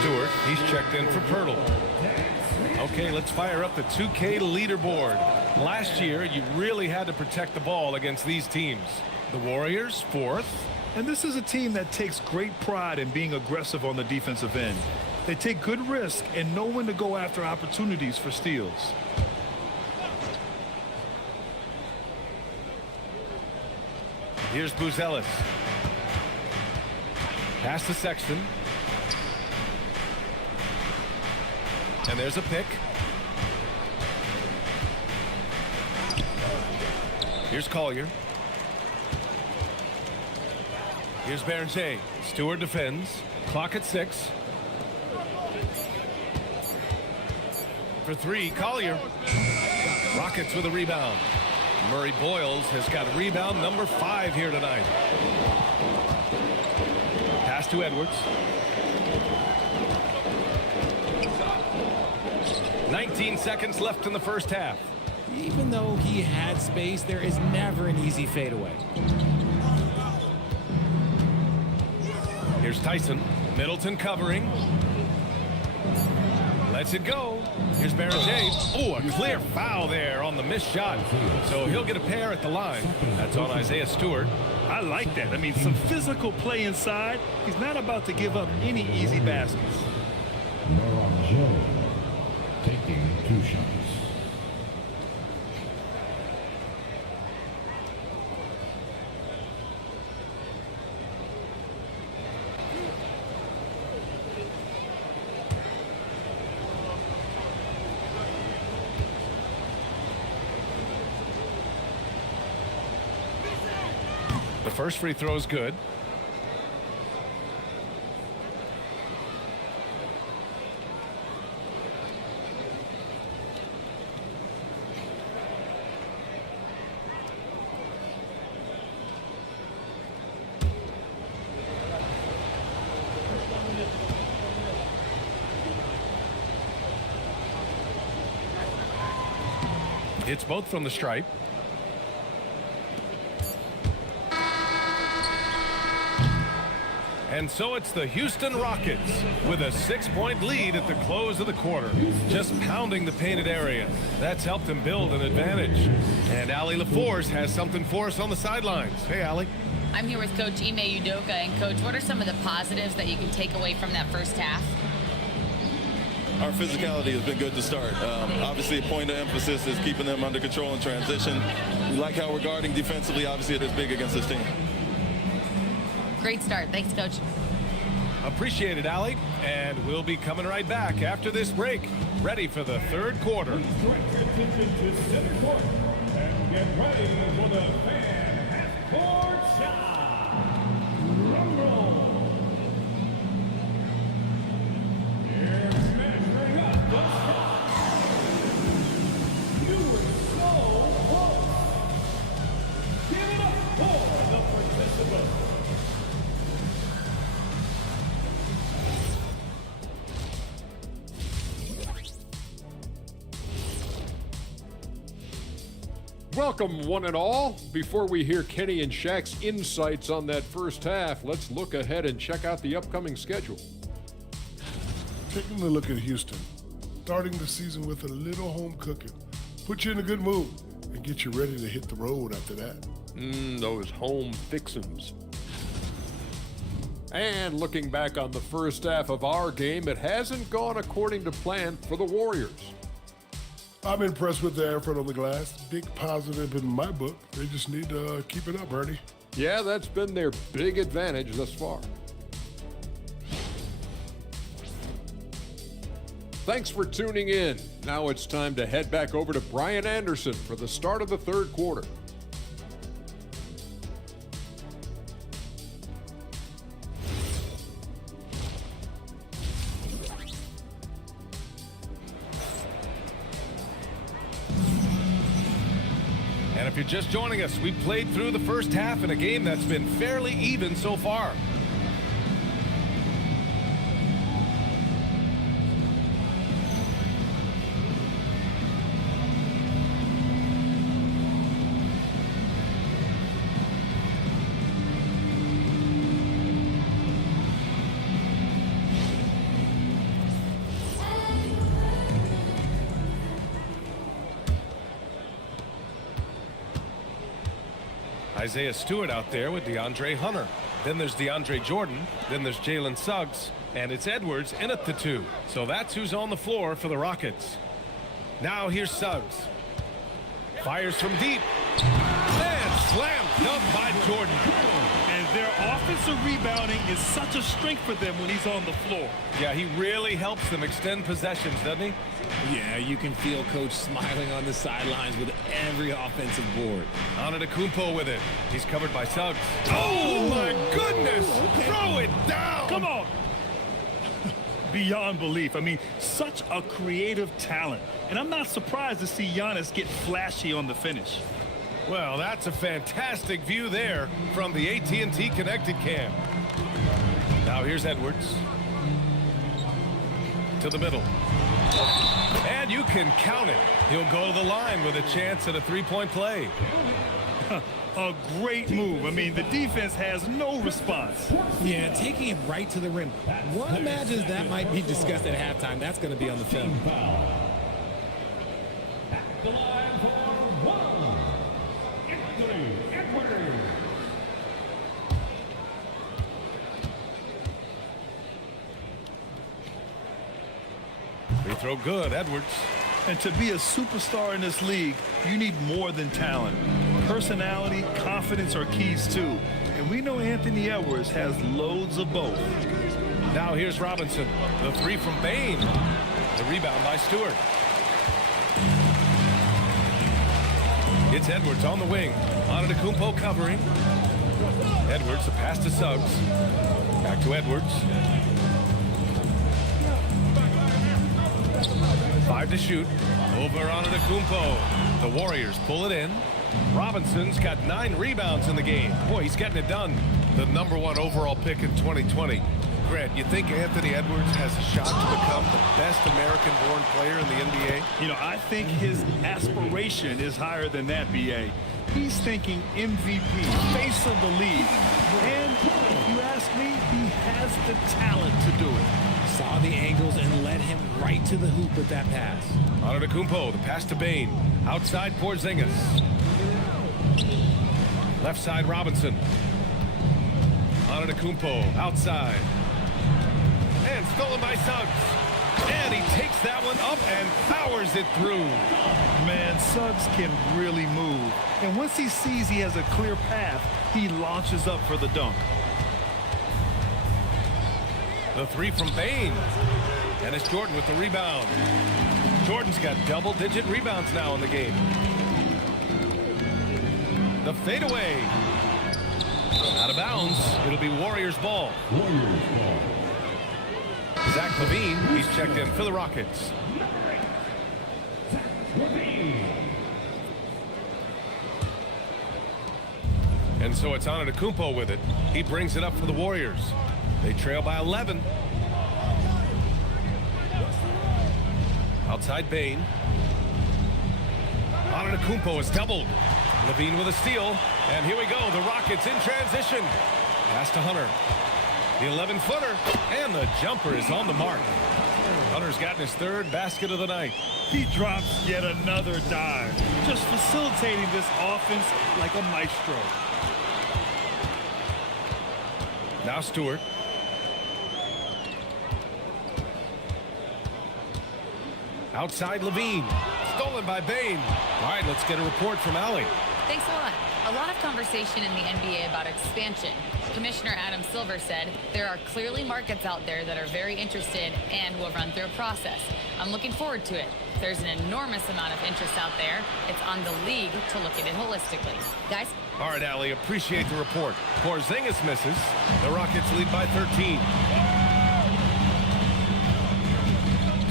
Stewart, he's checked in for Pirtle. Okay, let's fire up the 2K leaderboard. Last year, you really had to protect the ball against these teams. The Warriors, 4th. And this is a team that takes great pride in being aggressive on the defensive end. They take good risk and know when to go after opportunities for steals. Here's Buzelis. Pass to Sexton. And there's a pick. Here's Collier. Here's Berger. Stewart defends. Clock at 6. For 3, Collier. Rockets with a rebound. Murray Boyles has got rebound number 5 here tonight. Pass to Edwards. 19 seconds left in the first half. Even though he had space, there is never an easy fadeaway. Here's Tyson. Middleton covering. Lets it go. Here's Barrett. Oh, a clear foul there on the missed shot. So he'll get a pair at the line. That's on Isaiah Stewart. I like that. I mean, some physical play inside. He's not about to give up any easy baskets. Joe taking 2 shots. The first free throw is good. It's both from the stripe. And so it's the Houston Rockets with a 6-point lead at the close of the quarter, just pounding the painted area. That's helped them build an advantage. And Allie LaForce has something for us on the sidelines. Hey, Allie. I'm here with Coach Ime Udoka. And Coach, what are some of the positives that you can take away from that first half? Our physicality has been good to start. Obviously, a point of emphasis is keeping them under control in transition. We like how we're guarding defensively. Obviously, it is big against this team. Great start. Thanks, Coach. Appreciate it, Allie. And we'll be coming right back after this break. Ready for the third quarter. Direct attention to center court. And get ready for the fan half-court shot. Rumble. Here's measuring up the shot. You were so close. Give it up for the participants. Welcome, one and all. Before we hear Kenny and Shaq's insights on that first half, let's look ahead and check out the upcoming schedule. Taking a look at Houston, starting the season with a little home cooking, put you in a good mood and get you ready to hit the road after that. Those home fixins'. And looking back on the first half of our game, it hasn't gone according to plan for the Warriors. I'm impressed with their effort on the glass. Big positive in my book. They just need to keep it up, Ernie. Yeah, that's been their big advantage thus far. Thanks for tuning in. Now it's time to head back over to Brian Anderson for the start of the third quarter. And if you're just joining us, we played through the first half in a game that's been fairly even so far. Isaiah Stewart out there with DeAndre Hunter. Then there's DeAndre Jordan. Then there's Jalen Suggs. And it's Edwards in at the 2. So that's who's on the floor for the Rockets. Now here's Suggs. Fires from deep. And slam dunk by Jordan. And their offensive rebounding is such a strength for them when he's on the floor. Yeah, he really helps them extend possessions, doesn't he? Yeah, you can feel Coach smiling on the sidelines with every offensive board. Antetokounmpo with it. He's covered by Suggs. Oh, my goodness! Throw it down! Come on! Beyond belief. I mean, such a creative talent. And I'm not surprised to see Giannis get flashy on the finish. Well, that's a fantastic view there from the AT&T Connected Cam. Now here's Edwards. To the middle. And you can count it. He'll go to the line with a chance at a three-point play. A great move. I mean, the defense has no response. Yeah, taking it right to the rim. One imagines that might be discussed at halftime. That's going to be on the film. At the line for one, Anthony Edwards. Free throw good, Edwards. And to be a superstar in this league, you need more than talent. Personality, confidence are keys too. And we know Anthony Edwards has loads of both. Now here's Robinson. The three from Bain. The rebound by Stewart. It's Edwards on the wing. Antetokounmpo covering. Edwards, the pass to Suggs. Back to Edwards. 5 to shoot. Over Antetokounmpo. The Warriors pull it in. Robinson's got 9 rebounds in the game. Boy, he's getting it done. The #1 overall pick in 2020. Grant, you think Anthony Edwards has a shot to become the best American-born player in the NBA? You know, I think his aspiration is higher than that, B.A. He's thinking MVP, face of the league. And if you ask me, he has the talent to do it. Saw the angles and led him right to the hoop with that pass. Antetokounmpo, the pass to Bain. Outside Porzingis. Left side Robinson. Antetokounmpo outside. And stolen by Suggs. And he takes that one up and powers it through. Man, Suggs can really move. And once he sees he has a clear path, he launches up for the dunk. The three from Bain. And it's Jordan with the rebound. Jordan's got double-digit rebounds now in the game. The fadeaway. Out of bounds. It'll be Warriors ball. Zach LaVine, he's checked in for the Rockets. And so it's Antetokounmpo with it. He brings it up for the Warriors. They trail by 11. Outside Bain. Antetokounmpo is doubled. LaVine with a steal. And here we go. The Rockets in transition. Pass to Hunter. The 11-footer. And the jumper is on the mark. Hunter's gotten his third basket of the night. He drops yet another dive. Just facilitating this offense like a maestro. Now Stewart. Outside LaVine. Stolen by Bain. All right, let's get a report from Allie. Thanks a lot. A lot of conversation in the NBA about expansion. Commissioner Adam Silver said there are clearly markets out there that are very interested and will run through a process. I'm looking forward to it. There's an enormous amount of interest out there. It's on the league to look at it holistically. Guys? All right, Allie, appreciate the report. Porzingis misses. The Rockets lead by 13.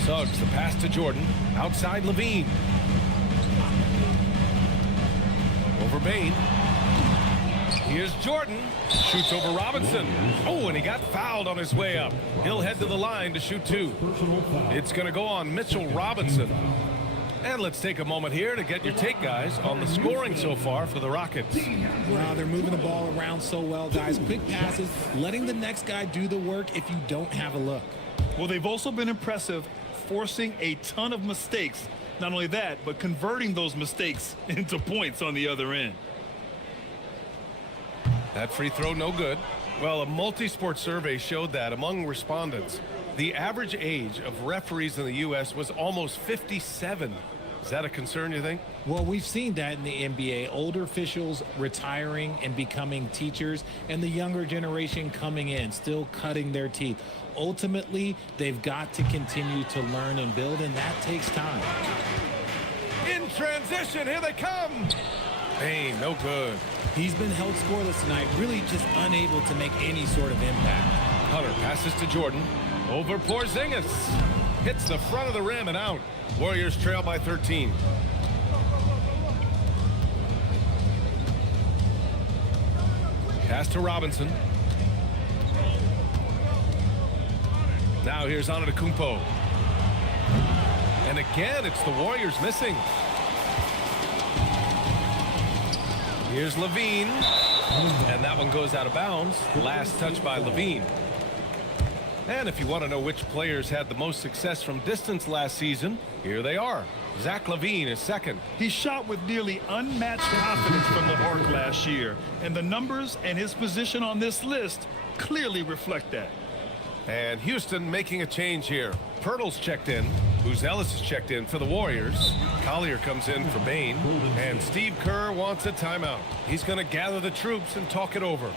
Suggs, the pass to Jordan. Outside LaVine. Over Bain. Here's Jordan. Shoots over Robinson. Oh, and he got fouled on his way up. He'll head to the line to shoot 2. It's going to go on Mitchell Robinson. And let's take a moment here to get your take, guys, on the scoring so far for the Rockets. Wow, they're moving the ball around so well, guys. Quick passes, letting the next guy do the work if you don't have a look. Well, they've also been impressive, forcing a ton of mistakes. Not only that, but converting those mistakes into points on the other end. That free throw no good. Well, a multi-sport survey showed that among respondents, the average age of referees in the U.S. was almost 57. Is that a concern, you think? Well, we've seen that in the NBA. Older officials retiring and becoming teachers, and the younger generation coming in, still cutting their teeth. Ultimately, they've got to continue to learn and build, and that takes time. In transition, here they come. Bain, no good. He's been held scoreless tonight, really just unable to make any sort of impact. Hunter passes to Jordan. Over Porzingis. Hits the front of the rim and out. Warriors trail by 13. Pass to Robinson. Now here's Antetokounmpo. And again, it's the Warriors missing. Here's Levine. And that one goes out of bounds. Last touch by Levine. And if you want to know which players had the most success from distance last season, here they are. Zach Levine is second. He shot with nearly unmatched confidence from the arc last year, and the numbers and his position on this list clearly reflect that. And Houston making a change here. Pirtle's checked in. Ellis is checked in for the Warriors. Collier comes in for Bain. And Steve Kerr wants a timeout. He's going to gather the troops and talk it over.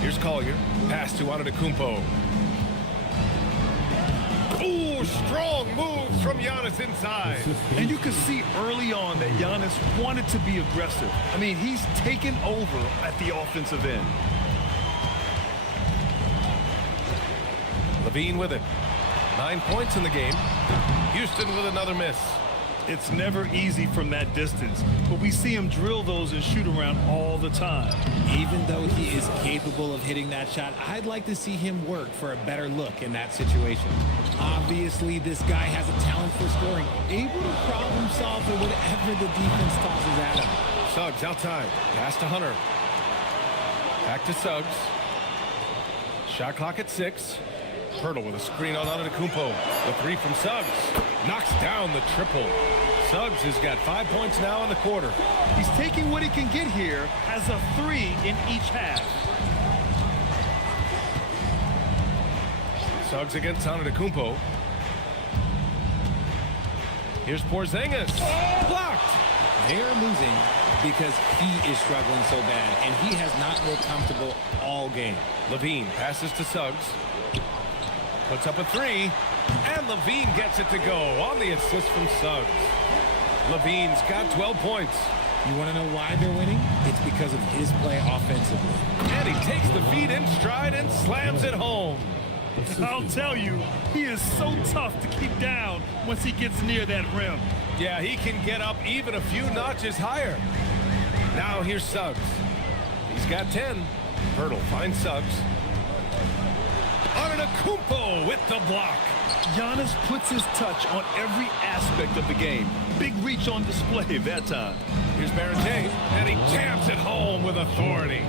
Here's Collier. Pass to Antetokounmpo. Ooh, strong moves from Giannis inside. And you could see early on that Giannis wanted to be aggressive. I mean, he's taken over at the offensive end. Levine with it. 9 points in the game. Houston with another miss. It's never easy from that distance, but we see him drill those and shoot around all the time. Even though he is capable of hitting that shot, I'd like to see him work for a better look in that situation. Obviously, this guy has a talent for scoring, able to problem solve for whatever the defense tosses at him. Suggs outside. Pass to Hunter. Back to Suggs. Shot clock at 6. Pirtle with a screen on Antetokounmpo. The three from Suggs. Knocks down the triple. Suggs has got 5 points now in the quarter. He's taking what he can get here as a 3 in each half. Suggs against Antetokounmpo. Here's Porzingis. Blocked. They are losing because he is struggling so bad, and he has not looked comfortable all game. Levine passes to Suggs. Puts up a 3, and Levine gets it to go on the assist from Suggs. Levine's got 12 points. You want to know why they're winning? It's because of his play offensively. And he takes the feed in stride and slams it home. I'll tell you, he is so tough to keep down once he gets near that rim. Yeah, he can get up even a few notches higher. Now here's Suggs. He's got 10. Pirtle finds Suggs. Antetokounmpo with the block. Giannis puts his touch on every aspect of the game. Big reach on display that time. Here's Barrett, and he jams it home with authority.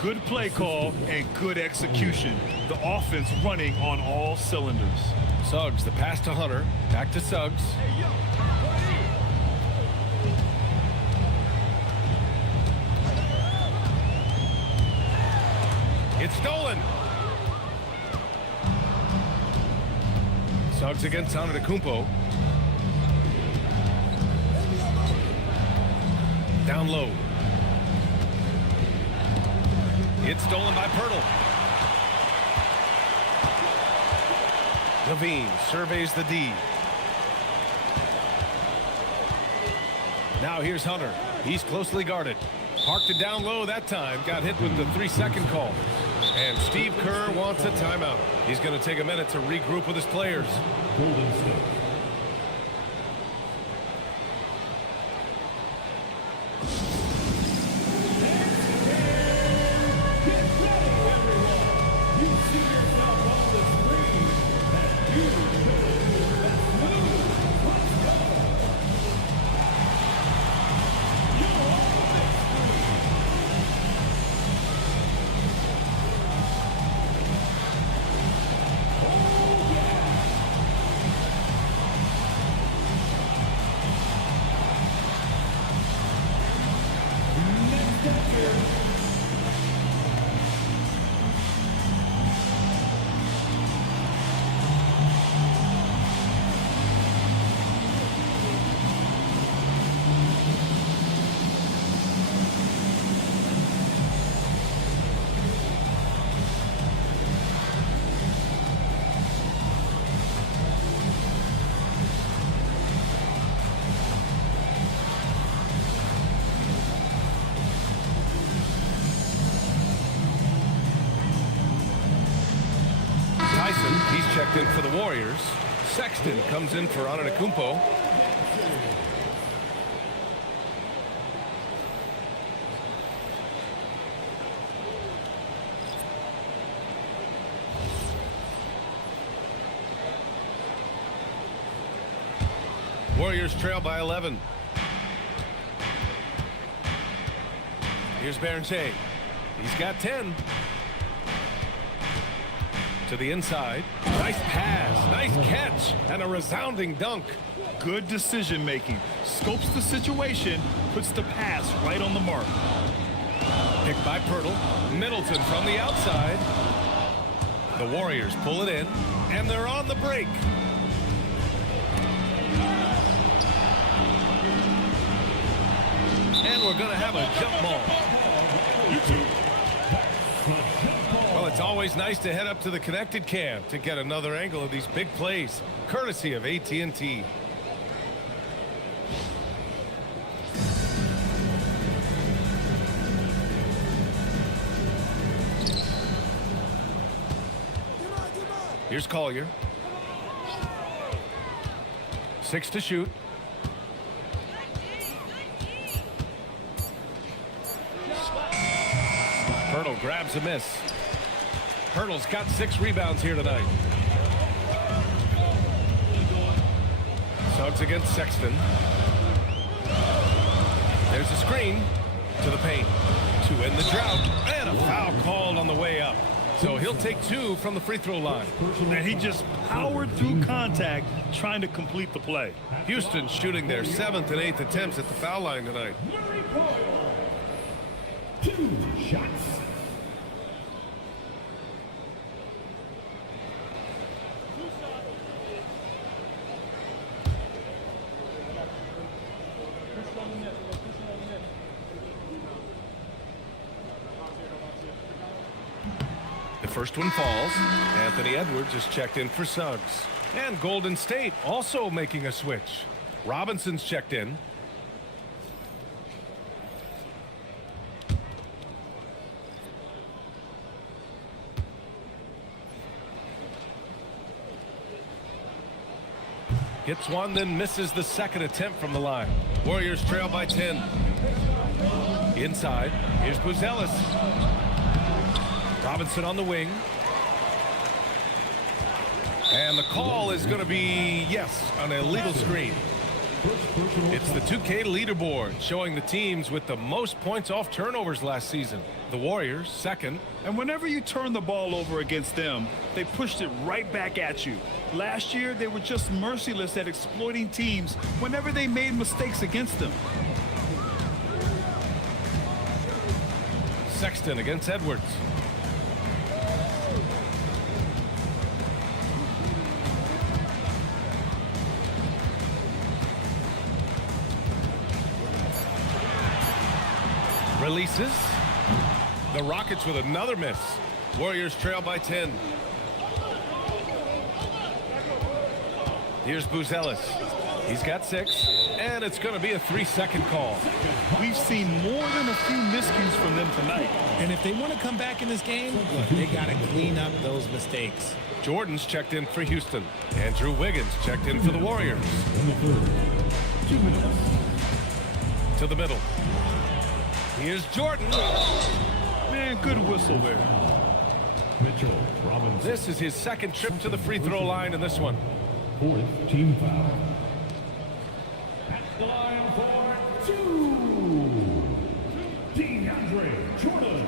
Good play call and good execution. The offense running on all cylinders. Suggs, the pass to Hunter. Back to Suggs. It's stolen. Suggs against Antetokounmpo. Down low. It's stolen by Pirtle. Levine surveys the D. Now here's Hunter. He's closely guarded. Parked it down low that time. Got hit with the 3-second call. And Steve Kerr wants a timeout. He's going to take a minute to regroup with his players. Golden State. He's checked in for the Warriors. Sexton comes in for Antetokounmpo. Warriors trail by 11. Here's Berger. He's got 10. To the inside. Nice pass, nice catch, and a resounding dunk. Good decision making. Scopes the situation, puts the pass right on the mark. Picked by Pirtle. Middleton from the outside. The Warriors pull it in, and they're on the break. And we're going to have a jump ball. Well, it's always nice to head up to the connected cam to get another angle of these big plays, courtesy of AT&T. Here's Collier. 6 to shoot. Pirtle grabs a miss. Pirtle's got 6 rebounds here tonight. Suggs against Sexton. There's a screen to the paint to end the drought, and a foul called on the way up. So he'll take 2 from the free throw line. And he just powered through contact trying to complete the play. Houston shooting their 7th and 8th attempts at the foul line tonight. 2 shots. The first one falls. Anthony Edwards is checked in for Suggs. And Golden State also making a switch. Robinson's checked in. Hits one, then misses the second attempt from the line. Warriors trail by 10. Inside, here's Buzelis. Robinson on the wing. And the call is going to be, yes, an illegal screen. It's the 2K leaderboard showing the teams with the most points off turnovers last season. The Warriors, second. And whenever you turn the ball over against them, they pushed it right back at you. Last year, they were just merciless at exploiting teams whenever they made mistakes against them. Sexton against Edwards. Releases. The Rockets with another miss. Warriors trail by 10. Here's Buzelis. He's got 6. And it's going to be a 3-second call. We've seen more than a few miscues from them tonight. And if they want to come back in this game, look, they got to clean up those mistakes. Jordan's checked in for Houston. Andrew Wiggins checked in for the Warriors. To the middle. Here's Jordan. Man, good whistle there. Mitchell Robinson. This is his second trip to the free throw line in this one. 4th team foul. At the line for 2. DeAndre Jordan.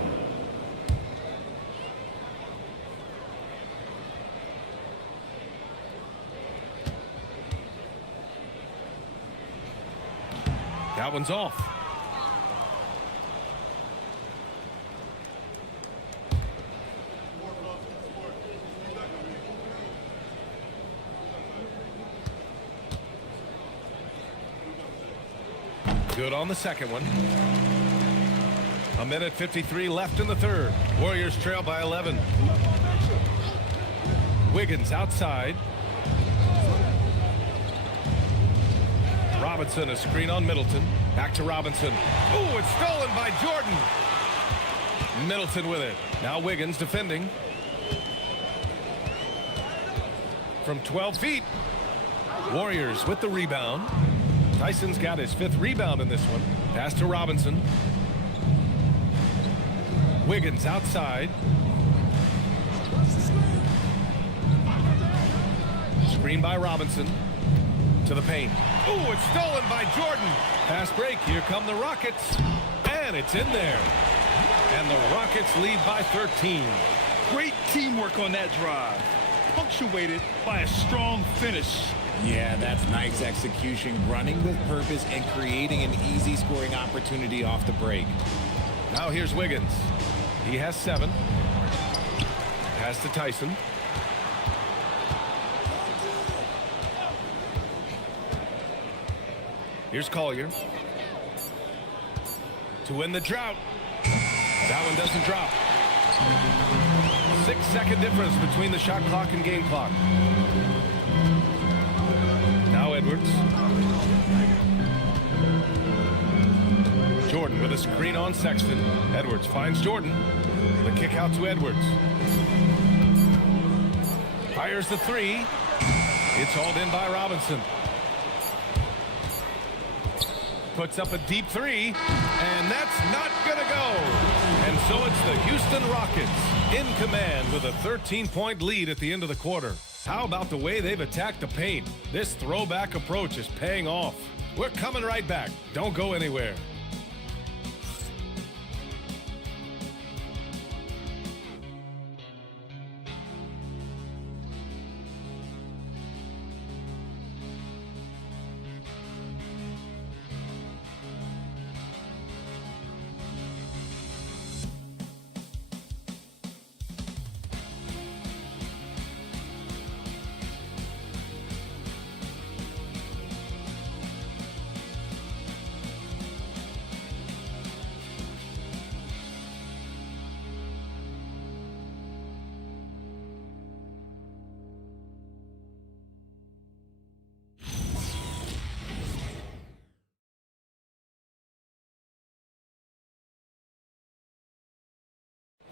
That one's off. Good on the second one. 1:53 left in the third. Warriors trail by 11. Wiggins outside. Robinson, a screen on Middleton. Back to Robinson. Oh, it's stolen by Jordan. Middleton with it. Now Wiggins defending. From 12 feet. Warriors with the rebound. Tyson's got his 5th rebound in this one. Pass to Robinson. Wiggins outside. Screen by Robinson. To the paint. Oh, it's stolen by Jordan. Fast break. Here come the Rockets. And it's in there. And the Rockets lead by 13. Great teamwork on that drive. Punctuated by a strong finish. Yeah, that's nice execution, running with purpose and creating an easy scoring opportunity off the break. Now here's Wiggins. He has 7. Pass to Tyson. Here's Collier. To win the drought. That one doesn't drop. 6-second difference between the shot clock and game clock. Now Edwards. Jordan with a screen on Sexton. Edwards finds Jordan. The kick out to Edwards. Fires the 3. It's hauled in by Robinson. Puts up a deep 3, and that's not gonna go. And so it's the Houston Rockets in command with a 13-point lead at the end of the quarter. How about the way they've attacked the paint? This throwback approach is paying off. We're coming right back. Don't go anywhere.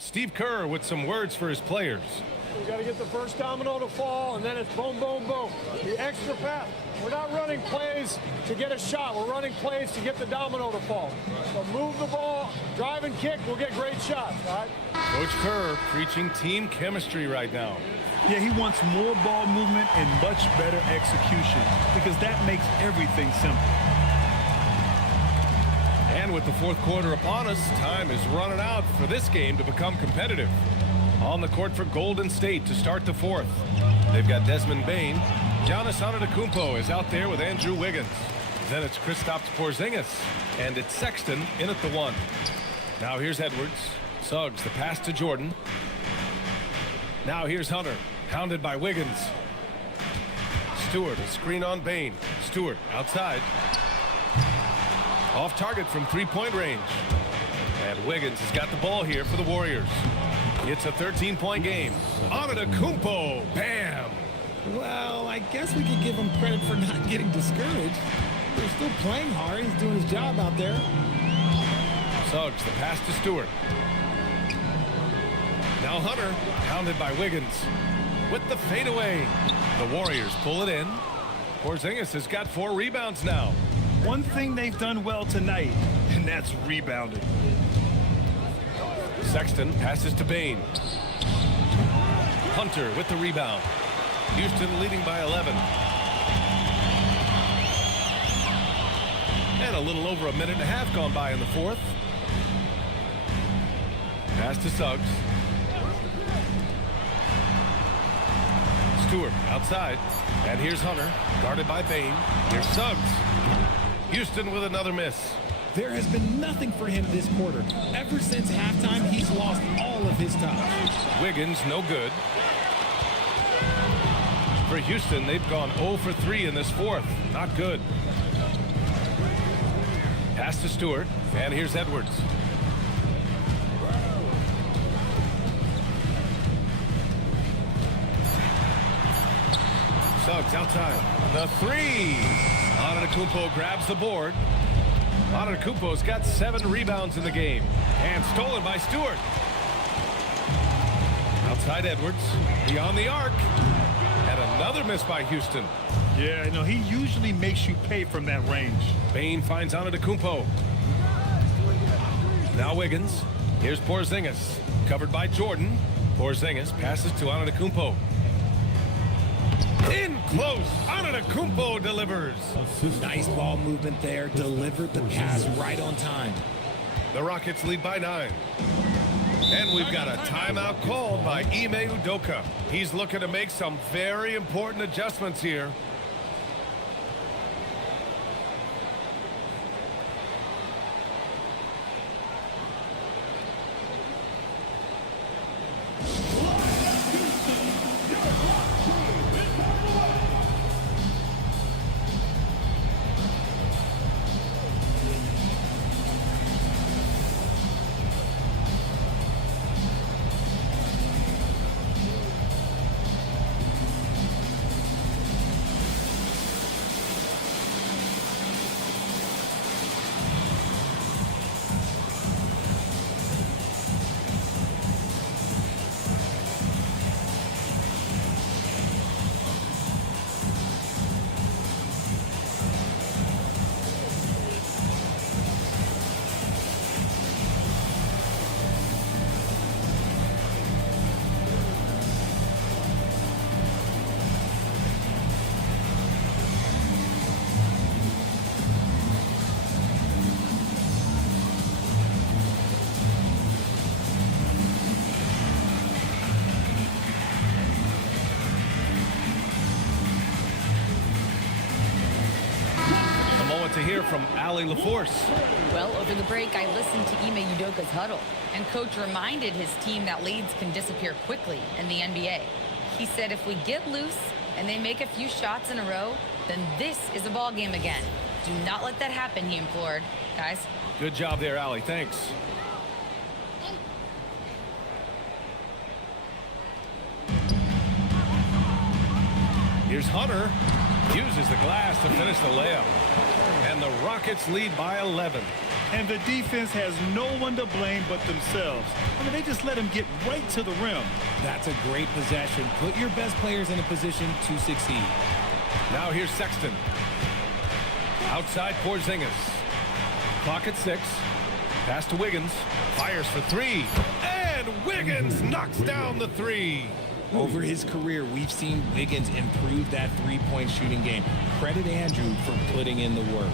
Steve Kerr with some words for his players. We got to get the first domino to fall, and then it's boom, boom, boom. The extra pass. We're not running plays to get a shot. We're running plays to get the domino to fall. So move the ball, drive and kick, we'll get great shots, all right? Coach Kerr preaching team chemistry right now. Yeah, he wants more ball movement and much better execution because that makes everything simple. And with the fourth quarter upon us, time is running out for this game to become competitive. On the court for Golden State to start the fourth. They've got Desmond Bane. Giannis Antetokounmpo is out there with Andrew Wiggins. Then it's Kristaps Porzingis. And it's Sexton in at the 1. Now here's Edwards. Suggs the pass to Jordan. Now here's Hunter. Hounded by Wiggins. Stewart, a screen on Bane. Stewart outside. Off target from 3-point range. And Wiggins has got the ball here for the Warriors. It's a 13-point game. Antetokounmpo, bam! Well, I guess we could give him credit for not getting discouraged. They're still playing hard. He's doing his job out there. Suggs, the pass to Stewart. Now Hunter, pounded by Wiggins. With the fadeaway. The Warriors pull it in. Porzingis has got 4 rebounds now. One thing they've done well tonight, and that's rebounding. Sexton passes to Bane. Hunter with the rebound. Houston leading by 11. And a little over a minute and a half gone by in the fourth. Pass to Suggs. Stewart outside. And here's Hunter, guarded by Bane. Here's Suggs. Houston with another miss. There has been nothing for him this quarter. Ever since halftime, he's lost all of his touch. Wiggins, no good. For Houston, they've gone 0 for 3 in this fourth. Not good. Pass to Stewart, and here's Edwards. Suggs outside. The 3. Antetokounmpo grabs the board. Antetokounmpo's got 7 rebounds in the game. And stolen by Stewart. Outside Edwards. Beyond the arc. And another miss by Houston. Yeah, you know, he usually makes you pay from that range. Bane finds Antetokounmpo. Now Wiggins. Here's Porzingis. Covered by Jordan. Porzingis passes to Antetokounmpo. In close. Antetokounmpo delivers. Nice ball movement there. Delivered the pass right on time. The Rockets lead by 9. And we've got a timeout called by Ime Udoka. He's looking to make some very important adjustments here. To hear from Allie LaForce. Well, over the break, I listened to Ime Udoka's huddle, and Coach reminded his team that leads can disappear quickly in the NBA. He said if we get loose and they make a few shots in a row, then this is a ball game again. Do not let that happen, he implored. Guys. Good job there, Allie. Thanks. Here's Hunter. Uses the glass to finish the layup. And the Rockets lead by 11. And the defense has no one to blame but themselves. I mean, they just let him get right to the rim. That's a great possession. Put your best players in a position to succeed. Now here's Sexton. Outside Porzingis. Clock at 6. Pass to Wiggins. Fires for 3. And Wiggins knocks down the 3. Over his career, we've seen Wiggins improve that three-point shooting game. Credit Andrew for putting in the work.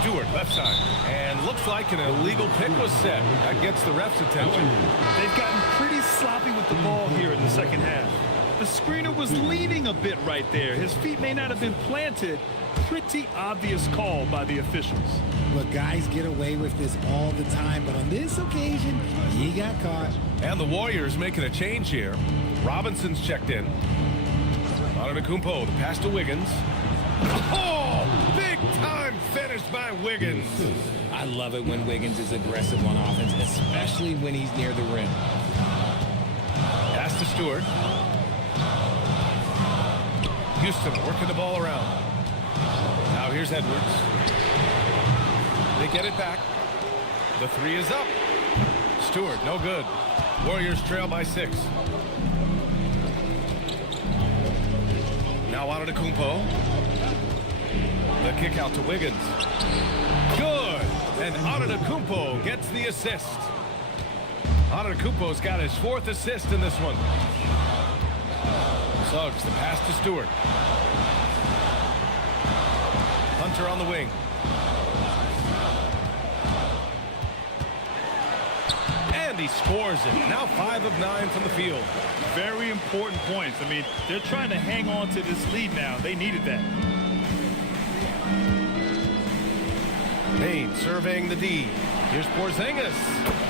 Stewart, left side. And looks like an illegal pick was set. That gets the ref's attention. They've gotten pretty sloppy with the ball here in the second half. The screener was leaning a bit right there. His feet may not have been planted. Pretty obvious call by the officials. Look, guys get away with this all the time, but on this occasion, he got caught. And the Warriors making a change here. Robinson's checked in. Antetokounmpo, the pass to Wiggins. Oh, big time finish by Wiggins. I love it when Wiggins is aggressive on offense, especially when he's near the rim. Pass to Stewart. Houston working the ball around. Now here's Edwards. They get it back. The three is up. Stewart, no good. Warriors trail by 6. Now Antetokounmpo. The kick out to Wiggins. Good. And Antetokounmpo gets the assist. Antetokounmpo's got his 4th assist in this one. Suggs, the pass to Stewart. Hunter on the wing. And he scores it. Now 5 of 9 from the field. Very important points. I mean, they're trying to hang on to this lead now. They needed that. Payne surveying the D. Here's Porzingis.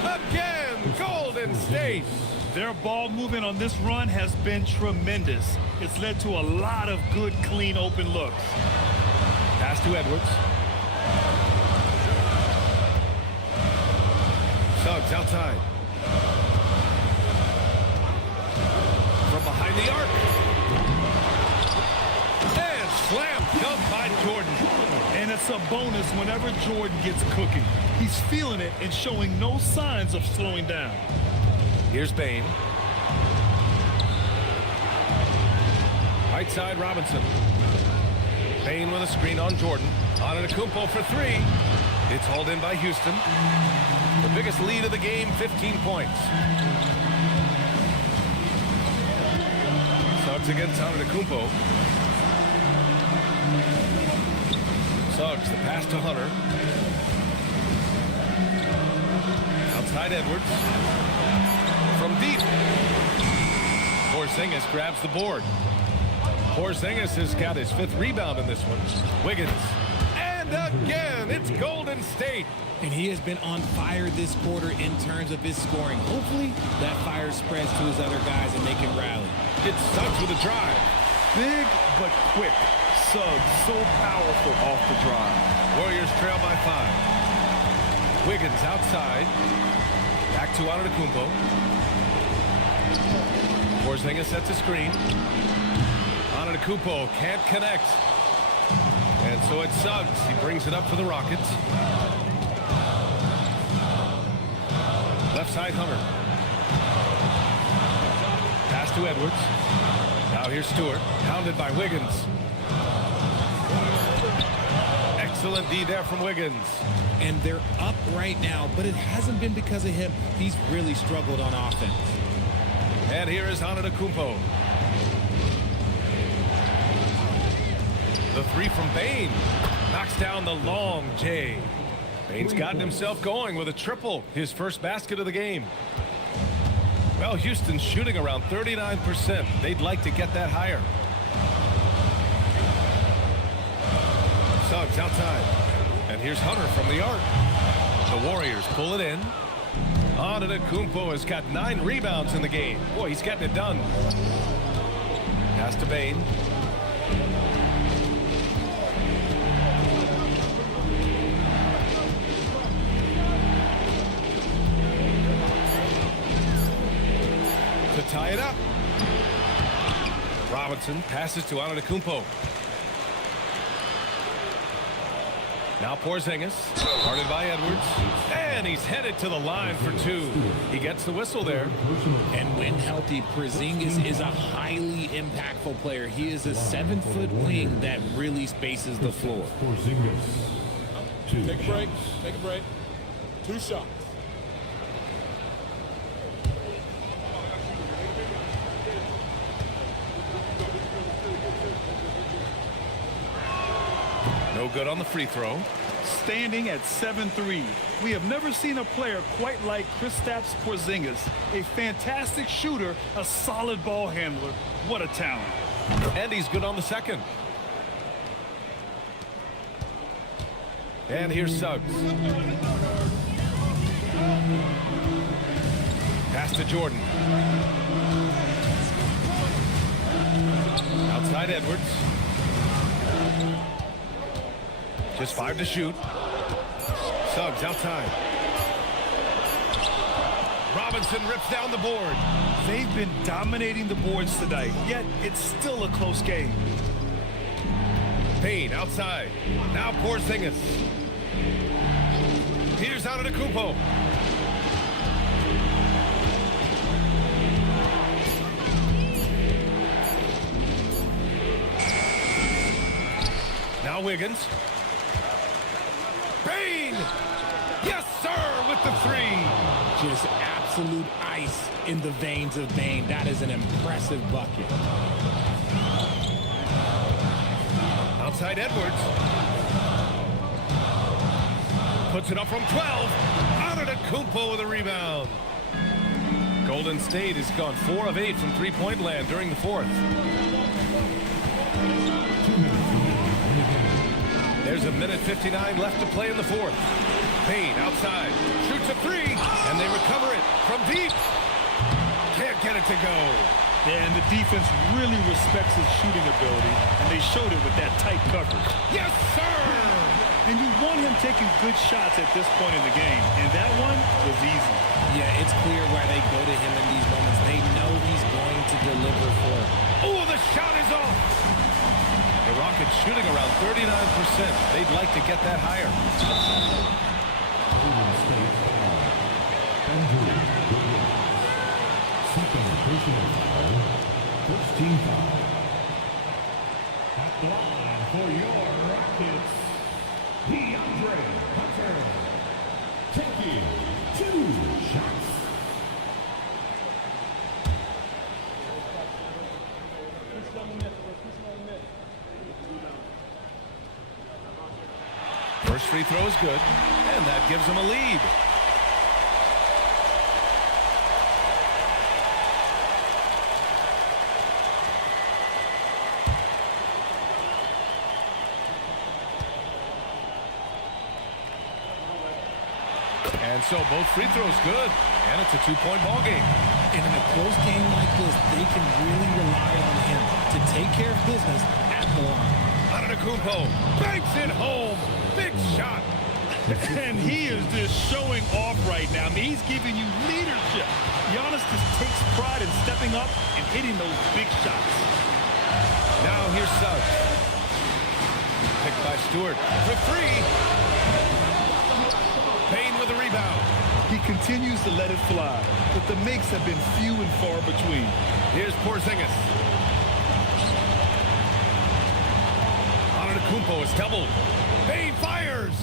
Again, Golden State. Their ball movement on this run has been tremendous. It's led to a lot of good, clean, open looks. Pass to Edwards. Suggs outside. From behind the arc. And slam dunk by Jordan. And it's a bonus whenever Jordan gets cooking. He's feeling it and showing no signs of slowing down. Here's Bane. Right side, Robinson. Bane with a screen on Jordan. Antetokounmpo for 3. It's hauled in by Houston. The biggest lead of the game, 15 points. Suggs against Antetokounmpo. Suggs, the pass to Hunter. Outside Edwards. From deep. Porzingis grabs the board. Porzingis has got his 5th rebound in this one. Wiggins. And again, it's Golden State. And he has been on fire this quarter in terms of his scoring. Hopefully, that fire spreads to his other guys and they can rally. It's Suggs with a drive. Big but quick. Suggs so powerful off the drive. Warriors trail by 5. Wiggins outside. Back to Antetokounmpo. Porzingis sets a screen. Antetokounmpo can't connect. And so it's Suggs. He brings it up for the Rockets. Left side, Hunter. Pass to Edwards. Now here's Stewart. Hounded by Wiggins. Excellent D there from Wiggins. And they're up right now, but it hasn't been because of him. He's really struggled on offense. And here is Antetokounmpo. The 3 from Bane. Knocks down the long J. Bane's gotten himself going with a triple, his first basket of the game. Well, Houston's shooting around 39%. They'd like to get that higher. Suggs outside. And here's Hunter from the arc. The Warriors pull it in. Antetokounmpo has got 9 rebounds in the game. Boy, he's getting it done. Pass to Bane. To tie it up. Robinson passes to Antetokounmpo. Now Porzingis, guarded by Edwards, and he's headed to the line for 2. He gets the whistle there. And when healthy, Porzingis is a highly impactful player. He is a 7-foot wing that really spaces the floor. Take a break. Take a break. 2 shots. No good on the free throw. Standing at 7-3. We have never seen a player quite like Kristaps Porzingis. A fantastic shooter, a solid ball handler. What a talent. And he's good on the second. And here's Suggs. Pass to Jordan. Outside Edwards. Just 5 to shoot. Suggs outside. Robinson rips down the board. They've been dominating the boards tonight, yet it's still a close game. Payne outside. Now Porzingis. Here's out of the Kupo. Now Wiggins. Payne! Yes, sir, with the three. Just absolute ice in the veins of Bane. That is an impressive bucket. Outside Edwards. Puts it up from 12. Out of the Kumpo with a rebound. Golden State has gone 4 of 8 from three-point land during the fourth. There's a minute 59 left to play in the fourth. Payne outside. Shoots a three. And they recover it from deep. Can't get it to go. Yeah, and the defense really respects his shooting ability, and they showed it with that tight coverage. Yes, sir! And you want him taking good shots at this point in the game, and that one was easy. Yeah, it's clear why they go to him in these moments. They know he's going to deliver for them. Oh, the shot is off! The Rockets shooting around 39%. They'd like to get that higher. First team foul. At the line for your Rockets, DeAndre Hunter. Taking 2 shots. First free throw is good, and that gives them a lead. And so both free throws good, and it's a 2-point ball game. And in a close game like this, they can really rely on him to take care of business at the line. Antetokounmpo banks it home. Big shot. And he is just showing off right now. I mean, he's giving you leadership. Giannis just takes pride in stepping up and hitting those big shots. Now here's Suggs. Picked by Stewart for three. Payne with a rebound. He continues to let it fly, but the makes have been few and far between. Here's Porzingis. Antetokounmpo is doubled. Payne fires.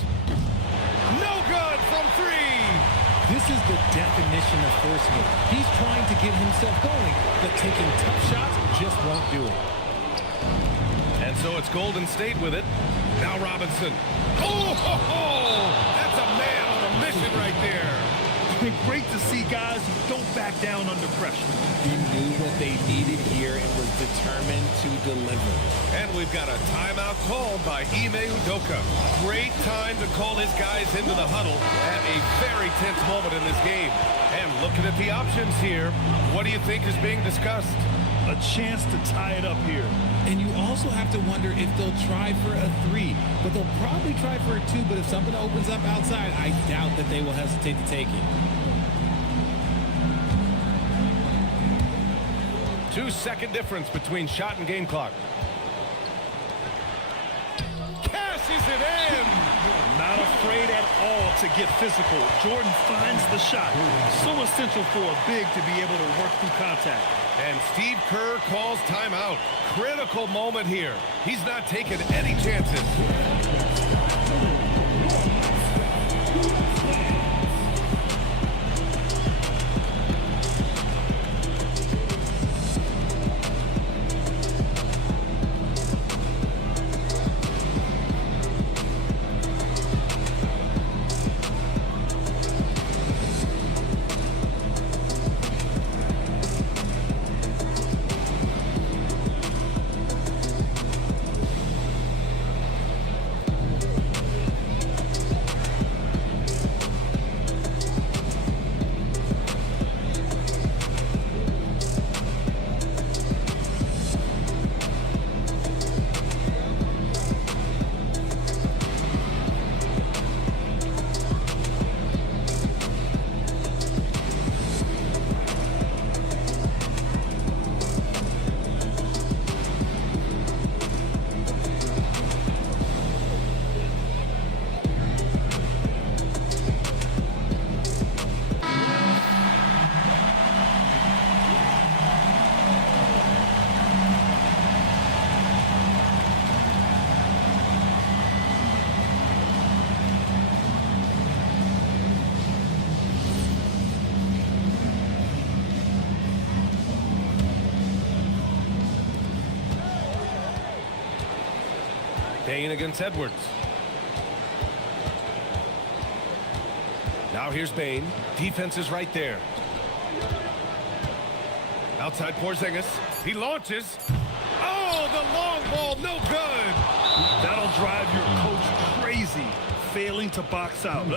No good from three. This is the definition of forcing it. He's trying to get himself going, but taking tough shots just won't do it. And so it's Golden State with it. Now Robinson. Oh, ho, ho! That's a man on a mission right there. Great to see guys who don't back down under pressure. He knew what they needed here and was determined to deliver. And we've got a timeout called by Ime Udoka. Great time to call his guys into the huddle at a very tense moment in this game. And looking at the options here, what do you think is being discussed? A chance to tie it up here. And you also have to wonder if they'll try for a 3, but they'll probably try for a 2, but if something opens up outside, I doubt that they will hesitate to take it. 2-second difference between shot and game clock. Cashes it in! Not afraid at all to get physical. Jordan finds the shot. So essential for a big to be able to work through contact. And Steve Kerr calls timeout. Critical moment here. He's not taking any chances. Payne against Edwards. Now here's Bain. Defense is right there. Outside Porzingis. He launches. Oh, the long ball, no good. That'll drive your coach crazy, failing to box out.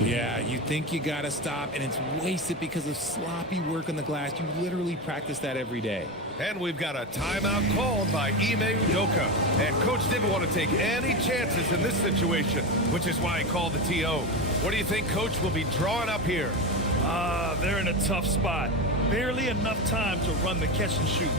Yeah, you think you got to stop, and it's wasted because of sloppy work on the glass. You literally practice that every day. And we've got a timeout called by Ime Udoka. And coach didn't want to take any chances in this situation, which is why he called the TO. What do you think coach will be drawing up here? They're in a tough spot. Barely enough time to run the catch and shoot.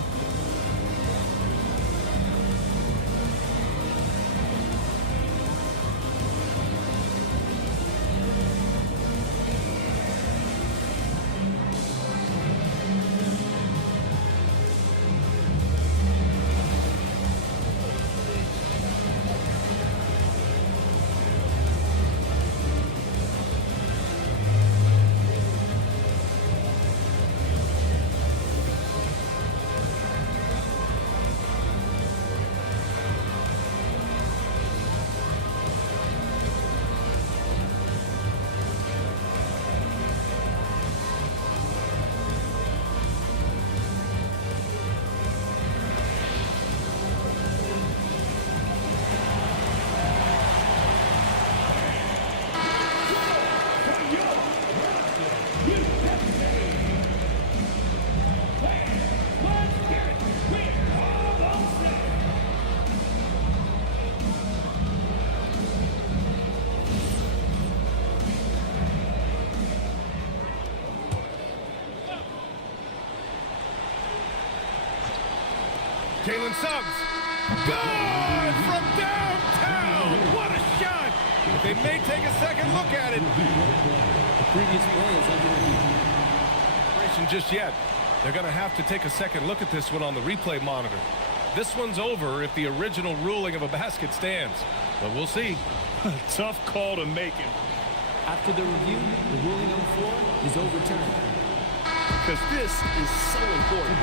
Jalen Suggs. Good from downtown. What a shot. They may take a second look at it. The previous play is under review. Just yet. They're going to have to take a second look at this one on the replay monitor. This one's over if the original ruling of a basket stands. But we'll see. Tough call to make it. After the review, the ruling on the floor is overturned. Because this is so important.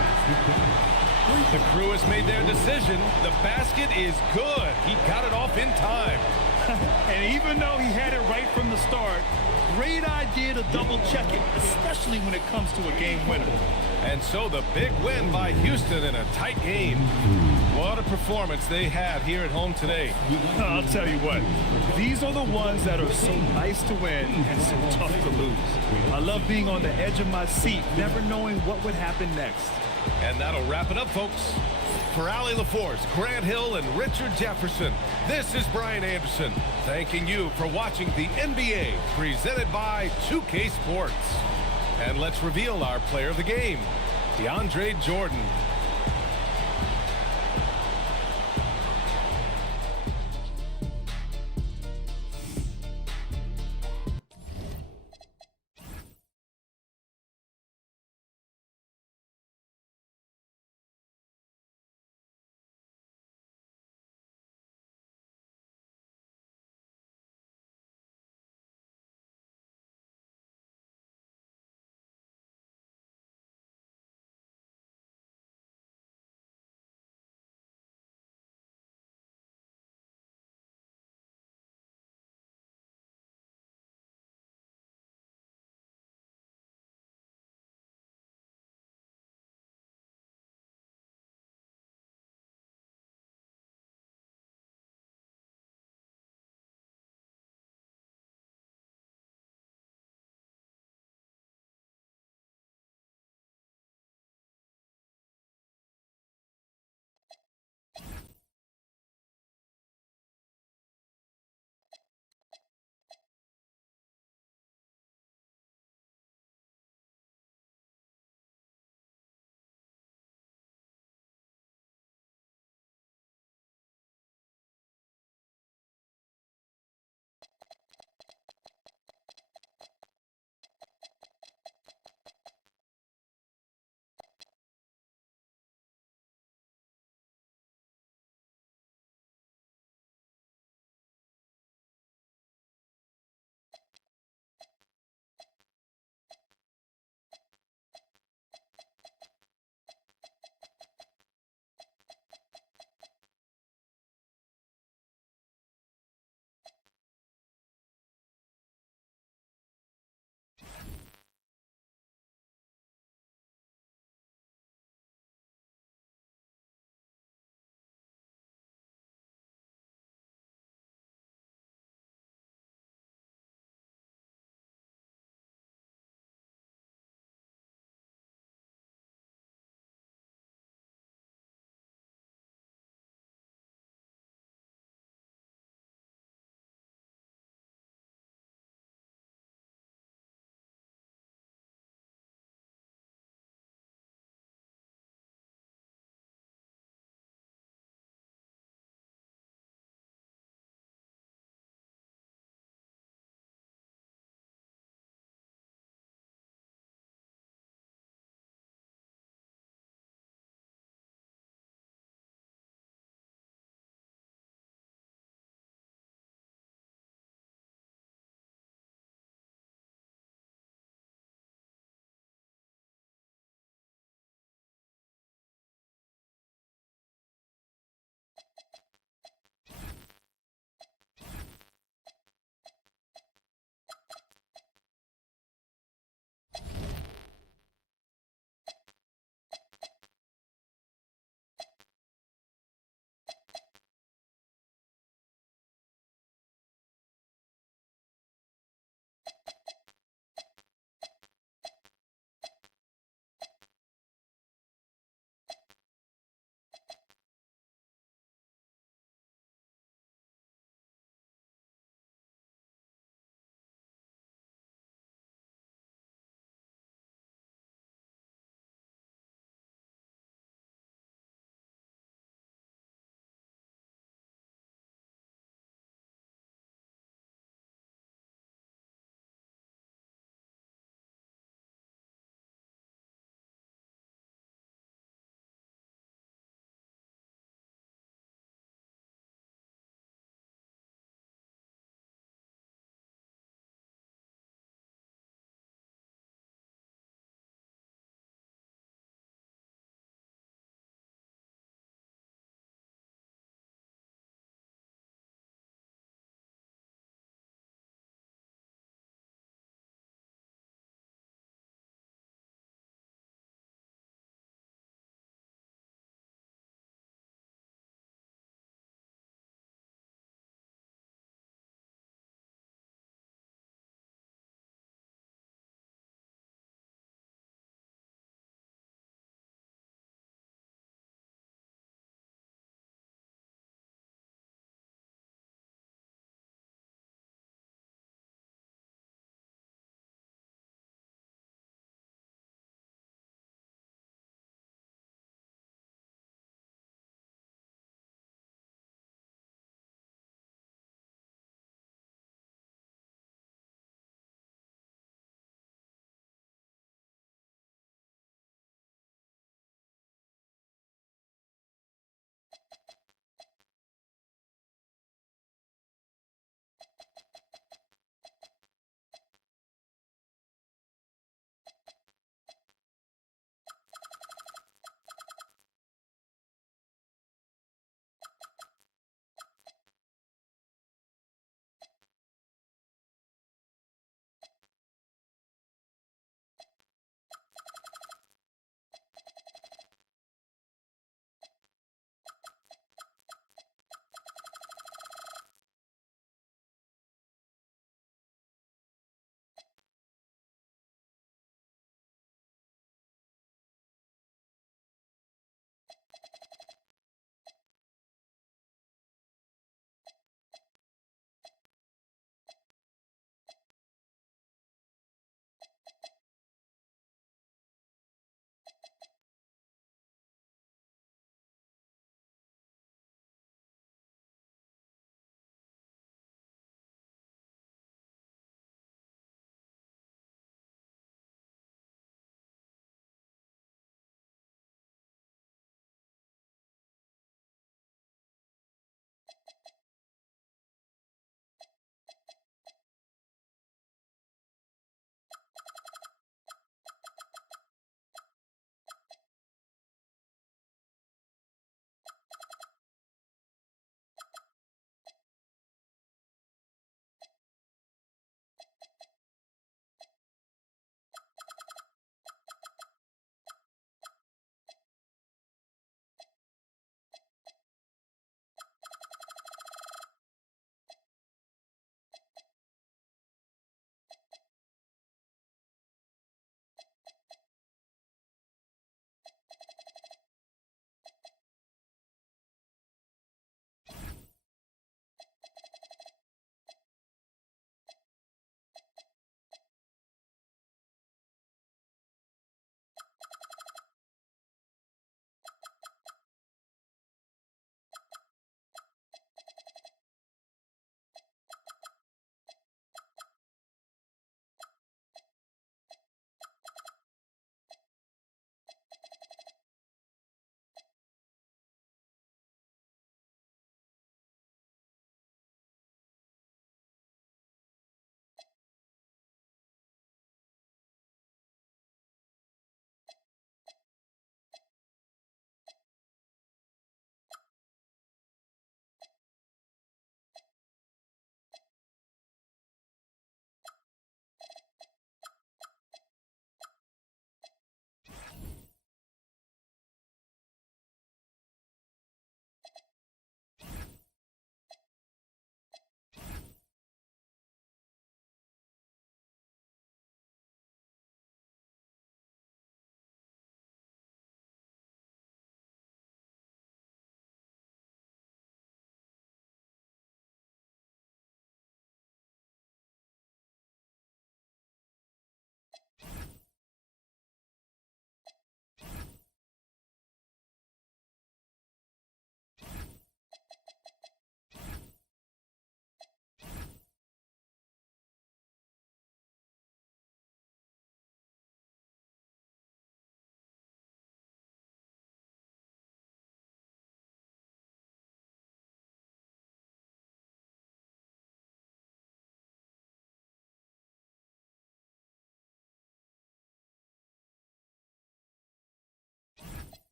The crew has made their decision. The basket is good. He got it off in time. And even though he had it right from the start, great idea to double check it, especially when it comes to a game winner. And so the big win by Houston in a tight game. What a performance they had here at home today. I'll tell you what, these are the ones that are so nice to win and so tough to lose. I love being on the edge of my seat, never knowing what would happen next. And that'll wrap it up, folks. For Allie LaForce, Grant Hill, and Richard Jefferson, this is Brian Anderson, thanking you for watching the NBA presented by 2K Sports. And let's reveal our player of the game, DeAndre Jordan.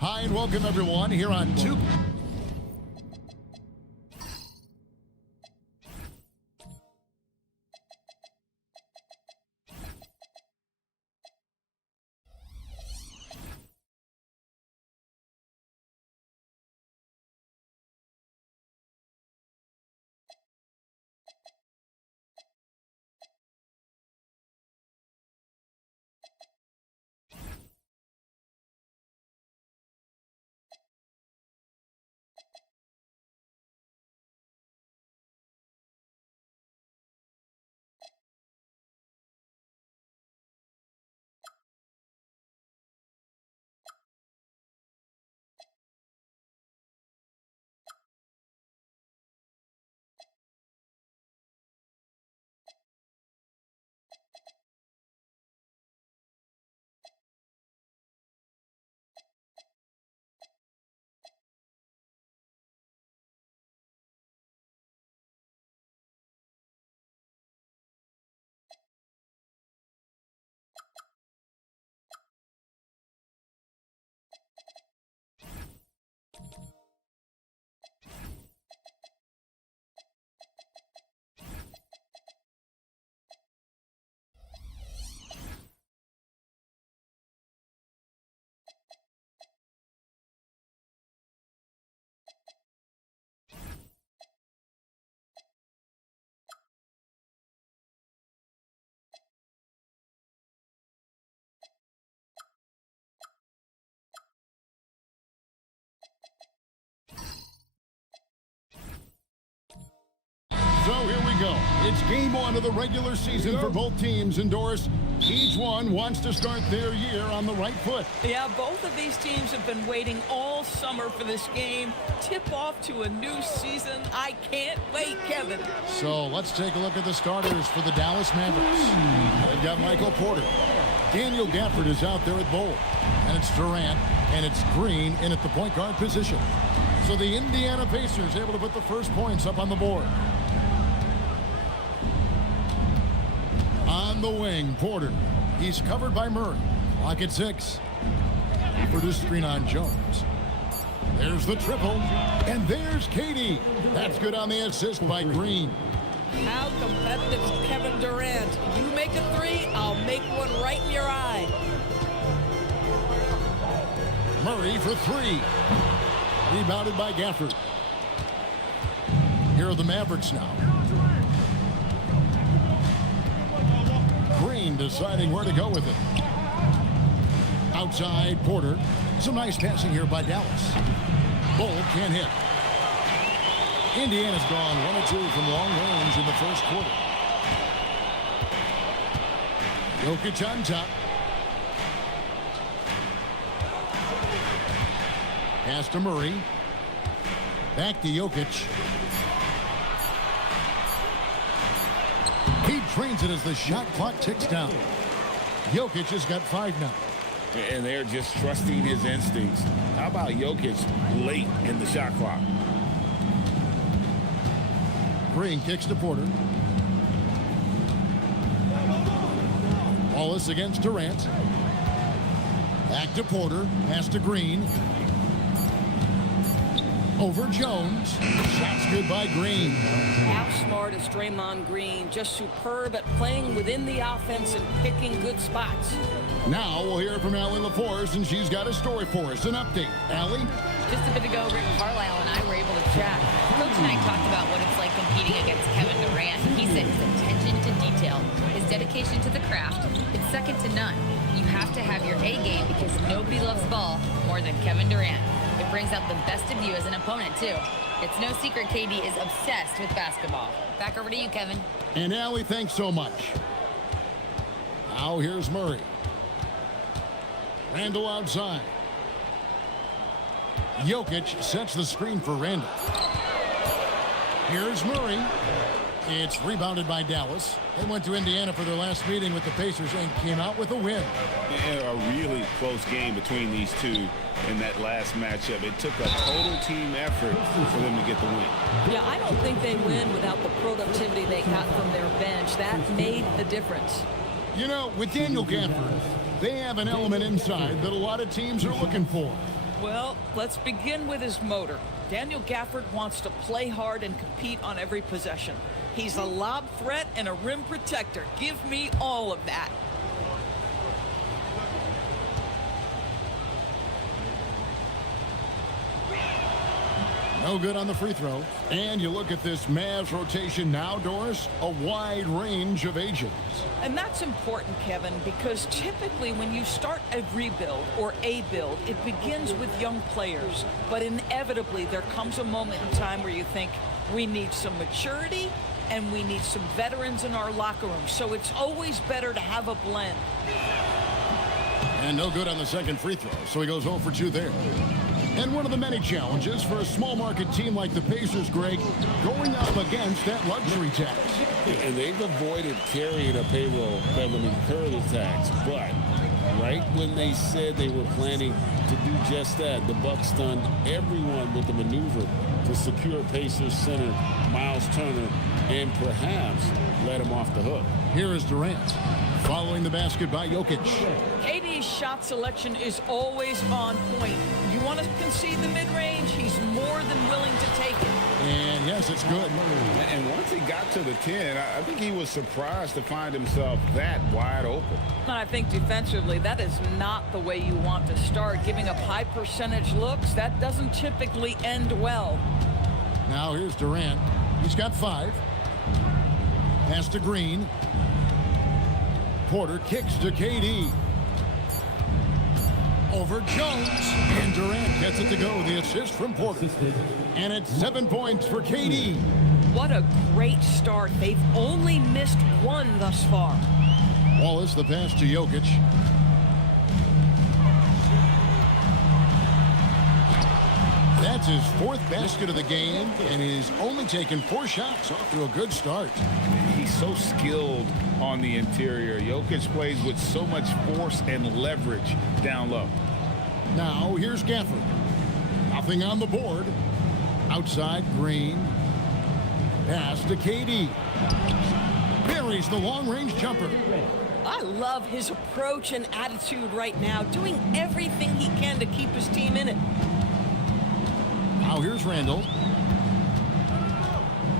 Hi, and welcome everyone here on 2. So here we go. It's game 1 of the regular season for both teams indoors. Each one wants to start their year on the right foot. Yeah, both of these teams have been waiting all summer for this game. Tip off to a new season. I can't wait, Kevin. So let's take a look at the starters for the Dallas Mavericks. They've got Michael Porter. Daniel Gafford is out there at bowl. And it's Durant, and it's Green in at the point guard position. So the Indiana Pacers able to put the first points up on the board. On the wing, Porter. He's covered by Murray. Clock at 6. For the screen on Jones. There's the triple. And there's Katie. That's good on the assist by Green. How competitive is Kevin Durant? You make a 3, I'll make one right in your eye. Murray for 3. Rebounded by Gafford. Here are the Mavericks now. Green deciding where to go with it. Outside, Porter. Some nice passing here by Dallas. Bull can't hit. Indiana's gone 1 of 2 from long range in the first quarter. Jokic on top. Pass to Murray. Back to Jokic. He trains it as the shot clock ticks down. Jokic has got 5 now. And they're just trusting his instincts. How about Jokic late in the shot clock? Green kicks to Porter. Wallace against Durant. Back to Porter. Pass to Green. Over Jones. Shots good by Green. How smart is Draymond Green? Just superb at playing within the offense and picking good spots. Now we'll hear from Allie LaForce, and she's got a story for us. An update. Allie? Just a bit ago, Rick Carlisle and I were able to chat. Coach and I talked about what it's like competing against Kevin Durant. He said his attention to detail, his dedication to the craft, it's second to none. You have to have your A game because nobody loves ball more than Kevin Durant. It brings out the best of you as an opponent, too. It's no secret KD is obsessed with basketball. Back over to you, Kevin. And Allie, thanks so much. Now here's Murray. Randall outside. Jokic sets the screen for Randall. Here's Murray. It's rebounded by Dallas. They went to Indiana for their last meeting with the Pacers and came out with a win. And a really close game between these two in that last matchup. It took a total team effort for them to get the win. Yeah, I don't think they win without the productivity they got from their bench. That made the difference. You know, with Daniel Gafford, they have an element inside that a lot of teams are looking for. Well, let's begin with his motor. Daniel Gafford wants to play hard and compete on every possession. He's a lob threat and a rim protector. Give me all of that. No good on the free throw. And you look at this Mavs rotation now, Doris, a wide range of ages. And that's important, Kevin, because typically when you start a rebuild or a build, it begins with young players. But inevitably, there comes a moment in time where you think we need some maturity and we need some veterans in our locker room. So it's always better to have a blend. And no good on the second free throw, so he goes 0 for 2 there. And one of the many challenges for a small market team like the Pacers, Greg, going up against that luxury tax. And they've avoided carrying a payroll that would incur the tax. But right when they said they were planning to do just that, the Bucks stunned everyone with the maneuver to secure Pacers center Miles Turner and perhaps let him off the hook. Here is Durant, following the basket by Jokic. KD's shot selection is always on point. You want to concede the mid-range, he's more than willing to take it. And yes, it's good. And once he got to the 10, I think he was surprised to find himself that wide open. And I think defensively, that is not the way you want to start. Giving up high percentage looks, that doesn't typically end well. Now here's Durant. He's got 5. Pass to Green. Porter kicks to KD. Over Jones. And Durant gets it to go. The assist from Porter. And it's 7 points for KD. What a great start. They've only missed 1 thus far. Wallace, the pass to Jokic. That's his 4th basket of the game, and he's only taken 4 shots. Off to a good start. He's so skilled on the interior. Jokic plays with so much force and leverage down low. Now here's Gafford. Nothing on the board. Outside, Green. Pass to KD. Buries the long-range jumper. I love his approach and attitude right now, doing everything he can to keep his team in it. Now here's Randall.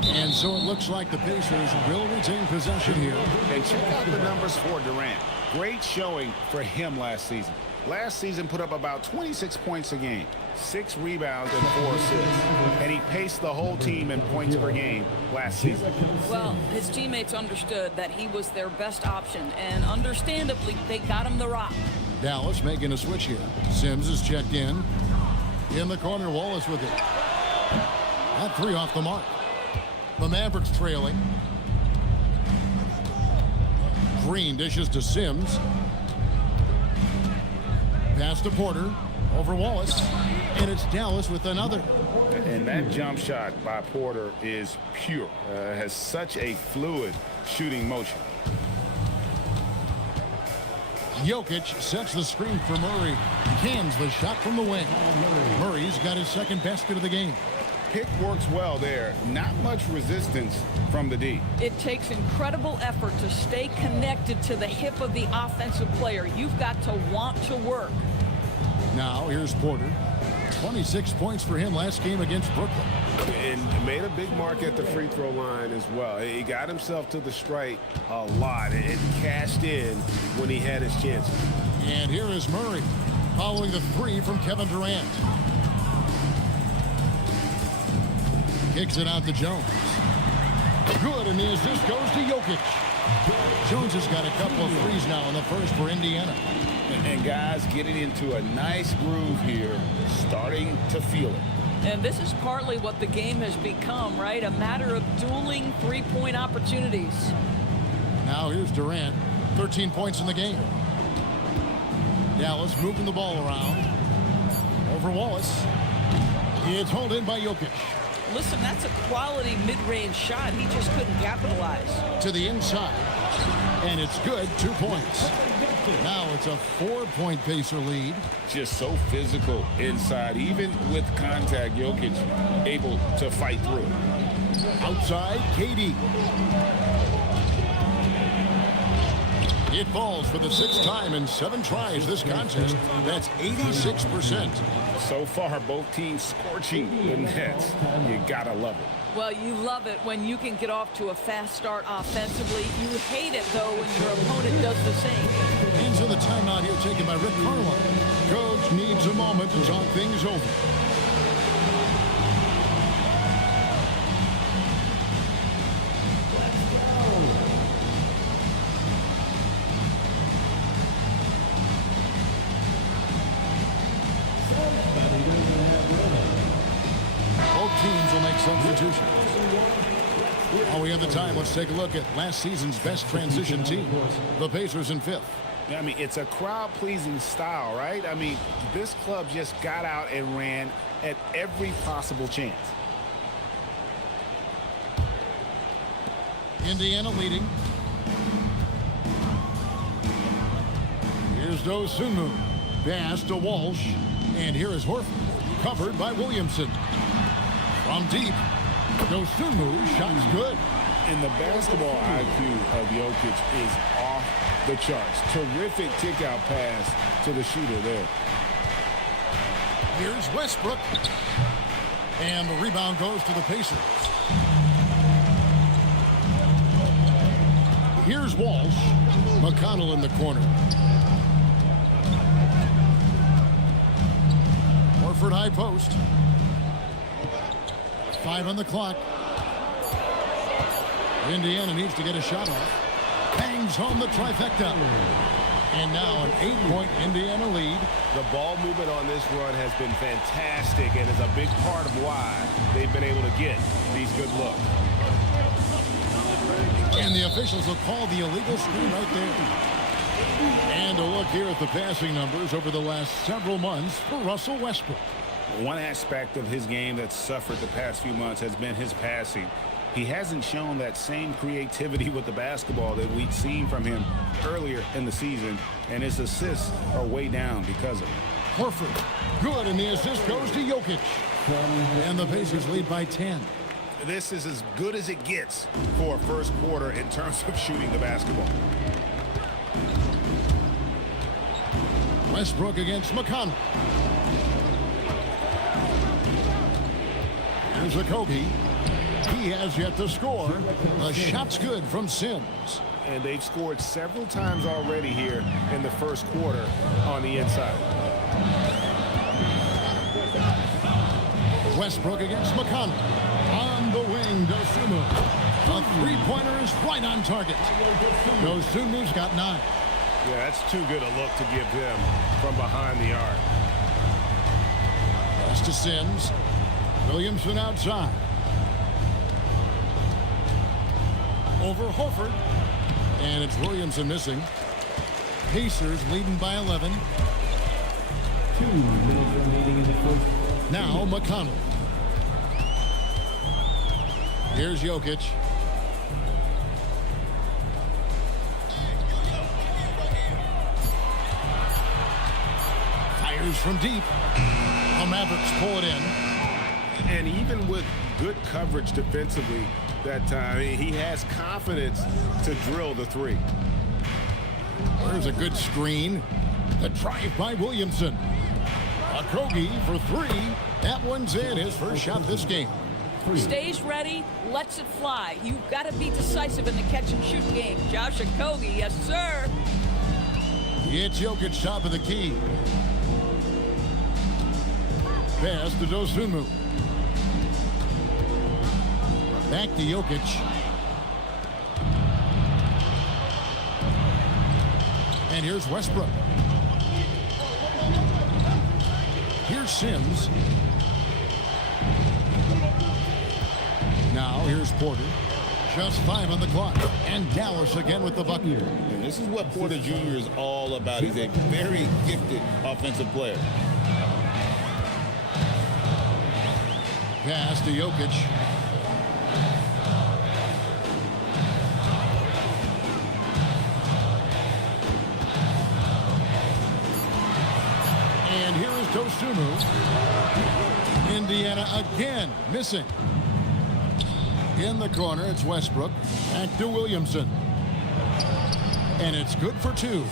And so it looks like the Pacers will retain possession here. And check out the numbers for Durant. Great showing for him last season. Last season put up about 26 points a game, 6 rebounds and 4 assists. And he paced the whole team in points per game last season. Well, his teammates understood that he was their best option, and understandably, they got him the rock. Dallas making a switch here. Sims is checked in. In the corner, Wallace with it. That 3 off the mark. The Mavericks trailing. Green dishes to Sims. Pass to Porter. Over Wallace. And it's Dallas with another. And that jump shot by Porter is pure. Has such a fluid shooting motion. Jokic sets the screen for Murray. Cans the shot from the wing. Murray's got his 2nd basket of the game. Pick works well there. Not much resistance from the D. It takes incredible effort to stay connected to the hip of the offensive player. You've got to want to work. Now here's Porter. 26 points for him last game against Brooklyn. And made a big mark at the free throw line as well. He got himself to the strike a lot and cashed in when he had his chances. And here is Murray following the 3 from Kevin Durant. Kicks it out to Jones. Good, and the assist goes to Jokic. Jones has got a couple of threes now in the first for Indiana. And guys getting into a nice groove here, starting to feel it. And this is partly what the game has become, right? A matter of dueling 3-point opportunities. Now here's Durant. 13 points in the game. Dallas moving the ball around. Over Wallace. It's hauled in by Jokic. Listen, that's a quality mid-range shot. He just couldn't capitalize. To the inside. And it's good. 2 points. Now it's a 4-point Pacer lead. Just so physical inside. Even with contact, Jokic able to fight through. Outside, KD. It falls for the 6th time in 7 tries this contest. That's 86%. So far, both teams scorching the nets. You gotta love it. Well, you love it when you can get off to a fast start offensively. You hate it, though, when your opponent does the same. Into the timeout here taken by Rick Carlisle. Coach needs a moment to talk things over. Substitutions. While we have the time, let's take a look at last season's best transition team, the Pacers in 5th. I mean, it's a crowd-pleasing style, right? I mean, this club just got out and ran at every possible chance. Indiana leading. Here's Dosunmu. Pass to Walsh. And here is Horford. Covered by Williamson. From deep, Dosunmu, shot's good. And the basketball IQ of Jokic is off the charts. Terrific kick-out pass to the shooter there. Here's Westbrook. And the rebound goes to the Pacers. Here's Walsh. McConnell in the corner. Horford high post. 5 on the clock. Indiana needs to get a shot off. Bangs home the trifecta. And now an 8-point Indiana lead. The ball movement on this run has been fantastic and is a big part of why they've been able to get these good looks. And the officials will call the illegal screen right there. And a look here at the passing numbers over the last several months for Russell Westbrook. One aspect of his game that's suffered the past few months has been his passing. He hasn't shown that same creativity with the basketball that we'd seen from him earlier in the season, and his assists are way down because of it. Horford, good, and the assist goes to Jokic. And the Pacers lead by 10. This is as good as it gets for a first quarter in terms of shooting the basketball. Westbrook against McConnell. Here's a Kobe. He has yet to score. A shot's good from Sims. And they've scored several times already here in the first quarter on the inside. Westbrook against McConnell. On the wing, Dosunmu. A three-pointer is right on target. Dosunmu's got 9. Yeah, that's too good a look to give them from behind the arc. Pass to Sims. Williamson outside. Over Horford. And it's Williamson missing. Pacers leading by 11. 2 minutes remaining in the first. Now McConnell. Here's Jokic. Fires from deep. The Mavericks pull it in. And even with good coverage defensively that time, he has confidence to drill the three. There's a good screen. The drive by Williamson. Okogie for 3. That one's in. His first shot this game. Stays ready, lets it fly. You've got to be decisive in the catch-and-shoot game. Josh Okogie, yes, sir. It's Jokic top of the key. Pass to Dosunmu. Back to Jokic. And here's Westbrook. Here's Sims. Now here's Porter. Just 5 on the clock. And Dallas again with the bucket. And this is what Porter Jr. is all about. He's a very gifted offensive player. Pass to Jokic. And here is Dosunmu. Indiana again missing. In the corner, it's Westbrook. Back to Williamson. and it's good for 2.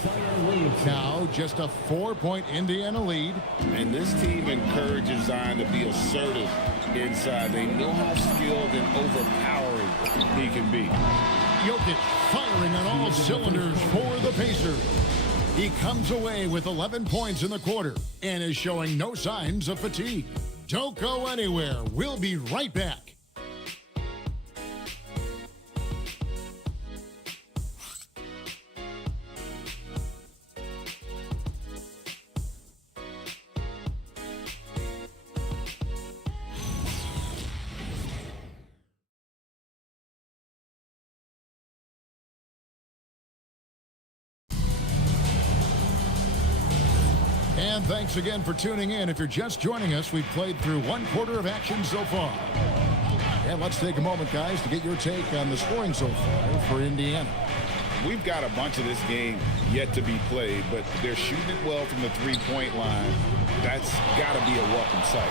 Now just a 4-point Indiana lead. And this team encourages Zion to be assertive inside. They know how skilled and overpowering he can be. Jokic firing on all cylinders for the Pacers. He comes away with 11 points in the quarter and is showing no signs of fatigue. Don't go anywhere. We'll be right back. And thanks again for tuning in. If you're just joining us, we've played through 1 quarter of action so far. And let's take a moment, guys, to get your take on the scoring so far for Indiana. We've got a bunch of this game yet to be played, but they're shooting it well from the three-point line. That's got to be a welcome sight.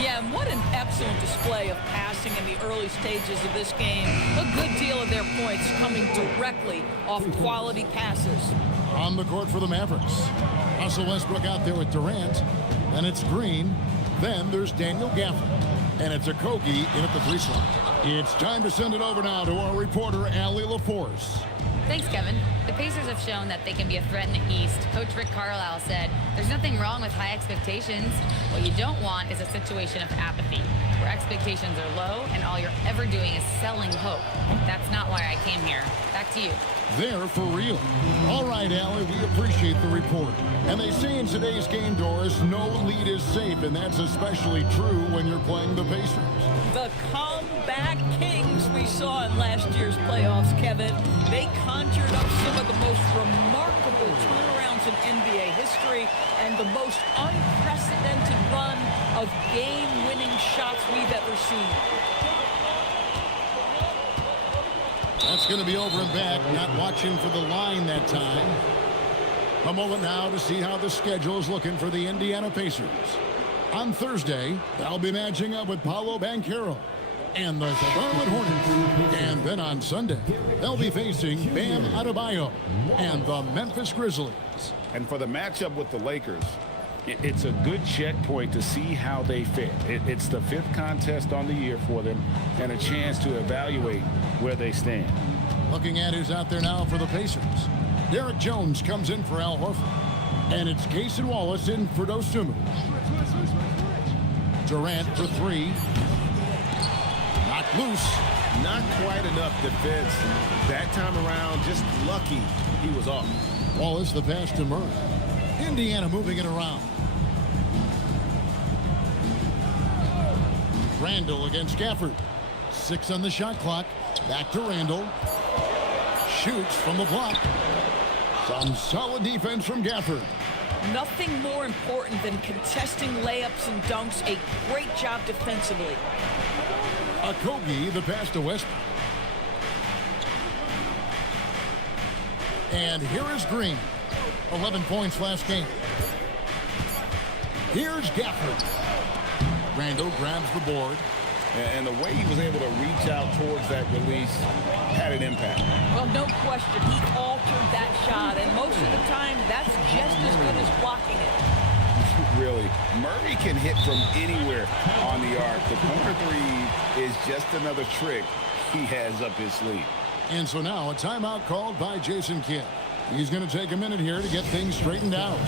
Yeah, and what an excellent display of passing in the early stages of this game. A good deal of their points coming directly off quality passes. On the court for the Mavericks. Russell Westbrook out there with Durant. Then it's Green. Then there's Daniel Gafford. And it's Okogie in at the 3 slot. It's time to send it over now to our reporter, Allie LaForce. Thanks, Kevin. The Pacers have shown that they can be a threat in the East. Coach Rick Carlisle said, "There's nothing wrong with high expectations. What you don't want is a situation of apathy, where expectations are low and all you're ever doing is selling hope. That's not why I came here. Back to you." They're for real. All right, Allie, we appreciate the report. And they say in today's game, Doris, no lead is safe, and that's especially true when you're playing the Pacers. The comeback kings we saw in last year's playoffs, Kevin. They conjured up some of the most remarkable turnarounds in NBA history and the most unprecedented run of game-winning shots we've ever seen. That's going to be over and back, not watching for the line that time. A moment now to see how the schedule is looking for the Indiana Pacers. On Thursday, they'll be matching up with Paolo Banchero and the Charlotte Hornets. And then on Sunday, they'll be facing Bam Adebayo and the Memphis Grizzlies. And for the matchup with the Lakers, it's a good checkpoint to see how they fit. It's the 5th contest on the year for them and a chance to evaluate where they stand. Looking at who's out there now for the Pacers. Derek Jones comes in for Al Horford. And it's Cason Wallace in for Dosunmu. Durant for 3. Knocked loose. Not quite enough defense that time around. Just lucky he was off. Wallace the pass to Murray. Indiana moving it around. Randall against Gafford. 6 on the shot clock. Back to Randall. Shoots from the block. Some solid defense from Gafford. Nothing more important than contesting layups and dunks. A great job defensively. Okogie the pass to Westbrook. And here is Green. 11 points last game. Here's Gafford. Randall grabs the board. And the way he was able to reach out towards that release had an impact. Well, no question. He altered that shot, and most of the time, that's just as good as blocking it. Really, Murray can hit from anywhere on the arc. The corner 3 is just another trick he has up his sleeve. And so now a timeout called by Jason Kidd. He's going to take a minute here to get things straightened out.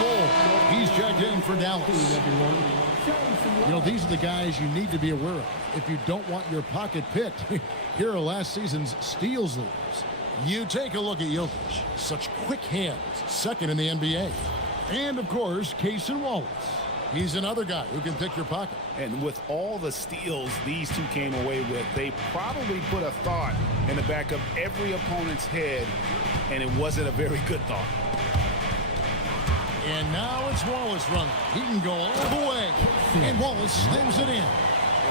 Bol. He's checked in for Dallas. You know, these are the guys you need to be aware of if you don't want your pocket picked. Here are last season's steals leaders. You take a look at Jokic. Such quick hands. Second in the NBA. And, of course, Cason Wallace. He's another guy who can pick your pocket. And with all the steals these two came away with, they probably put a thought in the back of every opponent's head, and it wasn't a very good thought. And now it's Wallace running. He can go all the way. And Wallace slams it in.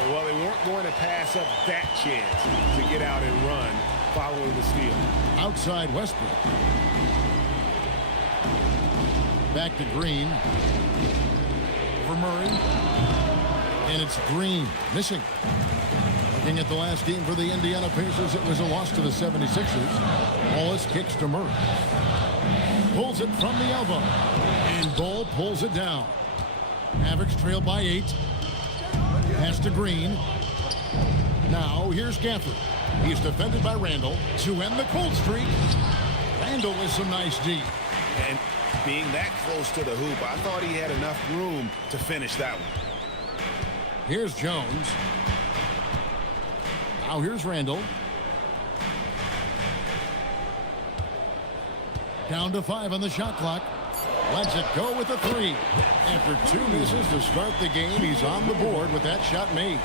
Well, they weren't going to pass up that chance to get out and run following the steal. Outside Westbrook. Back to Green. For Murray. And it's Green missing. Looking at the last game for the Indiana Pacers, it was a loss to the 76ers. Wallace kicks to Murray. Pulls it from the elbow. And Bol pulls it down. Mavericks trail by 8. Pass to Green. Now here's Gafford. He's defended by Randall to end the cold streak. Randall with some nice D. And being that close to the hoop, I thought he had enough room to finish that one. Here's Jones. Now here's Randall. Down to 5 on the shot clock. Lets it go with a 3. After 2 misses to start the game, he's on the board with that shot made.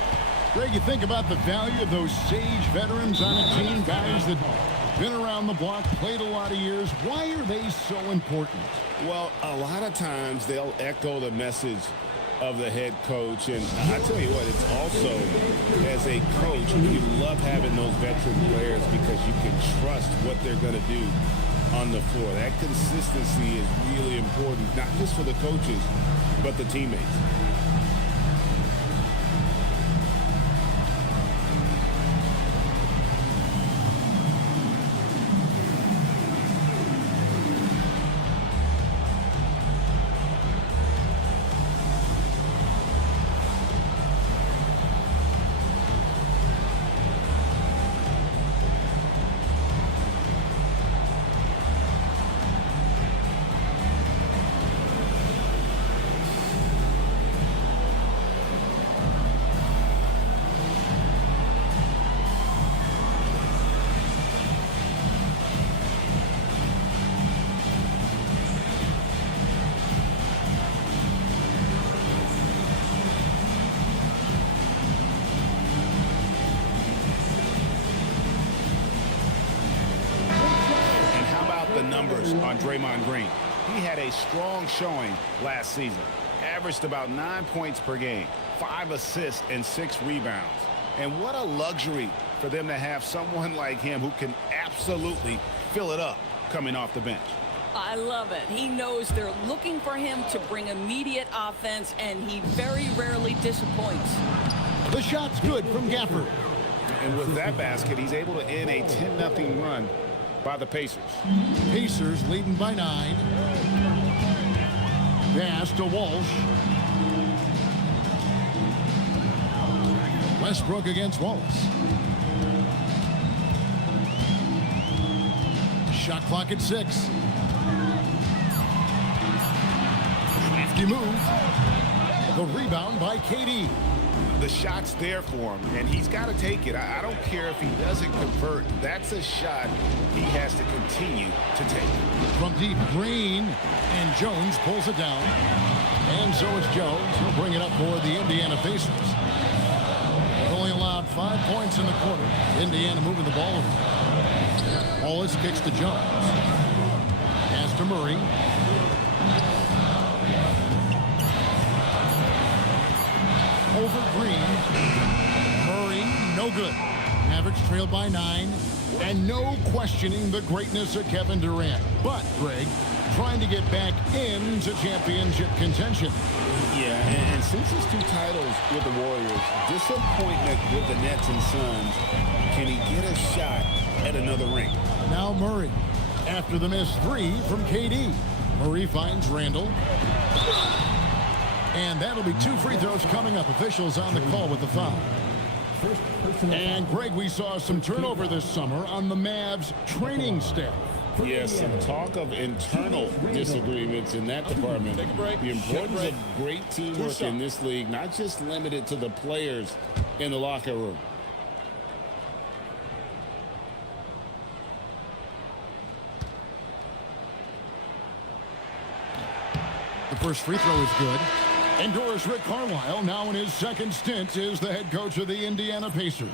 Greg, you think about the value of those sage veterans on a team, guys that been around the block, played a lot of years. Why are they so important? Well, a lot of times they'll echo the message of the head coach. And I tell you what, it's also, as a coach, you love having those veteran players because you can trust what they're going to do on the floor. That consistency is really important, not just for the coaches, but the teammates. On Draymond Green. He had a strong showing last season. Averaged about 9 points per game, 5 assists and 6 rebounds. And what a luxury for them to have someone like him who can absolutely fill it up coming off the bench. I love it. He knows they're looking for him to bring immediate offense, and he very rarely disappoints. The shot's good from Gafford. And with that basket, he's able to end a 10-0 run by the Pacers. Pacers leading by 9. Pass to Walsh. Westbrook against Wallace. Shot clock at 6. Crafty move. The rebound by KD. The shot's there for him, and he's got to take it. I don't care if he doesn't convert. That's a shot he has to continue to take. From deep, Green, and Jones pulls it down. And so is Jones. He'll bring it up for the Indiana Pacers. Only allowed 5 points in the quarter. Indiana moving the ball over. Wallace kicks to Jones. Pass to Murray. Over Green. Murray, no good. Mavericks trail by 9. And no questioning the greatness of Kevin Durant. But, Greg, trying to get back into championship contention. Yeah, and since his 2 titles with the Warriors, disappointment with the Nets and Suns, can he get a shot at another ring? Now Murray, after the missed 3 from KD. Murray finds Randall. And that'll be 2 free throws coming up. Officials on the call with the foul. And, Greg, we saw some turnover this summer on the Mavs training staff. Yes, some talk of internal disagreements in that department. Take a break. The importance Take a break. of great teamwork in this league, not just limited to the players in the locker room. The first free throw is good. Endorse Rick Carlisle, now in his second stint, is the head coach of the Indiana Pacers.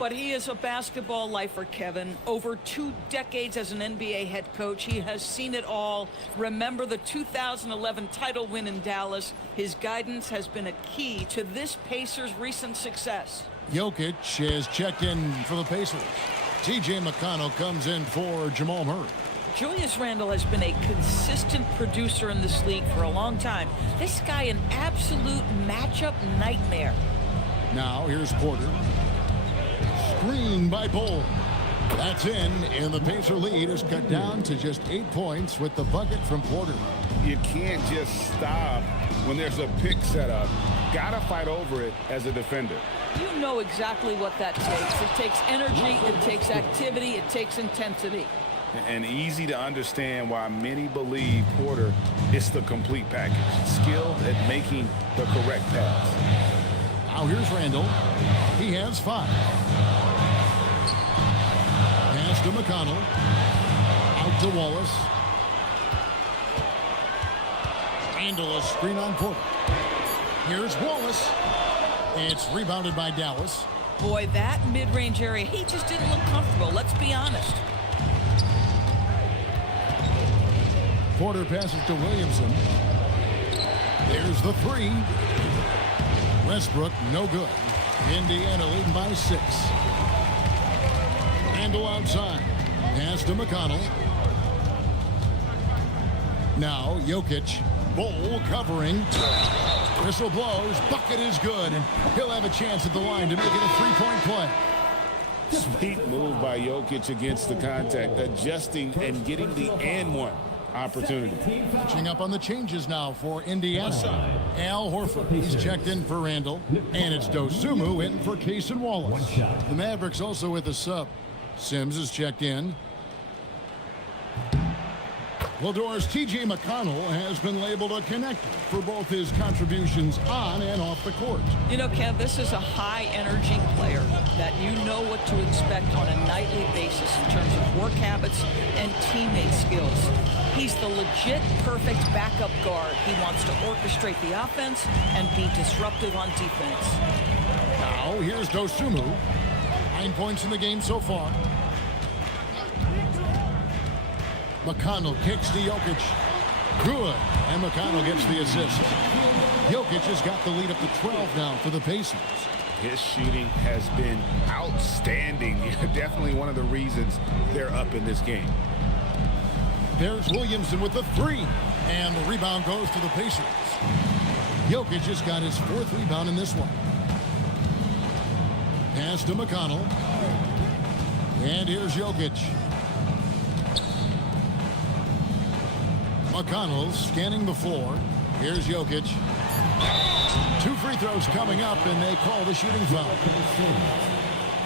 But he is a basketball lifer, Kevin. Over 2 decades as an NBA head coach, he has seen it all. Remember the 2011 title win in Dallas. His guidance has been a key to this Pacers' recent success. Jokic has checked in for the Pacers. T.J. McConnell comes in for Jamal Murray. Julius Randle has been a consistent producer in this league for a long time. This guy, an absolute matchup nightmare. Now here's Porter. Screen by Bull. That's in, and the Pacer lead is cut down to just 8 points with the bucket from Porter. You can't just stop when there's a pick set up. Gotta fight over it as a defender. You know exactly what that takes. It takes energy, it takes activity, it takes intensity. And easy to understand why many believe Porter is the complete package. Skilled at making the correct pass. Now here's Randle. He has 5. Pass to McConnell. Out to Wallace. Randle a screen on Porter. Here's Wallace. It's rebounded by Dallas. Boy, that mid-range area, he just didn't look comfortable. Let's be honest. Porter passes to Williamson. There's the 3. Westbrook, no good. Indiana leading by 6. Randle outside. Pass to McConnell. Now Jokic. Bull covering. Whistle blows. Bucket is good. And he'll have a chance at the line to make it a 3-point play. Sweet move by Jokic against the contact, adjusting and getting the and one opportunity. Catching up on the changes now for Indiana. Al Horford, he's checked in for Randle. And it's Dosunmu in for Case and Wallace. The Mavericks also with a sub. Sims is checked in. Valdor's T.J. McConnell has been labeled a connector for both his contributions on and off the court. You know, Kev, this is a high-energy player that you know what to expect on a nightly basis in terms of work habits and teammate skills. He's the legit perfect backup guard. He wants to orchestrate the offense and be disruptive on defense. Now, here's Dosunmu. 9 points in the game so far. McConnell kicks to Jokic. Good. And McConnell gets the assist. Jokic has got the lead up to 12 now for the Pacers. His shooting has been outstanding. Definitely one of the reasons they're up in this game. There's Williamson with the 3. And the rebound goes to the Pacers. Jokic has got his 4th rebound in this one. Pass to McConnell. And here's Jokic. McConnell scanning the floor. Here's Jokic. 2 free throws coming up, and they call the shooting foul.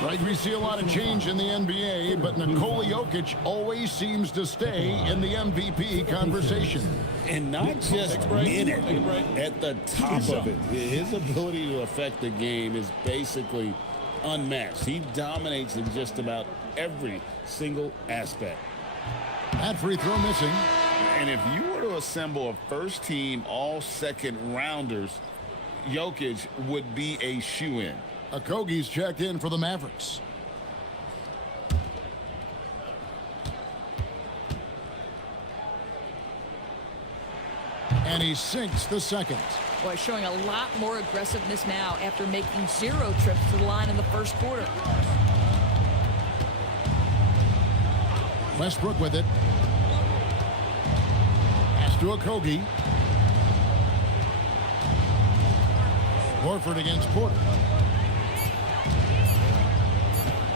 Right, we see a lot of change in the NBA, but Nikola Jokic always seems to stay in the MVP conversation. And not just in it, at the top of it. His ability to affect the game is basically unmatched. He dominates in just about every single aspect. That free throw missing. And if you were to assemble a first-team all-second rounders, Jokic would be a shoo-in. Okogie's checked in for the Mavericks. And he sinks the second. Boy, showing a lot more aggressiveness now after making 0 trips to the line in the first quarter. Westbrook with it. Pass to Okogie. Horford against Porter.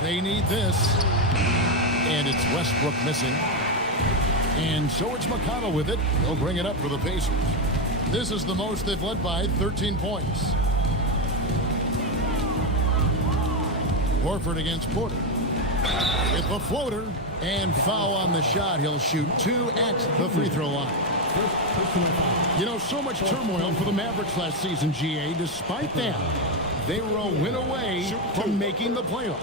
They need this. And it's Westbrook missing. And so it's McConnell with it. He'll bring it up for the Pacers. This is the most they've led by, 13 points. Horford against Porter. With A floater and foul on the shot. He'll shoot 2 at the free throw line. You know, so much turmoil for the Mavericks last season, GA. Despite that, they were a win away from making the playoffs.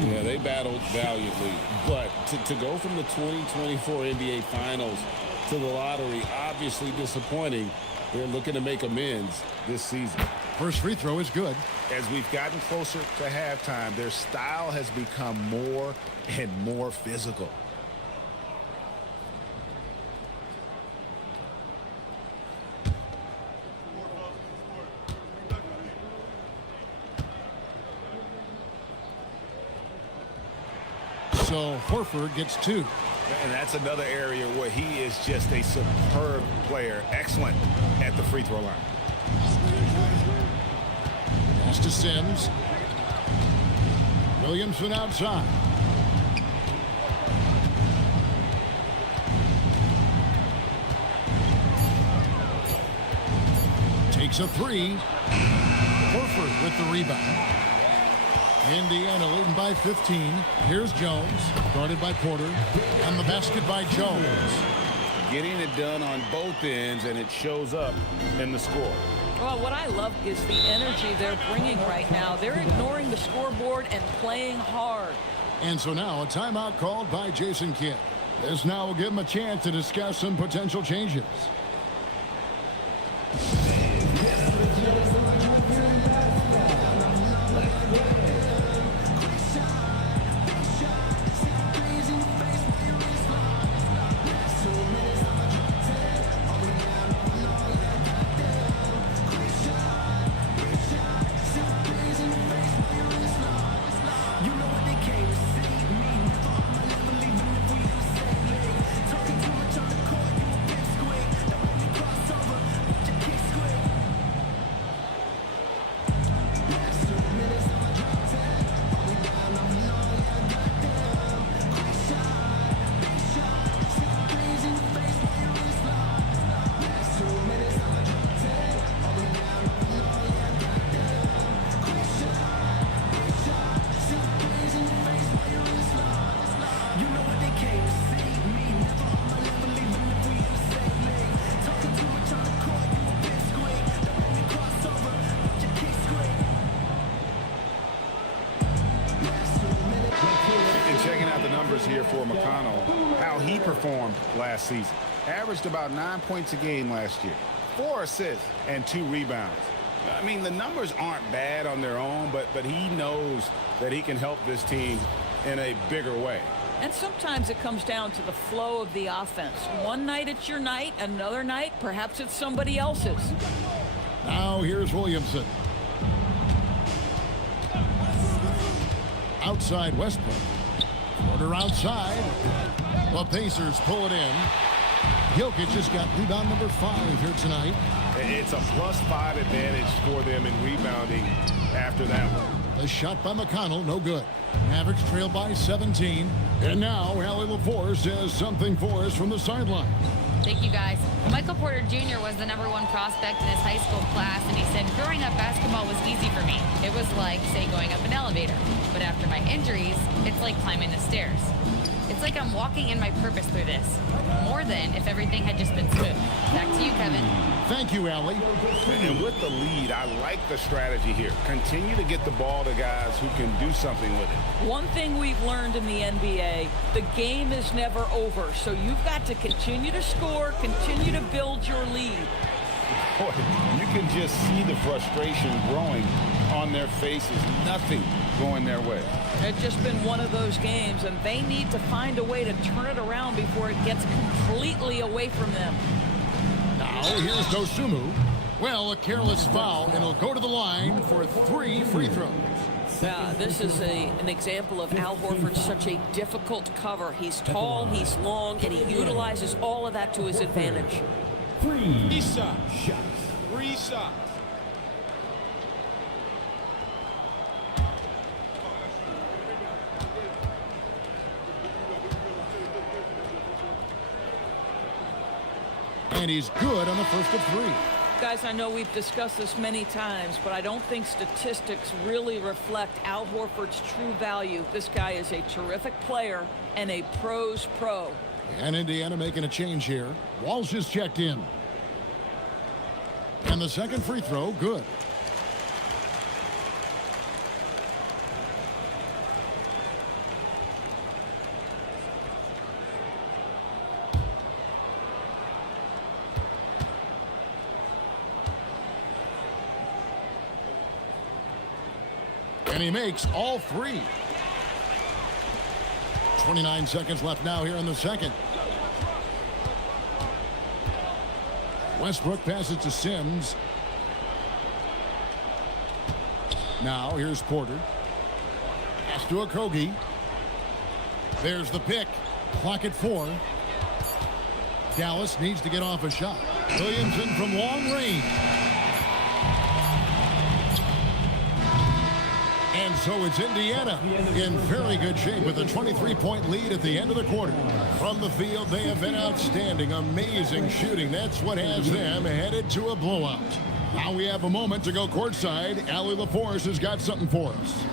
Yeah, they battled valiantly. But to go from the 2024 NBA Finals to the lottery, obviously disappointing. They're looking to make amends this season. First free throw is good. As we've gotten closer to halftime, their style has become more and more physical. So Horford gets 2. And that's another area where he is just a superb player. Excellent at the free throw line. Pass to Sims. Williamson outside. Takes a 3. Horford with the rebound. Indiana leading by 15. Here's Jones, guarded by Porter, and the basket by Jones. Getting it done on both ends, and it shows up in the score. Well, what I love is the energy they're bringing right now. They're ignoring the scoreboard and playing hard. And so now a timeout called by Jason Kidd. This now will give him a chance to discuss some potential changes. Here for McConnell, how he performed last season. Averaged about 9 points a game last year, 4 assists and 2 rebounds. I mean, the numbers aren't bad on their own, but he knows that he can help this team in a bigger way. And sometimes it comes down to the flow of the offense. One night it's your night, another night perhaps it's somebody else's. Now here's Williamson. Outside Westbrook. Porter outside. The Pacers pull it in. Jokic has got rebound number 5 here tonight. It's a +5 advantage for them in rebounding after that one. The shot by McConnell, no good. Mavericks trail by 17. And now Allie LaForce has something for us from the sideline. Thank you, guys. Michael Porter Jr. was the #1 prospect in his high school class, and he said, growing up, basketball was easy for me. It was like, say, going up an elevator. But after my injuries, it's like climbing the stairs. It's like I'm walking in my purpose through this. More than if everything had just been smooth. Back to you, Kevin. Thank you, Allie. And with the lead, I like the strategy here. Continue to get the ball to guys who can do something with it. One thing we've learned in the NBA, the game is never over. So you've got to continue to score, continue to build your lead. Boy, you can just see the frustration growing on their faces. Nothing going their way. It's just been one of those games, and they need to find a way to turn it around before it gets completely away from them. Now here's Dosunmu. Well, a careless foul, and he'll go to the line for 3 free throws. Yeah, this is an example of Al Horford's such a difficult cover. He's tall, he's long, and he utilizes all of that to his advantage. 3 shots. 3 shots. And he's good on the first of 3. Guys, I know we've discussed this many times, but I don't think statistics really reflect Al Horford's true value. This guy is a terrific player and a pro's pro. And Indiana making a change here. Walsh is checked in. And the second free throw, good. And he makes all three. 29 seconds left now here in the second. Westbrook passes to Sims. Now here's Porter. Pass to Okogie. There's the pick. Clock at 4. Dallas needs to get off a shot. Williamson from long range. And so it's Indiana in very good shape with a 23-point lead at the end of the quarter. From the field, they have been outstanding. Amazing shooting. That's what has them headed to a blowout. Now we have a moment to go courtside. Allie LaForce has got something for us.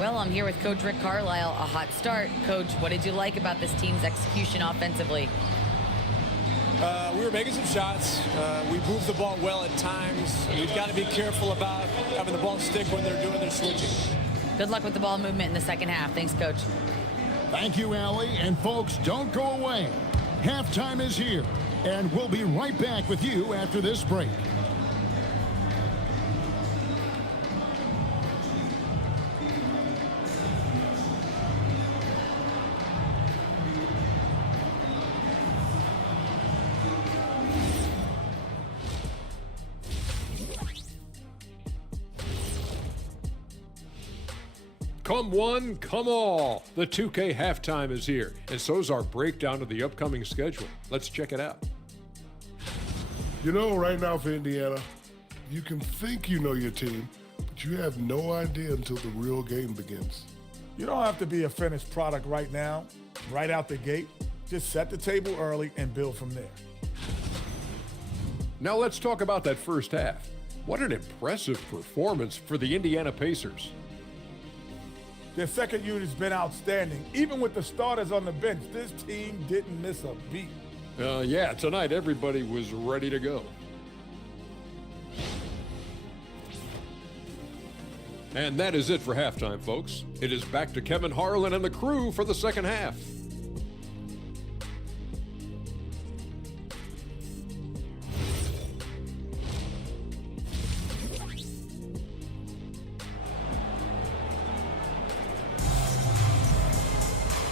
Well, I'm here with Coach Rick Carlisle. A hot start. Coach, what did you like about this team's execution offensively? We were making some shots. We moved the ball well at times. We've got to be careful about having the ball stick when they're doing their switching. Good luck with the ball movement in the second half. Thanks, Coach. Thank you, Allie. And folks, don't go away. Halftime is here, and we'll be right back with you after this break. Come one, come all. The 2K halftime is here, and so's our breakdown of the upcoming schedule. Let's check it out. You know, right now for Indiana, you can think you know your team, but you have no idea until the real game begins. You don't have to be a finished product right now, right out the gate. Just set the table early and build from there. Now let's talk about that first half. What an impressive performance for the Indiana Pacers. Their second unit's been outstanding. Even with the starters on the bench, this team didn't miss a beat. Yeah, tonight everybody was ready to go. And that is it for halftime, folks. It is back to Kevin Harlan and the crew for the second half.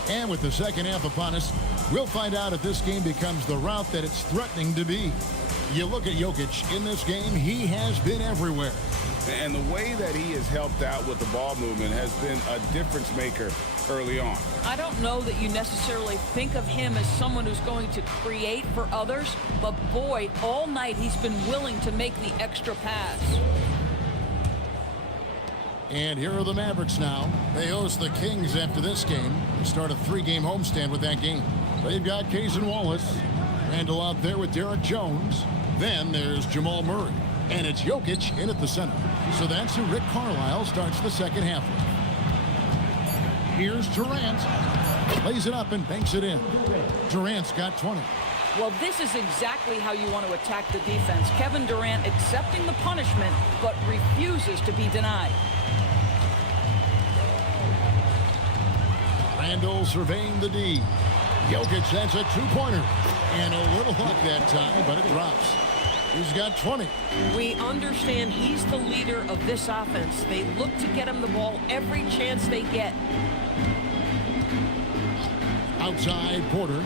And with the second half upon us, we'll find out if this game becomes the route that it's threatening to be. You look at Jokic in this game, he has been everywhere. And the way that he has helped out with the ball movement has been a difference maker early on. I don't know that you necessarily think of him as someone who's going to create for others, but boy, all night he's been willing to make the extra pass. And here are the Mavericks now. They host the Kings after this game. They start a 3-game homestand with that game. They've got Kaysen Wallace. Randall out there with Derek Jones. Then there's Jamal Murray. And it's Jokic in at the center. So that's who Rick Carlisle starts the second half with. Here's Durant. Lays it up and banks it in. Durant's got 20. Well, this is exactly how you want to attack the defense. Kevin Durant accepting the punishment, but refuses to be denied. Randall surveying the D. Jokic, that's a two-pointer. And a little luck that time, but it drops. He's got 20. We understand he's the leader of this offense. They look to get him the ball every chance they get. Outside, Porter.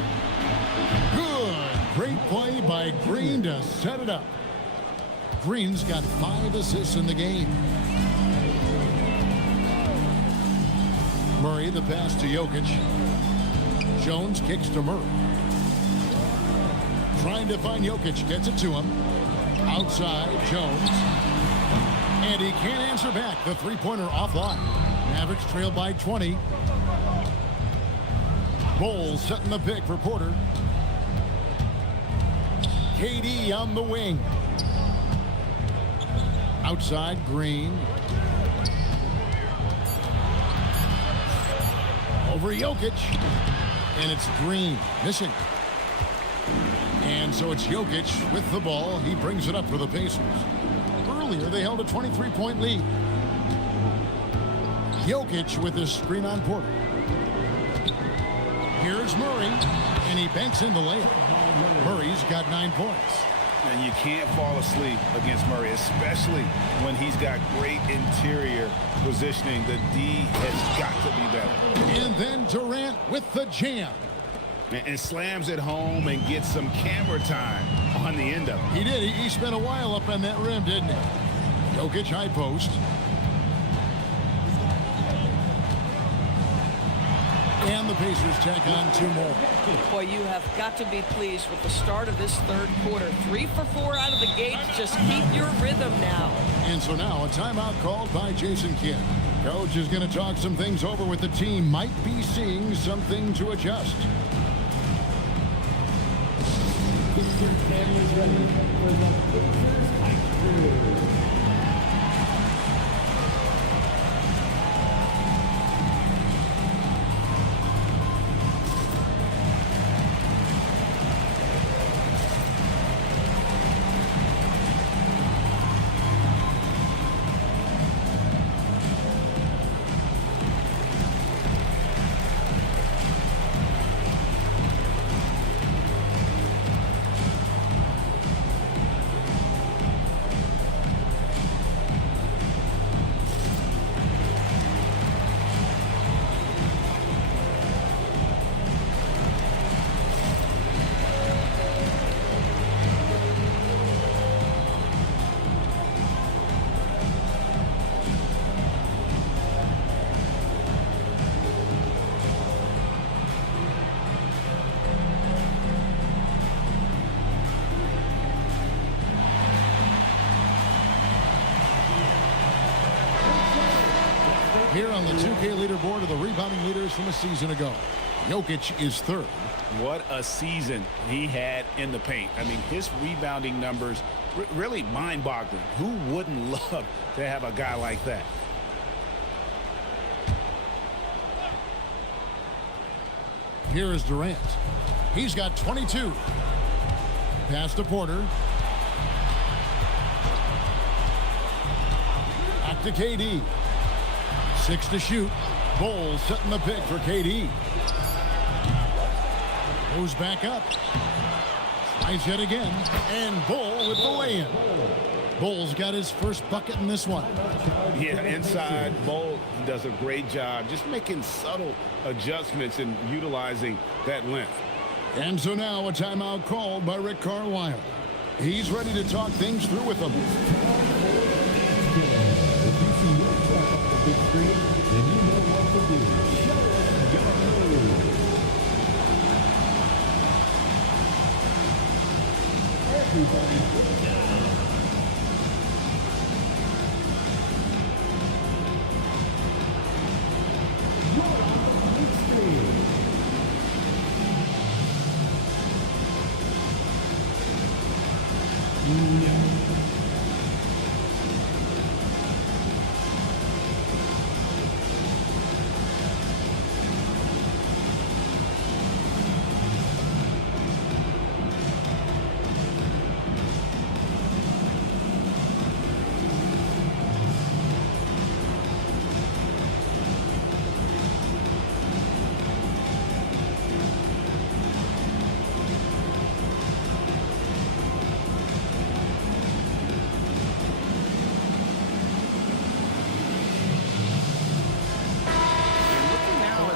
Good. Great play by Green to set it up. Green's got 5 assists in the game. Murray, the pass to Jokic. Jones kicks to Murray. Trying to find Jokic, gets it to him. Outside, Jones. And he can't answer back. The three-pointer offline. Mavericks trail by 20. Bowles setting the pick for Porter. KD on the wing. Outside, Green. Over Jokic. And it's Green missing. And so it's Jokic with the ball. He brings it up for the Pacers. Earlier, they held a 23-point lead. Jokic with his screen on Porter. Here's Murray, and he banks in the layup. Murray's got 9 points. And you can't fall asleep against Murray, especially when he's got great interior positioning. The D has got to be better. And then Durant with the jam. And slams it home and gets some camera time on the end of it. He did. He spent a while up on that rim, didn't he? Jokic high post. And the Pacers tack on 2 more. Boy, you have got to be pleased with the start of this third quarter. 3 for 4 out of the gate. Just keep your rhythm now. And so now a timeout called by Jason Kidd. Coach is going to talk some things over with the team. Might be seeing something to adjust. Cameras ready for the Pacers High Crew. Here on the 2K leaderboard are the rebounding leaders from a season ago. Jokic is 3rd. What a season he had in the paint. I mean, his rebounding numbers really mind-boggling. Who wouldn't love to have a guy like that? Here is Durant. He's got 22. Pass to Porter. Back to KD. 6 to shoot. Bowles setting the pick for KD. Goes back up. Tries yet again. And Bull with the lay-in. Bull's got his first bucket in this one. Yeah, inside, Bull does a great job just making subtle adjustments and utilizing that length. And so now a timeout called by Rick Carlisle. He's ready to talk things through with them. Big screen, then you know what to do. Shut it down. Everybody put down. You're on the big screen. No.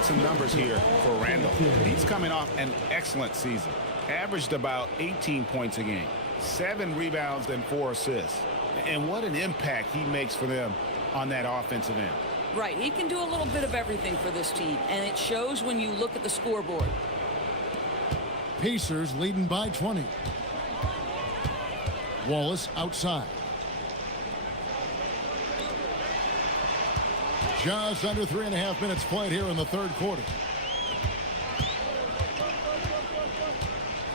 Some numbers here for Randall. He's coming off an excellent season. Averaged about 18 points a game, 7 rebounds and 4 assists. And what an impact he makes for them on that offensive end. Right, he can do a little bit of everything for this team, and it shows when you look at the scoreboard. Pacers leading by 20. Wallace outside. Just under 3.5 minutes played here in the third quarter.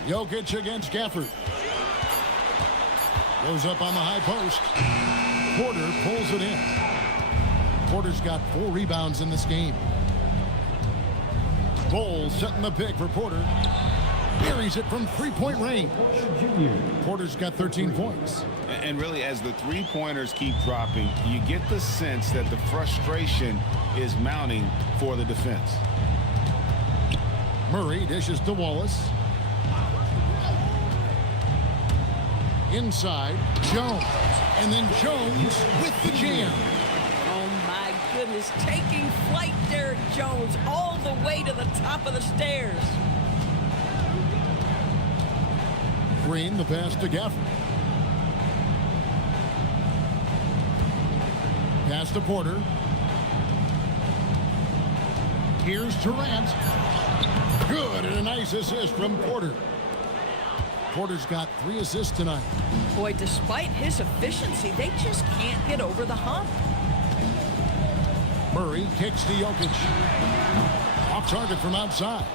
Jokic against Gafford. Goes up on the high post. Porter pulls it in. Porter's got 4 rebounds in this game. Bowles setting the pick for Porter. Buries it from three-point range. Porter's got 13 points. And really, as the three-pointers keep dropping, you get the sense that the frustration is mounting for the defense. Murray dishes to Wallace. Inside, Jones. And then Jones with the jam. Oh, my goodness. Taking flight, Derek Jones, all the way to the top of the stairs. Green, the pass to Gafford. Pass to Porter. Here's Durant. Good, and a nice assist from Porter. Porter's got 3 assists tonight. Boy, despite his efficiency, they just can't get over the hump. Murray kicks to Jokic. Off target from outside.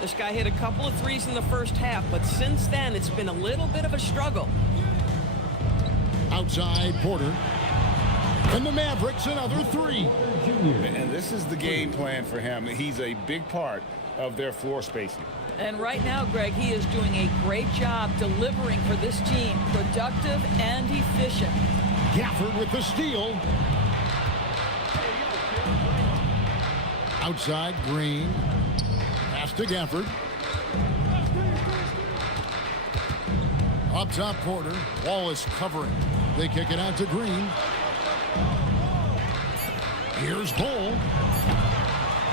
This guy hit a couple of threes in the first half, but since then, it's been a little bit of a struggle. Outside, Porter. And the Mavericks, another 3. And this is the game plan for him. He's a big part of their floor spacing. And right now, Greg, he is doing a great job delivering for this team. Productive and efficient. Gafford with the steal. Outside, Green. Pass to Gafford. Up top, Porter. Wallace covering. They kick it out to Green. Here's Bol.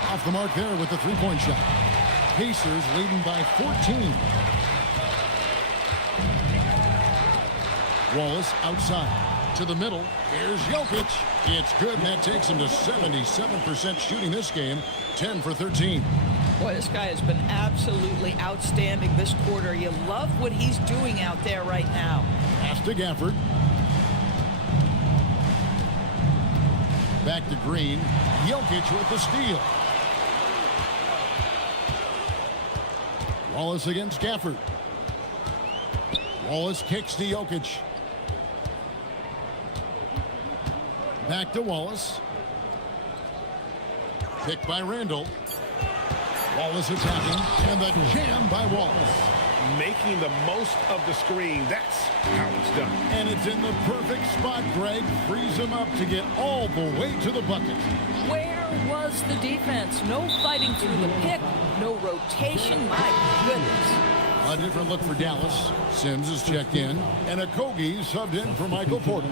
Off the mark there with the three-point shot. Pacers leading by 14. Wallace outside to the middle. Here's Jokic. It's good, and that takes him to 77% shooting this game. 10 for 13. Boy, this guy has been absolutely outstanding this quarter. You love what he's doing out there right now. Pass to Gafford. Back to Green. Jokic with the steal. Wallace against Gafford. Wallace kicks to Jokic. Back to Wallace. Picked by Randall. Wallace attacking, and the jam by Wallace. Making the most of the screen. That's how it's done. And it's in the perfect spot, Greg. Frees him up to get all the way to the bucket. Where was the defense? No fighting through the pick, no rotation. My goodness. A different look for Dallas. Sims is checked in, and Okogie subbed in for Michael Porter.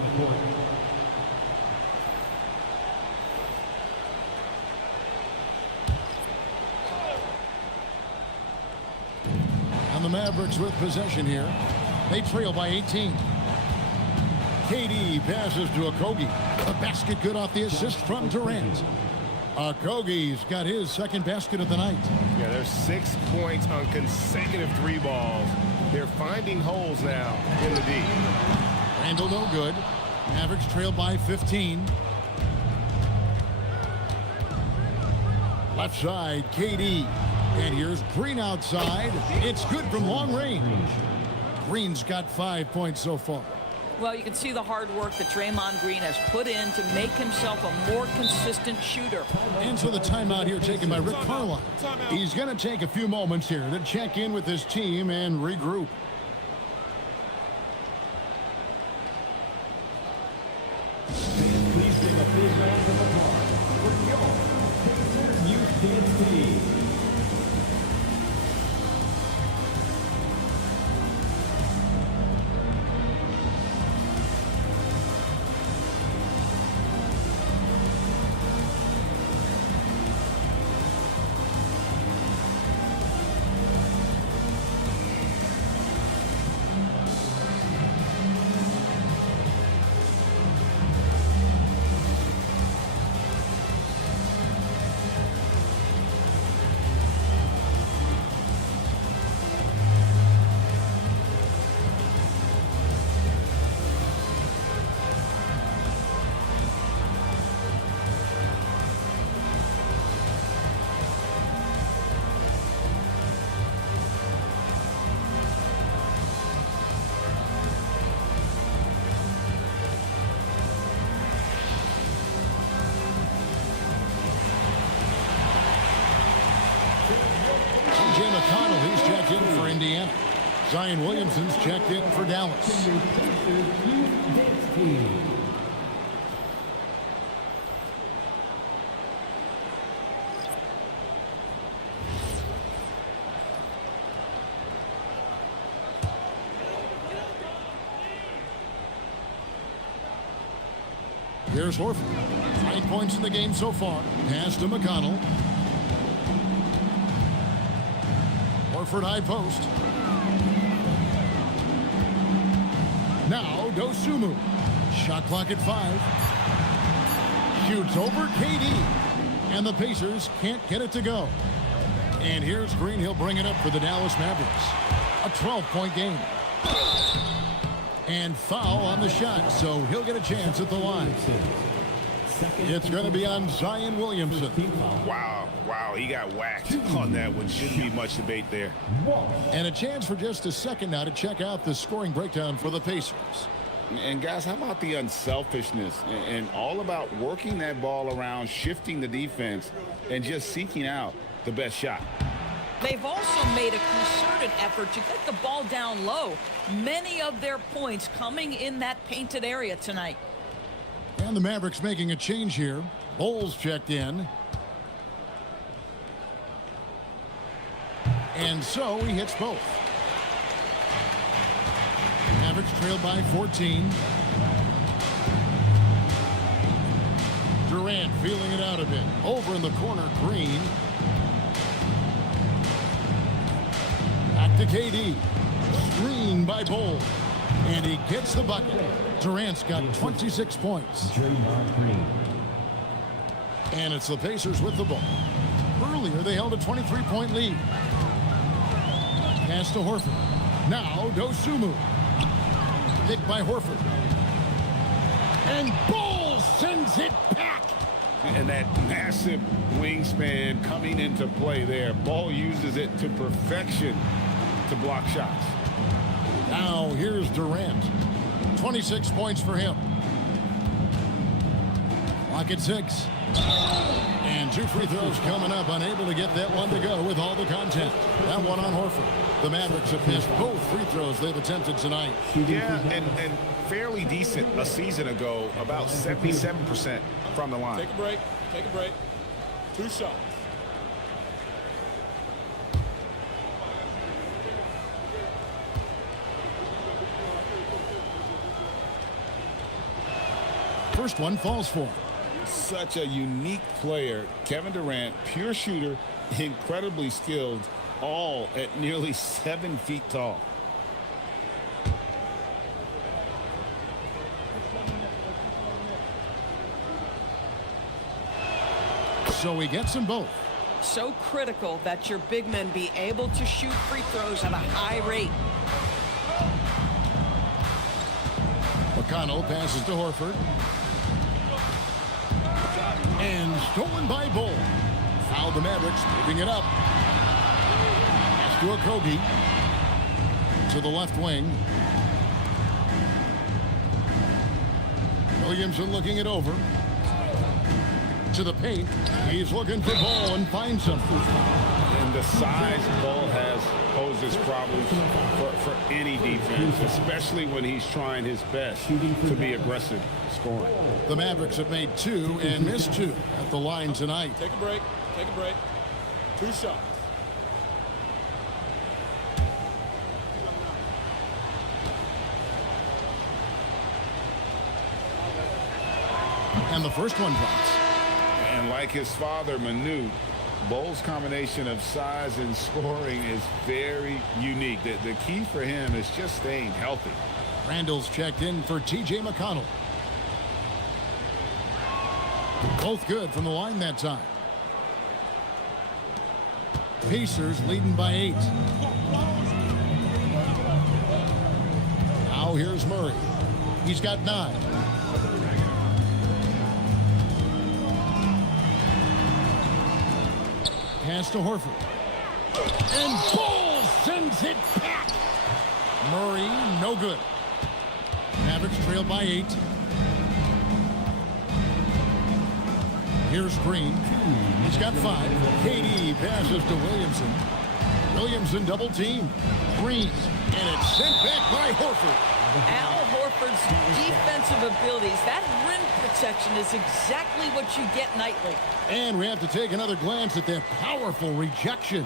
And the Mavericks with possession here. They trail by 18. KD passes to Okogie. A basket good off the assist from Durant. Okogie's got his second basket of the night. Yeah, there's 6 points on consecutive 3 balls. They're finding holes now in the D. Randall no good. Mavericks trail by 15. Left side, KD. And here's Green outside. It's good from long range. Green's got 5 points so far. Well, you can see the hard work that Draymond Green has put in to make himself a more consistent shooter. And so the timeout here taken by Rick Carlisle. He's going to take a few moments here to check in with his team and regroup. Please bring a big round of applause for your Pacers Youth Team. T.J. McConnell, he's checked in for Indiana. Zion Williamson's checked in for Dallas. Here's Horford. 9 points in the game so far. Pass to McConnell. Horford high post. Now Dosunmu. Shot clock at 5. Shoots over KD. And the Pacers can't get it to go. And here's Green. He'll bring it up for the Dallas Mavericks. A 12-point game. And foul on the shot, so he'll get a chance at the line. It's going to be on Zion Williamson. Wow, he got whacked on that one. Shouldn't be much debate there. And a chance for just a second now to check out the scoring breakdown for the Pacers. And guys, how about the unselfishness and all about working that ball around, shifting the defense, and just seeking out the best shot. They've also made a concerted effort to get the ball down low. Many of their points coming in that painted area tonight. And the Mavericks making a change here. Bowles checked in. And so he hits both. Mavericks trail by 14. Durant feeling it out a bit. Over in the corner, Green. Back to KD. Screen by Bowles. And he gets the bucket. Durant's got 26 points. And it's the Pacers with the ball. Earlier, they held a 23-point lead. Pass to Horford. Now, Dosunmu. Picked by Horford. And Bowles sends it back. And that massive wingspan coming into play there. Ball uses it to perfection to block shots. Now here's Durant. 26 points for him. Clock at 6. And 2 free throws coming up. Unable to get that one to go with all the content. That one on Horford. The Mavericks have missed both free throws they've attempted tonight. Yeah, and fairly decent a season ago. About 77% from the line. Take a break. Take a break. 2 shots. First one falls for him. Such a unique player. Kevin Durant, pure shooter, incredibly skilled, all at nearly 7 feet tall. So he gets them both. So critical that your big men be able to shoot free throws at a high rate. McConnell passes to Horford. And stolen by Bowles. Foul the Mavericks, moving it up. Pass to Okogie. To the left wing. Williamson looking it over. To the paint. He's looking for Ball and finds him. And the size Ball has poses problems for any defense, especially when he's trying his best to be aggressive scoring. The Mavericks have made 2 and missed 2 at the line tonight. Take a break. Take a break. 2 shots. And the first one drops. And like his father, Manu, Bowles' combination of size and scoring is very unique. The key for him is just staying healthy. Randall's checked in for T.J. McConnell. Both good from the line that time. Pacers leading by 8. Now here's Murray. He's got 9. Pass to Horford. And Bowles sends it back. Murray, no good. Mavericks trail by 8. Here's Green. He's got 5. KD passes to Williamson. Williamson double team. Green, and it's sent back by Horford. Al Horford's defensive abilities, that rim protection is exactly what you get nightly. And we have to take another glance at that powerful rejection.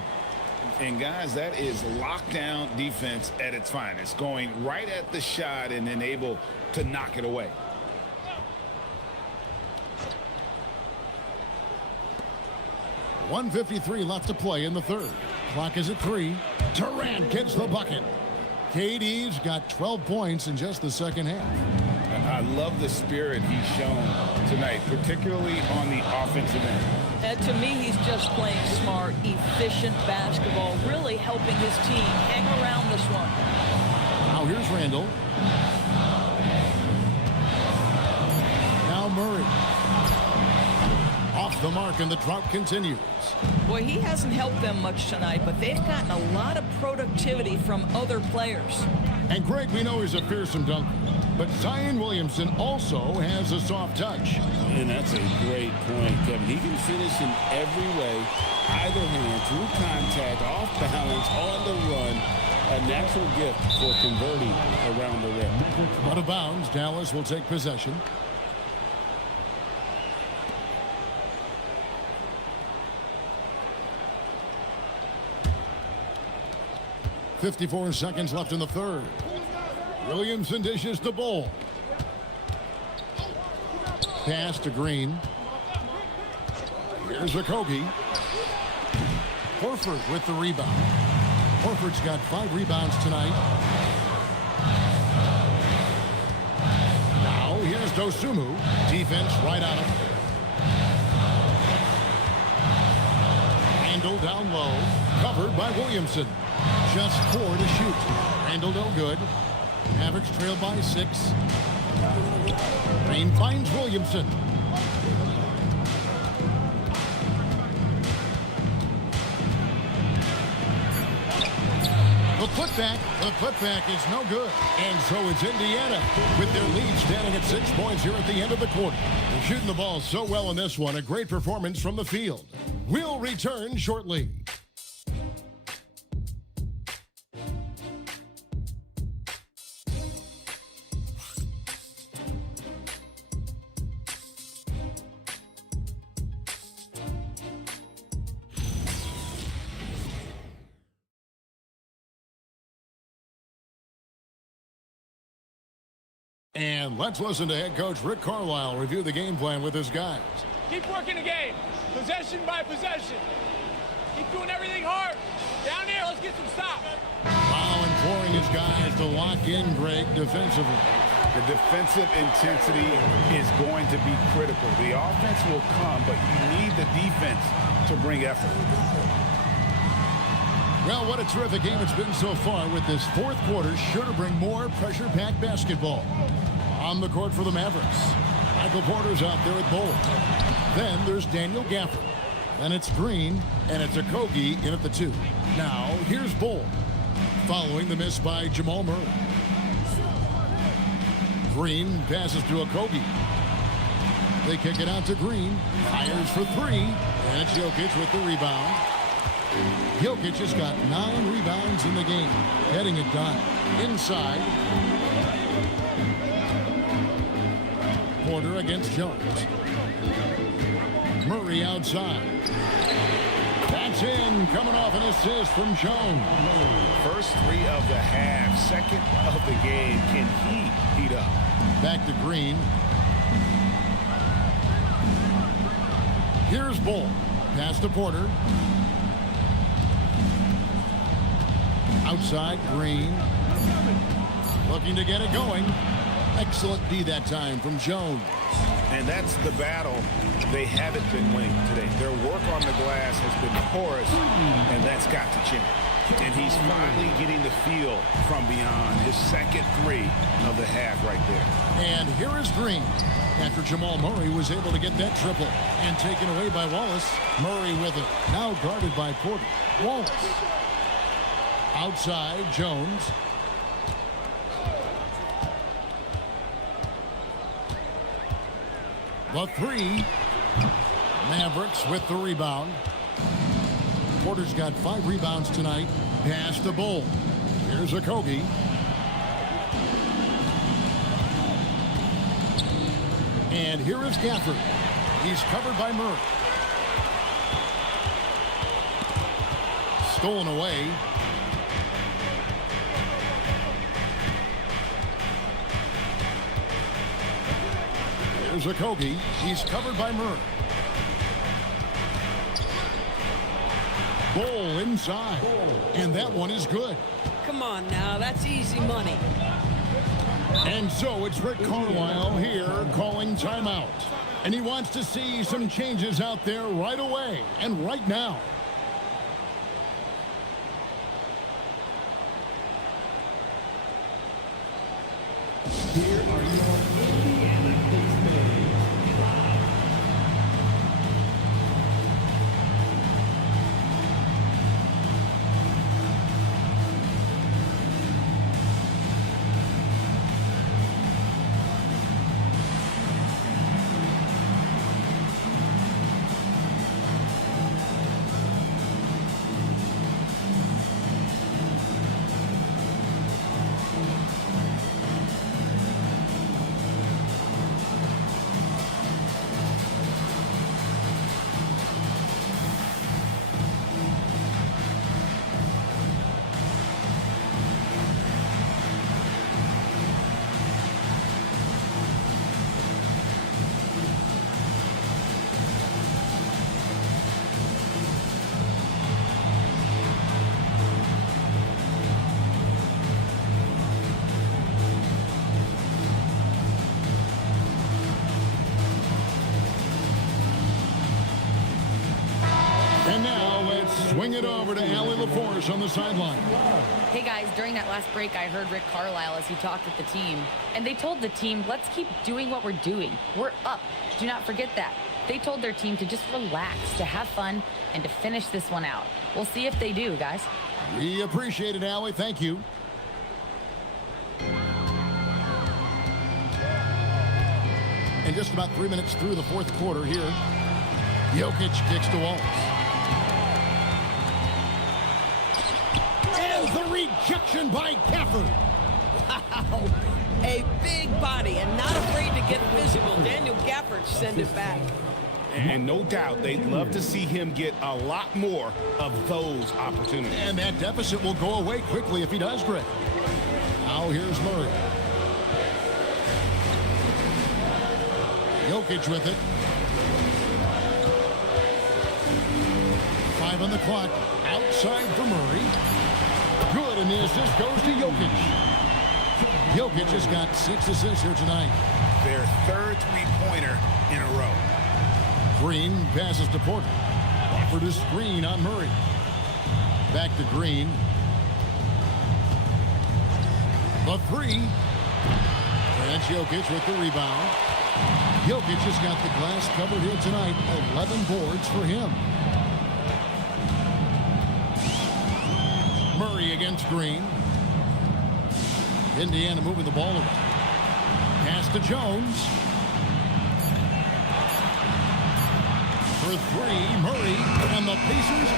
And guys, that is lockdown defense at its finest, going right at the shot and then able to knock it away. .153 left to play in the third. Clock is at 3. Durant gets the bucket. KD's got 12 points in just the second half. I love the spirit he's shown tonight, particularly on the offensive end. And to me, he's just playing smart, efficient basketball, really helping his team hang around this one. Now here's Randall. Now Murray. Off the mark, and the drought continues. Boy, he hasn't helped them much tonight, but they've gotten a lot of productivity from other players. And Greg, we know he's a fearsome dunker, but Zion Williamson also has a soft touch. And that's a great point, Kevin. He can finish in every way, either hand, through contact, off balance, on the run. A natural gift for converting around the rim. Out of bounds, Dallas will take possession. .54 seconds left in the third. Williamson dishes the ball. Pass to Green. Here's Okogie. Horford with the rebound. Horford's got 5 rebounds tonight. Now here's Dosunmu. Defense right on him. Randall down low. Covered by Williamson. Just 4 to shoot. Randall no good. Mavericks trail by 6. Green finds Williamson. The putback is no good. And so it's Indiana with their lead standing at 6 points here at the end of the quarter. They're shooting the ball so well in this one. A great performance from the field. We'll return shortly. And let's listen to head coach Rick Carlisle review the game plan with his guys. Keep working the game, possession by possession. Keep doing everything hard. Down here, let's get some stops. Wow, imploring his guys to lock in, Greg, defensively. The defensive intensity is going to be critical. The offense will come, but you need the defense to bring effort. Well, what a terrific game it's been so far, with this fourth quarter sure to bring more pressure-packed basketball. On the court for the Mavericks, Michael Porter's out there at Bull. Then there's Daniel Gafford. Then it's Green, and it's Okogie in at the 2. Now, here's Bull, following the miss by Jamal Murray. Green passes to Okogie. They kick it out to Green. Fires for 3, and it's Jokic with the rebound. Jokic has got 9 rebounds in the game, getting it done. Inside. Porter against Jones. Murray outside. That's in, coming off an assist from Jones. First 3 of the half, second of the game. Can he heat up? Back to Green. Here's Bull. Pass to Porter. Outside, Green. Looking to get it going. Excellent D that time from Jones. And that's the battle they haven't been winning today. Their work on the glass has been porous, and that's got to change. And he's finally getting the feel from beyond. His second 3 of the half right there. And here is Green. After Jamal Murray was able to get that triple and taken away by Wallace. Murray with it. Now guarded by Porter. Wallace. Outside, Jones. The 3. Mavericks with the rebound. Porter's got 5 rebounds tonight. Pass to Bull. Here's Okogie. And here is Gafford. He's covered by Murray. Stolen away. Here's Okogie. He's covered by Murray. Bull inside. And that one is good. Come on now, that's easy money. And so it's Rick Carlisle here calling timeout. And he wants to see some changes out there right away and right now. Here are your Indiana Pacers. And now let's swing it over to Allie LaForce on the sideline. Hey guys, during that last break, I heard Rick Carlisle as he talked with the team. And they told the team, let's keep doing what we're doing. We're up. Do not forget that. They told their team to just relax, to have fun, and to finish this one out. We'll see if they do, guys. We appreciate it, Allie. Thank you. And just about 3 minutes through the fourth quarter here, Jokic kicks to Walls. And the rejection by Gafford. Wow, a big body and not afraid to get physical. Daniel Gafford send it back. And no doubt they'd love to see him get a lot more of those opportunities. And that deficit will go away quickly if he does, Greg. Now here's Murray. Jokic with it. 5 on the clock. Outside for Murray. Good, and the assist goes to Jokic. Jokic has got 6 assists here tonight. Their third three-pointer in a row. Green passes to Porter. Offered a screen on Murray. Back to Green. The 3. And Jokic with the rebound. Jokic has got the glass covered here tonight. 11 boards for him. Murray against Green. Indiana moving the ball around. Pass to Jones. For 3, Murray, and the Pacers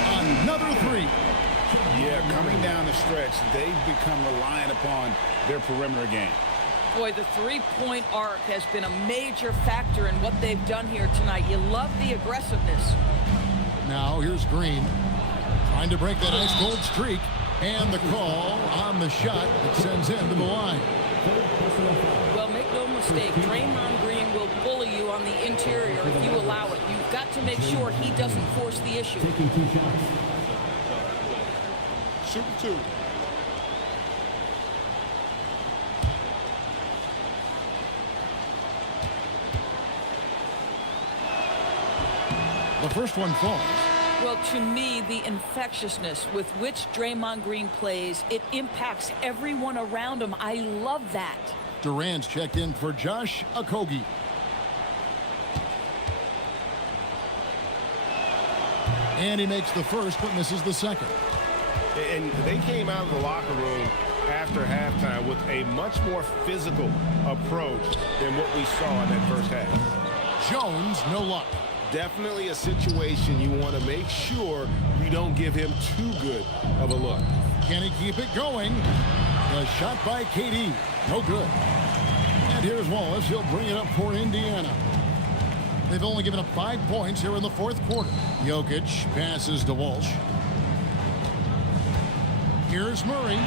another 3. Yeah, coming down the stretch, they've become reliant upon their perimeter game. Boy, the three-point arc has been a major factor in what they've done here tonight. You love the aggressiveness. Now here's Green trying to break that ice-cold streak. And the call on the shot that sends him to the line. Well, make no mistake, Draymond Green will bully you on the interior if you allow it. You've got to make sure he doesn't force the issue. Taking 2 shots. Shoot 2. The first one falls. Well, to me, the infectiousness with which Draymond Green plays, it impacts everyone around him. I love that. Durant's checked in for Josh Okogie. And he makes the first, but misses the second. And they came out of the locker room after halftime with a much more physical approach than what we saw in that first half. Jones, no luck. definitely a situation you want to make sure you don't give him too good of a look. Can he keep it going? The shot by KD. No good. And here's Wallace. He'll bring it up for Indiana. They've only given up 5 points here in the fourth quarter. Jokic passes to Walsh. Here's Murray.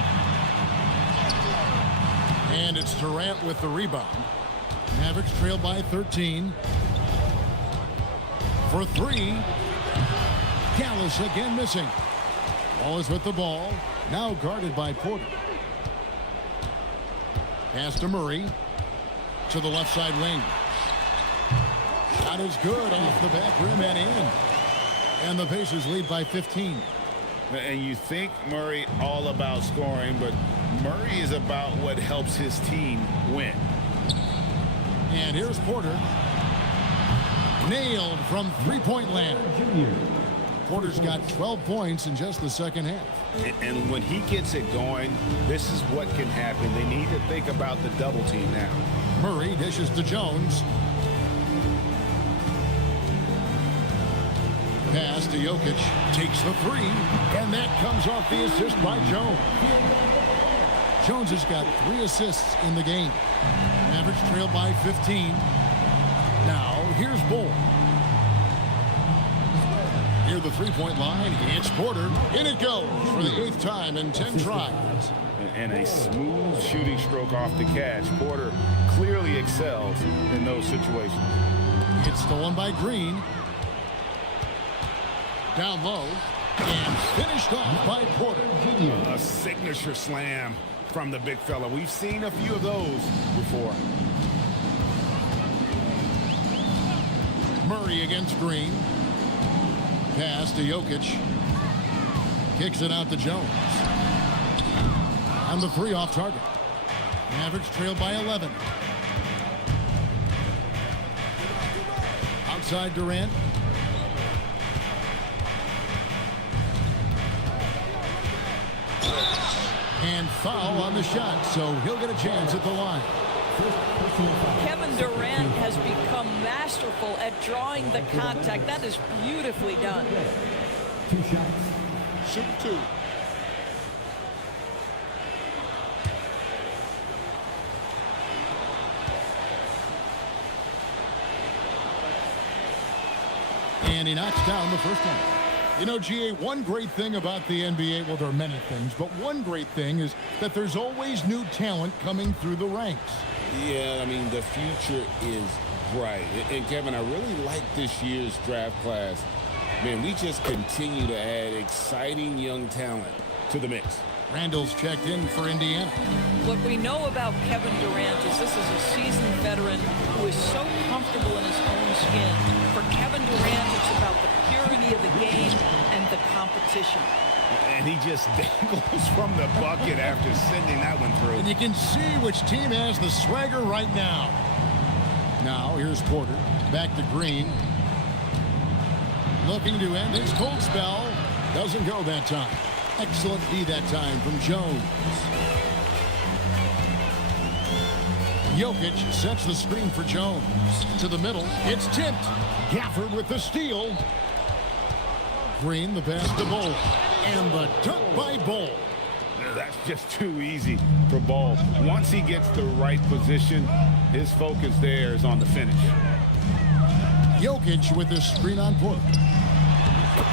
And it's Durant with the rebound. Mavericks trail by 13. For 3. Gallus again missing. Wallace with the ball. Now guarded by Porter. Pass to Murray. To the left side wing. Shot is good off the back rim and in. And the Pacers lead by 15. And you think Murray all about scoring, but Murray is about what helps his team win. And here's Porter. Nailed from three-point land. Porter's got 12 points in just the second half. And when he gets it going, this is what can happen. They need to think about the double team now. Murray dishes to Jones. Pass to Jokic. Takes the 3. And that comes off the assist by Jones. Jones has got 3 assists in the game. Mavericks trail by 15. Now, here's Bull. Near the three-point line, it's Porter. In it goes for the 8th time in 10 tries. And a smooth shooting stroke off the catch. Porter clearly excels in those situations. It's stolen by Green. Down low. And finished off by Porter. A signature slam from the big fella. We've seen a few of those before. Murray against Green. Pass to Jokic. Kicks it out to Jones. On the 3 off target. Mavericks trail by 11. Outside Durant. And foul on the shot, so he'll get a chance at the line. Kevin Durant has become masterful at drawing the contact. That is beautifully done. 2 shots. Shoot 2. And he knocks down the first one. You know, GA, one great thing about the NBA, well, there are many things, but one great thing is that there's always new talent coming through the ranks. Yeah, I mean, the future is bright. And Kevin, I really like this year's draft class. Man, we just continue to add exciting young talent to the mix. Randall's checked in for Indiana. What we know about Kevin Durant is this is a seasoned veteran who is so comfortable in his own skin. For Kevin Durant, it's about the purity of the game and the competition. And he just dangles from the bucket after sending that one through. And you can see which team has the swagger right now. Now, here's Porter. Back to Green. Looking to end his cold spell. Doesn't go that time. Excellent D that time from Jones. Jokic sets the screen for Jones. To the middle. It's tipped. Gafford with the steal. Green, the pass to Bull. And the dunk by Bull. That's just too easy for Ball. Once he gets the right position, his focus there is on the finish. Jokic with the screen on Porter.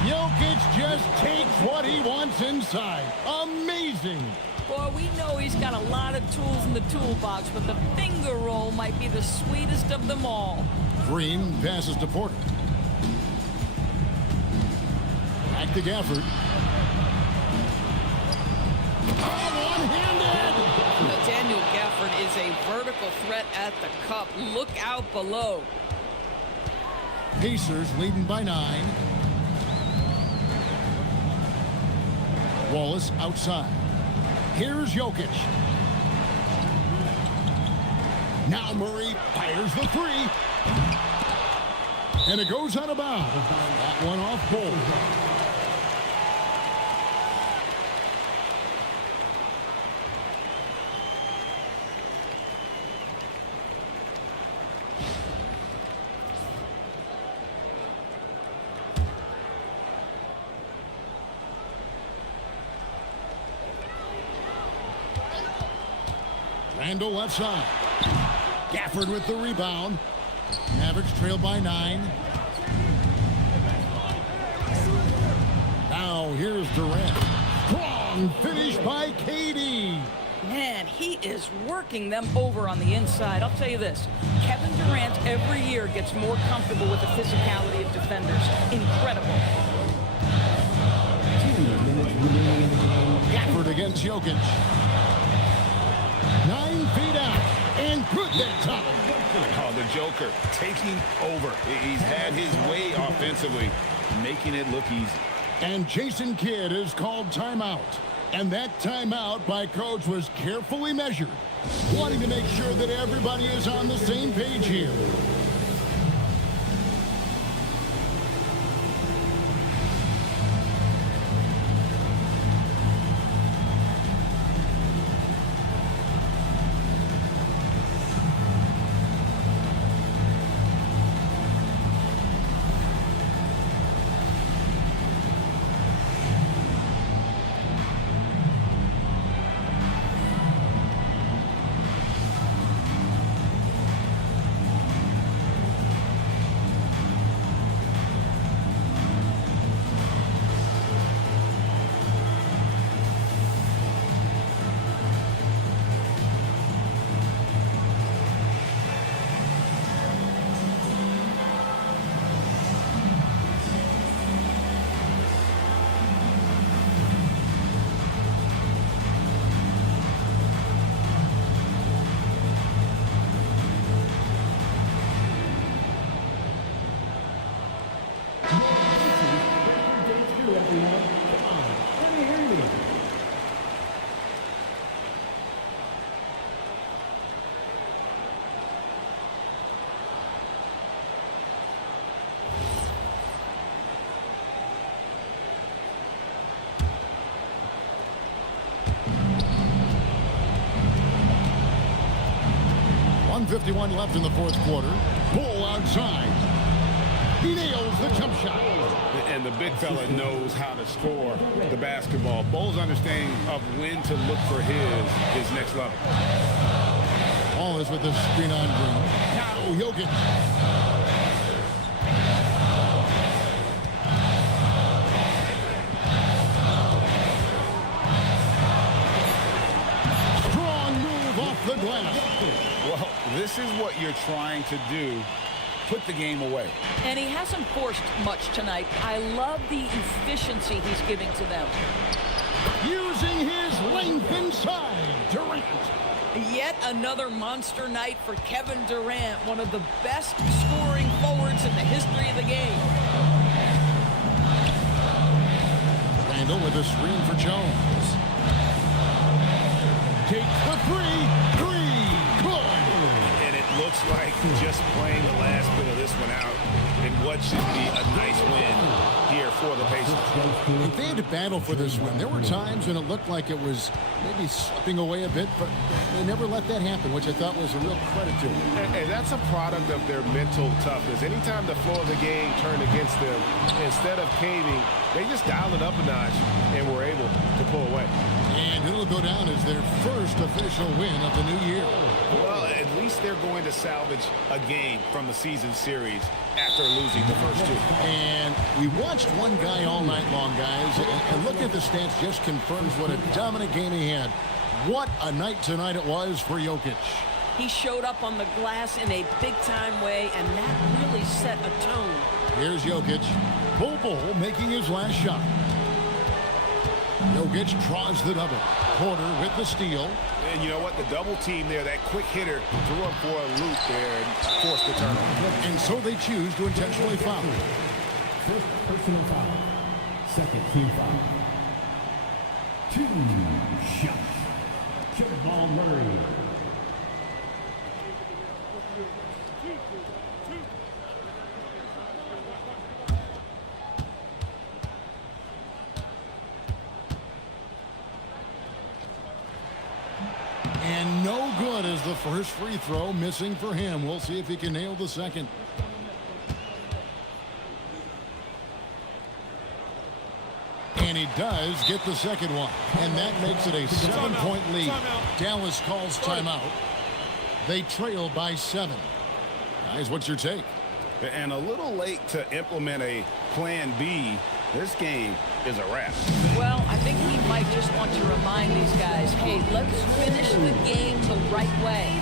Jokic just takes what he wants inside. Amazing. Boy, we know he's got a lot of tools in the toolbox, but the finger roll might be the sweetest of them all. Green passes to Porter. Back to Gafford. One-handed. Daniel Gafford is a vertical threat at the cup. Look out below. Pacers leading by 9. Wallace outside. Here's Jokic. Now Murray fires the 3. And it goes out of bounds. That one off Bull. Randall left side. Gafford with the rebound. Mavericks trail by 9. Now here's Durant. Strong finish by KD. Man, he is working them over on the inside. I'll tell you this, Kevin Durant every year gets more comfortable with the physicality of defenders. Incredible. Gafford against Jokic. 9 feet out. And good that time. Oh, the Joker taking over. He's had his way offensively, making it look easy. And Jason Kidd is called timeout. And that timeout by Coach was carefully measured, wanting to make sure that everybody is on the same page here. .151 left in the fourth quarter. Bull outside. He nails the jump shot. And the big fella knows how to score the basketball. Bull's understanding of when to look for his next level. All is with the screen on Green. Now Jokic. Strong move off the glass. Well, this is what you're trying to do. Put the game away. And he hasn't forced much tonight. I love the efficiency he's giving to them. Using his length inside. Durant. Yet another monster night for Kevin Durant, one of the best scoring forwards in the history of the game. Randall with a screen for Jones. Takes the three. Good. And it looks like just playing the last bit of this one out in what should be a nice win here for the Pacers. If they had to battle for this win, there were times when it looked like it was maybe slipping away a bit, but they never let that happen, which I thought was a real credit to them. And that's a product of their mental toughness. Anytime the flow of the game turned against them, instead of caving, they just dialed it up a notch and were able to pull away. And it'll go down as their first official win of the new year. Well, at least they're going to salvage a game from the season series after losing the first two. And we watched one guy all night long, guys, and looking at the stats just confirms what a dominant game he had. What a night tonight it was for Jokic. He showed up on the glass in a big-time way, and that really set a tone. Here's Jokic. Bull making his last shot. Jokic draws the double. Porter with the steal. And you know what? The double team there, that quick hitter, threw him for a loop there and forced the turnover. And so they choose to intentionally foul. First personal foul. Second team foul. 2 shots. Jamal Murray. And no good as the first free throw missing for him. We'll see if he can nail the second. And he does get the second one, and that makes it a 7-point lead. Dallas calls timeout. They trail by 7. Guys, what's your take? And a little late to implement a plan B. This game is a wrap. Well, I think he might just want to remind these guys, hey, let's finish the game the right way.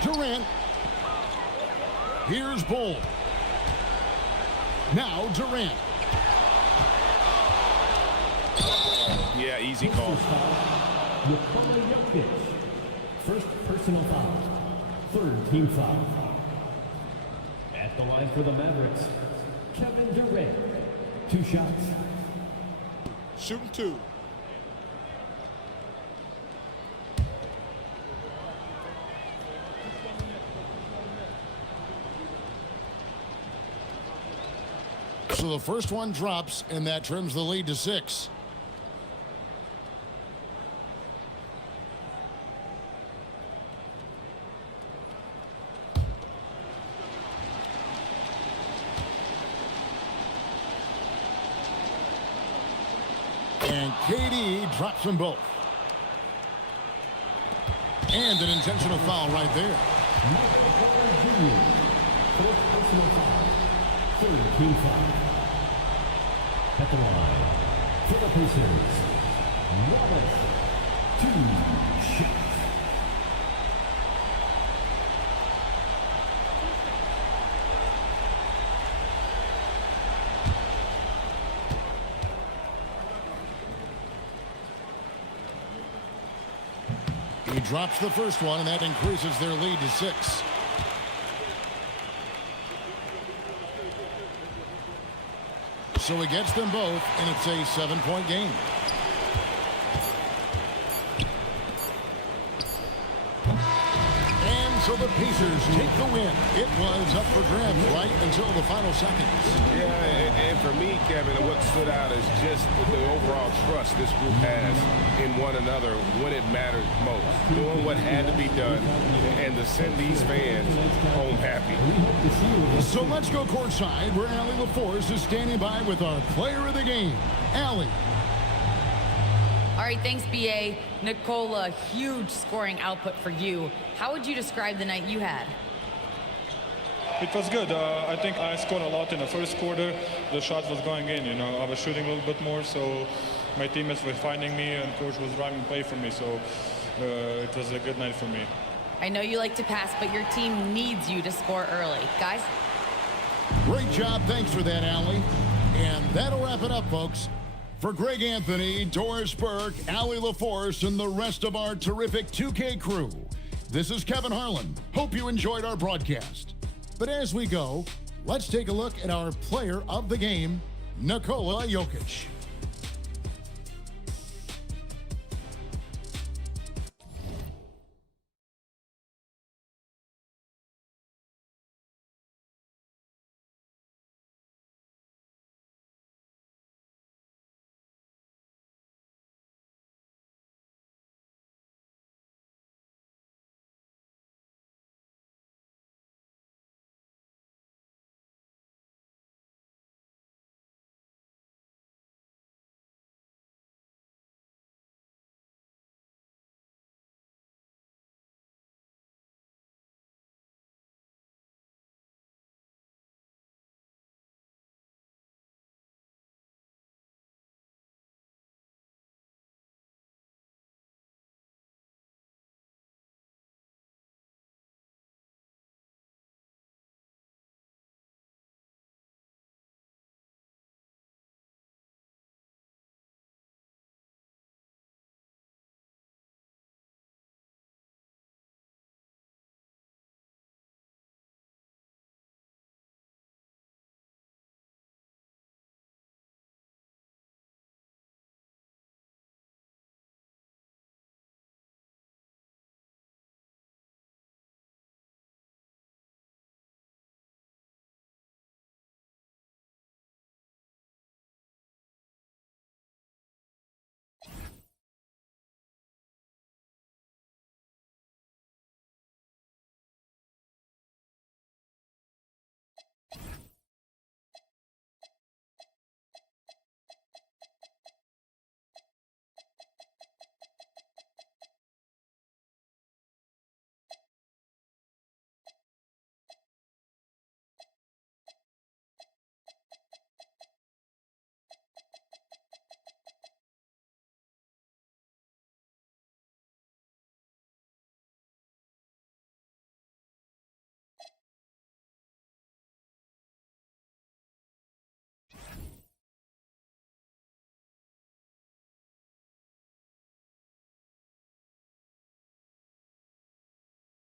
Durant. Here's Bull. Now Durant. Yeah, easy call. First personal foul. Third team foul. At the line for the Mavericks, Kevin Durant. 2 shots. Shooting 2. So the first one drops, and that trims the lead to 6. And KD drops them both. And an intentional foul right there. First personal foul. Third team foul. At the line for the Pacers, Wallace. 2 shots. He drops the first one, and that increases their lead to 6. So he gets them both, and it's a 7-point game. And so the Pacers take the win. It was up for grabs right until the final seconds. Yeah, and for me, Kevin, what stood out is just the overall trust this group has in one another when it mattered most. Doing what had to be done and to send these fans home happy. So let's go courtside where Allie LaForce is standing by with our player of the game, Allie. All right, thanks, B.A. Nikola, huge scoring output for you. How would you describe the night you had? It was good. I think I scored a lot in the first quarter. The shot was going in, I was shooting a little bit more, so my teammates were finding me, and coach was driving play for me, so it was a good night for me. I know you like to pass, but your team needs you to score early. Guys? Great job. Thanks for that, Allie. And that'll wrap it up, folks. For Greg Anthony, Doris Burke, Allie LaForce, and the rest of our terrific 2K crew, this is Kevin Harlan. Hope you enjoyed our broadcast. But as we go, let's take a look at our player of the game, Nikola Jokic.